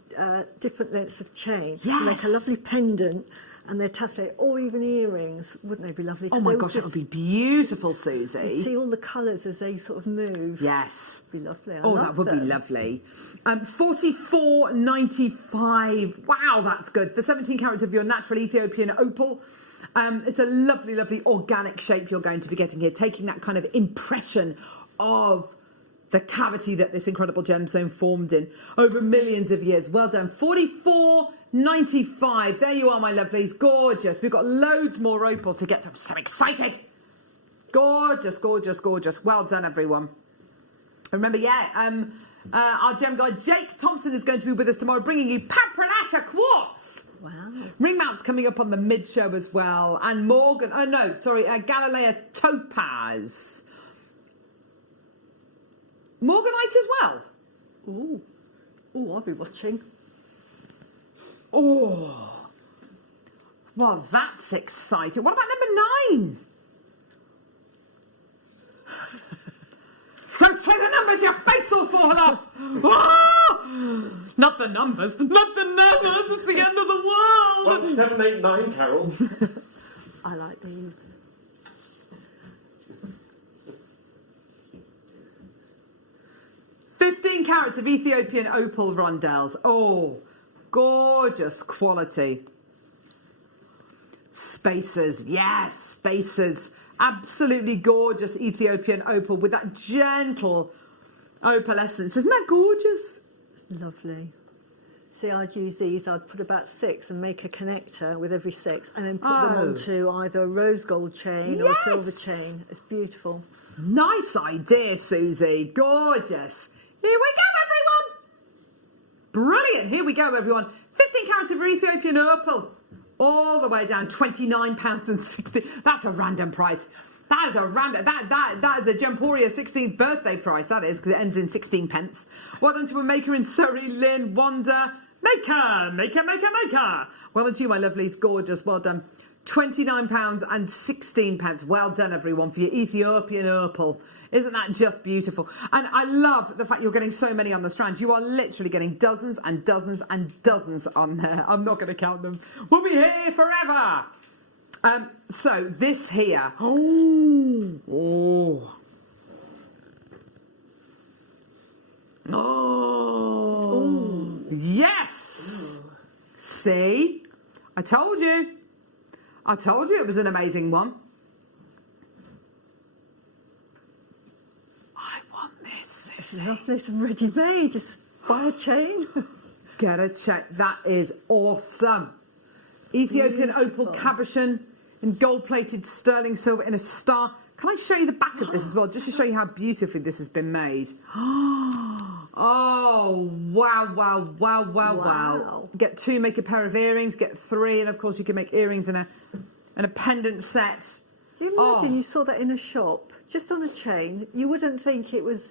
different lengths of chain. Yes. Make a lovely pendant, and they're tessellated, or even earrings. Wouldn't they be lovely? Oh my gosh, it would be beautiful, Susie. You'd see all the colours as they sort of move. Yes. It'd be lovely. That would be lovely. 44.95. Wow, that's good. For 17 carats of your natural Ethiopian opal. It's a lovely, lovely organic shape you're going to be getting here, taking that kind of impression of the cavity that this incredible gemstone formed in over millions of years. Well done. 44.95. There you are, my lovelies. Gorgeous. We've got loads more opal to get to. I'm so excited. Gorgeous, gorgeous, gorgeous. Well done, everyone. Remember, our gem guy Jake Thompson is going to be with us tomorrow, bringing you Papranacha quartz. Wow. Ring mount's coming up on the mid show as well, and Galilea topaz. Morganite as well. Ooh, I'll be watching. Oh, well, that's exciting. What about number 9? So say the numbers, your face will fall off. Oh! Not the numbers, not the numbers. It's the end of the world. 1789, Carol. I like these. $15 carats of Ethiopian opal rondelles. Oh, gorgeous quality. Spacers, yes, spacers. Absolutely gorgeous Ethiopian opal with that gentle opalescence. Isn't that gorgeous? It's lovely. See, I'd use these. I'd put about 6 and make a connector with every 6, and then put them onto either a rose gold chain or a silver chain. It's beautiful. Nice idea, Susie. Gorgeous. Here we go, everyone. Brilliant. Here we go, everyone. 15 carats of Ethiopian opal. All the way down, £29.60. That's a random price. That is a random. That is a Gemporia 16th birthday price. That is, because it ends in 16 pence. Well done to a maker in Surrey, Lynn, Wanda, maker. Well done to you, my lovelies. Gorgeous. Well done. £29.16. Well done, everyone, for your Ethiopian opal. Isn't that just beautiful? And I love the fact you're getting so many on the strand. You are literally getting dozens and dozens and dozens on there. I'm not going to count them. We'll be here forever. So this here. Oh. Yes. See? I told you it was an amazing one. It's lovely. It's ready made. Just buy a chain. Get a check. That is awesome. Ethiopian opal cabochon in gold-plated sterling silver in a star. Can I show you the back of this as well, just to show you how beautifully this has been made? Oh, wow. Get 2, make a pair of earrings. Get 3, and of course you can make earrings in a pendant set. You imagine you saw that in a shop, just on a chain. You wouldn't think it was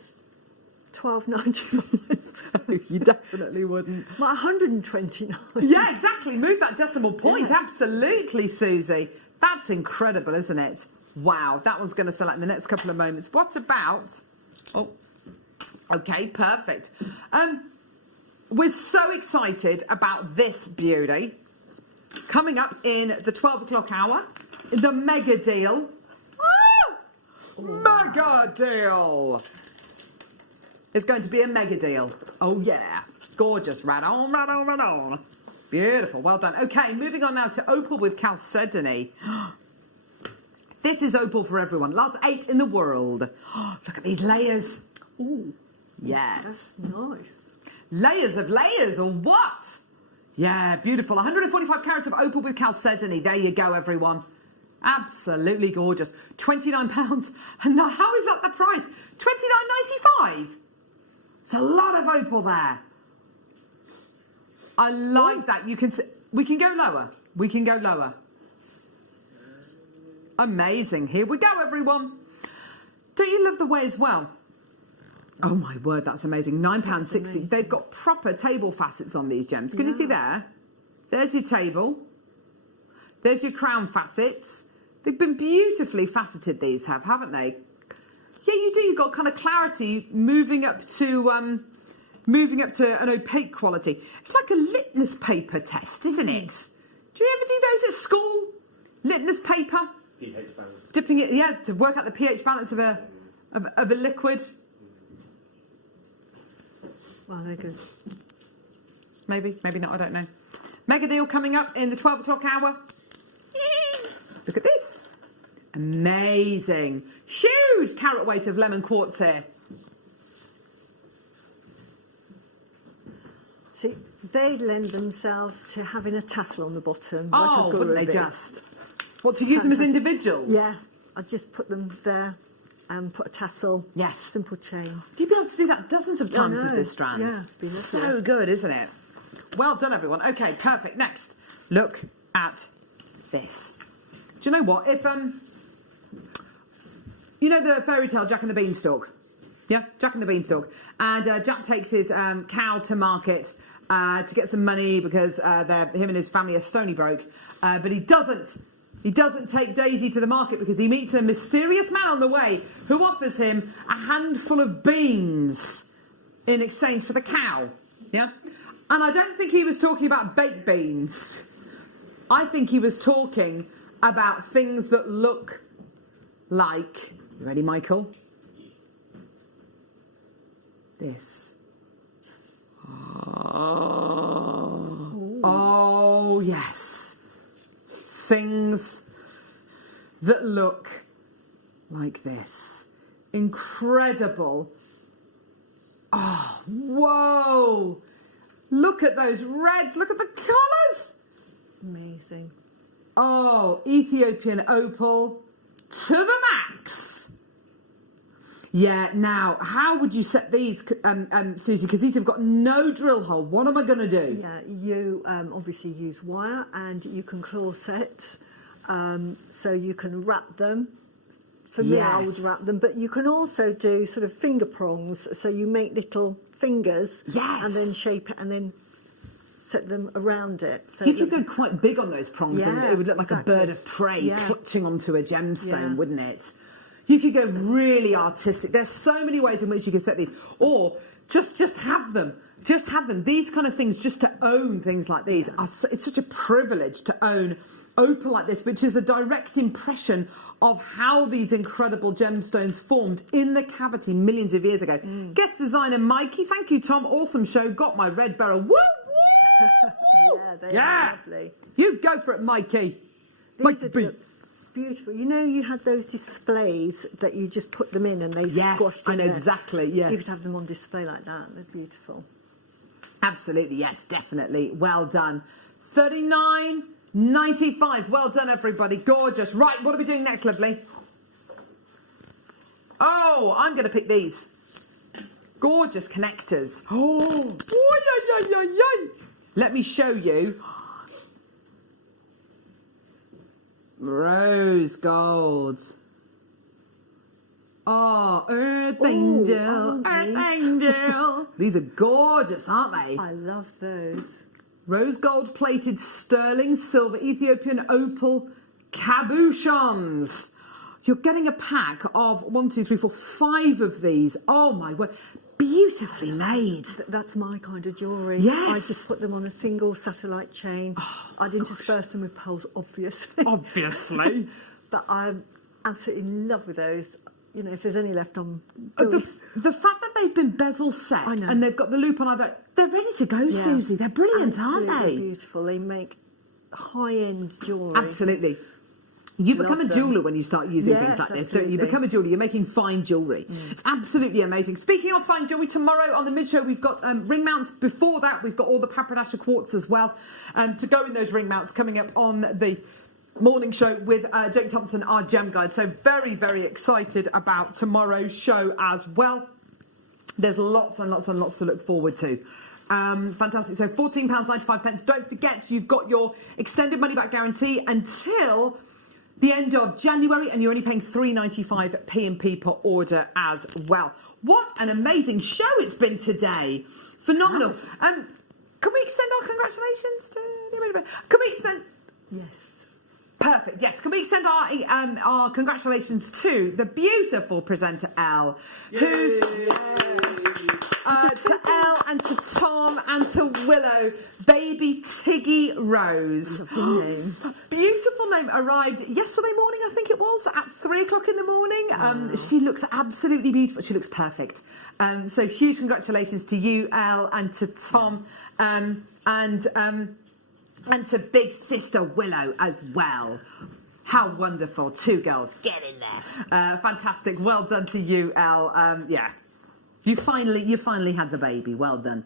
$12.95. You definitely wouldn't. Like 129. Yeah, exactly. Move that decimal point. Yeah. Absolutely, Susie. That's incredible, isn't it? Wow, that one's going to sell out in the next couple of moments. What about... Oh, okay, perfect. We're so excited about this beauty. Coming up in the 12 o'clock hour, the mega deal. Oh, mega deal. It's going to be a mega deal. Oh, yeah. Gorgeous. Right on. Beautiful. Well done. Okay, moving on now to opal with chalcedony. This is opal for everyone. Last 8 in the world. Look at these layers. Ooh. Yes. That's nice. Layers of layers, or what? Yeah, beautiful. 145 carats of opal with chalcedony. There you go, everyone. Absolutely gorgeous. £29. And now, how is that the price? $29.95. It's a lot of opal there. I like that. You can see, we can go lower. We can go lower. Amazing. Here we go, everyone. Don't you love the way as well? Oh my word, that's amazing. £9.60. They've got proper table facets on these gems. Can you see there? There's your table. There's your crown facets. They've been beautifully faceted, these have, haven't they? Yeah, you do. You've got kind of clarity moving up to an opaque quality. It's like a litmus paper test, isn't it? Do you ever do those at school? Litmus paper? pH balance. Dipping it, yeah, to work out the pH balance of a liquid. Wow, they're good. Maybe, maybe not, I don't know. Mega deal coming up in the 12 o'clock hour. Look at this. Amazing. Huge carat weight of lemon quartz here. See, they lend themselves to having a tassel on the bottom. Oh, like a wouldn't they bit. just? What, to use them as individuals? Yeah, I just put them there and put a tassel. Yes. Simple chain. You'd be able to do that dozens of times with know. this strand. Yeah, it'd be so lovely. good, isn't it? Well done, everyone. Okay, perfect. Next, look at this. Do you know what? If you know the fairy tale Jack and the Beanstalk? Yeah, Jack and the Beanstalk. And Jack takes his cow to market to get some money because him and his family are stony broke. But he doesn't take Daisy to the market because he meets a mysterious man on the way who offers him a handful of beans in exchange for the cow. Yeah? And I don't think he was talking about baked beans. I think he was talking about things that look like... You ready, Michael? This. Oh, yes. Things that look like this. Incredible. Oh, whoa. Look at those reds. Look at the colours. Amazing. Oh, Ethiopian opal to the max. Yeah, now, how would you set these, Susie? Because these have got no drill hole. What am I going to do? Yeah, you obviously use wire and you can claw set. So you can wrap them. For me, I would wrap them. But you can also do sort of finger prongs. So you make little fingers. Yes. And then shape it and then set them around it. So You could go quite big on those prongs and Yeah, it would look like exactly. a bird of prey Yeah. clutching onto a gemstone, Yeah. wouldn't it? You could go really artistic. There's so many ways in which you could set these. Or just have them. Just have them. These kind of things, just to own things like these, it's such a privilege to own opal like this, which is a direct impression of how these incredible gemstones formed in the cavity millions of years ago. Guest designer Mikey, thank you, Tom. Awesome show. Got my red beryl. Woo, woo, woo. Yeah, they are lovely. You go for it, Mikey. These are beautiful. You know, you had those displays that you just put them in and they squashed in. I know it. exactly, yes. You could have them on display like that. They're beautiful. Absolutely, yes, definitely. Well done. $39.95. Well done, everybody. Gorgeous. Right, what are we doing next, lovely? Oh, I'm going to pick these. Gorgeous connectors. Oh, let me show you. Rose gold. Oh, Earth Angel, Earth Angel. These are gorgeous, aren't they? I love those. Rose gold plated sterling silver Ethiopian opal cabochons. You're getting a pack of 1, 2, 3, 4, 5 of these. Oh my word. Beautifully made. That's my kind of jewellery. Yes. I just put them on a single satellite chain. I'd intersperse them with pearls, obviously. Obviously. But I'm absolutely in love with those. You know, if there's any left on... The fact that they've been bezel set and they've got the loop on either... They're ready to go, Susie. They're brilliant, aren't they? Beautiful. They make high-end jewellery. Absolutely. You become a jeweller when you start using things like this, don't you? You become a jeweller. You're making fine jewellery. It's absolutely amazing. Speaking of fine jewellery, tomorrow on the mid-show we've got ring mounts. Before that, we've got all the Papradasha quartz as well to go in those ring mounts coming up on the morning show with Jake Thompson, our gem guide. So very, very excited about tomorrow's show as well. There's lots and lots and lots to look forward to. Fantastic. So £14.95. Don't forget, you've got your extended money-back guarantee until the end of January, and you're only paying £3.95 P&P per order as well. What an amazing show it's been today. Phenomenal. Can we extend our congratulations to... Can we extend... Yes. Perfect, yes. Can we extend our congratulations to the beautiful presenter, Elle, who's... to Elle and to Tom and to Willow, baby Tiggy Rose. Beautiful name. Arrived yesterday morning, I think it was, at 3 o'clock in the morning. Wow. She looks absolutely beautiful. She looks perfect. So huge congratulations to you, Elle, and to Tom, and to big sister Willow as well. How wonderful. 2 girls. Get in there. Fantastic. Well done to you, Elle. Yeah. You finally had the baby. Well done.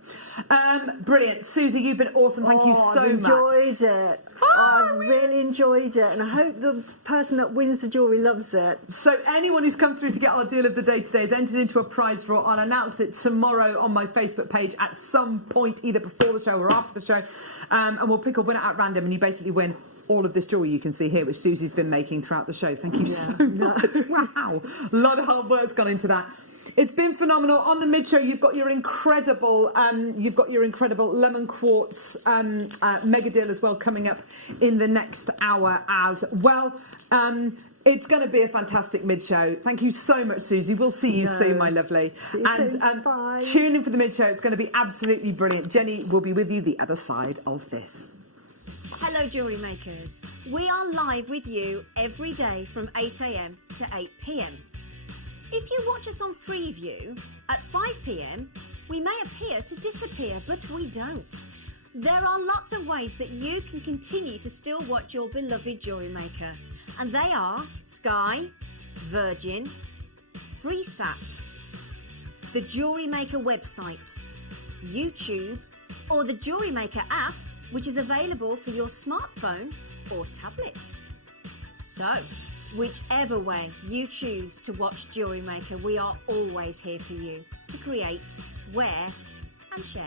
Brilliant. Susie, you've been awesome. Thank you so much. Enjoyed it. I really enjoyed it, and I hope the person that wins the jewellery loves it. So anyone who's come through to get our deal of the day today is entered into a prize draw. I'll announce it tomorrow on my Facebook page at some point, either before the show or after the show, and we'll pick a winner at random, and you basically win all of this jewellery you can see here, which Susie's been making throughout the show. Thank you so much. Wow. A lot of hard work's gone into that. It's been phenomenal. On the mid-show, you've got your incredible lemon quartz mega deal as well coming up in the next hour as well. It's going to be a fantastic mid-show. Thank you so much, Susie. We'll see you soon, my lovely. See you soon. Bye. Tune in for the mid-show. It's going to be absolutely brilliant. Jenny will be with you the other side of this. Hello, jewellery makers. We are live with you every day from 8 a.m. to 8 p.m. If you watch us on Freeview at 5 p.m, we may appear to disappear, but we don't. There are lots of ways that you can continue to still watch your beloved Jewellery Maker, and they are Sky, Virgin, FreeSat, the Jewellery Maker website, YouTube, or the Jewellery Maker app, which is available for your smartphone or tablet. So, whichever way you choose to watch Jewellery Maker, we are always here for you to create, wear and share.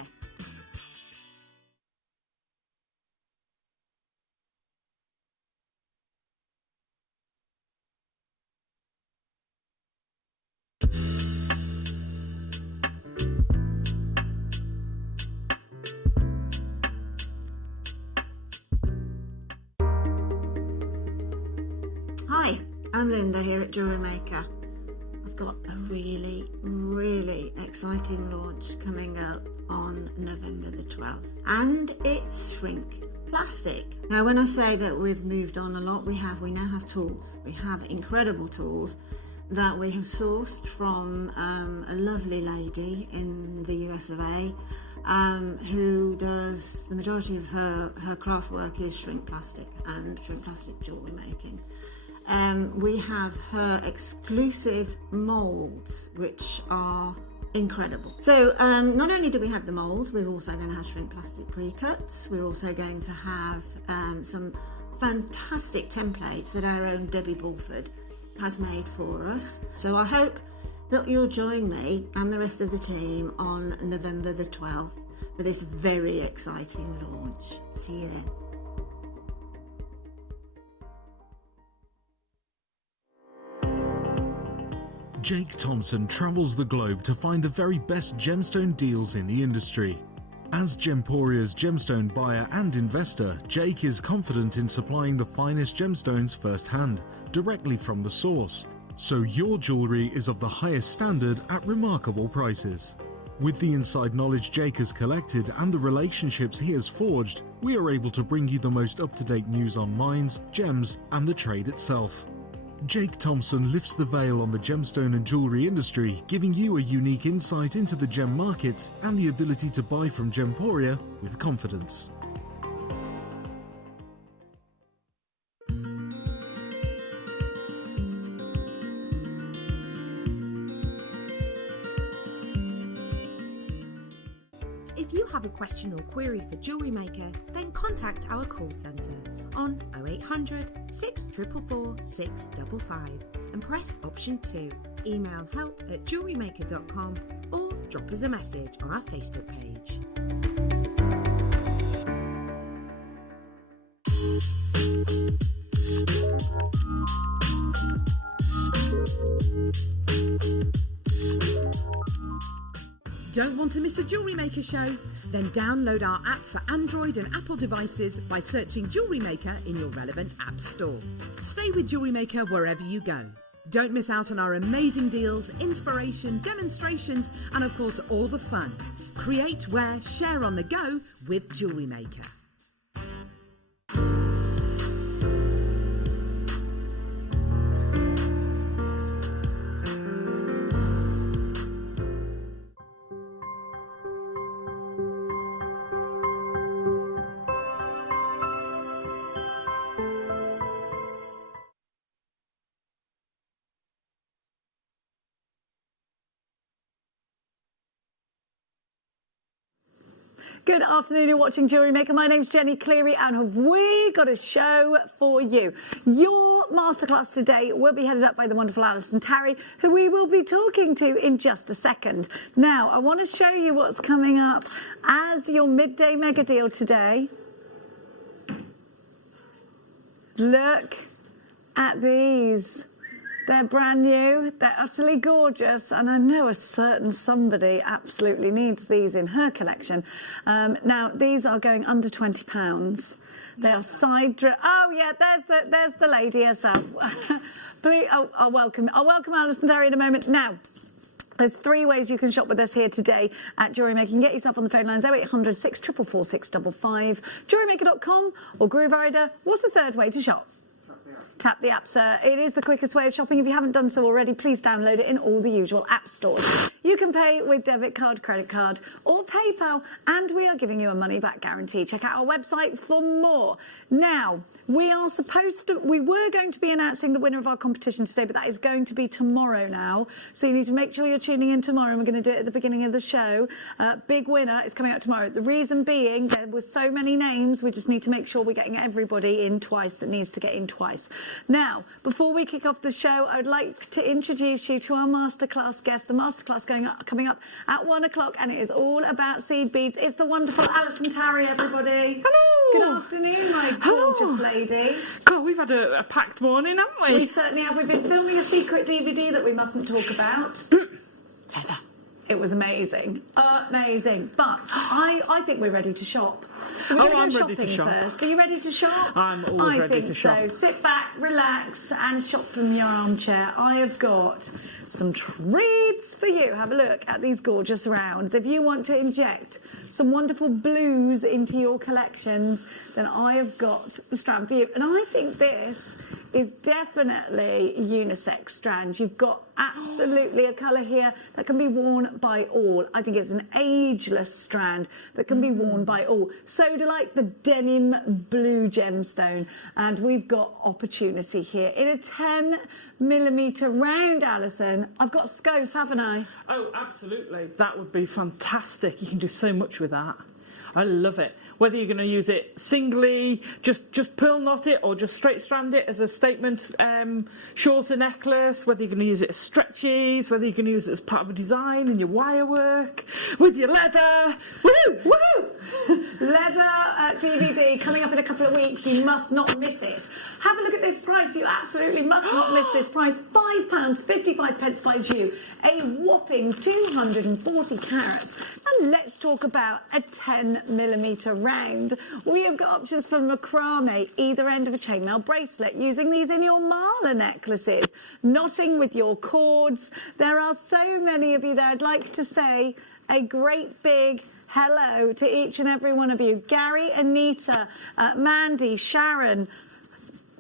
Hi, I'm Linda here at JewelleryMaker. I've got a really, really exciting launch coming up on November the 12th. And it's shrink plastic. Now, when I say that we've moved on a lot, we now have tools. We have incredible tools that we have sourced from a lovely lady in the US of A who does the majority of her craft work is shrink plastic and shrink plastic jewellery making. We have her exclusive moulds, which are incredible. So not only do we have the moulds, we're also going to have shrink plastic pre-cuts. We're also going to have some fantastic templates that our own Debbie Bulford has made for us. So I hope that you'll join me and the rest of the team on November the 12th for this very exciting launch. See you then. Jake Thompson travels the globe to find the very best gemstone deals in the industry. As Gemporia's gemstone buyer and investor, Jake is confident in supplying the finest gemstones firsthand, directly from the source, so your jewellery is of the highest standard at remarkable prices. With the inside knowledge Jake has collected and the relationships he has forged, we are able to bring you the most up-to-date news on mines, gems, and the trade itself. Jake Thompson lifts the veil on the gemstone and jewellery industry, giving you a unique insight into the gem markets and the ability to buy from Gemporia with confidence. If you have a question or query for Jewellery Maker, then contact our call centre on 0800 644 655 and press option 2. Email help@jewellerymaker.com or drop us a message on our Facebook page. Don't want to miss a Jewellery Maker show? Then download our app for Android and Apple devices by searching Jewellery Maker in your relevant app store. Stay with Jewellery Maker wherever you go. Don't miss out on our amazing deals, inspiration, demonstrations, and of course all the fun. Create, wear, share on the go with Jewellery Maker. Good afternoon, you're watching Jewellery Maker. My name's Jenny Cleary and have we got a show for you. Your masterclass today will be headed up by the wonderful Alison Tarry, who we will be talking to in just a second. Now, I want to show you what's coming up as your midday mega deal today. Look at these. They're brand new, they're utterly gorgeous, and I know a certain somebody absolutely needs these in her collection. Now, these are going under £20. They are oh yeah, there's the lady herself. Please, I'll welcome Alison Tarry in a moment. Now, there's 3 ways you can shop with us here today at Jewellery Maker. You can get yourself on the phone lines 0800 644 655, jewellerymaker.com or Groove Rider. What's the 3rd way to shop? Tap the app, sir. It is the quickest way of shopping. If you haven't done so already, please download it in all the usual app stores. You can pay with debit card, credit card, or PayPal, and we are giving you a money-back guarantee. Check out our website for more. Now, we were going to be announcing the winner of our competition today, but that is going to be tomorrow now. So you need to make sure you're tuning in tomorrow, and we're going to do it at the beginning of the show. Big winner is coming out tomorrow. The reason being, there were so many names, we just need to make sure we're getting everybody in twice that needs to get in twice. Now, before we kick off the show, I would like to introduce you to our masterclass guest. The masterclass coming up at 1 o'clock, and it is all about seed beads. It's the wonderful Alison Tarry, everybody. Hello. Good afternoon, my gorgeous lady. God, we've had a packed morning, haven't we? We certainly have. We've been filming a secret DVD that we mustn't talk about. Heather. It was amazing. Amazing. But I think we're ready to shop. So we're I'm go ready to shop. First. Are you ready to shop? I'm always ready to shop. I think so. Sit back, relax, and shop from your armchair. I have got some treats for you. Have a look at these gorgeous rounds. If you want to inject some wonderful blues into your collections, then I have got the strand for you. And I think this is definitely unisex strand. You've got absolutely a colour here that can be worn by all. I think it's an ageless strand that can be worn by all. So do like the denim blue gemstone. And we've got opportunity here in a 10mm round, Alison. I've got scope, haven't I? Oh, absolutely. That would be fantastic. You can do so much with that. I love it. Whether you're going to use it singly, just pearl knot it, or just straight strand it as a statement shorter necklace, whether you're going to use it as stretchies, whether you're going to use it as part of a design in your wire work, with your leather. Woo! Woo! Leather DVD coming up in a couple of weeks. You must not miss it. Have a look at this price. You absolutely must not miss this price. £5.55 by Jew. A whopping 240 carats. And let's talk about a 10mm round. We have got options for macrame, either end of a chainmail bracelet, using these in your mala necklaces, knotting with your cords. There are so many of you there. I'd like to say a great big hello to each and every one of you. Gary, Anita, Mandy, Sharon,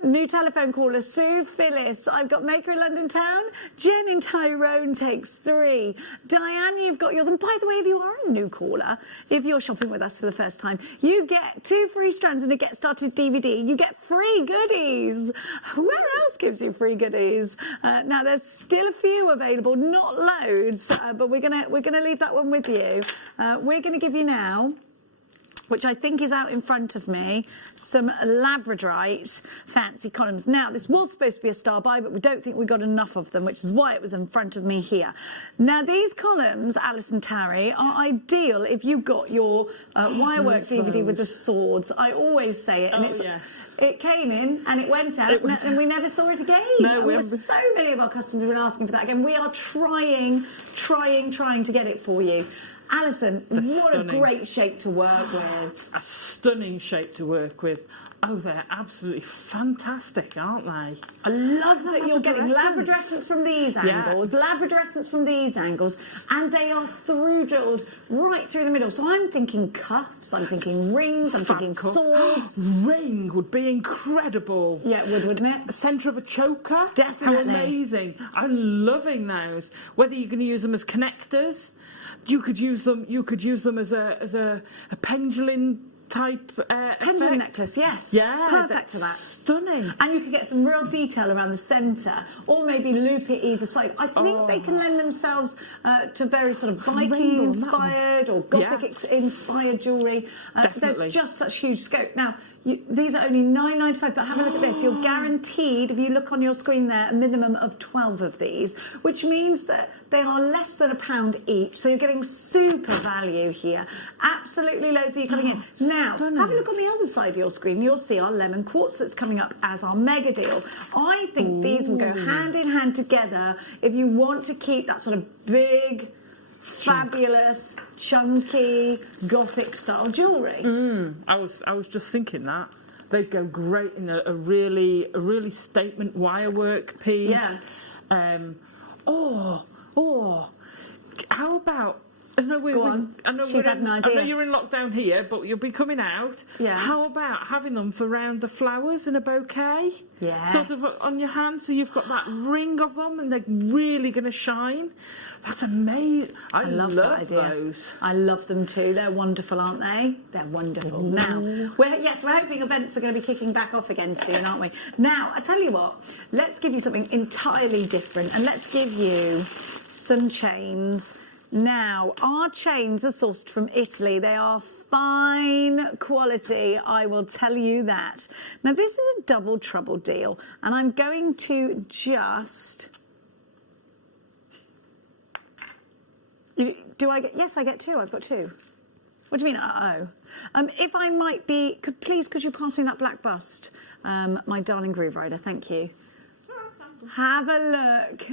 new telephone caller, Sue, Phyllis. I've got Maker in London Town. Jen in Tyrone takes 3. Diane, you've got yours. And by the way, if you are a new caller, if you're shopping with us for the first time, you get 2 free strands and a Get Started DVD. You get free goodies. Where else gives you free goodies? Now, there's still a few available, not loads, but we're gonna leave that one with you. We're going to give you now, which I think is out in front of me, some labradorite fancy columns. Now, this was supposed to be a star buy, but we don't think we got enough of them, which is why it was in front of me here. Now, these columns, Alison Tarry, are ideal if you've got your wirework DVD with the swords. I always say it, and it came in and it went out, and we never saw it again. No, so many of our customers have been asking for that again. We are trying to get it for you. Alison, what a great shape to work with. A stunning shape to work with. Oh, they're absolutely fantastic, aren't they? I love that you're getting labradorescence from these angles, labradorescence from these angles, and they are through drilled right through the middle. So I'm thinking cuffs, I'm thinking rings, I'm thinking swords. Ring would be incredible. Yeah, it would, wouldn't it? Centre of a choker. Definitely. How amazing. I'm loving those. Whether you're going to use them as connectors, you could use them as a pendulum type pendulum necklace, yes. Yeah, perfect for that. Stunning. And you could get some real detail around the centre, or maybe loop it either side. I think they can lend themselves to very sort of Viking inspired or Gothic inspired jewellery. There's just such huge scope. Now, these are only $9.95, but have a look at this. You're guaranteed, if you look on your screen there, a minimum of 12 of these, which means that they are less than £1 each. So you're getting super value here. Absolutely loads of you coming in. Now, have a look on the other side of your screen. You'll see our lemon quartz that's coming up as our mega deal. I think these will go hand in hand together if you want to keep that sort of big, fabulous, chunky, Gothic style jewellery. I was just thinking that they'd go great in a really statement wire work piece. Yeah. How about? I know She's had an idea. I know you're in lockdown here, but you'll be coming out. Yeah. How about having them for round the flowers in a bouquet? Yes. Sort of on your hand, so you've got that ring of them, and they're really going to shine. That's amazing. I love that idea. Those. I love them too. They're wonderful, aren't they? They're wonderful. Now, we're hoping events are going to be kicking back off again soon, aren't we? Now, I tell you what, let's give you something entirely different, and let's give you some chains. Now, our chains are sourced from Italy. They are fine quality, I will tell you that. Now, this is a double trouble deal, and I'm going to just... Do I get... Yes, I get two. I've got two. What do you mean, uh-oh? If I might be... Please, could you pass me that black bust? My darling Groove Rider, thank you. Have a look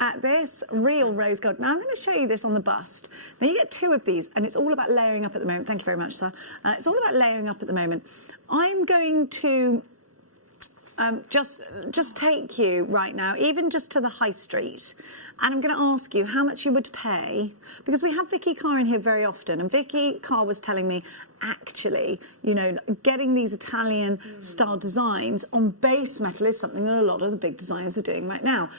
at this real rose gold. Now I'm going to show you this on the bust. Now you get two of these, and it's all about layering up at the moment. Thank you very much, sir. It's all about layering up at the moment. I'm going to just take you right now, even just to the high street, and I'm going to ask you how much you would pay, because we have Vicky Carr in here very often, and Vicky Carr was telling me, actually, you know, getting these Italian style designs on base metal is something that a lot of the big designers are doing right now.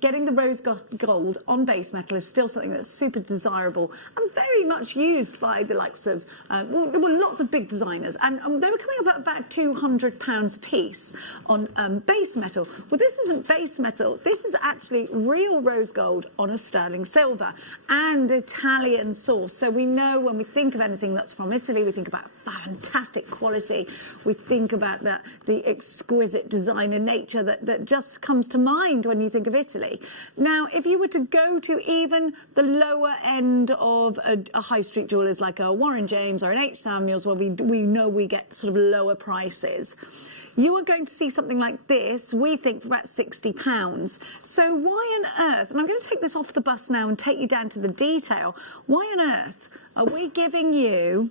Getting the rose gold on base metal is still something that's super desirable and very much used by the likes of, lots of big designers. And they were coming up at about £200 a piece on base metal. Well, this isn't base metal. This is actually real rose gold on a sterling silver and Italian source. So we know when we think of anything that's from Italy, we think about fantastic quality. We think about the exquisite design and nature that just comes to mind when you think of Italy. Now, if you were to go to even the lower end of a high street jewellers like a Warren James or an H. Samuels, where we know we get sort of lower prices, you are going to see something like this, we think, for about £60. So why on earth, and I'm going to take this off the bus now and take you down to the detail, why on earth are we giving you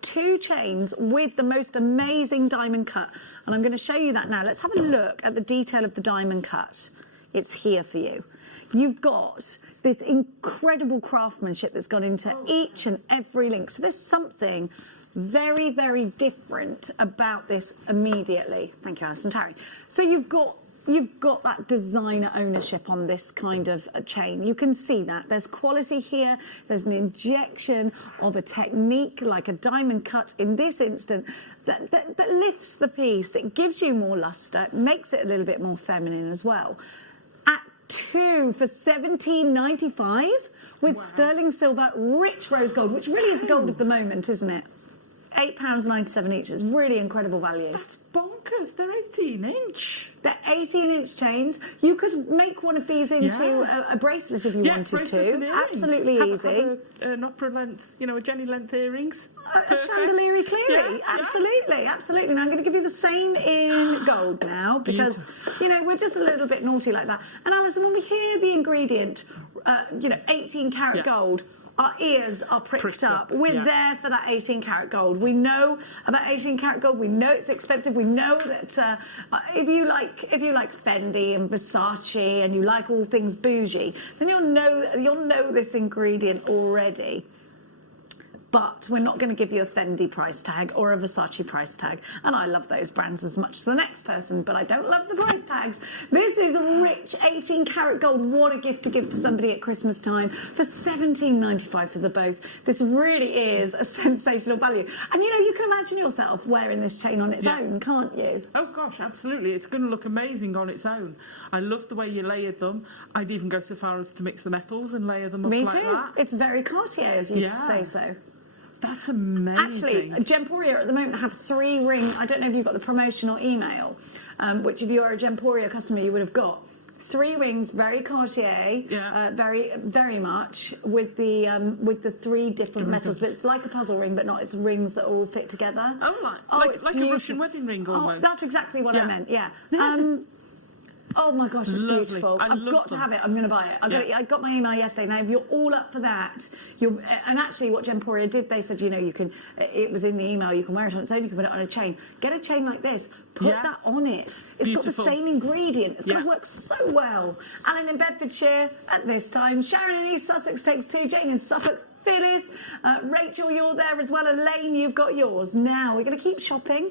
two chains with the most amazing diamond cut? And I'm going to show you that now. Let's have a look at the detail of the diamond cut. It's here for you. You've got this incredible craftsmanship that's gone into each and every link. So there's something very, very different about this immediately. Thank you, Alison Tarry. So you've got that designer ownership on this kind of a chain. You can see that. There's quality here. There's an injection of a technique like a diamond cut in this instant that lifts the piece. It gives you more luster. It makes it a little bit more feminine as well. At two for £17.95 with sterling silver, rich rose gold, which really is the gold of the moment, isn't it? £8.97 each. It's really incredible value. That's bonkers. They're 18-inch. They're 18-inch chains. You could make one of these into a bracelet if you wanted to. Absolutely easy. Have an opera length, a Jenny length earrings. A chandelier clearly. Absolutely, absolutely. Now I'm going to give you the same in gold now because, we're just a little bit naughty like that. And Alison, when we hear the ingredient, 18 karat gold, our ears are pricked up. We're there for that 18 karat gold. We know about 18 karat gold. We know it's expensive. We know that if you like Fendi and Versace and you like all things bougie, then you'll know this ingredient already. But we're not going to give you a Fendi price tag or a Versace price tag. And I love those brands as much as the next person, but I don't love the price tags. This is rich 18 karat gold. What a gift to give to somebody at Christmas time for $17.95 for the both. This really is a sensational value. And you can imagine yourself wearing this chain on its own, can't you? Oh gosh, absolutely. It's going to look amazing on its own. I love the way you layered them. I'd even go so far as to mix the metals and layer them up like that. Me too. It's very Cartier of you to say so. That's amazing. Actually, Gemporia at the moment have 3 ring. I don't know if you've got the promotional email, which if you are a Gemporia customer, you would have got 3 rings, very Cartier, very, very much with the 3 different metals. But it's like a puzzle ring, but not. It's rings that all fit together. Like a Russian wedding ring almost. That's exactly what I meant. Yeah. Oh my gosh, it's beautiful. I've got to have it. I'm going to buy it. I got my email yesterday. Now, if you're all up for that, and actually what Gemporia did, they said, you can, it was in the email, you can wear it on its own, you can put it on a chain. Get a chain like this. Put that on it. It's got the same ingredient. It's going to work so well. Alan in Bedfordshire at this time. Sharon in East Sussex takes 2. Jane in Suffolk. Phyllis. Rachel, you're there as well. Elaine, you've got yours. Now, we're going to keep shopping.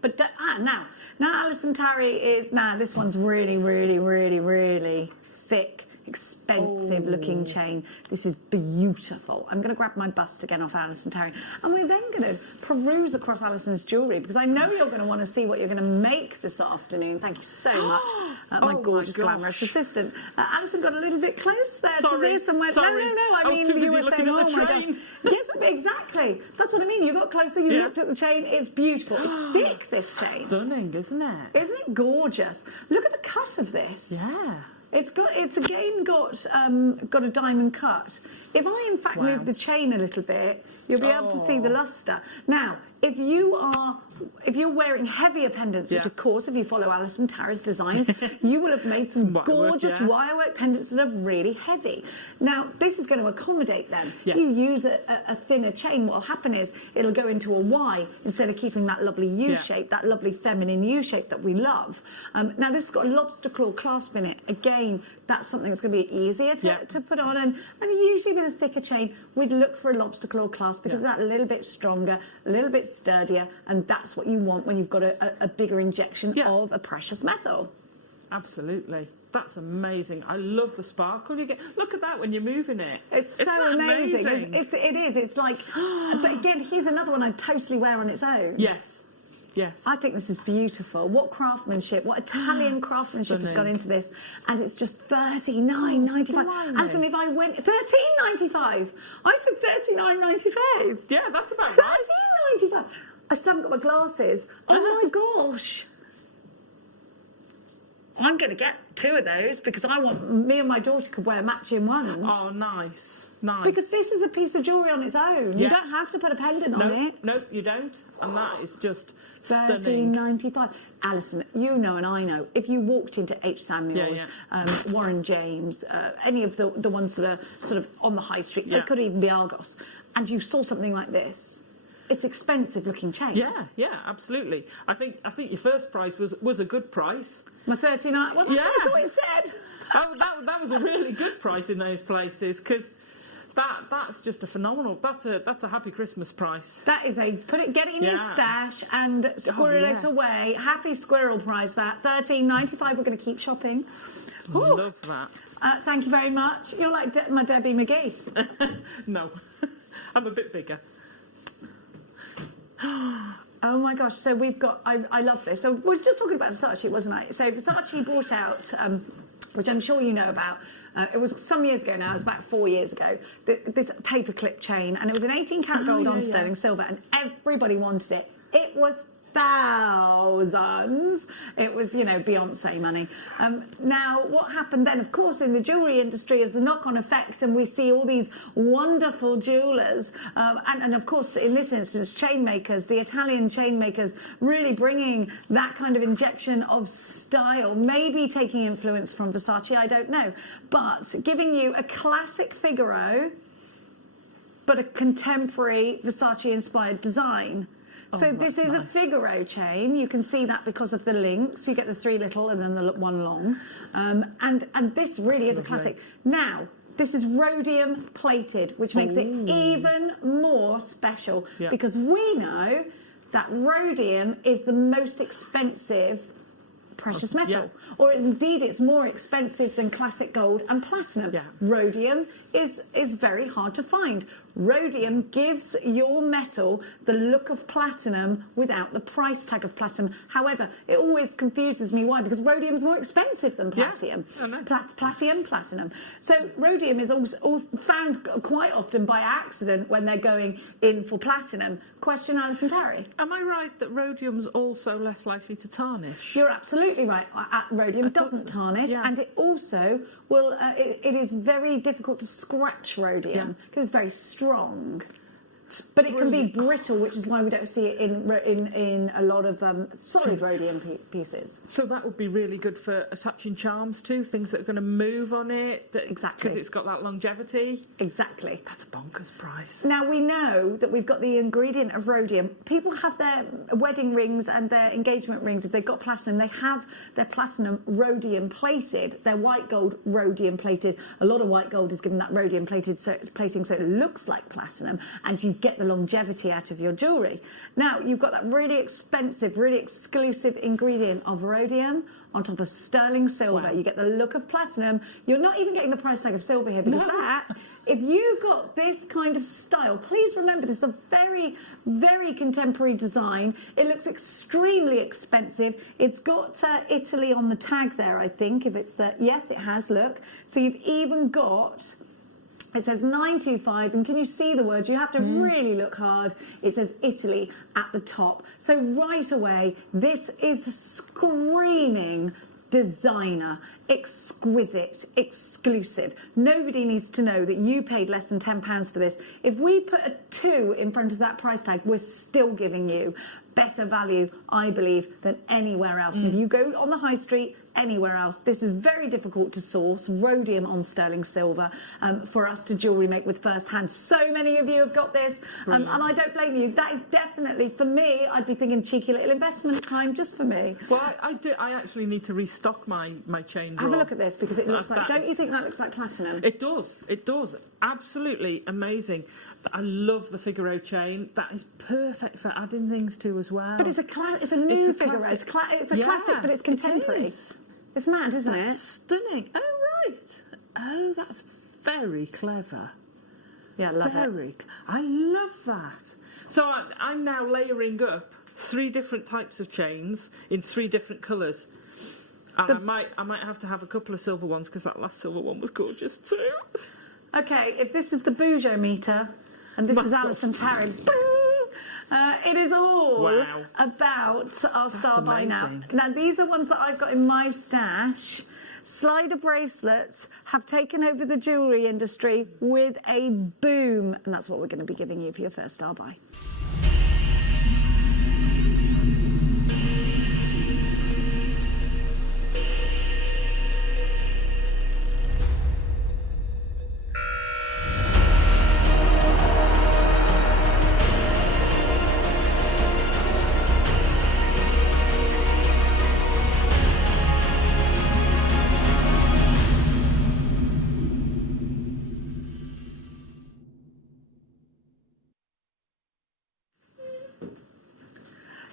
But now Alison Tarry is... this one's really, really, really, really thick, expensive looking chain. This is beautiful. I'm going to grab my bust again off Alison Tarry. And we're then going to peruse across Alison's jewellery, because I know you're going to want to see what you're going to make this afternoon. Thank you so much, my gorgeous, glamorous assistant. Alison got a little bit close there to this and went, no, I mean, you were saying, oh my gosh. Yes, exactly. That's what I mean. You got closer, you looked at the chain. It's beautiful. It's thick, this chain. Stunning, isn't it? Isn't it gorgeous? Look at the cut of this. Yeah. It's again got a diamond cut. If I in fact move the chain a little bit, you'll be able to see the luster. Now, if you're wearing heavier pendants, which of course, if you follow Alison Tarry's designs, you will have made some gorgeous wirework pendants that are really heavy. Now, this is going to accommodate them. Yes. You use a thinner chain, what will happen is it'll go into a Y instead of keeping that lovely U shape, that lovely feminine U shape that we love. Now, this has got a lobster claw clasp in it. Again, that's something that's going to be easier to put on. And usually with a thicker chain, we'd look for a lobster claw clasp because that's a little bit stronger, a little bit sturdier, and that's what you want when you've got a bigger injection of a precious metal. Absolutely. That's amazing. I love the sparkle you get. Look at that when you're moving it. It's so amazing. It is. It's like... But again, here's another one I'd totally wear on its own. Yes. Yes. I think this is beautiful. What craftsmanship, what Italian craftsmanship has gone into this. And it's just $39.95. Alison, if I went... $13.95. I said $39.95. Yeah, that's about right. $13.95. I still haven't got my glasses. Oh my gosh. I'm going to get 2 of those because I want me and my daughter could wear matching ones. Oh, nice. Nice. Because this is a piece of jewellery on its own. You don't have to put a pendant on it. No, you don't. And that is just stunning. $13.95. Alison, you know and I know, if you walked into H. Samuel's, Warren James, any of the ones that are sort of on the high street, they could even be Argos, and you saw something like this, it's expensive looking chain. Yeah, absolutely. I think your first price was a good price. My 39. Well, that's what it said. That was a really good price in those places because that's just a phenomenal. That's a happy Christmas price. That is get it in your stash and squirrel it away. Happy squirrel price. That $13.95. We're going to keep shopping. Love that. Thank you very much. You're like my Debbie McGee. No, I'm a bit bigger. Oh my gosh, so we've got, I love this. So we were just talking about Versace, wasn't I? So Versace brought out, which I'm sure you know about, it was some years ago now, it was about 4 years ago, this paperclip chain, and it was an 18 karat gold on sterling silver, and everybody wanted it. It was thousands. It was, Beyonce money. Now, what happened then, of course, in the jewellery industry is the knock-on effect, and we see all these wonderful jewellers, and of course, in this instance, chain makers, the Italian chain makers, really bringing that kind of injection of style, maybe taking influence from Versace, I don't know, but giving you a classic Figaro but a contemporary Versace-inspired design. So this is a Figaro chain. You can see that because of the links. You get the 3 little and then the 1 long. And this really is a classic. Now, this is rhodium plated, which makes it even more special because we know that rhodium is the most expensive precious metal, or indeed it's more expensive than classic gold and platinum. Rhodium is very hard to find. Rhodium gives your metal the look of platinum without the price tag of platinum. However, it always confuses me why, because rhodium is more expensive than platinum. Platinum. So rhodium is also found quite often by accident when they're going in for platinum. Question, Alison Terry. Am I right that rhodium's also less likely to tarnish? You're absolutely right. Rhodium doesn't tarnish, and it also will. It is very difficult to scratch rhodium because it's very strong. But it can be brittle, which is why we don't see it in a lot of solid rhodium pieces. So that would be really good for attaching charms to things that are going to move on it. Exactly. Because it's got that longevity. Exactly. That's a bonkers price. Now, we know that we've got the ingredient of rhodium. People have their wedding rings and their engagement rings. If they've got platinum, they have their platinum rhodium plated, their white gold rhodium plated. A lot of white gold is given that rhodium plating so it looks like platinum, and you get the longevity out of your jewellery. Now, you've got that really expensive, really exclusive ingredient of rhodium on top of sterling silver. You get the look of platinum. You're not even getting the price tag of silver here, because if you got this kind of style, please remember this is a very, very contemporary design. It looks extremely expensive. It's got Italy on the tag there, I think, if it's the... Yes, it has, look. So you've even got... It says 925, and can you see the words? You have to really look hard. It says Italy at the top. So right away, this is screaming designer, exquisite, exclusive. Nobody needs to know that you paid less than £10 for this. If we put a 2 in front of that price tag, we're still giving you better value, I believe, than anywhere else. And if you go on the high street, anywhere else, this is very difficult to source, rhodium on sterling silver, for us to jewellery make with first hand. So many of you have got this, and I don't blame you. That is definitely, for me, I'd be thinking cheeky little investment time just for me. Well, I actually need to restock my chain drawer. Have a look at this, because it looks like, don't you think that looks like platinum? It does. Absolutely amazing. I love the Figaro chain. That is perfect for adding things to as well. But it's a new Figaro. It's a classic, but it's contemporary. It's mad, isn't it? Stunning. Oh, right. Oh, that's very clever. Yeah, I love it. I love that. So I'm now layering up 3 different types of chains in 3 different colours. And I might have to have a couple of silver ones, because that last silver one was gorgeous too. Okay, if this is the Bougeot meter, and this is Alison Terry, it is all about our star by now. Now, these are ones that I've got in my stash. Slider bracelets have taken over the jewellery industry with a boom, and that's what we're going to be giving you for your first star buy.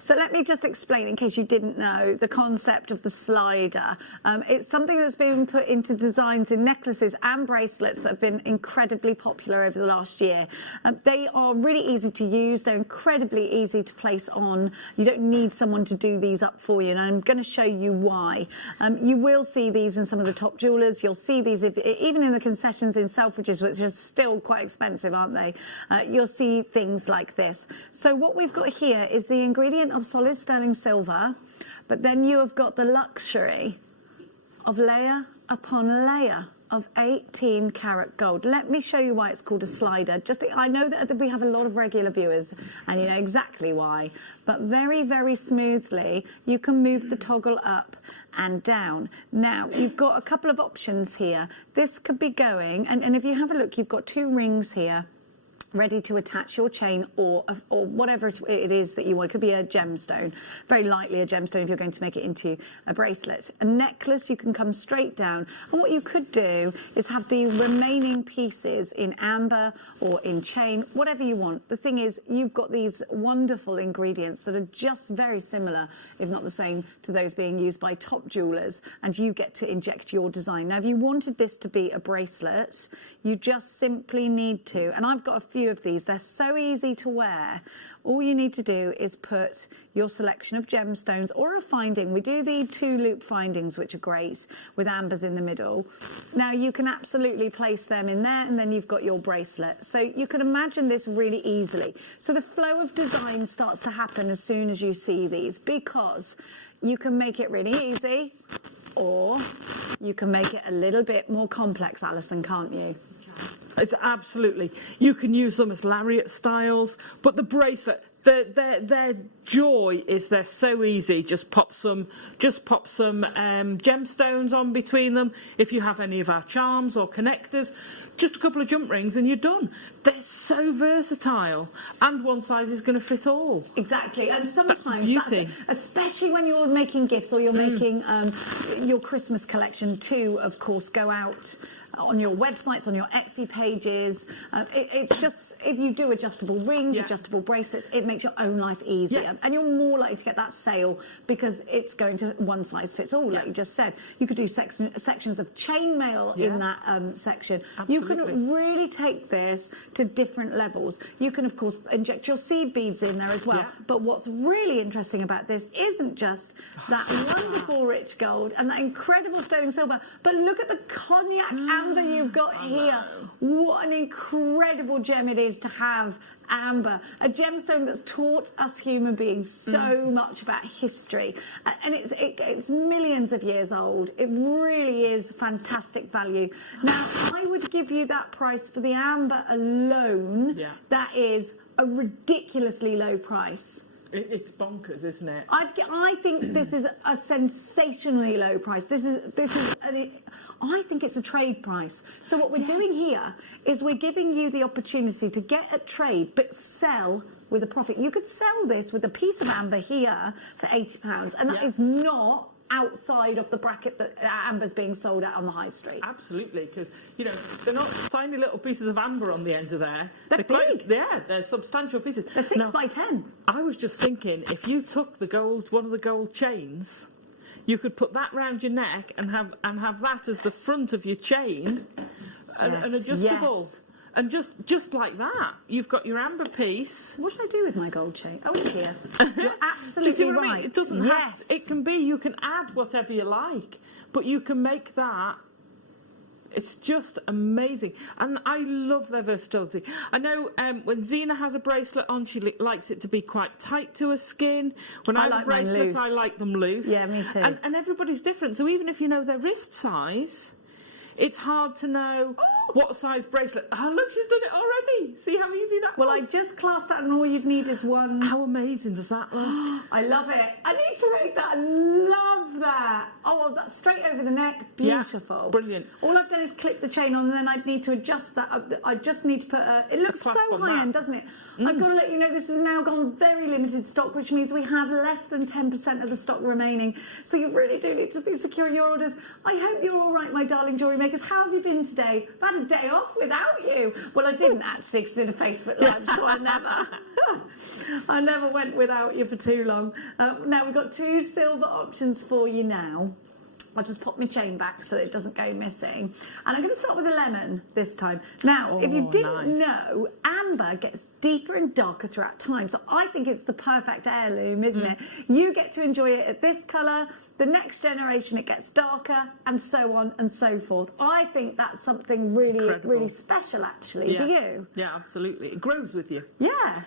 So let me just explain, in case you didn't know, the concept of the slider. It's something that's been put into designs in necklaces and bracelets that have been incredibly popular over the last year. They are really easy to use. They're incredibly easy to place on. You don't need someone to do these up for you, and I'm going to show you why. You will see these in some of the top jewellers. You'll see these even in the concessions in Selfridges, which are still quite expensive, aren't they? You'll see things like this. So what we've got here is the ingredient of solid sterling silver, but then you have got the luxury of layer upon layer of 18 karat gold. Let me show you why it's called a slider. I know that we have a lot of regular viewers, and you know exactly why, but very, very smoothly you can move the toggle up and down. Now, you've got a couple of options here. This could be going, and if you have a look, you've got 2 rings here. ready to attach your chain or whatever it is that you want. It could be a gemstone, very likely a gemstone if you're going to make it into a bracelet. A necklace, you can come straight down. And what you could do is have the remaining pieces in amber or in chain, whatever you want. The thing is, you've got these wonderful ingredients that are just very similar, if not the same, to those being used by top jewellers, and you get to inject your design. Now, if you wanted this to be a bracelet, you just simply need to, and I've got a few of these, they're so easy to wear. All you need to do is put your selection of gemstones or a finding. We do the 2-loop findings, which are great, with ambers in the middle. Now, you can absolutely place them in there, and then you've got your bracelet. So you can imagine this really easily. So the flow of design starts to happen as soon as you see these, because you can make it really easy, or you can make it a little bit more complex, Alison, can't you? It's absolutely. You can use them as lariat styles, but the bracelet, their joy is they're so easy. Just pop some gemstones on between them. If you have any of our charms or connectors, just a couple of jump rings and you're done. They're so versatile, and one size is going to fit all. Exactly, and sometimes that's beauty. Especially when you're making gifts or you're making your Christmas collection too. Of course, go out on your websites, on your Etsy pages. It's just, if you do adjustable rings, adjustable bracelets, it makes your own life easier. Yes. And you're more likely to get that sale because it's going to one size fits all, like you just said. You could do sections of chainmail in that section. Absolutely. You can really take this to different levels. You can, of course, inject your seed beads in there as well. But what's really interesting about this isn't just that wonderful rich gold and that incredible sterling silver, but look at the cognac amber you've got here. What an incredible gem it is to have amber, a gemstone that's taught us human beings so much about history, and it's millions of years old. It really is fantastic value. Now, I would give you that price for the amber alone. That is a ridiculously low price. It's bonkers, isn't it? I think this is a sensationally low price. I think it's a trade price. So what we're doing here is we're giving you the opportunity to get a trade, but sell with a profit. You could sell this with a piece of amber here for £80, and that is not outside of the bracket that amber's being sold at on the high street. Absolutely, because, you know, they're not tiny little pieces of amber on the end of there. They're big. They're substantial pieces. They're 6 by 10. I was just thinking, if you took one of the gold chains, you could put that round your neck and have that as the front of your chain, an adjustable. Yes. And just like that, you've got your amber piece. What did I do with my gold chain? Oh, it's here. You're absolutely Do you see what right. I mean? It doesn't have. It can be. You can add whatever you like, but you can make that. It's just amazing, and I love their versatility. I know when Zena has a bracelet on, she likes it to be quite tight to her skin. When I have a bracelet, I like them loose. Yeah, me too. And everybody's different, so even if you know their wrist size, it's hard to know what size bracelet. Oh, look, she's done it already. See how easy that was? Well, I just clasped that, and all you'd need is one. How amazing does that look? I love it. I need to make that. I love that. Oh, that's straight over the neck. Beautiful. Yeah, brilliant. All I've done is clip the chain on, and then I'd need to adjust that. I just need to put it looks so high-end, doesn't it? I've got to let you know this has now gone very limited stock, which means we have less than 10% of the stock remaining. So you really do need to be securing your orders. I hope you're all right, my darling jewellery makers. How have you been today? I've had a day off without you. Well, I didn't actually, because I did a Facebook Live, so I never went without you for too long. Now, we've got 2 silver options for you now. I'll just pop my chain back so that it doesn't go missing. And I'm going to start with a lemon this time. Now, if you didn't know, amber gets deeper and darker throughout time. So I think it's the perfect heirloom, isn't it? You get to enjoy it at this colour. The next generation, it gets darker, and so on and so forth. I think that's something really special, actually. Do you? Yeah, absolutely. It grows with you. Yeah.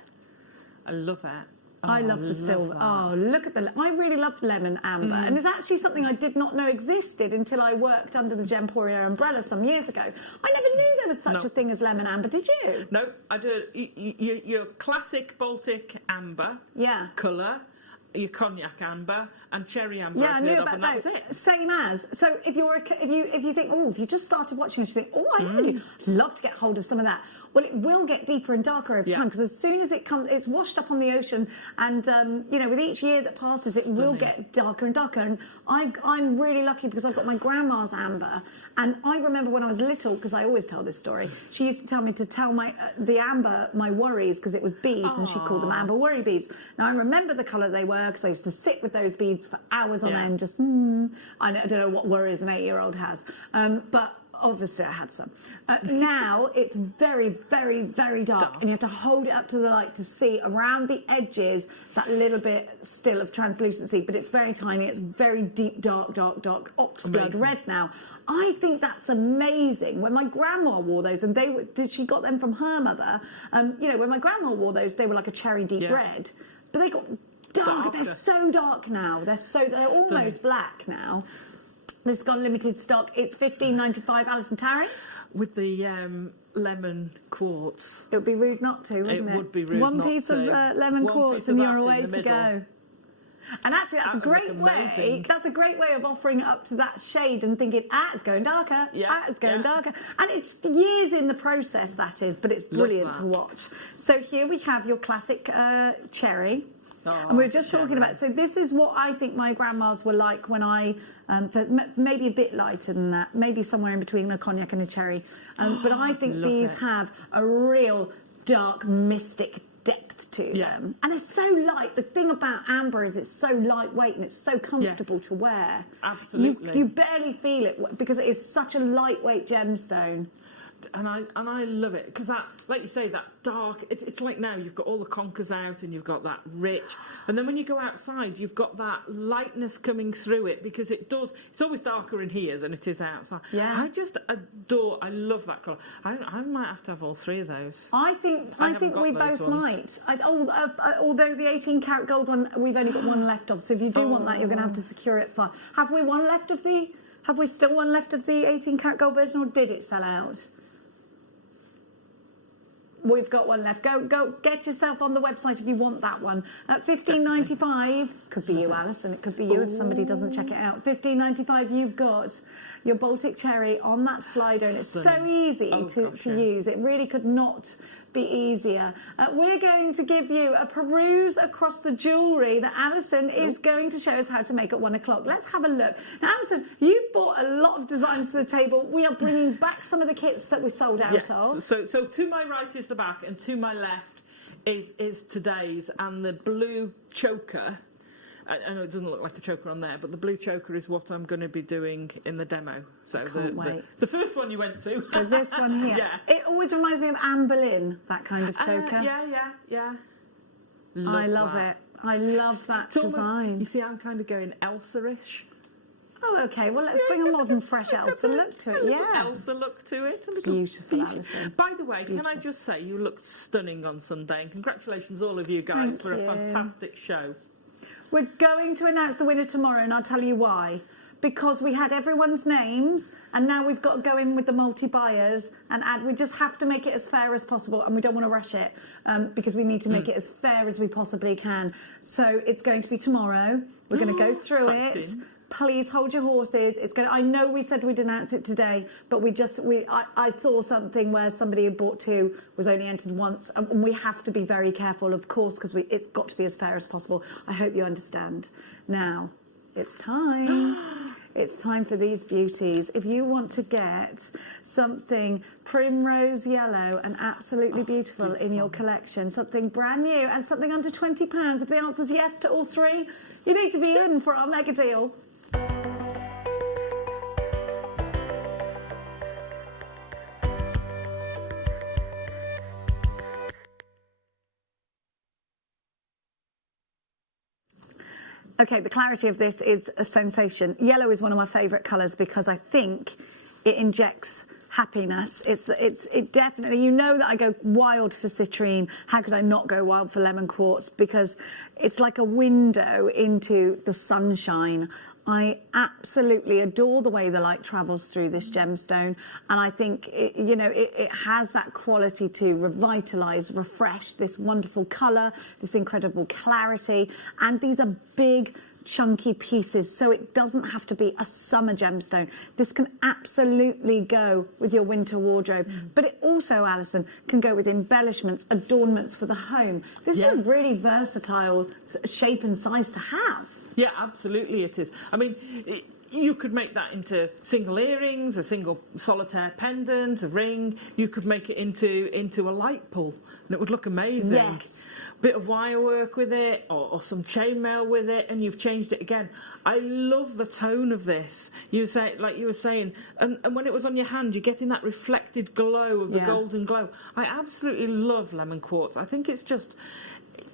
I love it. Oh, I love the silver. Oh, look at I really love lemon amber. And it's actually something I did not know existed until I worked under the Gemporia umbrella some years ago. I never knew there was such a thing as lemon amber. Did you? No, I do. Your classic Baltic amber colour, your cognac amber and cherry amber. Yeah, I knew about those. That was it. Same as. So if you think, if you just started watching this, you think, oh, I really love to get hold of some of that. Well, it will get deeper and darker over time, because as soon as it comes, it's washed up on the ocean, and you know, with each year that passes, it will get darker and darker. And I'm really lucky because I've got my grandma's amber. And I remember when I was little, because I always tell this story, she used to tell me to tell the amber my worries, because it was beads, and she called them amber worry beads. Now, I remember the colour they were, because I used to sit with those beads for hours on end, just, I don't know what worries an 8-year-old has. But obviously I had some. Now it's very, very, very dark, and you have to hold it up to the light to see around the edges that little bit still of translucency, but it's very tiny. It's very deep, dark, dark, dark oxblood red now. I think that's amazing. When my grandma wore those, and she got them from her mother. You know, when my grandma wore those, they were like a cherry deep red, but they got dark. They're so dark now. They're almost black now. This has got limited stock. It's $15.95. Alison Tarry. With the lemon quartz. It would be rude not to, wouldn't it? It would be rude One not piece to. of lemon quartz and you're away to go. And actually, that's a great way. That's a great way of offering it up to that shade and thinking, it's going darker. It's going darker. And it's years in the process, that is, but it's brilliant to watch. So here we have your classic cherry. And we were just talking about, so this is what I think my grandmas were like when I, maybe a bit lighter than that, maybe somewhere in between a cognac and a cherry. But I think these have a real dark, mystic depth to them. And they're so light. The thing about amber is it's so lightweight and it's so comfortable to wear. Absolutely. You barely feel it because it is such a lightweight gemstone. And I love it because that, like you say, that dark. It's like now you've got all the conkers out and you've got that rich, and then when you go outside, you've got that lightness coming through it because it does. It's always darker in here than it is outside. I just adore. I love that colour. I might have to have all three of those. I think we both might. Although the 18 karat gold one, we've only got one left of. So if you do want that, you're going to have to secure it for. Have we one left of the? Have we still one left of the 18 karat gold version, or did it sell out? We've got one left. Go get yourself on the website if you want that one. At $15.95, could be you, Alison. It could be you if somebody doesn't check it out. $15.95, you've got your Baltic cherry on that slider, and it's so easy to use. It really could not be easier. We're going to give you a peruse across the jewellery that Alison is going to show us how to make at 1 o'clock. Let's have a look. Now, Alison, you've brought a lot of designs to the table. We are bringing back some of the kits that we sold out of. So to my right is the back, and to my left is today's, and the blue choker. I know it doesn't look like a choker on there, but the blue choker is what I'm going to be doing in the demo. So the first one you went to. So this one here. It always reminds me of Anne Boleyn, that kind of choker. Yeah. I love it. I love that design. You see, I'm kind of going Elsa-ish. Oh, okay. Well, let's bring a modern, fresh Elsa look to it. Elsa look to it. Beautiful, Alison. By the way, can I just say, you looked stunning on Sunday, and congratulations all of you guys for a fantastic show. We're going to announce the winner tomorrow, and I'll tell you why. Because we had everyone's names, and now we've got to go in with the multi-buyers and add. We just have to make it as fair as possible, and we don't want to rush it because we need to make it as fair as we possibly can. So it's going to be tomorrow. We're going to go through it. Please hold your horses. It's going. I know we said we'd announce it today, but I saw something where somebody had bought two, was only entered once, and we have to be very careful, of course, because it's got to be as fair as possible. I hope you understand. Now, it's time. It's time for these beauties. If you want to get something primrose yellow and absolutely beautiful in your collection, something brand new and something under £20, if the answer's yes to all three, you need to be in for our mega deal. Okay, the clarity of this is a sensation. Yellow is one of my favourite colours because I think it injects happiness. It definitely, you know that I go wild for citrine. How could I not go wild for lemon quartz? Because it's like a window into the sunshine. I absolutely adore the way the light travels through this gemstone, and I think it has that quality to revitalise, refresh this wonderful colour, this incredible clarity, and these are big, chunky pieces, so it doesn't have to be a summer gemstone. This can absolutely go with your winter wardrobe, but it also, Alison, can go with embellishments, adornments for the home. This is a really versatile shape and size to have. Yeah, absolutely it is. I mean, you could make that into single earrings, a single solitaire pendant, a ring. You could make it into a light pull, and it would look amazing. Yes. Bit of wire work with it, or some chainmail with it, and you've changed it again. I love the tone of this. You say, like you were saying, and when it was on your hand, you're getting that reflected glow of the golden glow. I absolutely love lemon quartz. I think it's just.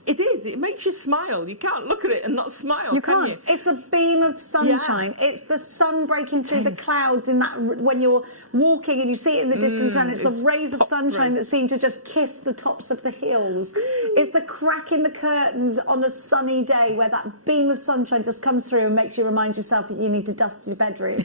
It is. It makes you smile. You can't look at it and not smile. You can't. It's a beam of sunshine. Yeah. It's the sun breaking through the clouds in that when you're walking and you see it in the distance, and it's the rays of sunshine that seem to just kiss the tops of the hills. It's the crack in the curtains on a sunny day where that beam of sunshine just comes through and makes you remind yourself that you need to dust your bedroom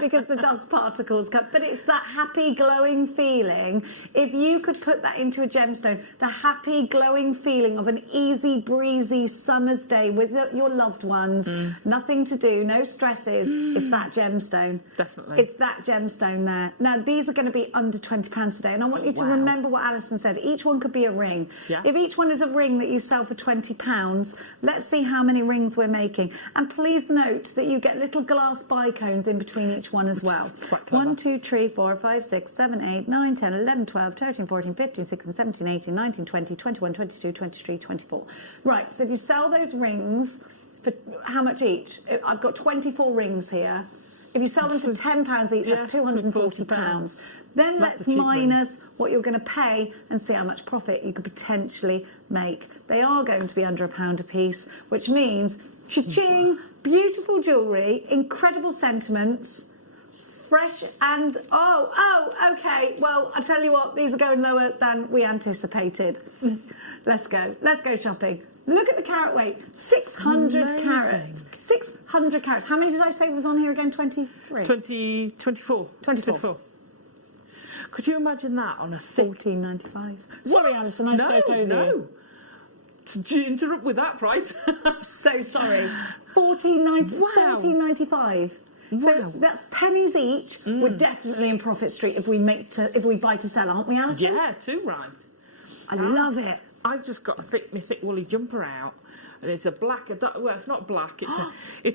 because the dust particles come. But it's that happy, glowing feeling. If you could put that into a gemstone, the happy, glowing feeling of an easy breezy summer's day with your loved ones, nothing to do, no stresses, it's that gemstone. Definitely. It's that gemstone there. Now these are going to be under £20 today, and I want you to remember what Alison said. Each one could be a ring. Yeah. If each one is a ring that you sell for £20, let's see how many rings we're making. And please note that you get little glass bicones in between each one as well. 1, 2, 3, 4, 5, 6, 7, 8, 9, 10, 11, 12, 13, 14, 15, 16, 17, 18, 19, 20, 21, 22, 23, 24. Right, so if you sell those rings for how much each? I've got 24 rings here. If you sell them for £10 each, that's £240. Then let's minus what you're going to pay and see how much profit you could potentially make. They are going to be under £1 a piece, which means cha-ching, beautiful jewellery, incredible sentiments, fresh and okay. Well, I tell you what, these are going lower than we anticipated. Let's go shopping. Look at the carat weight, 600 carats. 600 carats. How many did I say was on here again? 23? 24. Could you imagine that on a thick... $14.95. Sorry, Alison, I spoke over you. Did you interrupt with that price? So sorry. $14.95. Wow. So that's pennies each. We're definitely in profit street if we buy to sell, aren't we, Alison? Yeah, too right. I love it. I've just got my thick woolly jumper out, and it's a black, well, it's not black, it's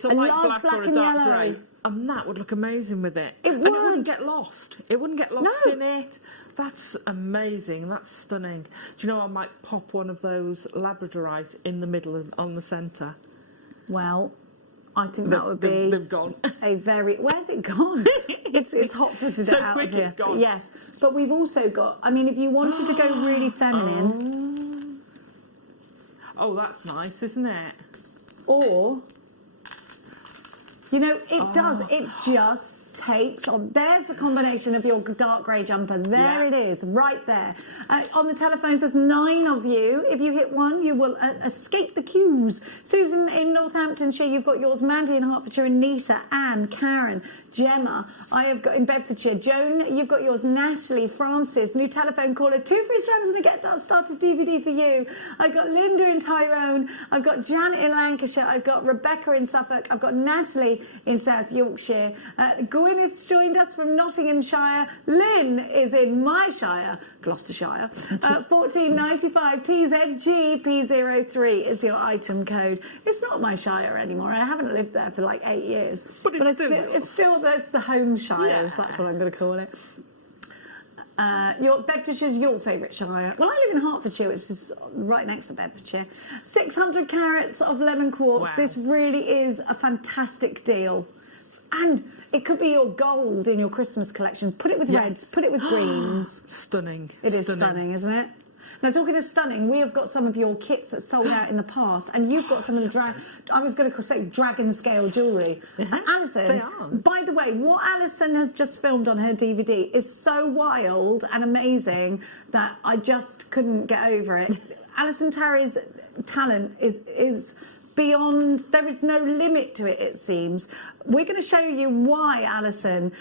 a light black or a dark grey, and that would look amazing with it. It would. And it wouldn't get lost. It wouldn't get lost in it. That's amazing. That's stunning. Do you know, I might pop one of those Labradorite in the middle and on the centre. Well, I think that would be... They've gone. Where's it gone? It's hot for today. So out quick of here. it's gone. Yes, but we've also got... I mean, if you wanted to go really feminine... Oh, that's nice, isn't it? Or... You know, it does. It just takes on. There's the combination of your dark grey jumper. There it is, right there. On the telephones, there's 9 of you. If you hit one, you will escape the queues. Susan in Northamptonshire, you've got yours. Mandy in Hertfordshire, Anita, Anne, Karen, Gemma. I have got in Bedfordshire. Joan, you've got yours. Natalie, Francis, new telephone caller. 2 free strands and a Get That Started DVD for you. I've got Linda in Tyrone. I've got Janet in Lancashire. I've got Rebecca in Suffolk. I've got Natalie in South Yorkshire. Gwyneth's joined us from Nottinghamshire. Lynn is in my shire, Gloucestershire. 1495 TZGP03 is your item code. It's not my shire anymore. I haven't lived there for like 8 years. But it's still the home shires. Yeah. That's what I'm going to call it. Bedfordshire's your favourite shire. Well, I live in Hertfordshire, which is right next to Bedfordshire. 600 carats of lemon quartz. Wow. This really is a fantastic deal. And it could be your gold in your Christmas collection. Put it with reds, put it with greens. Stunning. It is stunning, isn't it? Now, talking of stunning, we have got some of your kits that sold out in the past, and you've got some of the I was going to say dragon scale jewellery. Alison, by the way, what Alison has just filmed on her DVD is so wild and amazing that I just couldn't get over it. Alison Terry's talent is beyond, there is no limit to it, it seems. We're going to show you why Alison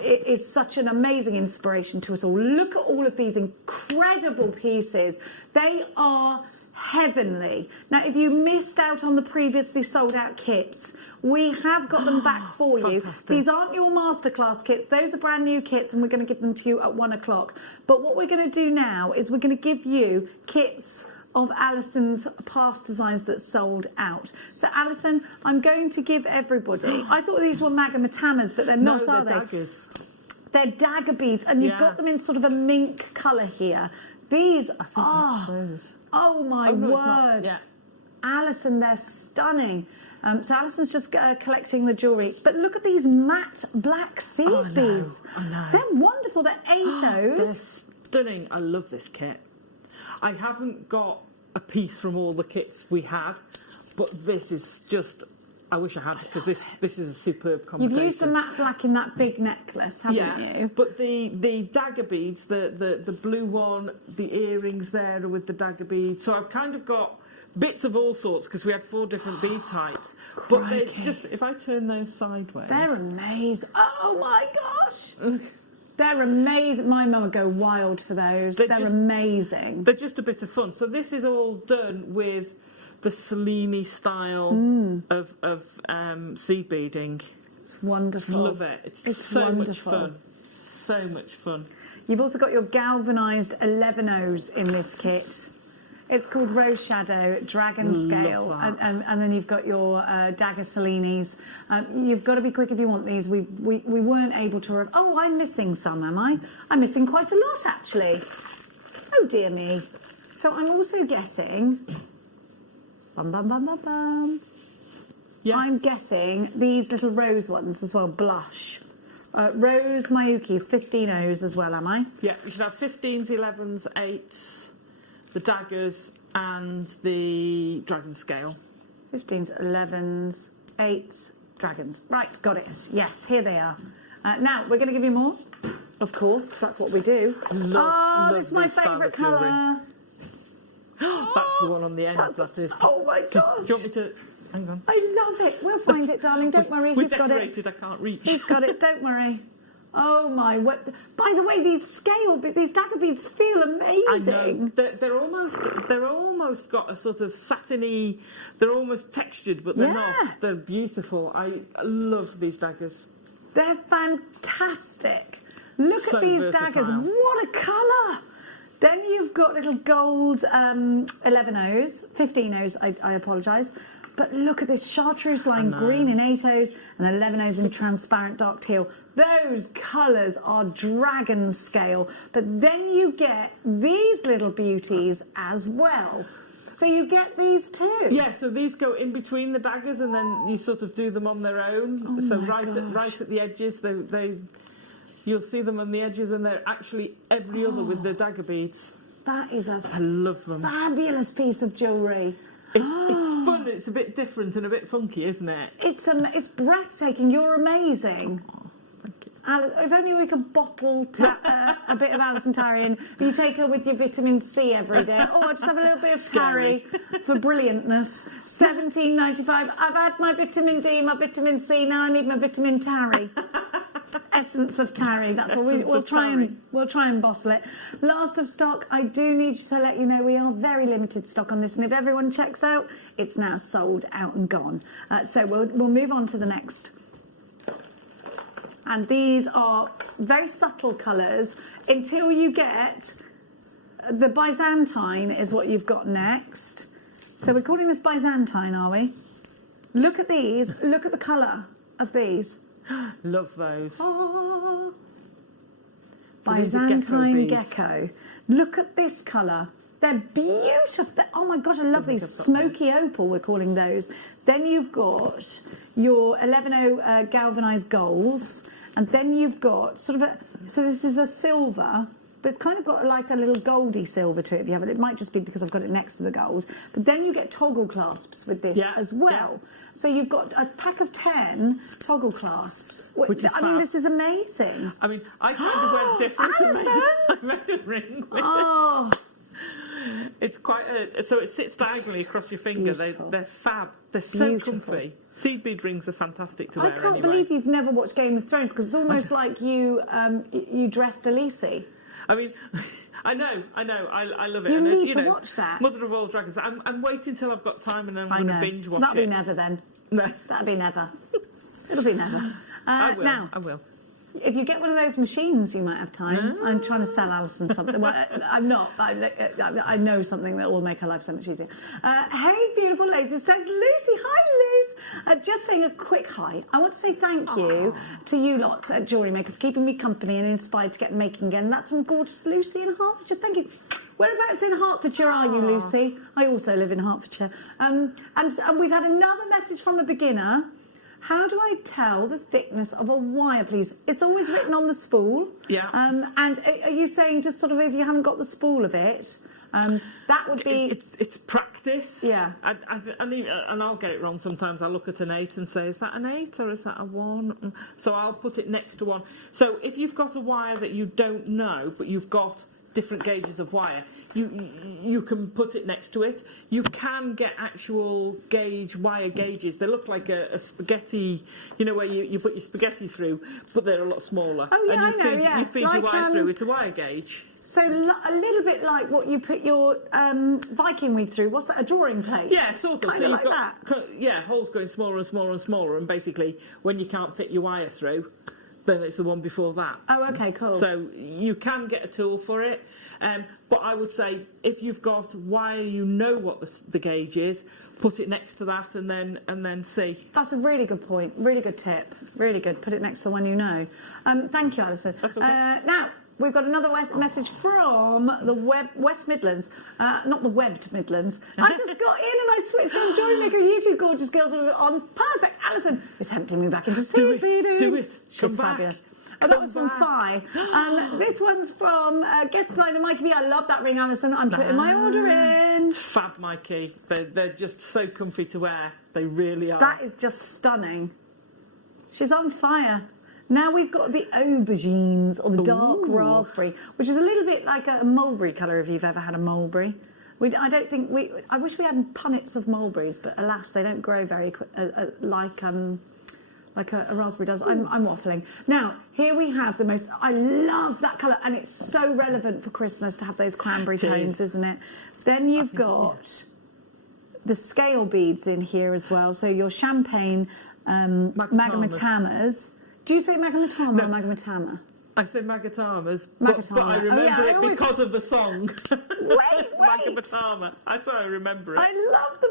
is such an amazing inspiration to us all. Look at all of these incredible pieces. They are heavenly. Now, if you missed out on the previously sold out kits, we have got them back for you. Fantastic. These aren't your masterclass kits. Those are brand new kits, and we're going to give them to you at 1 o'clock. But what we're going to do now is we're going to give you kits of Alison's past designs that sold out. So, Alison, I'm going to give everybody... I thought these were Magamatamas, but they're not, are they? Daggers. They're dagger beads, and you've got them in sort of a mink colour here. These are... Oh, my word. Yeah. Alison, they're stunning. So Alison's just collecting the jewellery. But look at these matte black seed beads. I know. They're wonderful. They're 8 They're stunning. I love this kit. I haven't got a piece from all the kits we had, but this is just... I wish I had, because this is a superb combination. You've used the matte black in that big necklace, haven't you? But the dagger beads, the blue one, the earrings there are with the dagger beads. So I've kind of got bits of all sorts, because we had 4 different bead types. But they just, if I turn those sideways... They're amazing. Oh, my gosh. They're amazing. My mum would go wild for those. They're amazing. They're just a bit of fun. So this is all done with the Cellini style of seed beading. It's wonderful. Love it. It's so wonderful. much fun. So much fun. You've also got your galvanised 11-Os in this kit. It's called Rose Shadow, Dragon Scale, and then you've got your Dagger Cellinis. You've got to be quick if you want these. We weren't able to... Oh, I'm missing some, am I? I'm missing quite a lot, actually. Oh, dear me. So I'm also guessing... Bum, bum, bum, bum, bum. Yes. I'm guessing these little rose ones as well, blush. Rose Mayukis, 15 O's as well, am I? Yeah, you should have 15s, 11s, 8s, the daggers and the dragon scale. 15s, 11s, 8s, dragons. Right, got it. Yes, here they are. Now, we're going to give you more, of course, because that's what we do. Love this is my favourite colour. That's the one on the end, that is. Oh my gosh. Do you want me to... Hang on. I love it. We'll find it, darling. Don't worry. We're He's got it. decorated, I can't reach. He's got it. Don't worry. Oh my... By the way, these dagger beads feel amazing. I know. They're almost got a sort of satiny... They're almost textured, but they're not. They're beautiful. I love these daggers. They're fantastic. Look at these daggers. What a colour. Then you've got little gold 11-Os, 15-Os, I apologise. But look at this chartreuse line green in 8-Os and 11-Os in transparent dark teal. Those colours are dragon scale. But then you get these little beauties as well. So you get these too. Yeah, so these go in between the daggers and then you sort of do them on their own. Oh so right at the edges, you'll see them on the edges, and they're actually every other with the dagger beads. That is I love them. Fabulous piece of jewellery. It's fun. It's a bit different and a bit funky, isn't it? It's breathtaking. You're amazing. Oh, thank you. If only we could bottle a bit of Alison Tarry in. You take her with your vitamin C every day. Oh, I just have a little bit of Tarry for brilliantness. $17.95. I've had my vitamin D, my vitamin C. Now I need my vitamin Tarry. Essence of Tarry. That's what we'll try and bottle it. Last of stock. I do need to let you know we are very limited stock on this, and if everyone checks out, it's now sold out and gone. So we'll move on to the next. And these are very subtle colours until you get the Byzantine is what you've got next. So we're calling this Byzantine, are we? Look at these. Look at the colour of these. Love those. Oh. Byzantine gecko. Look at this colour. They're beautiful. Oh my gosh, I love these. Smoky opal, we're calling those. Then you've got your 11-O galvanised golds. And then you've got sort of so this is a silver, but it's kind of got like a little goldy silver to it if you have it. It might just be because I've got it next to the gold. But then you get toggle clasps with this as well. So you've got a pack of 10 toggle clasps. Which is I mean, this is amazing. I mean, I kind of went different and made a ring with it. It's quite so it sits diagonally across your finger. They're fab. They're so comfy. Seed bead rings are fantastic to wear. I can't believe you've never watched Game of Thrones, because it's almost like you dressed Elise. I mean, I know, I love it. You and, need to watch that. Mother of all dragons. I'm waiting till I've got time and then I'm going to binge watch That'll it. be never then. No. That'll be never. It'll be never. I will. Now, I will. if you get one of those machines, you might have time. I'm trying to sell Alison something. Well, I'm not. I know something that will make her life so much easier. Hey, beautiful ladies. It says Lucy. Hi, Luce. Just saying a quick hi. I want to say thank you to you lot at Jewellery Maker for keeping me company and inspired to get making again. That's from gorgeous Lucy in Hertfordshire. Thank you. Whereabouts in Hertfordshire are you, Lucy? I also live in Hertfordshire. And we've had another message from a beginner. How do I tell the thickness of a wire, please? It's always written on the spool. Yeah. And are you saying just sort of if you haven't got the spool of it, that would be... It's practice. Yeah. And I'll get it wrong sometimes. I'll look at an 8 and say, is that an 8 or is that a 1? So I'll put it next to 1. So if you've got a wire that you don't know, but you've got different gauges of wire, you can put it next to it. You can get actual wire gauges. They look like a spaghetti, you know, where you put your spaghetti through, but they're a lot smaller. Oh, yeah, and you feed your like, wire through. It's a wire gauge. So a little bit like what you put your Viking weave through. What's that, a drawing plate? Yeah, sort of. Kind of like that. Yeah, holes going smaller and smaller and smaller, and basically when you can't fit your wire through, then it's the one before that. Oh, okay, cool. So you can get a tool for it, but I would say if you've got wire, you know what the gauge is, put it next to that, and then see. That's a really good point. Really good tip. Really good. Put it next to the one you know. Thank you, Alison. That's okay. Now, we've got another message from the West Midlands, not the Webbed Midlands. I just got in and I switched on JewelleryMaker. You two gorgeous girls are on. Perfect. Alison, you're tempting me back into CPD. Do it. She's fabulous. Oh, that was from Fi. This one's from guest designer Mikey B. I love that ring, Alison. I'm putting my order in. Fab, Mikey. They're just so comfy to wear. They really are. That is just stunning. She's on fire. Now we've got the aubergines, or the dark raspberry, which is a little bit like a mulberry colour if you've ever had a mulberry. I wish we had punnets of mulberries, but alas, they don't grow very quick, like a raspberry does. I'm waffling. Now, here we have I love that colour, and it's so relevant for Christmas to have those cranberry tones, isn't it? Then you've got the scale beads in here as well, so your champagne Magamatamas. Do you say Magamatama or Magamatama? I say Magatamas, but I remember it because of the song. Wait. Magamatama. That's why I remember it. I love the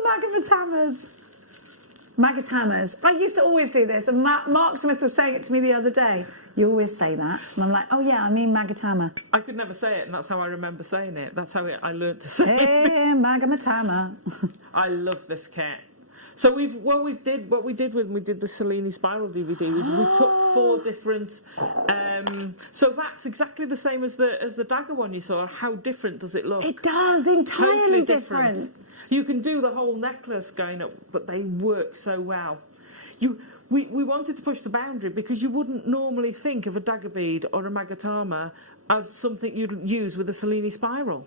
Magatamas. I used to always do this, and Mark Smith was saying it to me the other day. You always say that. And I'm like, oh yeah, I mean Magatama. I could never say it, and that's how I remember saying it. That's how I learned to say it. Hey, Magamatama. I love this kit. So what we did when we did the Cellini Spiral DVD was we took 4 different. So that's exactly the same as the dagger one you saw. How different does it look? It does, entirely totally different. You can do the whole necklace going up, but they work so well. We wanted to push the boundary because you wouldn't normally think of a dagger bead or a Magatama as something you'd use with a Cellini Spiral,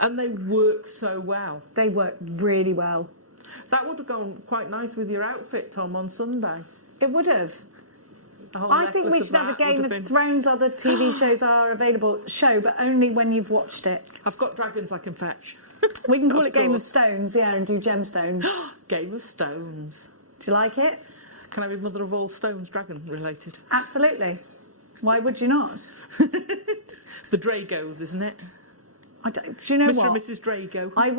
and they work so well. They work really well. That would have gone quite nice with your outfit, Tom, on Sunday. It would have. I think we should have a Game of Thrones, other TV shows are available show, but only when you've watched it. I've got dragons I can fetch. We can call it Game of Stones, yeah, and do gemstones. Game of Stones. Do you like it? Can I be Mother of all Stones dragon related? Absolutely. Why would you not? The Dragos, isn't it? Do you know Mr. what? and Mrs. Drago. I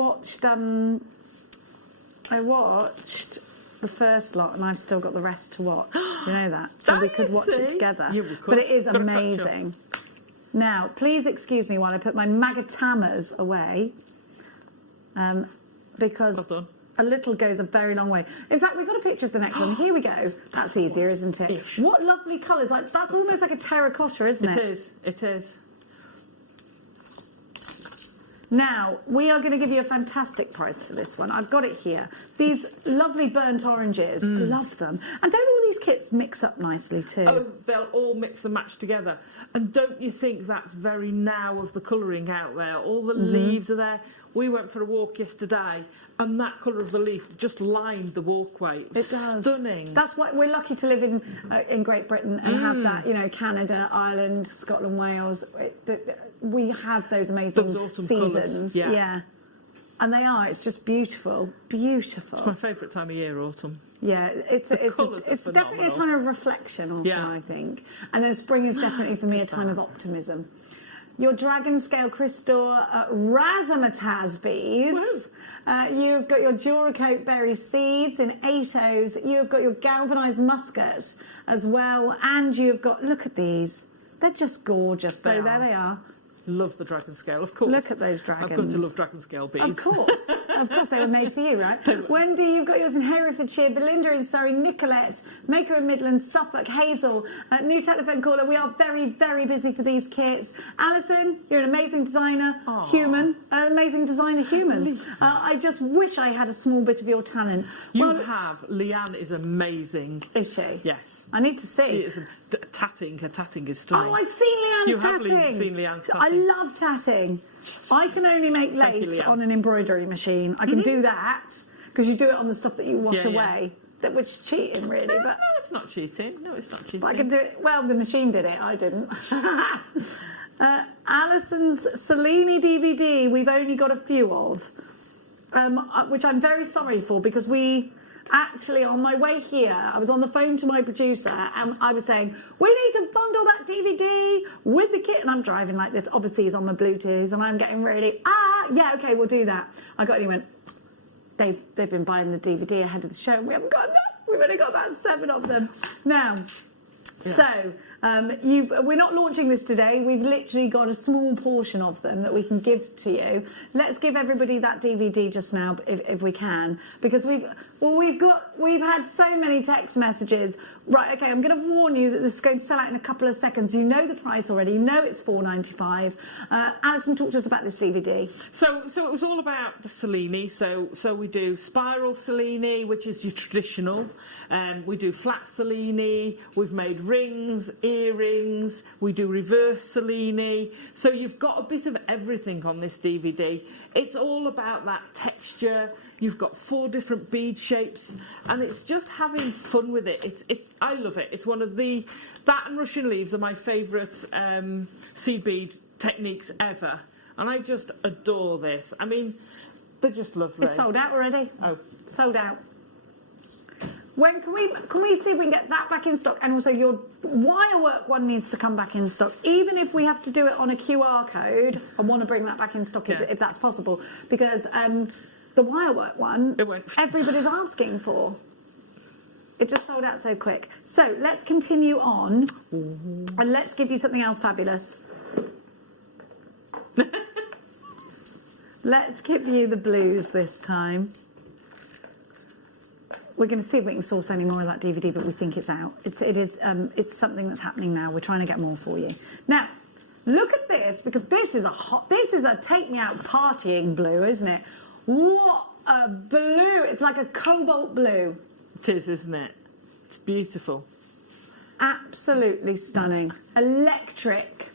watched the first lot, and I've still got the rest to watch. Do you know that? So we could watch it together. Yeah, we could. But it is amazing. Now, please excuse me while I put my Magatamas away, because a little goes a very long way. In fact, we've got a picture of the next one. Here we go. That's easier, isn't it? Ish. What lovely colours! Like that's almost like a terracotta, isn't it? It is. It is. Now, we are going to give you a fantastic price for this one. I've got it here. These lovely burnt oranges. Love them. And don't all these kits mix up nicely too. Oh, they'll all mix and match together. And don't you think that's very now of the colouring out there? All the leaves are there. We went for a walk yesterday, and that colour of the leaf just lined the walkway. It does. Stunning. That's why we're lucky to live in Great Britain and have that. You know, Canada, Ireland, Scotland, Wales. We have those amazing autumn seasons. colours. Yeah. And they are. It's just beautiful, beautiful. It's my favourite time of year, autumn. Yeah, it's definitely a time of reflection, autumn, I think. And then spring is definitely for me a time of optimism. Your dragon scale crystal razzmatazz beads. You've got your Jewellery berry seeds in 8 O's. You've got your galvanised muscat as well. And you've got, look at these. They're just gorgeous. There they are. Love the dragon scale, of course. Look at those dragons. I've come to love dragon scale beads. Of course, they were made for you, right? Wendy, you've got yours in Herefordshire, Belinda in Surrey, Nicolette, Maker in Midlands, Suffolk, Hazel, new telephone caller. We are very, very busy for these kits. Alison, you're an amazing designer, human. I just wish I had a small bit of your talent. You have. Leanne is amazing. Is she? Yes. I need to see. She is tatting. Her tatting is stunning. Oh, I've seen Leanne's tatting. You have seen Leanne's tatting. I love tatting. I can only make lace on an embroidery machine. I can do that because you do it on the stuff that you wash away. That was cheating, really. But no, it's not cheating. No, it's not cheating. I can do it. Well, the machine did it. I didn't. Alison's Cellini DVD. We've only got a few of, which I'm very sorry for because we. Actually, on my way here, I was on the phone to my producer and I was saying, we need to bundle that DVD with the kit. And I'm driving like this. Obviously, he's on my Bluetooth and I'm getting really, yeah, okay, we'll do that. I got, and he went, they've been buying the DVD ahead of the show and we haven't got enough. We've only got about 7 of them. Now, so we're not launching this today. We've literally got a small portion of them that we can give to you. Let's give everybody that DVD just now, if we can, because we've had so many text messages. Right, okay, I'm going to warn you that this is going to sell out in a couple of seconds. You know the price already. You know it's $4.95. Alison, talk to us about this DVD. So it was all about the Cellini. So we do spiral Cellini, which is your traditional. We do flat Cellini. We've made rings, earrings. We do reverse Cellini. So you've got a bit of everything on this DVD. It's all about that texture. You've got 4 different bead shapes, and it's just having fun with it. I love it. It's one of that and Russian leaves are my favourite seed bead techniques ever, and I just adore this. I mean, they're just lovely. It's sold out already. Oh, sold out. When can we see if we can get that back in stock? And also your wirework one needs to come back in stock, even if we have to do it on a QR code. I want to bring that back in stock if that's possible, because. The wirework one, everybody's asking for. It just sold out so quick. So let's continue on, and let's give you something else fabulous. Let's give you the blues this time. We're going to see if we can source any more of that DVD, but we think it's out. It's something that's happening now. We're trying to get more for you. Now, look at this, because this is a take me out partying blue, isn't it? What a blue! It's like a cobalt blue. It is, isn't it? It's beautiful. Absolutely stunning. Electric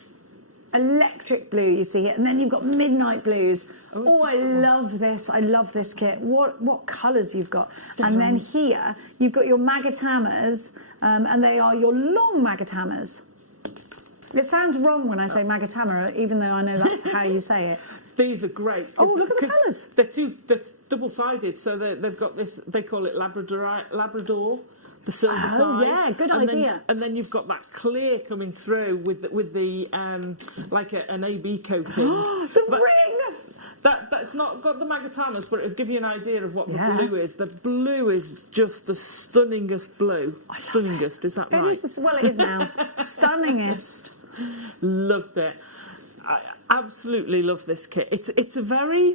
blue, you see it. And then you've got midnight blues. Oh, I love this. I love this kit. What colours you've got. And then here, you've got your magatamas, and they are your long magatamas. It sounds wrong when I say magatama, even though I know that's how you say it. These are great. Oh, look at the colours. They're double-sided, so they've got this, they call it Labrador, the silver side. Oh, yeah, good idea. And then you've got that clear coming through with the like an AB coating. The ring! That's not got the magatamas, but it'll give you an idea of what the blue is. The blue is just the stunningest blue. Stunningest, is that right? It is, well, it is now. Stunningest. Loved it. I absolutely love this kit. It's a very,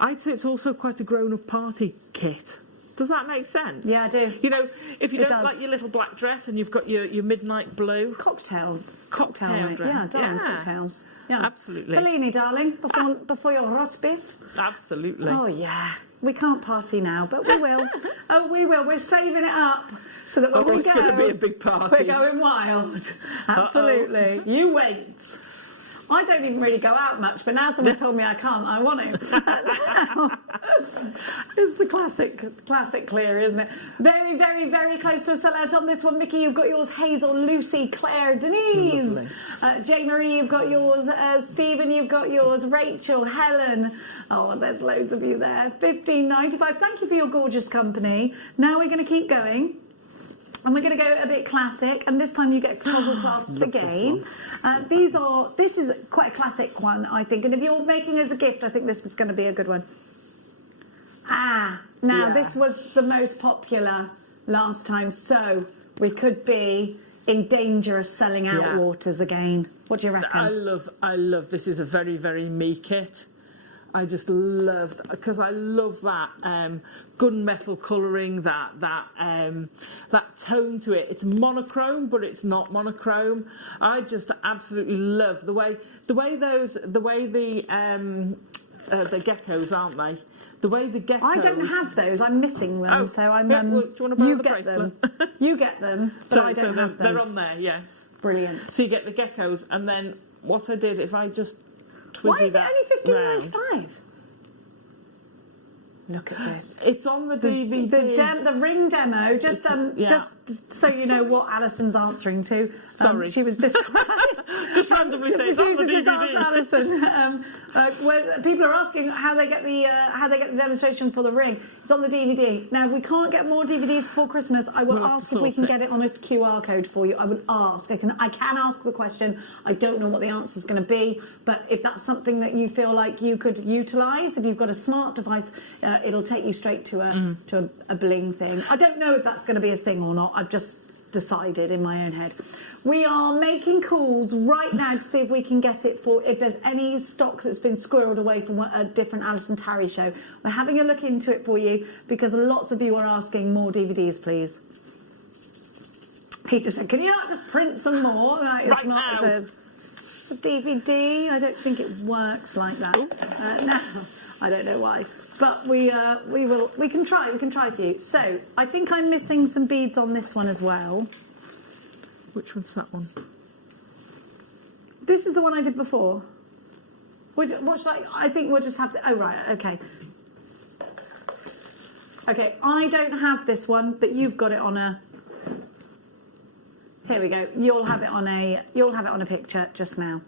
I'd say it's also quite a grown-up party kit. Does that make sense? Yeah, I do. You know, if you don't like your little black dress and you've got your midnight blue. Cocktail dress. Yeah, darling, cocktails. Yeah, absolutely. Bellini, darling, before your roast beef. Absolutely. Oh, yeah. We can't party now, but we will. Oh, we will. We're saving it up so that when we go, it's going to be a big party. We're going wild. Absolutely. You wait. I don't even really go out much, but now someone's told me I can't, I want to. It's the classic clear, isn't it? Very, very, very close to a sellout on this one. Mickey, you've got yours. Hazel, Lucy, Claire, Denise. Jane Marie, you've got yours. Stephen, you've got yours. Rachel, Helen. Oh, there's loads of you there. $15.95. Thank you for your gorgeous company. Now we're going to keep going. And we're going to go a bit classic, and this time you get toggle clasps again. This is quite a classic one, I think, and if you're making as a gift, I think this is going to be a good one. This was the most popular last time, so we could be in dangerous selling out waters again. What do you reckon? I love this. Is a very, very me kit. I just love, because I love that gunmetal colouring, that tone to it. It's monochrome, but it's not monochrome. I just absolutely love the way the geckos, aren't they? The way the geckos. I don't have those. I'm missing them, so I'm. do you want to borrow the bracelet? Them. You get them, but I don't have them. They're on there, yes. Brilliant. So you get the geckos, and then what I did, if I just why is it only $15.95? Look at this. It's on the DVD. The ring demo. Just so you know what Alison's answering to. Sorry, she was just just randomly saying it's on the DVD. Alison. Where people are asking how they get the demonstration for the ring. It's on the DVD. Now, if we can't get more DVDs before Christmas, I will ask if we can get it on a QR code for you. I would ask. I can ask the question. I don't know what the answer is going to be, but if that's something that you feel like you could utilise, if you've got a smart device, it'll take you straight to a bling thing. I don't know if that's going to be a thing or not. I've just decided in my own head. We are making calls right now to see if we can get it for, if there's any stock that's been squirreled away from a different Alison Tarry show. We're having a look into it for you because lots of you are asking more DVDs, please. Peter said, can you not just print some more? It's a DVD. I don't think it works like that. No, I don't know why. But we can try for you. So I think I'm missing some beads on this one as well. Which one's that one? This is the one I did before. I think we'll just have the, oh right, okay. Okay, I don't have this one, but you've got it on a, here we go. You'll have it on a picture just now.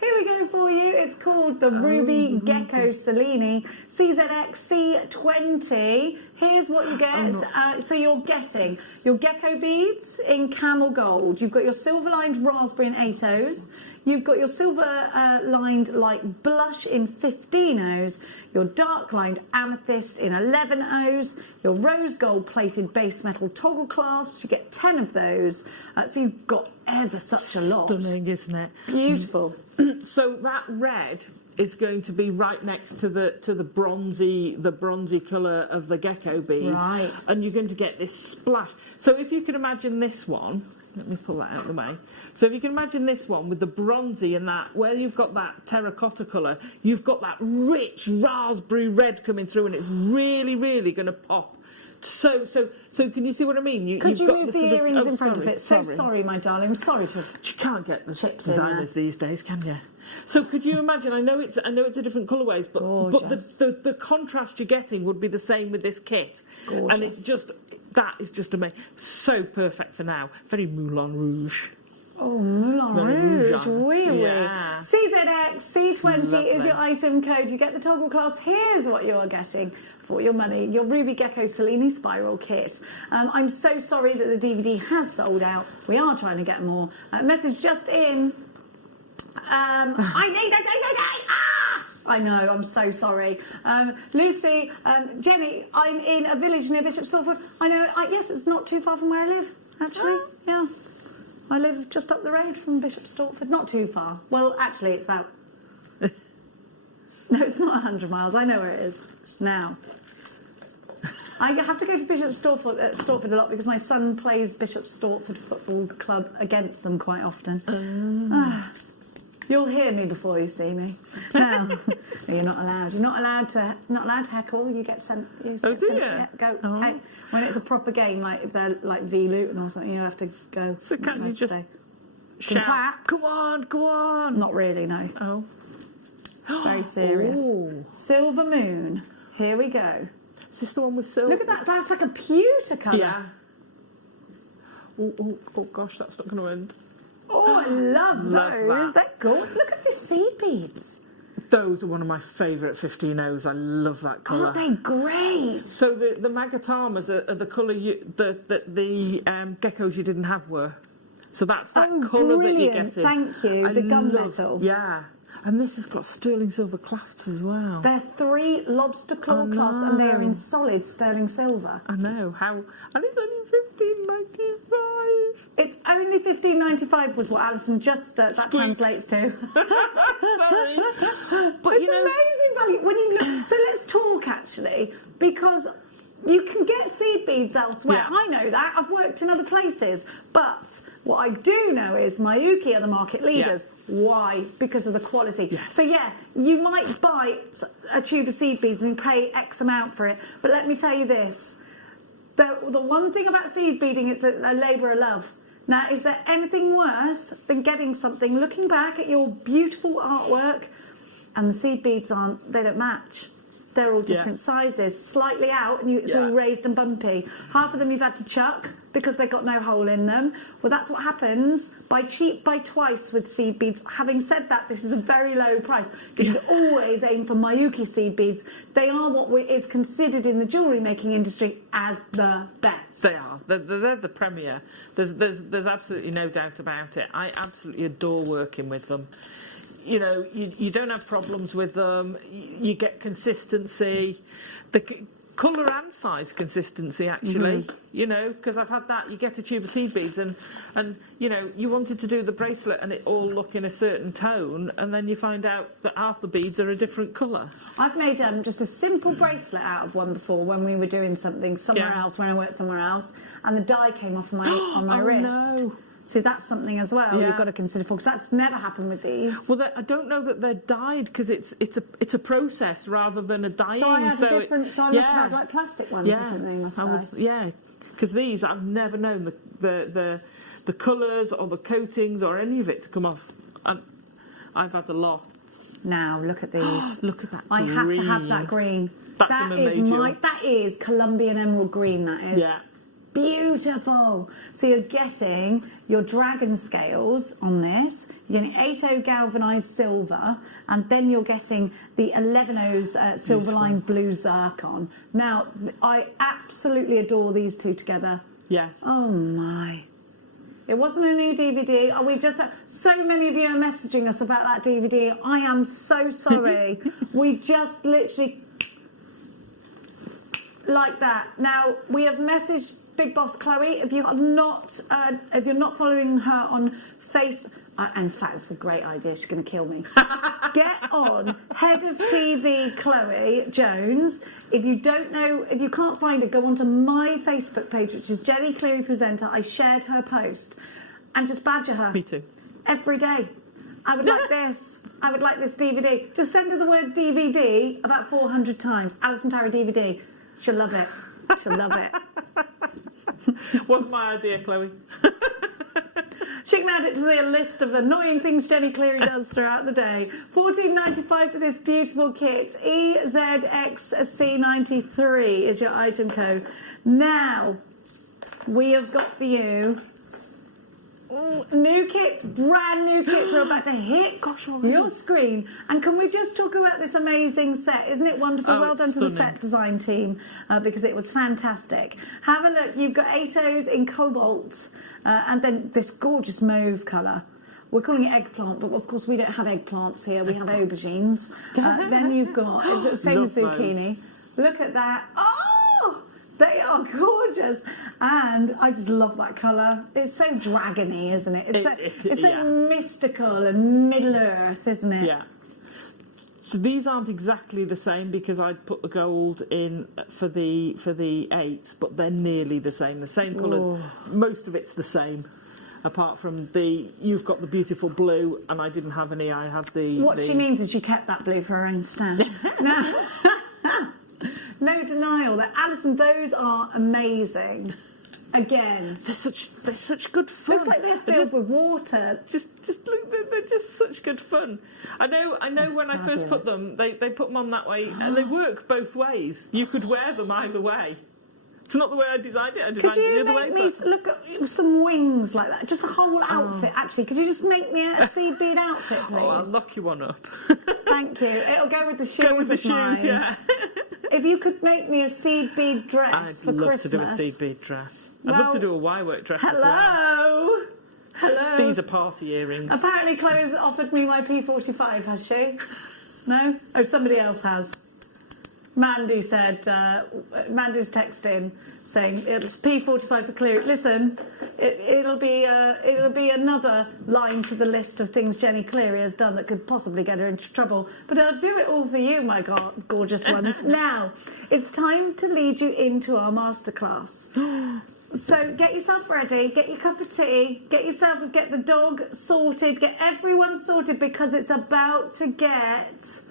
Here we go for you. It's called the Ruby Gecko Cellini CZX C20. Here's what you get. So you're getting your gecko beads in camel gold. You've got your silver-lined raspberry in 8/0s. You've got your silver-lined light blush in 15/0s. Your dark-lined amethyst in 11/0s. Your rose gold-plated base metal toggle clasps. You get 10 of those. So you've got ever such a lot. Stunning, isn't it? Beautiful. So that red is going to be right next to the bronzy colour of the gecko beads, right? And you're going to get this splash. So if you can imagine this one, let me pull that out of the way. So if you can imagine this one with the bronzy and that, where you've got that terracotta colour, you've got that rich raspberry red coming through, and it's really, really going to pop. So can you see what I mean? Could you move the earrings in front of it? So sorry, my darling. I'm sorry to have. You can't get the designers these days, can you? So could you imagine? I know it's a different colourways, but the contrast you're getting would be the same with this kit. Gorgeous. And it's just that is just amazing. So perfect for now. Very Moulin Rouge. Oh, Moulin Rouge, oui. Yeah. CZX C20 is your item code. You get the toggle clasp. Here's what you're getting for your money. Your Ruby Gecko Cellini Spiral Kit. I'm so sorry that the DVD has sold out. We are trying to get more. Message just in. I need a DVD! I know, I'm so sorry. Lucy, Jenny, I'm in a village near Bishop Stortford. I know, yes, it's not too far from where I live, actually. Yeah. I live just up the road from Bishop Stortford. Not too far. Well, actually, it's about... No, it's not 100 miles. I know where it is now. I have to go to Bishop Stortford a lot because my son plays Bishop Stortford Football Club against them quite often. You'll hear me before you see me. Now, no, you're not allowed. You're not allowed to heckle. You get sent. Oh dear. Yeah, go out. When it's a proper game, like if they're like V Luton or something, you have to go. So can't you just shout? Clap. Go on, go on. Not really, no. Oh. It's very serious. Ooh. Silver Moon. Here we go. Is this the one with silver? Look at that. That's like a pewter colour. Yeah. Oh gosh, that's not going to end. Oh, I love those. They're good. Look at the seed beads. Those are one of my favourite 15Os. I love that colour. Aren't they great? So the Magatamas are the colour that the geckos you didn't have were. So that's that colour that you get in. Thank you. The gunmetal. Yeah. And this has got sterling silver clasps as well. There's 3 lobster claw clasps and they're in solid sterling silver. I know. How? And it's only $15.95. It's only $15.95 was what Alison just that translates to. Sorry. But it's amazing value when you look. So let's talk actually, because you can get seed beads elsewhere. Yeah. I know that. I've worked in other places. But what I do know is Miyuki are the market leaders. Yeah. Why? Because of the quality. Yes. So yeah, you might buy a tube of seed beads and pay X amount for it. But let me tell you this. The one thing about seed beading, it's a labour of love. Now, is there anything worse than getting something, looking back at your beautiful artwork, and the seed beads they don't match? They're all different sizes, slightly out, and it's all raised and bumpy. Half of them you've had to chuck because they've got no hole in them. Well, that's what happens. Buy cheap, buy twice with seed beads. Having said that, this is a very low price. You should always aim for Miyuki seed beads. They are what is considered in the jewellery making industry as the best. They are. They're the premier. There's absolutely no doubt about it. I absolutely adore working with them. You know, you don't have problems with them. You get consistency, the colour and size consistency, actually. You know, because I've had that. You get a tube of seed beads and you know, you wanted to do the bracelet and it all look in a certain tone, and then you find out that half the beads are a different colour. I've made just a simple bracelet out of one before when we were doing something somewhere else, when I worked somewhere else, and the die came off on my wrist. No. See, that's something as well you've got to consider for, because that's never happened with these. Well, I don't know that they're dyed, because it's a process rather than a dyeing. So I had a different. So I must have had like plastic ones or something. Must I? Because these I've never known the colours or the coatings or any of it to come off. And I've had a lot. Now look at these. Look at that. I green. have to have that green. That's that is Colombian emerald green. That is. Yeah. Beautiful. So you're getting your dragon scales on this. You're getting 8O galvanised silver, and then you're getting the 11O's silver lined blue zircon. Now, I absolutely adore these two together. Yes. Oh my. It wasn't a new DVD. We just so many of you are messaging us about that DVD. I am so sorry. We just literally like that. Now we have messaged Big Boss Chloe. If you're not following her on Facebook, in fact, it's a great idea. She's going to kill me. Get on Head of TV Chloe Jones. If you don't know, if you can't find her, go onto my Facebook page, which is Jenny Cleary Presenter. I shared her post, and just badger her. Me too. Every day. I would like this. I would like this DVD. Just send her the word DVD about 400 times. Alison Tarry DVD. She'll love it. She'll love it. Wasn't my idea, Chloe. She can add it to the list of annoying things Jenny Cleary does throughout the day. $14.95 for this beautiful kit. EZXC93 is your item code. Now, we have got for you new kits, brand new kits are about to hit your screen. And can we just talk about this amazing set? Isn't it wonderful? Well done to the set design team, because it was fantastic. Have a look. You've got 8Os in cobalt, and then this gorgeous mauve colour. We're calling it eggplant, but of course we don't have eggplants here. We have aubergines. Then you've got the same as zucchini. Look at that. Oh! They are gorgeous, and I just love that colour. It's so dragony, isn't it? It's so mystical and Middle Earth, isn't it? Yeah. So these aren't exactly the same because I put the gold in for the 8, but they're nearly the same. The same colour. Most of it's the same. apart from you've got the beautiful blue, and I didn't have any. I had the. What she means is she kept that blue for her own stash. No denial that Alison, those are amazing. Again, they're such good fun. Looks like they're filled with water. Just look, they're just such good fun. I know. When I first put them, they put them on that way, and they work both ways. You could wear them either way. It's not the way I designed it. I designed it the other way. Could you make me look at some wings like that? Just a whole outfit, actually. Could you just make me a seed bead outfit, please? Oh, I'll knock you one up. Thank you. It'll go with the shoes. Go with the shoes, yeah. If you could make me a seed bead dress for Christmas. I'd love to do a seed bead dress. I'd love to do a Y-work dress as well. Hello. These are party earrings. Apparently Chloe's offered me my P45, has she? No? Oh, somebody else has. Mandy said, Mandy's texting saying it's P45 for clearance. Listen, it'll be another line to the list of things Jenny Cleary has done that could possibly get her into trouble. But I'll do it all for you, my gorgeous ones. Now, it's time to lead you into our masterclass. So get yourself ready, get your cup of tea, get the dog sorted, get everyone sorted, because it's about to get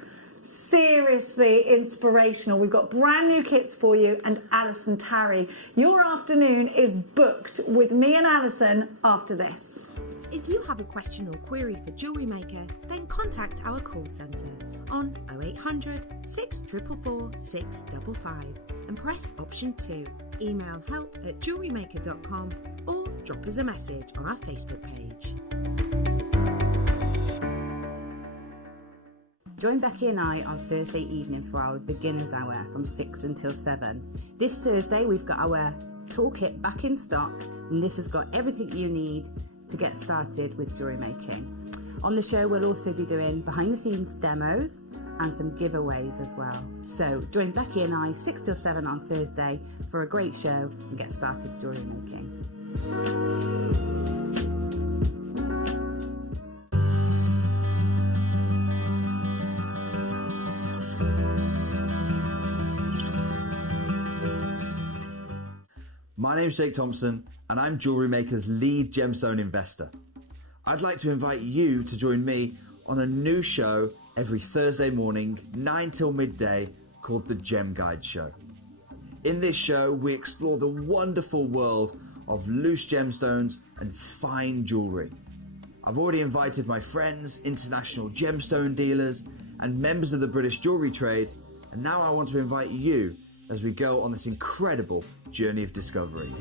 seriously inspirational. We've got brand new kits for you, and Alison Tarry. Your afternoon is booked with me and Alison after this. If you have a question or query for JewelleryMaker, then contact our call centre on 0800 644 655 and press option 2. Email help@jewellerymaker.com or drop us a message on our Facebook page. Join Becky and I on Thursday evening for our beginners hour from 6 until 7. This Thursday we've got our toolkit back in stock, and this has got everything you need to get started with jewellery making. On the show we'll also be doing behind the scenes demos and some giveaways as well. So join Becky and I 6 till 7 on Thursday for a great show and get started jewellery making. My name's Jake Thompson, and I'm JewelleryMaker's lead gemstone investor. I'd like to invite you to join me on a new show every Thursday morning, 9 till midday, called The Gem Guide Show. In this show, we explore the wonderful world of loose gemstones and fine jewellery. I've already invited my friends, international gemstone dealers, and members of the British jewellery trade, and now I want to invite you as we go on this incredible journey of discovery.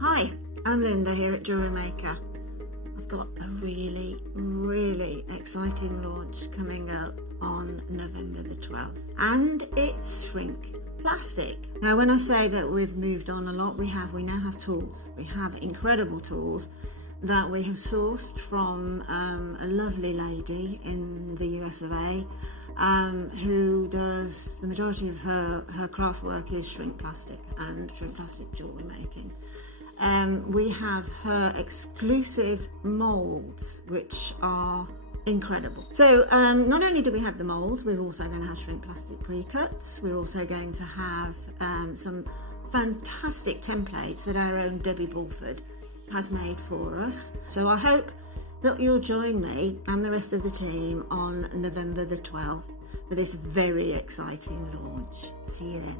Hi, I'm Linda here at JewelleryMaker. I've got a really, really exciting launch coming up on November the 12th. And it's shrink plastic. Now, when I say that we've moved on a lot, we now have tools. We have incredible tools that we have sourced from a lovely lady in the US of A who does the majority of her craft work is shrink plastic and shrink plastic jewellery making. We have her exclusive moulds, which are incredible. So not only do we have the moulds, we're also going to have shrink plastic pre-cuts. We're also going to have some fantastic templates that our own Debbie Bulford has made for us. So I hope that you'll join me and the rest of the team on November the 12th for this very exciting launch. See you then.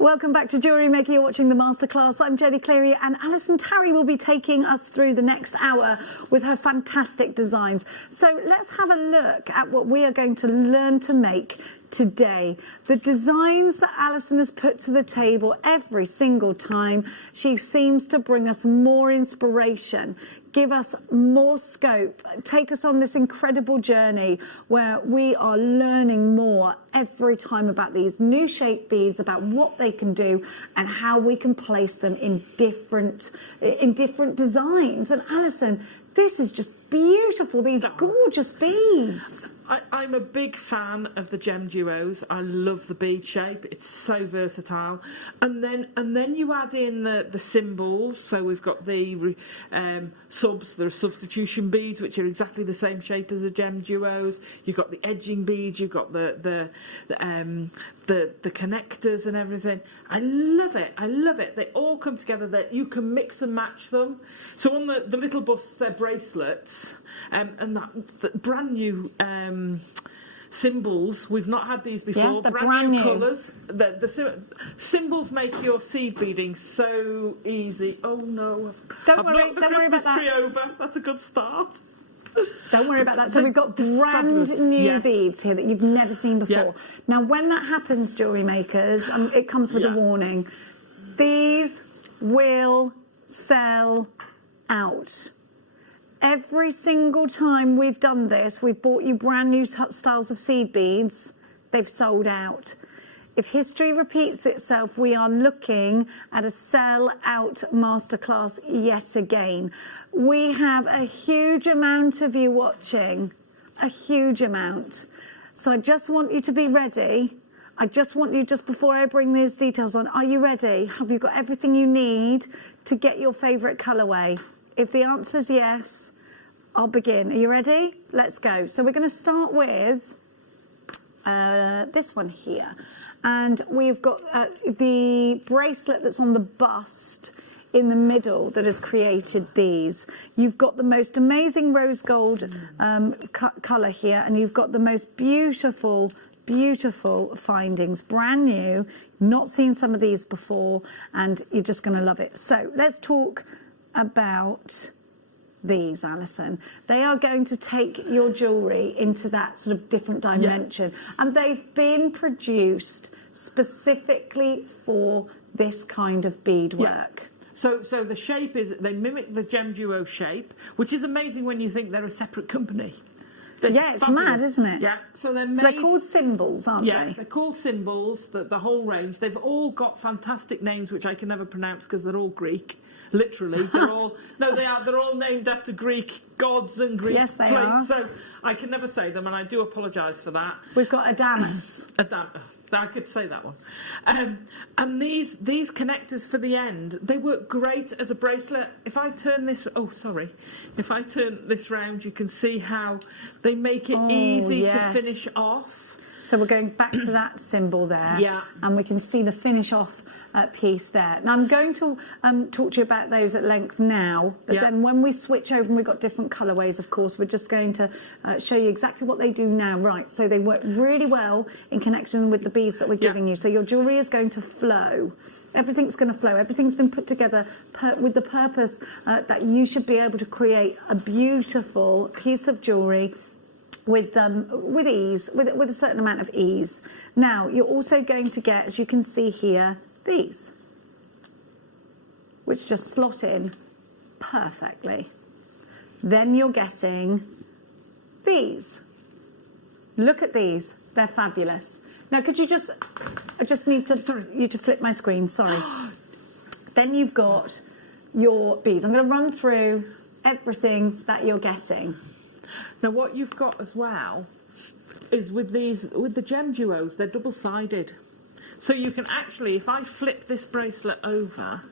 Welcome back to Jewellery Maker. You're watching the masterclass. I'm Jenny Cleary, and Alison Tarry will be taking us through the next hour with her fantastic designs. So let's have a look at what we are going to learn to make today. The designs that Alison has put to the table every single time. She seems to bring us more inspiration, give us more scope, take us on this incredible journey where we are learning more every time about these new shape beads, about what they can do and how we can place them in different designs. And Alison, this is just beautiful, these gorgeous beads. I'm a big fan of the gem duos. I love the bead shape. It's so versatile. And then you add in the symbols. So we've got the subs, there are substitution beads, which are exactly the same shape as the gem duos. You've got the edging beads. You've got the connectors and everything. I love it. I love it. They all come together. That you can mix and match them. So on the little busts, they're bracelets, and that brand new symbols. We've not had these before. Yeah, brand new colours. The symbols make your seed beading so easy. Oh no! I've knocked the Christmas tree over. That's a good start. Don't worry about that. So we've got brand new beads here that you've never seen before. Yeah. Now, when that happens, jewellery makers, it comes with a warning. These will sell out. Every single time we've done this, we've bought you brand new styles of seed beads. They've sold out. If history repeats itself, we are looking at a sell-out masterclass yet again. We have a huge amount of you watching, a huge amount. So I just want you to be ready. I just want you, just before I bring these details on, are you ready? Have you got everything you need to get your favourite colourway? If the answer's yes, I'll begin. Are you ready? Let's go. So we're going to start with this one here. And we've got the bracelet that's on the bust in the middle that has created these. You've got the most amazing rose gold colour here, and you've got the most beautiful, beautiful findings, brand new. Not seen some of these before, and you're just going to love it. So let's talk about these, Alison. They are going to take your jewellery into that sort of different dimension, and they've been produced specifically for this kind of beadwork. So the shape is, they mimic the gem duo shape, which is amazing when you think they're a separate company. It's mad, isn't it? Yeah. So they're called symbols, aren't they? Yeah, they're called symbols, the whole range. They've all got fantastic names, which I can never pronounce because they're all Greek. Literally, they're all they're all named after Greek gods and Greek they are. So I can never say them, and I do apologise for that. We've got Adamus. I could say that one. And these connectors for the end, they work great as a bracelet. If I turn this round, you can see how they make it easy to finish off. So we're going back to that symbol there. Yeah. And we can see the finish off piece there. Now I'm going to talk to you about those at length now, but then when we switch over and we've got different colourways, of course, we're just going to show you exactly what they do now. Right, so they work really well in connection with the beads that we're giving you. So your jewellery is going to flow. Everything's going to flow. Everything's been put together with the purpose that you should be able to create a beautiful piece of jewellery with ease, with a certain amount of ease. Now, you're also going to get, as you can see here, these, which just slot in perfectly. Then you're getting these. Look at these. They're fabulous. Now, could you I just need you to flip my screen, sorry. Then you've got your beads. I'm going to run through everything that you're getting. Now, what you've got as well is with the gem duos, they're double-sided. So you can actually, if I flip this bracelet over...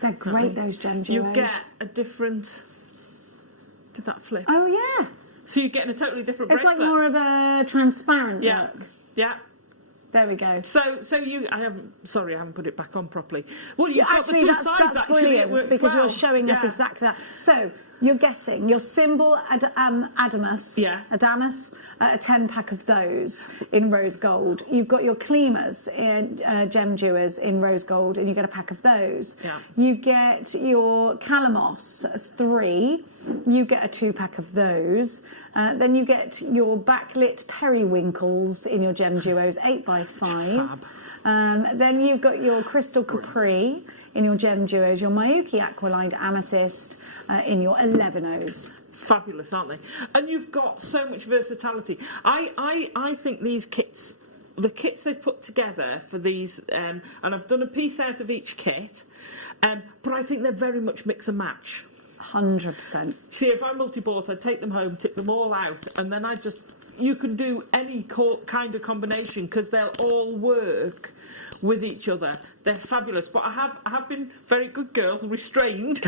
They're great, those gem duos. You get a different... Did that flip? Oh, yeah. So you're getting a totally different bracelet. It's like more of a transparent look. Yeah. There we go. So I haven't put it back on properly. Well, you've got actually, the two sides, that's brilliant, it works because well. you're showing us exactly that. So You're getting your symbol Adamus. Yes. Adamus, a 10-pack of those in rose gold. You've got your Cleamers, gem dewars in rose gold, and you get a pack of those. Yeah. You get your Calamos 3. You get a 2-pack of those. Then you get your backlit periwinkles in your gem duos 8x5. Fab. Then you've got your Crystal Capri in your gem duos, your Mayuki Aqualined Amethyst in your 11os. Fabulous, aren't they? And you've got so much versatility. I think these kits, the kits they've put together for these, and I've done a piece out of each kit, but I think they're very much mix and match. 100%. See, if I multi-bought, I'd take them home, tip them all out, and then you can do any kind of combination because they'll all work with each other. They're fabulous. But I have been very good girl, restrained.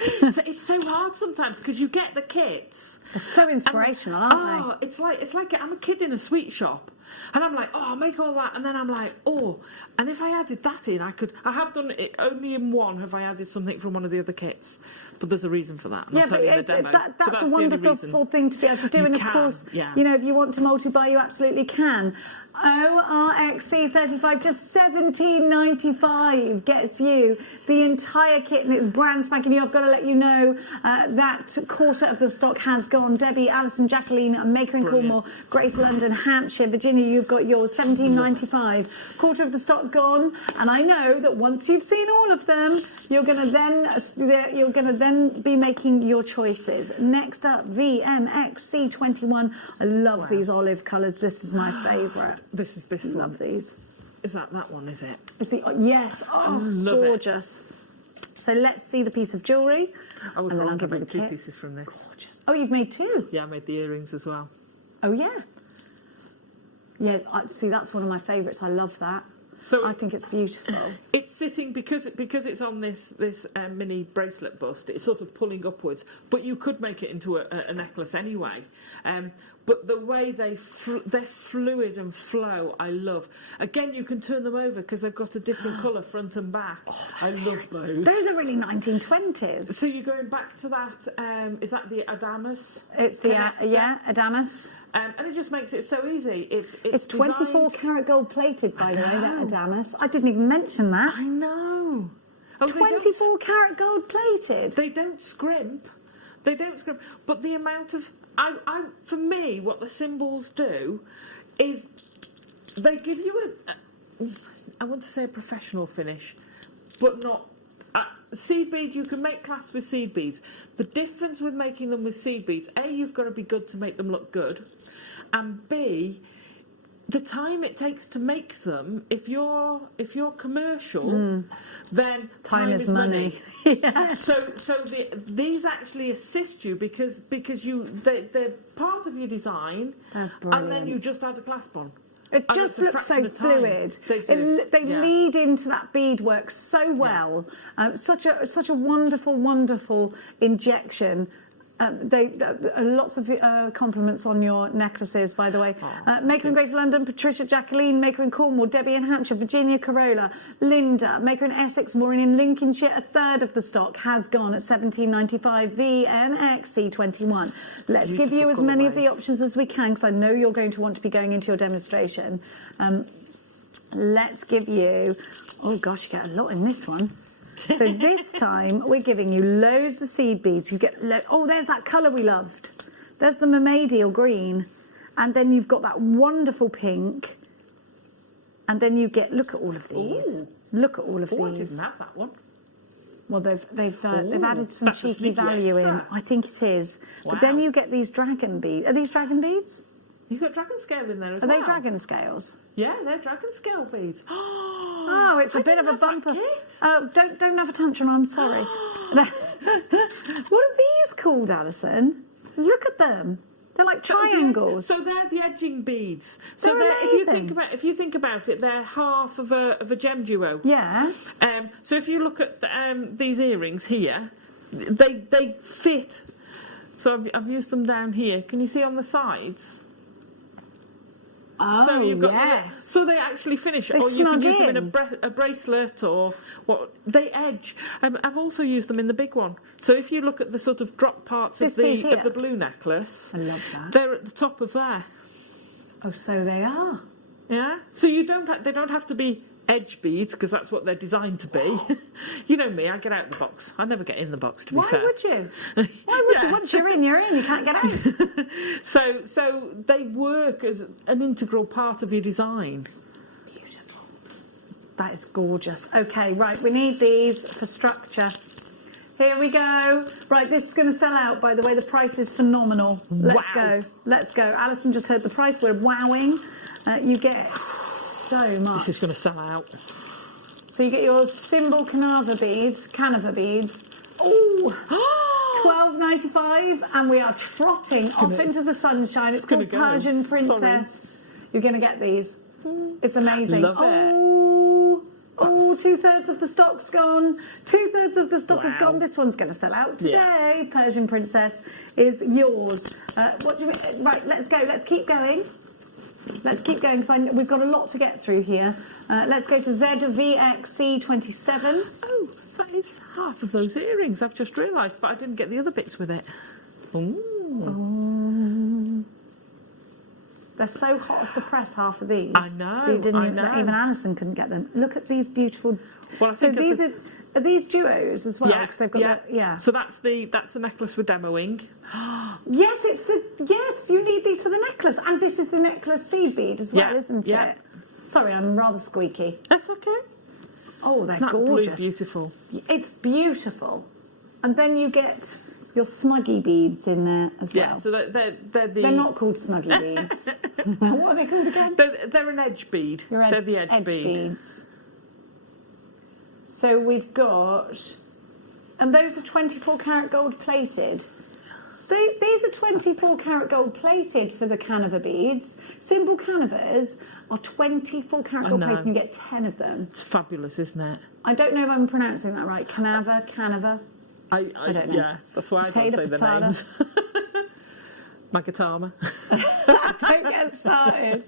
It's so hard sometimes because you get the kits. They're so inspirational, aren't they? It's like I'm a kid in a sweet shop. And I'm like, oh, I'll make all that. And then I'm like, oh, and if I added that in, I have done it only in one have I added something from one of the other kits. But there's a reason for that. Yeah, but that's a wonderful thing to be able to do. And of course, you know, if you want to multi-buy, you absolutely can. ORXC35 just $17.95 gets you the entire kit, and it's brand spanking new. I've got to let you know that quarter of the stock has gone. Debbie, Alison, Jacqueline, Maker in Cornwall, Greater London, Hampshire, Virginia, you've got yours, $17.95. Quarter of the stock gone, and I know that once you've seen all of them, you're going to then be making your choices. Next up, VMXC21. I love these olive colours. This is my favourite. This one. Love these. Is that one, is it? It's yes. Oh, it's gorgeous. So let's see the piece of jewellery. I was wrong. I made 2 pieces from this. Gorgeous. Oh, you've made 2? Yeah, I made the earrings as well. Oh, yeah. Yeah, see, that's one of my favourites. I love that. So I think it's beautiful. It's sitting because it's on this mini bracelet bust. It's sort of pulling upwards, but you could make it into a necklace anyway. But the way they're fluid and flow, I love. Again, you can turn them over because they've got a different colour front and back. Oh, I love those. Those are really 1920s. So you're going back to that? Is that the Adamus? It's the Adamus. And it just makes it so easy. It's 24 karat gold plated, by the way, that Adamus. I didn't even mention that. I know. Oh, 24 karat gold plated. They don't scrimp. They don't scrimp. But the amount of... for me, what the symbols do is they give you I want to say a professional finish, but not... seed bead, you can make clasps with seed beads. The difference with making them with seed beads, A, you've got to be good to make them look good, and B, the time it takes to make them, if you're commercial, then time is money. Yeah. So these actually assist you because they're part of your design, and then you just add a clasp on. It just looks so fluid. They lead into that beadwork so well. Such a wonderful, wonderful injection. Lots of compliments on your necklaces, by the way. Maker in Greater London, Patricia, Jacqueline, Maker in Cornwall, Debbie in Hampshire, Virginia, Corolla, Linda, Maker in Essex, Maureen in Lincolnshire. A third of the stock has gone at $17.95. VMXC21. Let's give you as many of the options as we can, because I know you're going to want to be going into your demonstration. Let's give you... Oh, gosh, you get a lot in this one. So this time we're giving you loads of seed beads. You get oh, there's that colour we loved. There's the mermaidy or green, and then you've got that wonderful pink, and then you get look at all of these. Ooh. Look at all of these. I didn't have that one. Well, they've added some cheeky value in. I think it is. Wow. But then you get these dragon beads. Are these dragon beads? You've got dragon scale in there as well. Are they dragon scales? Yeah, they're dragon scale beads. Oh, it's a bit of a bumper. Oh, don't have a tantrum, I'm sorry. What are these called, Alison? Look at them. They're like triangles. So they're the edging beads. So if you think about it, they're half of a gem duo. Yeah. So if you look at these earrings here, they fit. So I've used them down here. Can you see on the sides? Oh, so you've got yes. so they actually finish, They or you can snug use them in in. a bracelet, or what they edge. I've also used them in the big one. So if you look at the sort of drop parts of This piece here? the blue necklace, I love that. they're at the top of there. Oh, so they are. Yeah. So they don't have to be edge beads, because that's what they're designed to be. You know me, I get out the box. I never get in the box, to be fair. Why would you? Why would you? Once you're in, you're in. You can't get out. So they work as an integral part of your design. Beautiful. That is gorgeous. Okay, right, we need these for structure. Here we go. Right, this is going to sell out, by the way. The price is phenomenal. Let's go. Let's go. Alison just heard the price. We're wowing. You get so much. This is going to sell out. So you get your symbol canava beads. Oh, $12.95, and we are trotting off into the sunshine. It's called Persian Princess. Sorry. You're going to get these. It's amazing. Love it. Oh, 2/3 of the stock's gone. 2/3 of the stock is gone. This one's going to sell out today. Yeah. Persian Princess is yours. What do we? Right, let's go. Let's keep going. Let's keep going, because we've got a lot to get through here. Let's go to ZVXC27. Oh, that is half of those earrings, I've just realised, but I didn't get the other bits with it. Ooh. They're so hot off the press, half of these. I know, Even Alison couldn't get them. Look at these beautiful... Well, I so think these are these duos as well? Yeah, Because they've got So that's the necklace we're demoing. Yes, you need these for the necklace. And this is the necklace seed bead as well, isn't it? Sorry, I'm rather squeaky. That's okay. Oh, they're Isn't that gorgeous. blue beautiful? It's beautiful. And then you get your snuggy beads in there as well. Yeah, so they're not called snuggy beads. What are they called again? They're an edge bead. They're the edge bead. beads. So we've got, and those are 24 karat gold plated. These are 24 karat gold plated for the canava beads. Symbol canavas are 24 karat gold plated, and you get 10 of them. It's fabulous, isn't it? I don't know if I'm pronouncing that right. Canava. I don't know. Yeah, that's why I don't say the names. Magatama. Don't get started.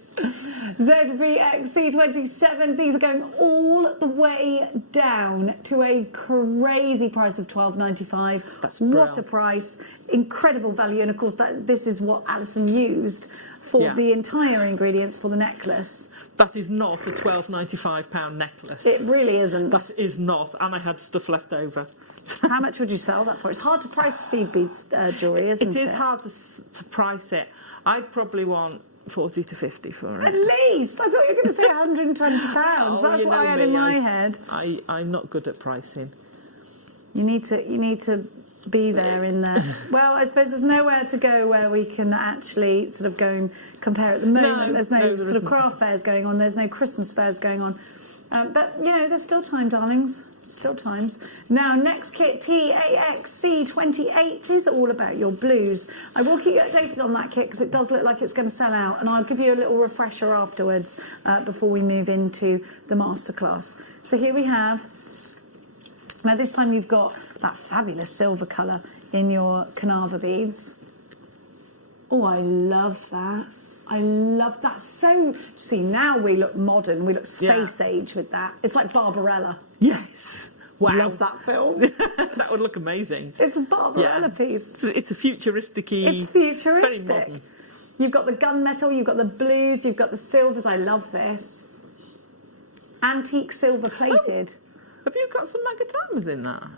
ZVXC27. These are going all the way down to a crazy price of $12.95. That's what a price! Incredible value, and of course this is what Alison used for the entire ingredients for the necklace. That is not a £12.95 necklace. It really isn't. That is not, and I had stuff left over. How much would you sell that for? It's hard to price seed beads jewellery, isn't it? It is hard to price it. I'd probably want 40 to 50 for it. At least! I thought you were going to say £120. That's what I had in my head. I'm not good at pricing. You need to be there in there. Well, I suppose there's nowhere to go where we can actually sort of go and compare at the moment. There's no sort of craft fairs going on. There's no Christmas fairs going on. But, you know, there's still time, darlings. Still times. Now, next kit, TAXC28, is all about your blues. I will keep you updated on that kit because it does look like it's going to sell out, and I'll give you a little refresher afterwards before we move into the masterclass. So here we have, now this time you've got that fabulous silver colour in your canava beads. Oh, I love that. I love that. So, see, now we look modern, we look space age with that. It's like Barbarella. Yes. Wow. Love that film. That would look amazing. It's a Barbarella piece. It's a futuristic-y. It's futuristic. It's very modern. You've got the gunmetal, you've got the blues, you've got the silvers. I love this. Antique silver plated. Oh, have you got some magatamas in that?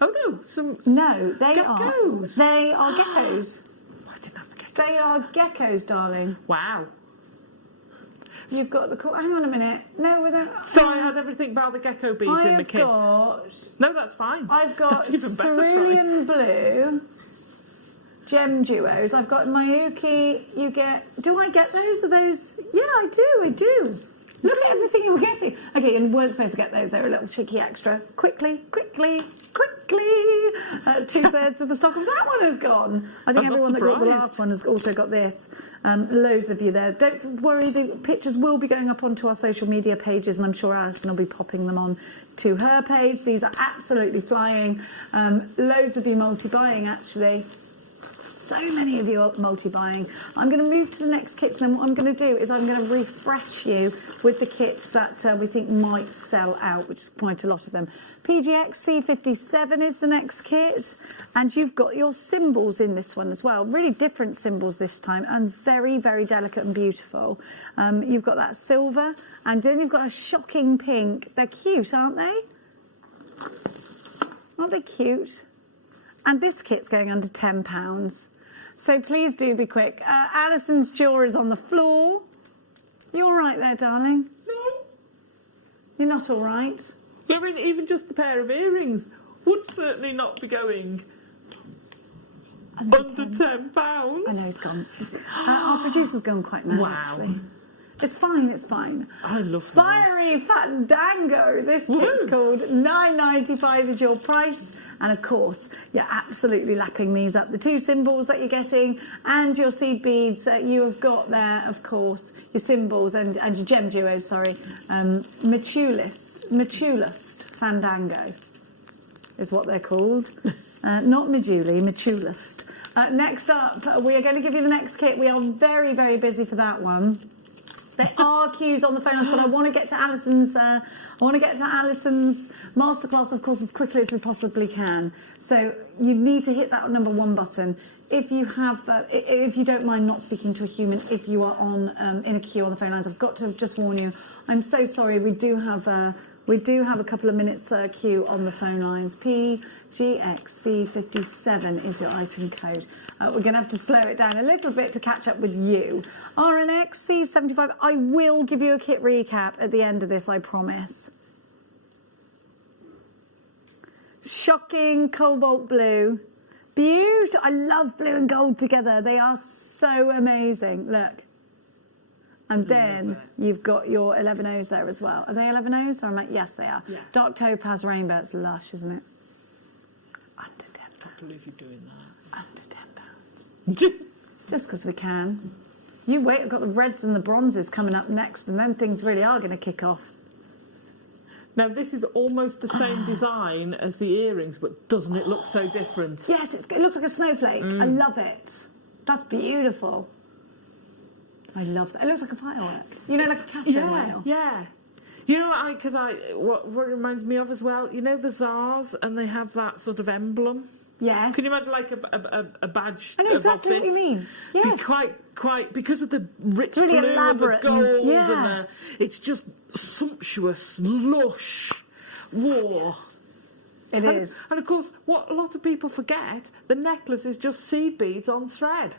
Oh no, some. No, they geckos. They are geckos. I didn't have the geckos. They are geckos, darling. Wow. You've got the... Hang on a minute. No, without... So I had everything but the gecko beads in the kit. No, that's fine. I've got That's even better cerulean price. blue gem duos. I've got Mayuki. You get... Do I get those? Are those... Yeah, I do. Look at everything you're getting. Okay, and weren't supposed to get those. They're a little cheeky extra. Quickly. 2/3 of the stock of that one has gone. I think everyone that got the last one has also got this. Loads of you there. Don't worry, the pictures will be going up onto our social media pages, and I'm sure Alison will be popping them on to her page. These are absolutely flying. Loads of you multi-buying, actually. So many of you are multi-buying. I'm going to move to the next kits, and then what I'm going to do is I'm going to refresh you with the kits that we think might sell out, which is quite a lot of them. PGX C57 is the next kit, and you've got your symbols in this one as well. Really different symbols this time, and very, very delicate and beautiful. You've got that silver, and then you've got a shocking pink. They're cute, aren't they? Aren't they cute? And this kit's going under £10. So please do be quick. Alison's jaw is on the floor. You all right there, darling? No. You're not all right? I mean, even just the pair of earrings would certainly not be going under £10. I know he's gone. Our producer's gone quite mad, actually. It's fine, it's fine. I love that. Fiery Fandango. This kit's called £9.95 is your price. And of course, you're absolutely lapping these up. The two symbols that you're getting and your seed beads that you have got there, of course, your symbols and your gem duos, sorry. Metulist Fandango is what they're called. Not Majuli, Metulist. Next up, we are going to give you the next kit. We are very, very busy for that one. There are queues on the phone, but I want to get to Alison's. Masterclass, of course, as quickly as we possibly can. So you need to hit that number 1 button. If you have, if you don't mind not speaking to a human, if you are on in a queue on the phone lines, I've got to just warn you. I'm so sorry. We do have a couple of minutes queue on the phone lines. PGXC57 is your item code. We're going to have to slow it down a little bit to catch up with you. RNXC75, I will give you a kit recap at the end of this, I promise. Shocking cobalt blue. Beautiful. I love blue and gold together. They are so amazing. Look. And then you've got your 11 O's there as well. Are they 11 O's? Or yes, they are. Yeah. Dark topaz rainbow. It's lush, isn't it? Under £10. I can't believe you're doing that. Under £10. Just because we can. You wait, I've got the reds and the bronzes coming up next, and then things really are going to kick off. Now, this is almost the same design as the earrings, but doesn't it look so different? Yes, it looks like a snowflake. I love it. That's beautiful. I love that. It looks like a firework. You know, like a Catherine whale. Yeah. You know what it reminds me of as well? You know the Tsars, and they have that sort of emblem? Yes. Can you imagine like a badge? I know exactly what you mean. Yes. Quite because of the rich really blue elaborate and the gold, and it's just sumptuous, lush war. It is. And of course, what a lot of people forget, the necklace is just seed beads on thread.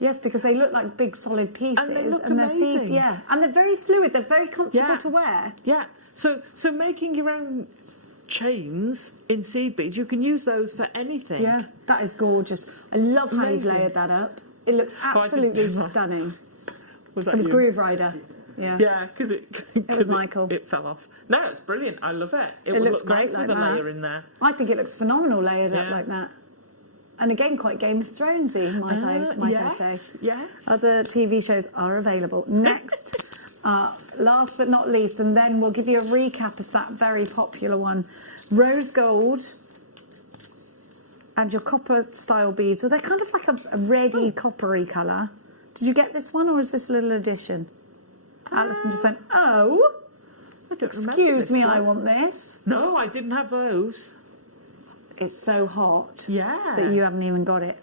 Yes, because they look like big solid pieces. And they look amazing. And they're very fluid. They're very comfortable to wear. Yeah. So making your own chains in seed beads, you can use those for anything. Yeah, that is gorgeous. I love how you've layered that up. It looks absolutely stunning. Was that it was you? Groove Rider. Yeah. Yeah, because it was Michael. It fell off. No, it's brilliant. I love it. It looks look great nice like with a that. layer in there. I think it looks phenomenal layered up like that. And again, quite Game of Thronesy, might I say. Yeah. Other TV shows are available. Next, last but not least, and then we'll give you a recap of that very popular one. Rose gold and your copper style beads. So they're kind of like a reddy, coppery colour. Did you get this one, or is this a little addition? Alison just went, oh, I don't excuse me, I want this. No, I didn't have those. It's so hot that you haven't even got it.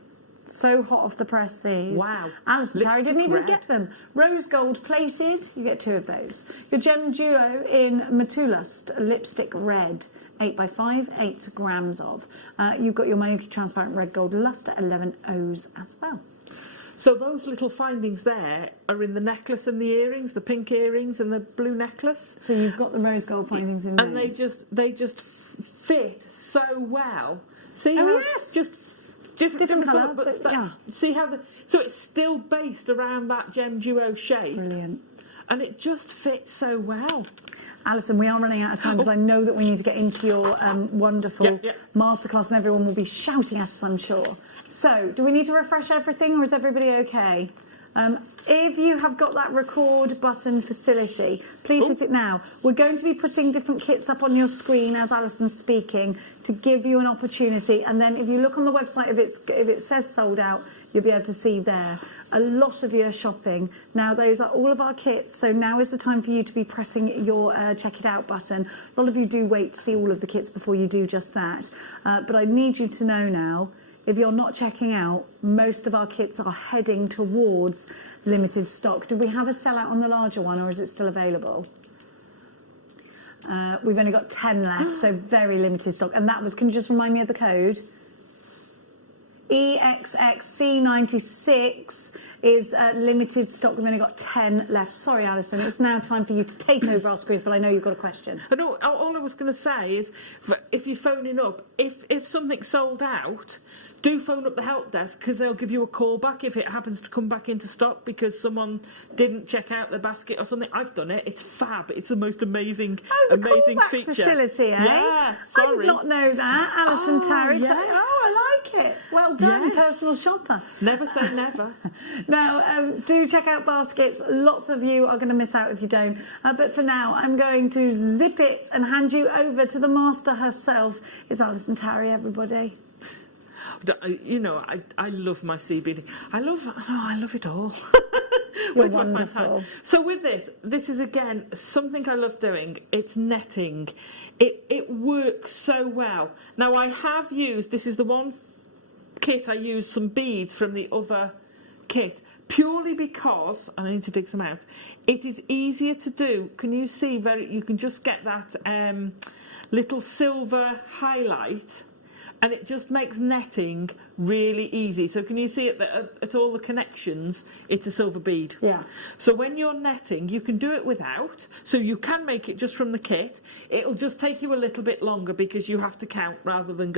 So hot off the press, these. Wow. Alison Terry didn't even red. get them. Rose gold plated, you get 2 of those. Your gem duo in Metulist, lipstick red, 8x5, 8 grams of. You've got your Mayuki transparent red gold luster, 11 O's as well. So those little findings there are in the necklace and the earrings, the pink earrings and the blue necklace. So you've got the rose gold findings in there. And they just fit so well. See Oh, how yes. just different colour, but but see how so it's still based around that gem duo shape. Brilliant. And it just fits so well. Alison, we are running out of time because I know that we need to get into your wonderful masterclass, and everyone will be shouting at us, I'm sure. So, do we need to refresh everything, or is everybody okay? If you have got that record button facility, please hit it now. We're going to be putting different kits up on your screen as Alison's speaking to give you an opportunity. And then if you look on the website, if it says sold out, you'll be able to see there. A lot of you are shopping. Now, those are all of our kits, so now is the time for you to be pressing your check it out button. A lot of you do wait to see all of the kits before you do just that. But I need you to know now, if you're not checking out, most of our kits are heading towards limited stock. Do we have a sellout on the larger one, or is it still available? We've only got 10 left, so very limited stock. And that was, can you just remind me of the code? EXXC96 is limited stock. We've only got 10 left. Sorry, Alison, it's now time for you to take over our screens, but I know you've got a question. No, all I was going to say is, if you're phoning up, if something's sold out, do phone up the help desk, because they'll give you a call back if it happens to come back into stock because someone didn't check out their basket or something. I've done it. It's fab. It's the most amazing, amazing feature. Facility, eh? Yeah, sorry. I did not know that. Alison Tarrant. Yes. Oh, I like it. Well done, Yes. personal shopper. Never say never. Now, do check out baskets. Lots of you are going to miss out if you don't. But for now, I'm going to zip it and hand you over to the master herself. It's Alison Tarry, everybody. You know, I love my CBD. I love it all. You're wonderful. So with this is again something I love doing. It's netting. It works so well. Now I have used, this is the one kit I used some beads from the other kit purely because, and I need to dig some out, it is easier to do. Can you see you can just get that little silver highlight, and it just makes netting really easy. So can you see at all the connections, it's a silver bead. Yeah. So when you're netting, you can do it without. So you can make it just from the kit. It'll just take you a little bit longer because you have to count rather than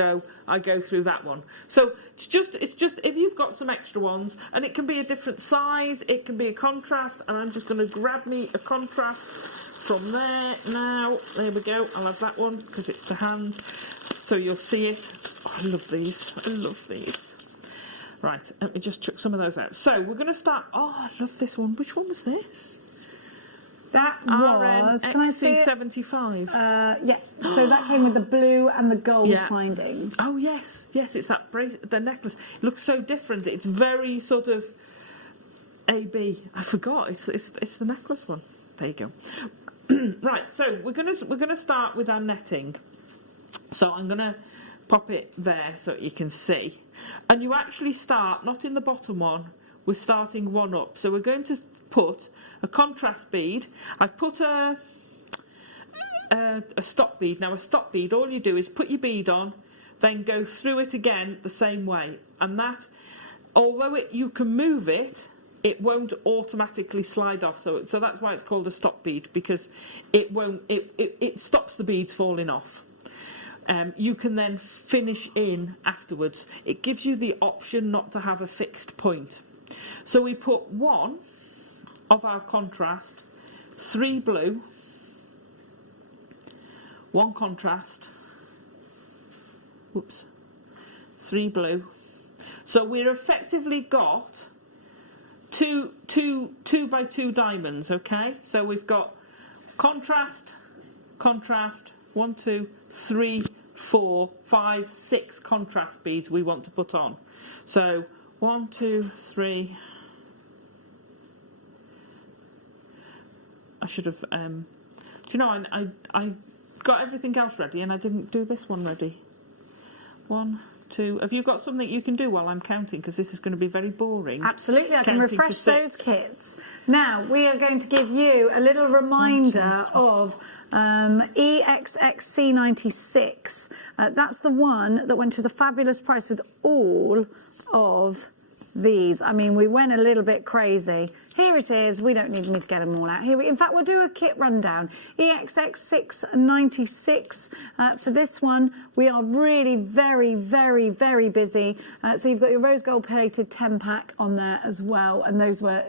I go through that one. So it's just if you've got some extra ones, and it can be a different size, it can be a contrast, and I'm just going to grab me a contrast from there now. There we go. I'll have that one because it's to hand. So you'll see it. Oh, I love these. I love these. Right, let me just chuck some of those out. So we're going to start. Oh, I love this one. Which one was this? That was. Can I see it? XC75. Yeah. So that came with the blue and the gold findings. Oh yes, yes. It's that the necklace. It looks so different. It's very sort of AB. I forgot. It's the necklace one. There you go. Right. So we're gonna start with our netting. So I'm going to pop it there so you can see. And you actually start, not in the bottom one, we're starting one up. So we're going to put a contrast bead. I've put a stop bead. Now a stop bead, all you do is put your bead on, then go through it again the same way. And that, although you can move it, it won't automatically slide off. So that's why it's called a stop bead, because it stops the beads falling off. You can then finish in afterwards. It gives you the option not to have a fixed point. So we put one of our contrast, 3 blue, 1 contrast, 3 blue. So we've effectively got two by 2 diamonds, okay? So we've got contrast, 1, 2, 3, 4, 5, 6 contrast beads we want to put on. So 1, 2, 3. I should have. Do you know? I got everything else ready and I didn't do this one ready. 1, 2. Have you got something you can do while I'm counting? Because this is going to be very boring. Absolutely, I can refresh those kits. Now we are going to give you a little reminder of EXXC96. That's the one that went to the fabulous price with all of these. I mean, we went a little bit crazy. Here it is. We don't need me to get them all out. Here, in fact, we'll do a kit rundown. EXX696 for this one. We are really very, very, very busy. So you've got your rose gold plated 10-pack on there as well. And those were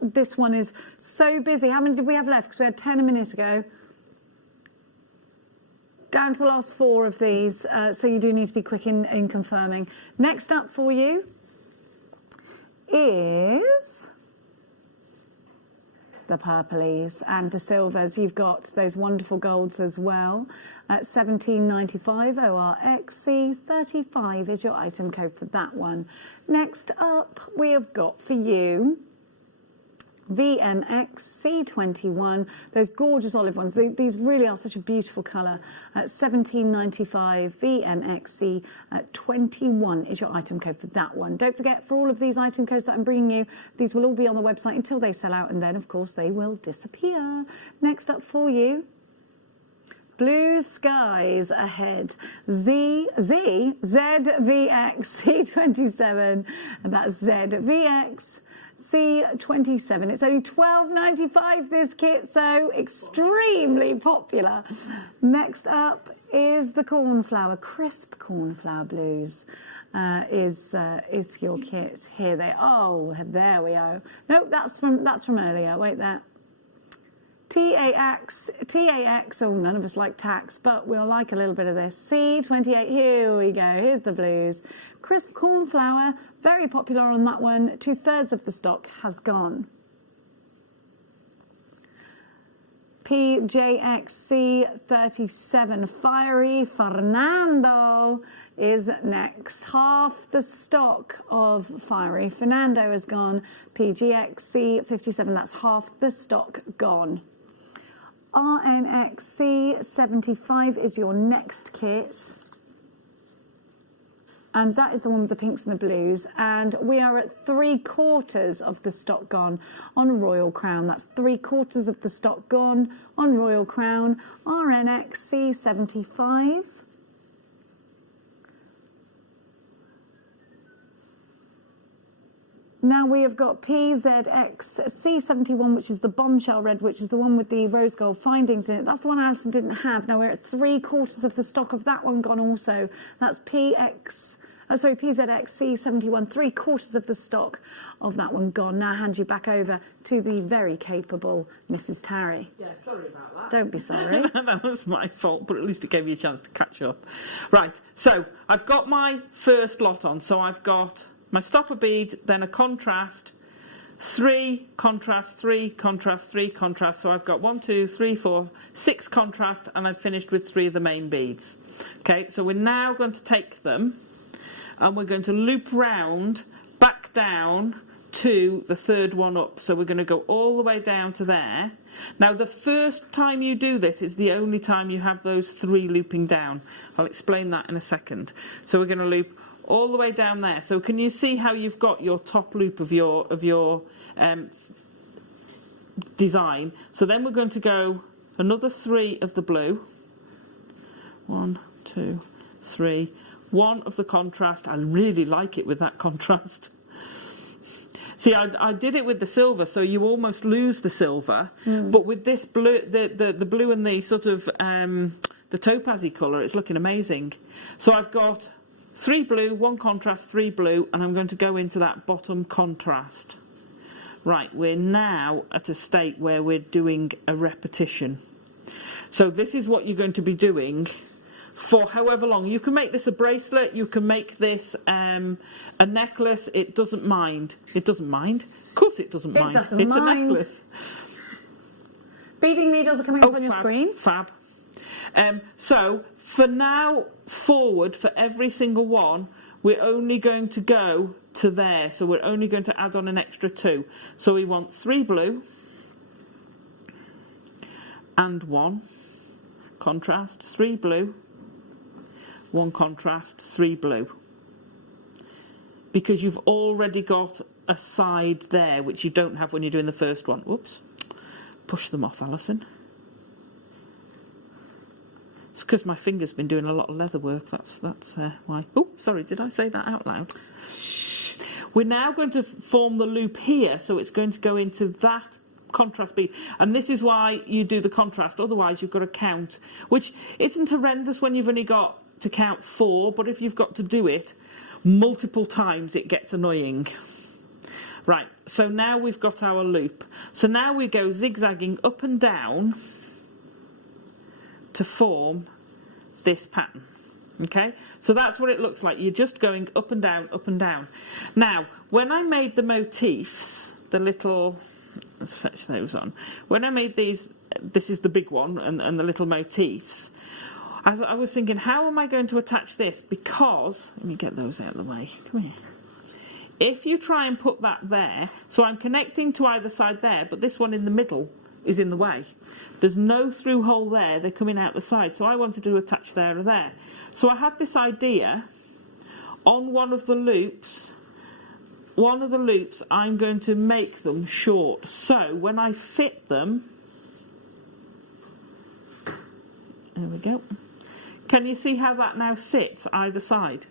this one is so busy. How many did we have left? Because we had 10 a minute ago. Down to the last 4 of these, so you do need to be quick in confirming. Next up for you is the purplies and the silvers. You've got those wonderful golds as well. At $17.95 ORXC 35 is your item code for that one. Next up, we have got for you VMX C21, those gorgeous olive ones. These really are such a beautiful colour. At $17.95 VMX C21 is your item code for that one. Don't forget, for all of these item codes that I'm bringing you, these will all be on the website until they sell out, and then of course they will disappear. Next up for you, Blue Skies Ahead ZVX C27, and that's ZVX C27. It's only $12.95 this kit, so extremely popular. Next up is the cornflower, crisp cornflower blues. Is your kit. Here they there we are. No, that's from earlier. Wait there. TAX, oh, none of us like tax, but we'll like a little bit of this. C28, here we go, here's the blues. Crisp cornflower, very popular on that one. 2/3 of the stock has gone. PJXC37, Fiery Fernando is next. Half the stock of Fiery Fernando has gone. PGXC57, that's half the stock gone. RNXC75 is your next kit. And that is the one with the pinks and the blues. And we are at 3/4 of the stock gone on Royal Crown. That's 3/4 of the stock gone on Royal Crown. RNXC75. Now we have got PZX C71, which is the bombshell red, which is the one with the rose gold findings in it. That's the one Alison didn't have. Now we're at 3/4 of the stock of that one gone also. That's PZX C71, 3/4 of the stock of that one gone. Now I hand you back over to the very capable Mrs. Tarry. Yeah, sorry about that. Don't be sorry. That was my fault, but at least it gave me a chance to catch up. Right, so I've got my first lot on. So I've got my stopper bead, then a contrast, 3 contrast, 3 contrast, 3 contrast. So I've got 1, 2, 3, 4, 6 contrast, and I've finished with 3 of the main beads. Okay, so we're now going to take them and we're going to loop round back down to the 3rd one up. So we're going to go all the way down to there. Now the first time you do this is the only time you have those 3 looping down. I'll explain that in a second. So we're going to loop all the way down there. So can you see how you've got your top loop of your design? So then we're going to go another 3 of the blue. 1, 2, 3. 1 of the contrast. I really like it with that contrast. See, I did it with the silver, so you almost lose the silver. But with this blue, the blue and the sort of the topazy colour, it's looking amazing. So I've got 3 blue, 1 contrast, 3 blue, and I'm going to go into that bottom contrast. Right, we're now at a state where we're doing a repetition. So this is what you're going to be doing for however long. You can make this a bracelet, you can make this a necklace, it doesn't mind. It doesn't mind? Of course it doesn't mind. Doesn't it's mind. a necklace. Beading needles are coming up on your screen. Fab. So for now forward, for every single one, we're only going to go to there. So we're only going to add on an extra 2. So we want 3 blue and 1 contrast, 3 blue, 1 contrast, 3 blue. Because you've already got a side there, which you don't have when you're doing the first one. Whoops. Push them off, Alison. It's because my finger's been doing a lot of leather work. That's why. Oh, sorry, did I say that out loud? Shh. We're now going to form the loop here, so it's going to go into that contrast bead. And this is why you do the contrast. Otherwise, you've got to count, which isn't horrendous when you've only got to count 4, but if you've got to do it multiple times, it gets annoying. Right, so now we've got our loop. So now we go zigzagging up and down to form this pattern. Okay, so that's what it looks like. You're just going up and down, up and down. Now, when I made the motifs, the little let's fetch those on. When I made these, this is the big one and the little motifs. I was thinking, how am I going to attach this? Because, let me get those out of the way. Come here. If you try and put that there, so I'm connecting to either side there, but this one in the middle is in the way. There's no through hole there, they're coming out the side. So I wanted to attach there or there. So I had this idea on one of the loops, I'm going to make them short. So when I fit them, there we go. Can you see how that now sits either side?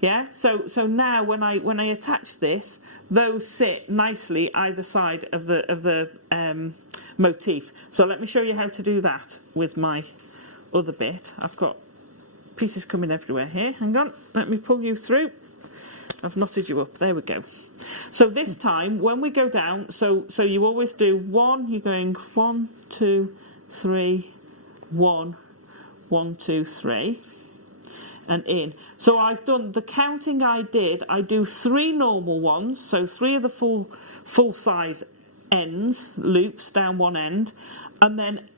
Yeah, so now when I attach this, those sit nicely either side of the motif. So let me show you how to do that with my other bit. I've got pieces coming everywhere here. Hang on, let me pull you through. I've knotted you up. There we go. So this time, when we go down, so you always do one. You're going 1, 2, 3, 1, 1, 2, 3. And in. So I've done the counting I do 3 normal ones, so 3 of the full size ends, loops down one end, and then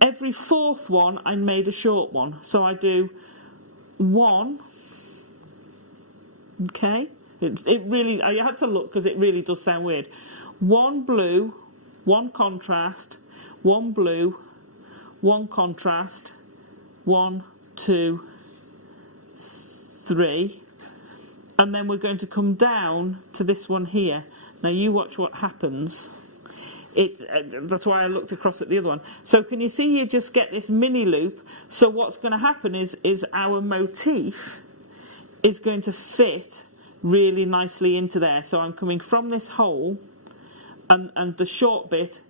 every 4th one I made a short one. So I do 1, okay, it really, I had to look because it really does sound weird. 1 blue, 1 contrast, 1 blue, 1 contrast, 1, 2, 3, and then we're going to come down to this one here. Now you watch what happens. That's why I looked across at the other one. So can you see you just get this mini loop? So what's going to happen is our motif is going to fit really nicely into there. So I'm coming from this hole, and the short bit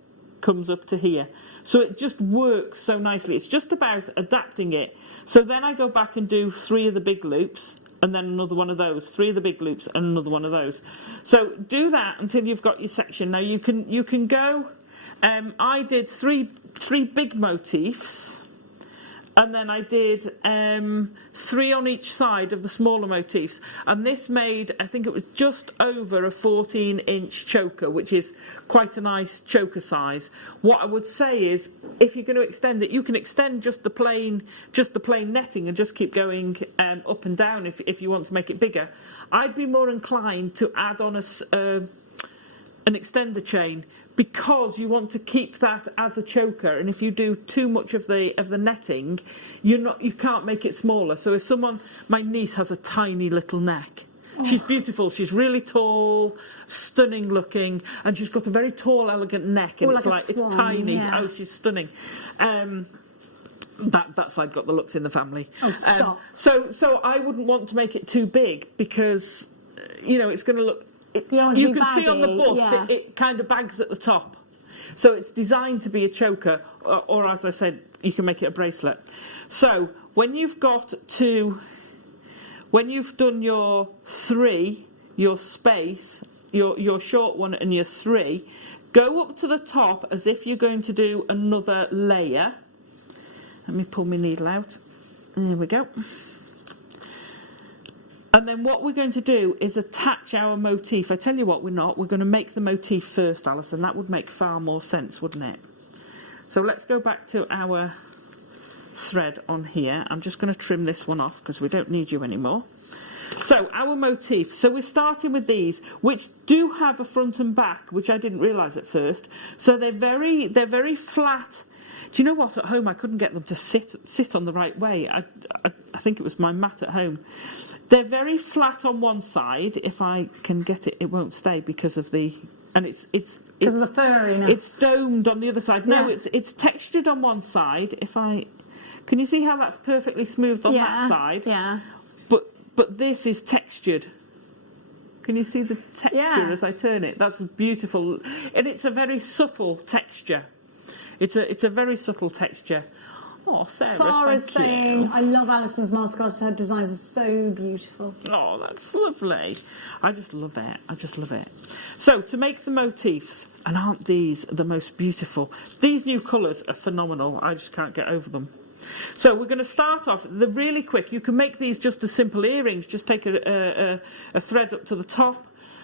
comes up to here. So it just works so nicely. It's just about adapting it. So then I go back and do 3 of the big loops, and then another one of those, 3 of the big loops and another one of those. So do that until you've got your section. Now you can go, I did three big motifs, and then I did 3 on each side of the smaller motifs, and this made, I think it was just over a 14-inch choker, which is quite a nice choker size. What I would say is, if you're going to extend it, you can extend just the plain netting and just keep going up and down if you want to make it bigger. I'd be more inclined to add on an extender chain, because you want to keep that as a choker, and if you do too much of the netting, you can't make it smaller. So if my niece has a tiny little neck. She's beautiful, she's really tall, stunning looking, and she's got a very tall, elegant neck, and it's tiny. Yeah. Oh, she's stunning. That side got the looks in the family. Oh, stop. So I wouldn't want to make it too big, because it's going to look. You can see on the bust, it kind of bags at the top. So it's designed to be a choker, or as I said, you can make it a bracelet. So when you've done your 3, your space, your short one and your 3, go up to the top as if you're going to do another layer. Let me pull my needle out. There we go. And then what we're going to do is attach our motif. I tell you what, we're going to make the motif first, Alison. That would make far more sense, wouldn't it? So let's go back to our thread on here. I'm just going to trim this one off because we don't need you anymore. So our motif. So we're starting with these, which do have a front and back, which I didn't realise at first. So they're very flat. Do you know what? At home, I couldn't get them to sit on the right way. I think it was my mat at home. They're very flat on one side. If I can get it, it won't stay because of the... And it's because of the furriness. It's domed on the other side. No, it's textured on one side. Can you see how that's perfectly smooth on that side? Yeah. But this is textured. Can you see the texture as I turn it? That's beautiful, and it's a very subtle texture. It's a very subtle texture. Oh, Sarah's saying, I love Alison's mascaras. Her designs are so beautiful. Oh, that's lovely. I just love it. So, to make the motifs, and aren't these the most beautiful? These new colours are phenomenal. I just can't get over them. So we're going to start off the really quick. You can make these just as simple earrings. Just take a thread up to the top.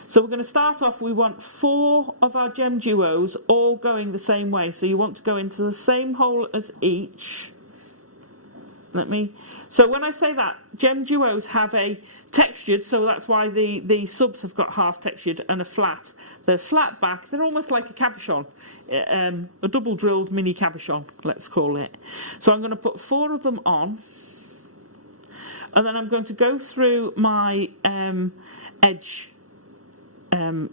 So we're going to start off. We want 4 of our gem duos all going the same way. So you want to go into the same hole as each. So when I say that, gem duos have a textured, so that's why the subs have got half textured and a flat. They're flat back, they're almost like a cabochon, a double drilled mini cabochon, let's call it. So I'm going to put 4 of them on, and then I'm going to go through my edge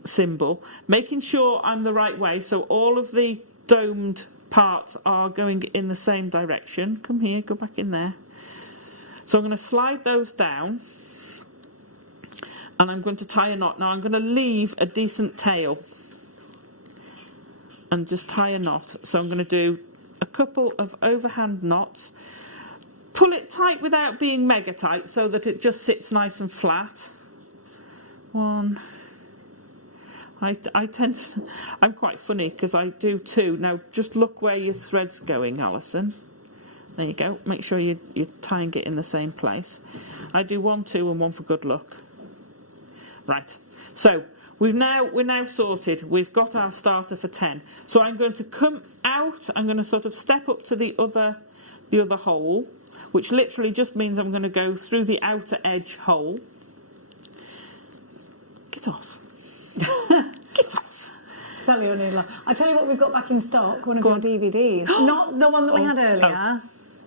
symbol, making sure I'm the right way, so all of the domed parts are going in the same direction. Come here, go back in there. So I'm going to slide those down, and I'm going to tie a knot. Now I'm going to leave a decent tail and just tie a knot. So I'm going to do a couple of overhand knots. Pull it tight without being mega tight so that it just sits nice and flat. 1. I'm quite funny because I do 2. Now just look where your thread's going, Alison. There you go. Make sure you're tying it in the same place. I do 1, 2 and 1 for good luck. Right. So we're now sorted. We've got our starter for 10. So I'm going to come out. I'm going to sort of step up to the other hole, which literally just means I'm going to go through the outer edge hole. Get off. Get off. Tell you, Neela. I tell you what, we've got back in stock. One of our DVDs, not the one that we had earlier,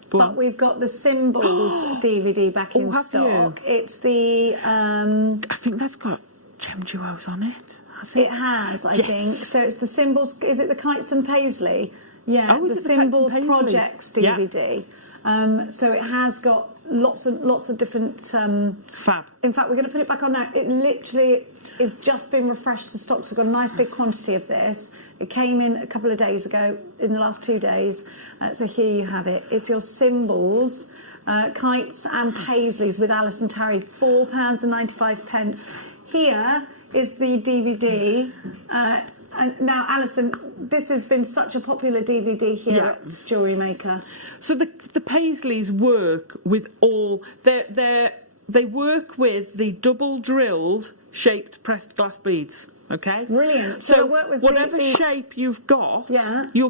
but we've got the Symbols DVD back in stock. It's the. I think that's got gem duos on it. Has it? It has, I think. So it's the Symbols. Is it the Kites and Paisley? Yeah, the Symbols Projects DVD. Yeah. So it has got lots of different fab. In fact, we're going to put it back on now. It literally is just been refreshed. The stocks have got a nice big quantity of this. It came in a couple of days ago, in the last 2 days. So here you have it. It's your Symbols, Kites and Paisleys with Alison Tarry, £4.95. Here is the DVD. And now, Alison, this has been such a popular DVD here at JewelleryMaker. So the Paisleys work with all they work with the double drilled shaped pressed glass beads. Okay, brilliant. So work with whatever shape you've got, you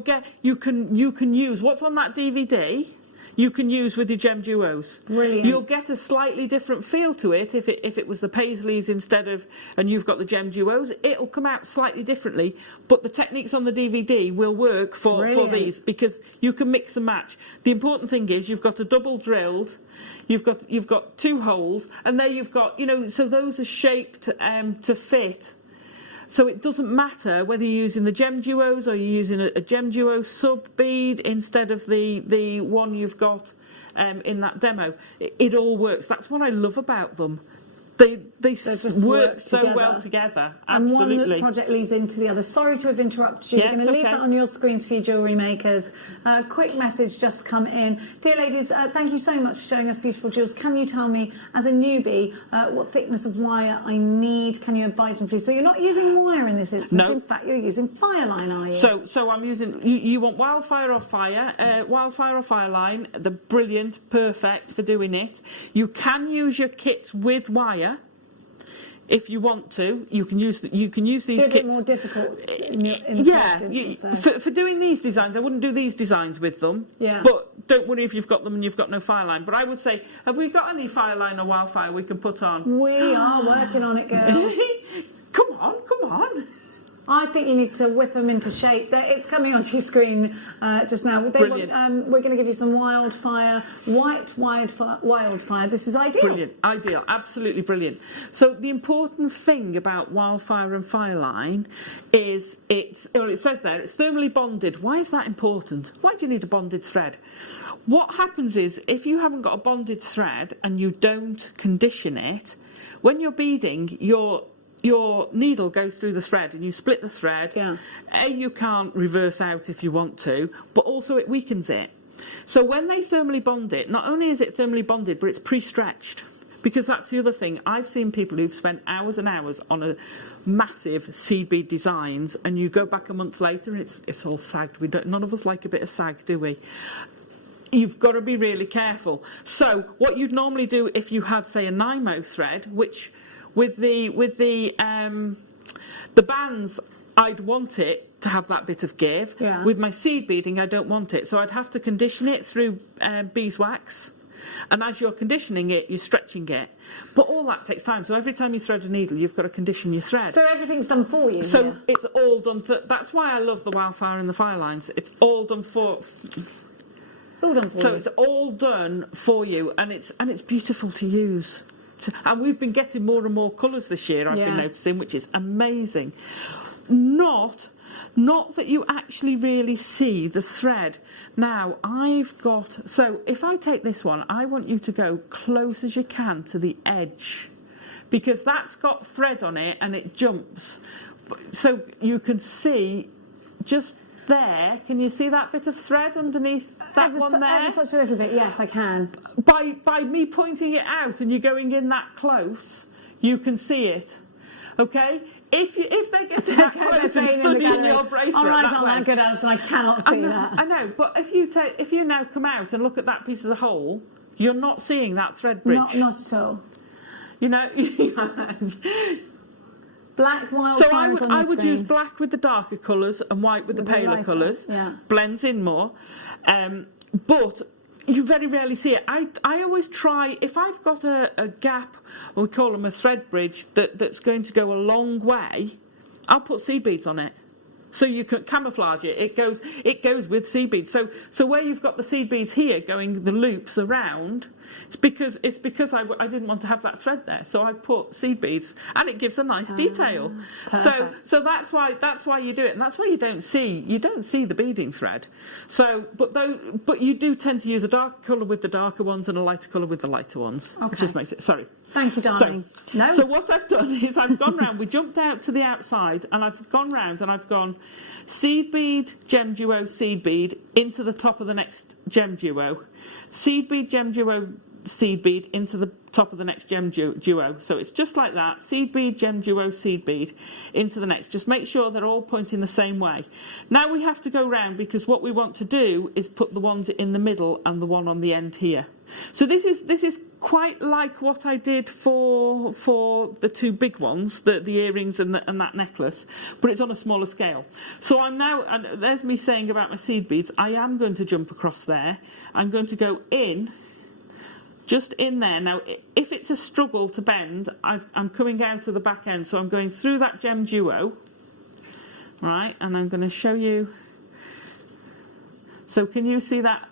can use what's on that DVD. You can use with your gem duos. Brilliant. You'll get a slightly different feel to it if it was the Paisleys instead of, and you've got the gem duos. It'll come out slightly differently, but the techniques on the DVD will work for these because you can mix and match. The important thing is you've got a double drilled, you've got 2 holes, and there you've got so those are shaped to fit. So it doesn't matter whether you're using the gem duos or you're using a gem duo sub bead instead of the one you've got in that demo. It all works. That's what I love about them. They work so well together. Absolutely. And one project leads into the other. Sorry to have interrupted you. We're going to leave that on your screens for you jewellery makers. Quick message just come in. Dear ladies, thank you so much for showing us beautiful jewels. Can you tell me, as a newbie, what thickness of wire I need? Can you advise me, please? So you're not using wire in this instance. No. In fact, you're using Fireline, are you? So I'm using. You want Wildfire or Fire? Wildfire or Fireline? They're brilliant, perfect for doing it. You can use your kits with wire. If you want to, you can use these kits. A bit more difficult. In the first instance, for doing these designs, I wouldn't do these designs with them. Yeah. But don't worry if you've got them and you've got no Fireline. But I would say, have we got any Fireline or Wildfire we can put on? We are working on it, girl. Come on. I think you need to whip them into shape. It's coming onto your screen just now. Brilliant. We're going to give you some Wildfire, Wildfire. This is ideal. Brilliant, ideal, absolutely brilliant. So the important thing about Wildfire and Fireline is it says there, it's thermally bonded. Why is that important? Why do you need a bonded thread? What happens is, if you haven't got a bonded thread and you don't condition it, when you're beading, your needle goes through the thread and you split the thread. Yeah. You can't reverse out if you want to, but also it weakens it. So when they thermally bond it, not only is it thermally bonded, but it's pre-stretched. Because that's the other thing. I've seen people who've spent hours and hours on a massive seed bead designs, and you go back a month later and it's all sagged. None of us like a bit of sag, do we? you've got to be really careful. So what you'd normally do if you had, say, a Nymo thread, which with the bands, I'd want it to have that bit of give. Yeah. With my seed beading, I don't want it. So I'd have to condition it through beeswax. And as you're conditioning it, you're stretching it. But all that takes time. So every time you thread a needle, you've got to condition your thread. So everything's done for you. So here. it's all done. That's why I love the Wildfire and the Fire lines. It's all done for. It's all done for you. So it's all done for you, and it's beautiful to use. And we've been getting more and more colours this year. I've been noticing, which is amazing. Not that you actually really see the thread. Now, so if I take this one, I want you to go close as you can to the edge, because that's got thread on it and it jumps. So you can see just there, can you see that bit of thread underneath that one there? Ever such a little bit, yes, I can. By me pointing it out and you going in that close, you can see it. Okay? If they get to that close and studying your bracelet, our eyes aren't that good at us, and I cannot see that. I know, but if you now come out and look at that piece as a whole, you're not seeing that thread bridge. Not at all. You know. Black, wild. So I would use black with the darker colours and white with the paler colours. Yeah. Blends in more, but you very rarely see it. I always try, if I've got a gap, or we call them a thread bridge, that's going to go a long way, I'll put seed beads on it. So you can camouflage it. It goes with seed beads. So where you've got the seed beads here going the loops around, it's because I didn't want to have that thread there. So I put seed beads, and it gives a nice detail. Perfect. So that's why you do it, and that's why you don't see the beading thread. So but you do tend to use a darker colour with the darker ones and a lighter colour with the lighter ones. Okay. It just makes it. Sorry. Thank you, darling. So what I've done is I've gone round. We jumped out to the outside, and I've gone round and I've gone seed bead, gem duo, seed bead into the top of the next gem duo, seed bead, gem duo, seed bead into the top of the next gem duo. So it's just like that: seed bead, gem duo, seed bead into the next. Just make sure they're all pointing the same way. Now we have to go round, because what we want to do is put the ones in the middle and the one on the end here. So this is quite like what I did for the two big ones, the earrings and that necklace, but it's on a smaller scale. So I'm now, and there's me saying about my seed beads, I am going to jump across there. I'm going to go in, just in there. Now, if it's a struggle to bend, I'm coming out to the back end, so I'm going through that gem duo, right, and I'm going to show you. So can you see that?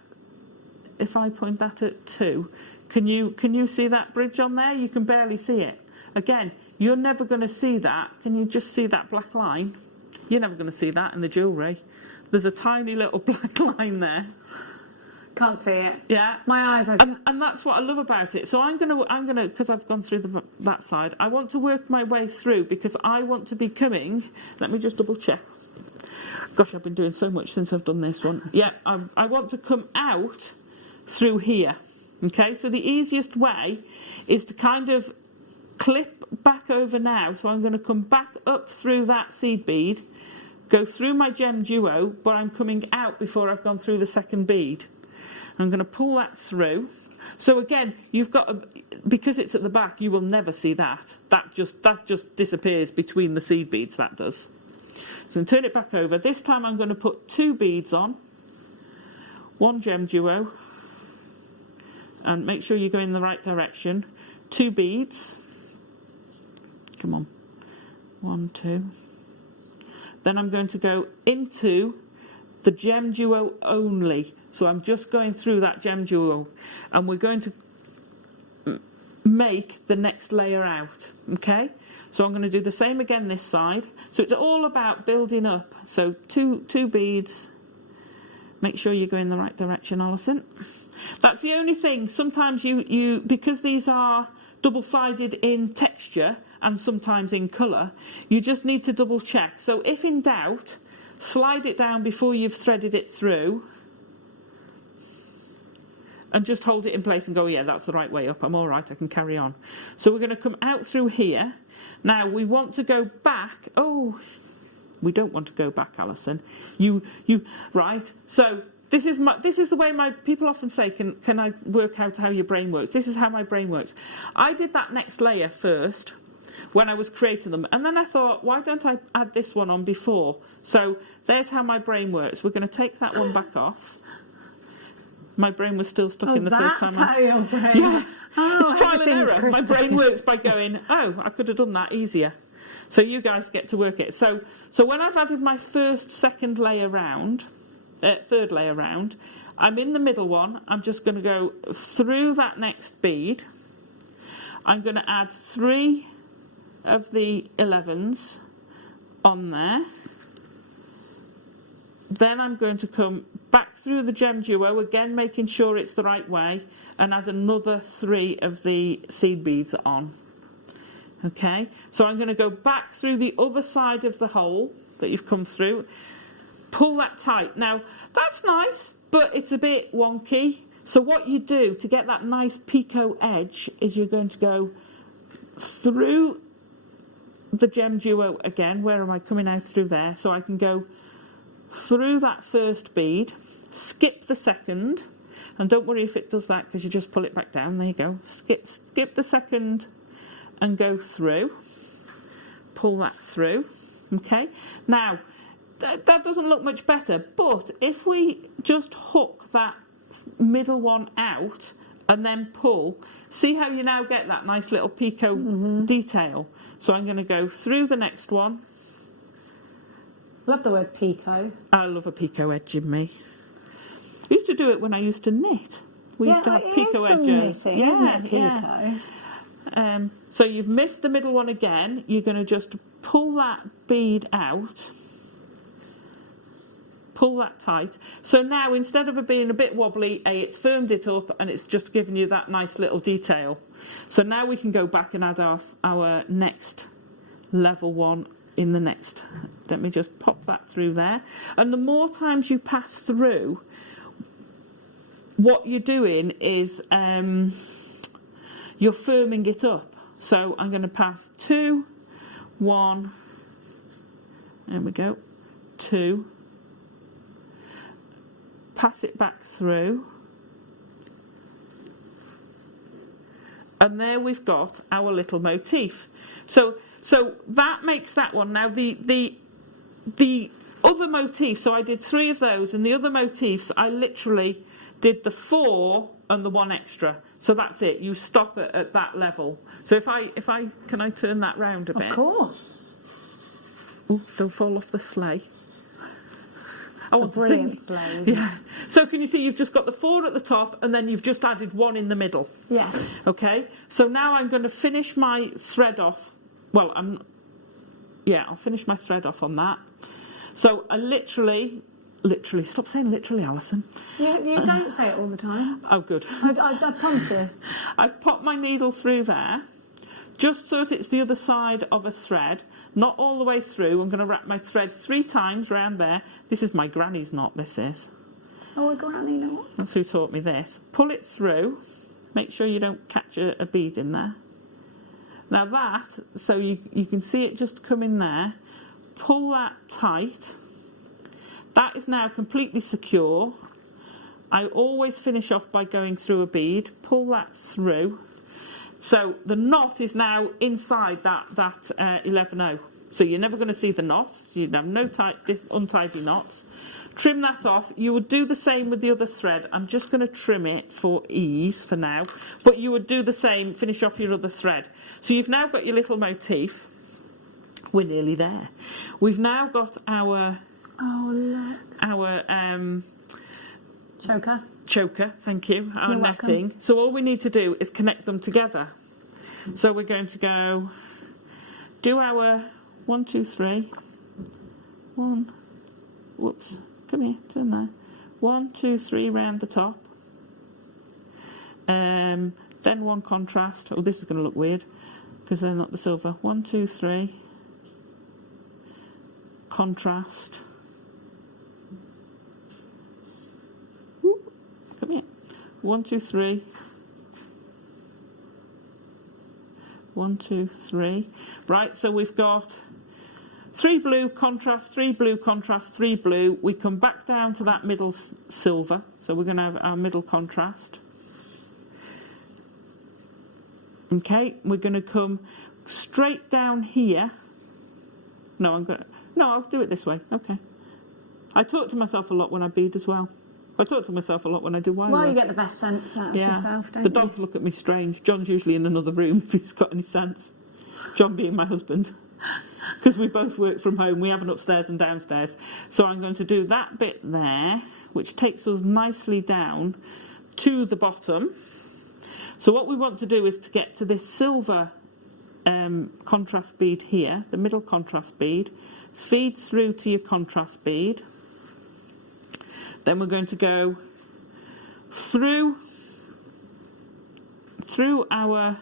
If I point that at 2, can you see that bridge on there? You can barely see it. Again, you're never going to see that. Can you just see that black line? You're never going to see that in the jewellery. There's a tiny little black line there. Can't see it. Yeah, my eyes are. And that's what I love about it. So I'm gonna because I've gone through that side. I want to work my way through, because I want to be coming. Let me just double check. Gosh, I've been doing so much since I've done this one. Yeah, I want to come out through here. Okay, so the easiest way is to kind of clip back over now. So I'm going to come back up through that seed bead, go through my gem duo, but I'm coming out before I've gone through the second bead. I'm going to pull that through. So again, you've got because it's at the back, you will never see that. That just disappears between the seed beads. That does. So turn it back over. This time I'm going to put 2 beads on, 1 gem duo, and make sure you go in the right direction. 2 beads. Come on. 1, 2. Then I'm going to go into the gem duo only. So I'm just going through that gem duo, and we're going to make the next layer out. Okay? So I'm going to do the same again this side. So it's all about building up. So two beads. Make sure you go in the right direction, Alison. That's the only thing. Sometimes you because these are double-sided in texture and sometimes in colour, you just need to double check. So if in doubt, slide it down before you've threaded it through, and just hold it in place and go, yeah, that's the right way up. I'm all right, I can carry on. So we're going to come out through here. Now we want to go back. Oh, we don't want to go back, Alison. You right. So this is the way my people often say, can I work out how your brain works? This is how my brain works. I did that next layer first when I was creating them, and then I thought, why don't I add this one on before? So there's how my brain works. We're going to take that one back off. My brain was still stuck in the first time. That's how your brain. Yeah, oh, it's trial and error. My brain works by going, oh, I could have done that easier. So you guys get to work it. So when I've added my second layer round, third layer round, I'm in the middle one. I'm just going to go through that next bead. I'm going to add 3 of the 11s on there. Then I'm going to come back through the gem duo, again making sure it's the right way, and add another 3 of the seed beads on. Okay, so I'm going to go back through the other side of the hole that you've come through, pull that tight. Now, that's nice, but it's a bit wonky. So what you do to get that nice picot edge is you're going to go through the gem duo again. Where am I coming out through there? So I can go through that first bead, skip the second, and don't worry if it does that because you just pull it back down. There you go. Skip the second and go through. Pull that through. Okay. Now, that doesn't look much better, but if we just hook that middle one out and then pull, see how you now get that nice little picot detail. So I'm going to go through the next one. Love the word picot. I love a picot edge in me. I used to do it when I used to knit. We used to have picot edges. Knitting, isn't it, picot? Yeah. So you've missed the middle one again. You're going to just pull that bead out. Pull that tight. So now, instead of it being a bit wobbly, it's firmed it up and it's just given you that nice little detail. So now we can go back and add our next level one in the next. Let me just pop that through there. And the more times you pass through, what you're doing is you're firming it up. So I'm going to pass 2, 1, there we go, 2, pass it back through, and there we've got our little motif. So that makes that one. Now the other motif, so I did 3 of those, and the other motifs I literally did the 4 and the 1 extra. So that's it. You stop it at that level. So if I can I turn that round a bit? Of course. Ooh, don't fall off the sleigh. It's a brilliant sleigh, isn't it? So can you see you've just got the 4 at the top and then you've just added 1 in the middle? Yes. Okay. So now I'm going to finish my thread off. Well, I'll finish my thread off on that. So I literally, stop saying literally, Alison. Yeah, you don't say it all the time. Oh, good. I promise you. I've popped my needle through there, just so that it's the other side of a thread, not all the way through. I'm going to wrap my thread 3 times around there. This is my granny's knot, this is. Oh, a granny knot. That's who taught me this. Pull it through. Make sure you don't catch a bead in there. Now that, so you can see it just come in there. Pull that tight. That is now completely secure. I always finish off by going through a bead. Pull that through. So the knot is now inside that 11-0. So you're never going to see the knot. You'd have no untidy knots. Trim that off. You would do the same with the other thread. I'm just going to trim it for ease for now. But you would do the same, finish off your other thread. So you've now got your little motif. We're nearly there. We've now got our choker, thank you, our netting. Welcome. So all we need to do is connect them together. So we're going to do our 1, 2, 3. 1, whoops, come here, turn there. 1, 2, 3 round the top. Then 1 contrast. Oh, this is going to look weird because they're not the silver. 1, 2, 3. Contrast. Come here. 1, 2, 3. 1, 2, 3. Right, so we've got 3 blue, contrast, 3 blue, contrast, 3 blue. We come back down to that middle silver. So we're going to have our middle contrast. Okay, we're going to come straight down here. No, I'll do it this way. Okay. I talk to myself a lot when I bead as well. I talk to myself a lot when I do wire Well, work. you get the best sense out of yourself, don't The you? dogs look at me strange. John's usually in another room if he's got any sense. John being my husband. Because we both work from home. We have an upstairs and downstairs. So I'm going to do that bit there, which takes us nicely down to the bottom. So what we want to do is to get to this silver contrast bead here, the middle contrast bead, feed through to your contrast bead. Then we're going to go through our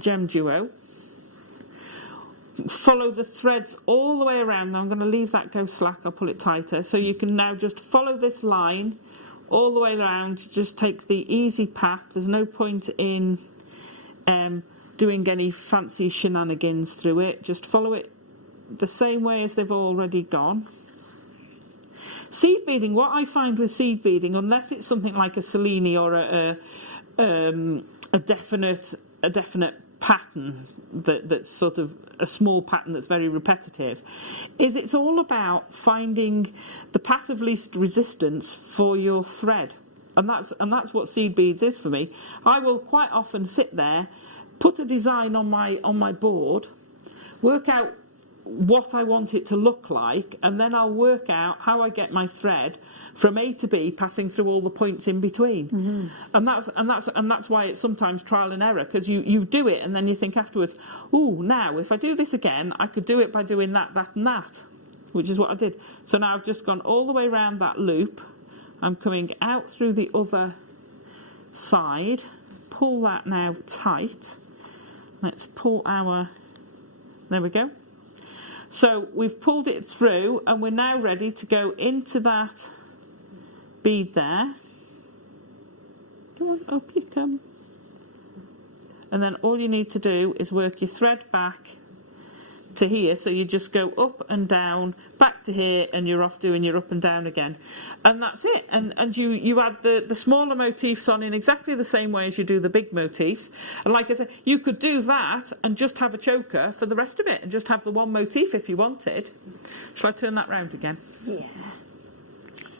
gem duo. Follow the threads all the way around. Now I'm going to leave that go slack, I'll pull it tighter. So you can now just follow this line all the way around. Just take the easy path. There's no point in doing any fancy shenanigans through it. Just follow it the same way as they've already gone. Seed beading, what I find with seed beading, unless it's something like a Cellini or a definite pattern that's sort of a small pattern that's very repetitive, is it's all about finding the path of least resistance for your thread, and that's what seed beads is for me. I will quite often sit there, put a design on my board, work out what I want it to look like, and then I'll work out how I get my thread from A to B, passing through all the points in between. Mm-hmm. And that's why it's sometimes trial and error, because you do it and then you think afterwards, oh, now if I do this again, I could do it by doing that, and that, which is what I did. So now I've just gone all the way around that loop. I'm coming out through the other side. Pull that now tight. Let's pull our, there we go. So we've pulled it through and we're now ready to go into that bead there. Come on, up you come. And then all you need to do is work your thread back to here. So you just go up and down, back to here, and you're off doing your up and down again. And that's it. And you add the smaller motifs on in exactly the same way as you do the big motifs. And like I said, you could do that and just have a choker for the rest of it and just have the one motif if you wanted. Shall I turn that round again? Yeah.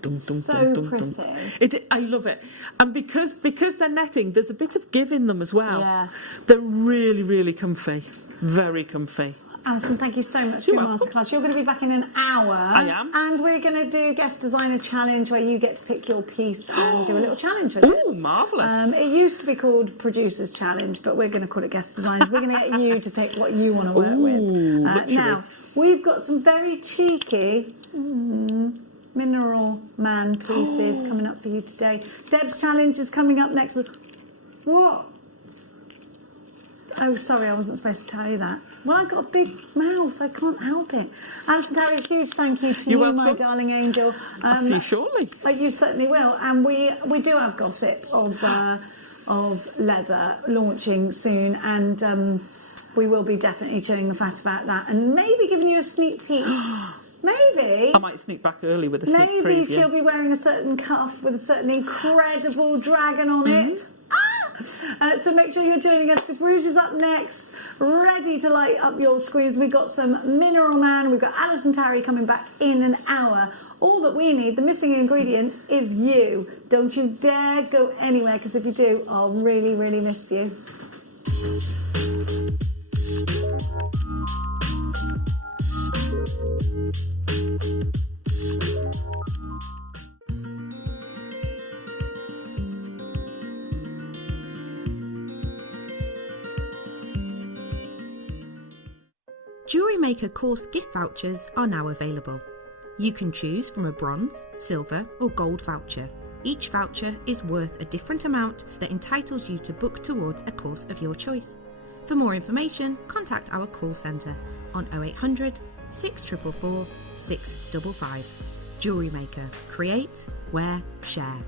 Dum, dum, So dum, dum, pretty. dum. I love it. And because they're netting, there's a bit of give in them as well. Yeah. They're really, really comfy. Very comfy. Alison, thank you so much for your masterclass. You're going to be back in an hour. I am. And we're going to do Guest Designer Challenge, where you get to pick your piece and do a little challenge with it. Oh, marvellous. It used to be called Producers Challenge, but we're going to call it Guest Designers. We're going to get you to pick what you want to work with. Now, we've got some very cheeky Mineral Man pieces coming up for you today. Deb's Challenge is coming up next. What? Oh, sorry, I wasn't supposed to tell you that. Well, I've got a big mouth. I can't help it. Alison Terry, a huge thank you to you, my darling angel. I'll see you shortly. You certainly will. And we do have gossip of leather launching soon, and we will be definitely chewing the fat about that, and maybe giving you a sneak peek. Maybe. I might sneak back early with a sneak preview. Maybe she'll be wearing a certain cuff with a certain incredible dragon on it. So make sure you're joining us. The Bruges is up next, ready to light up your screens. We've got some Mineral Man. We've got Alison Terry coming back in an hour. All that we need, the missing ingredient, is you. Don't you dare go anywhere, because if you do, I'll really, really miss you. JewelleryMaker course gift vouchers are now available. You can choose from a bronze, silver or gold voucher. Each voucher is worth a different amount that entitles you to book towards a course of your choice. For more information, contact our call centre on 0800 644 655. JewelleryMaker. Create, wear, share.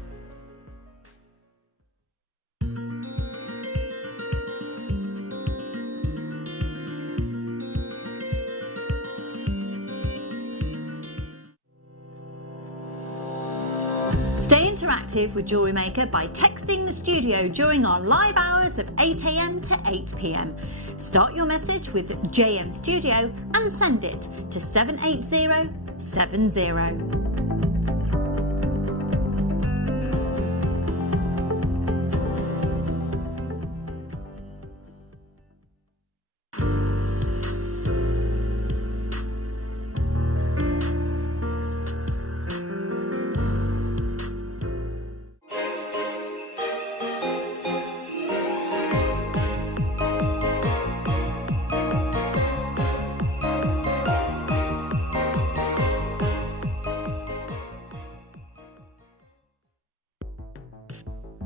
Stay interactive with Jewellery Maker by texting the studio during our live hours of 8 a.m. to 8 p.m. Start your message with JM Studio and send it to 78070.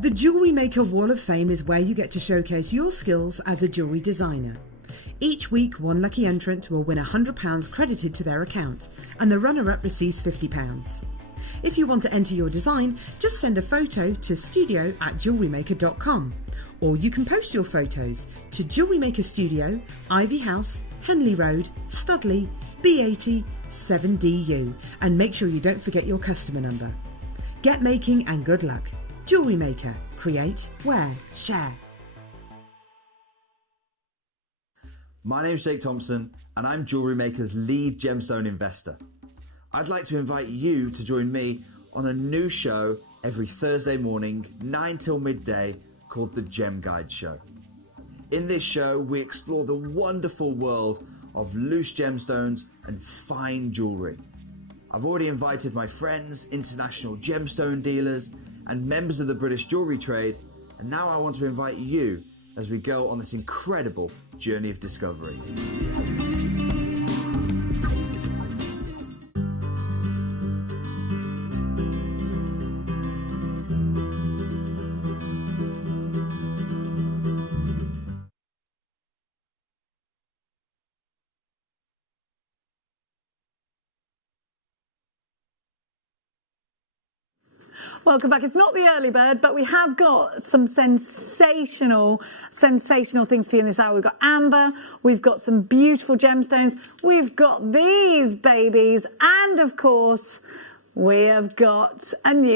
The Jewellery Maker Wall of Fame is where you get to showcase your skills as a jewellery designer. Each week, one lucky entrant will win £100 credited to their account, and the runner-up receives £50. If you want to enter your design, just send a photo to studio@jewellerymaker.com, or you can post your photos to Jewellery Maker Studio, Ivy House, Henley Road, Studley, B80 7DU, and make sure you don't forget your customer number. Get making and good luck. Jewellery Maker. Create, wear, share. My name's Jake Thompson and I'm Jewellery Maker's lead gemstone investor. I'd like to invite you to join me on a new show every Thursday morning, 9 till midday, called The Gem Guide Show. In this show, we explore the wonderful world of loose gemstones and fine jewellery. I've already invited my friends, international gemstone dealers, and members of the British jewellery trade, and now I want to invite you as we go on this incredible journey of discovery. Welcome back. It's not the early bird, but we have got some sensational things for you in this hour. We've got amber, we've got some beautiful gemstones, we've got these babies, and of course, we have got a new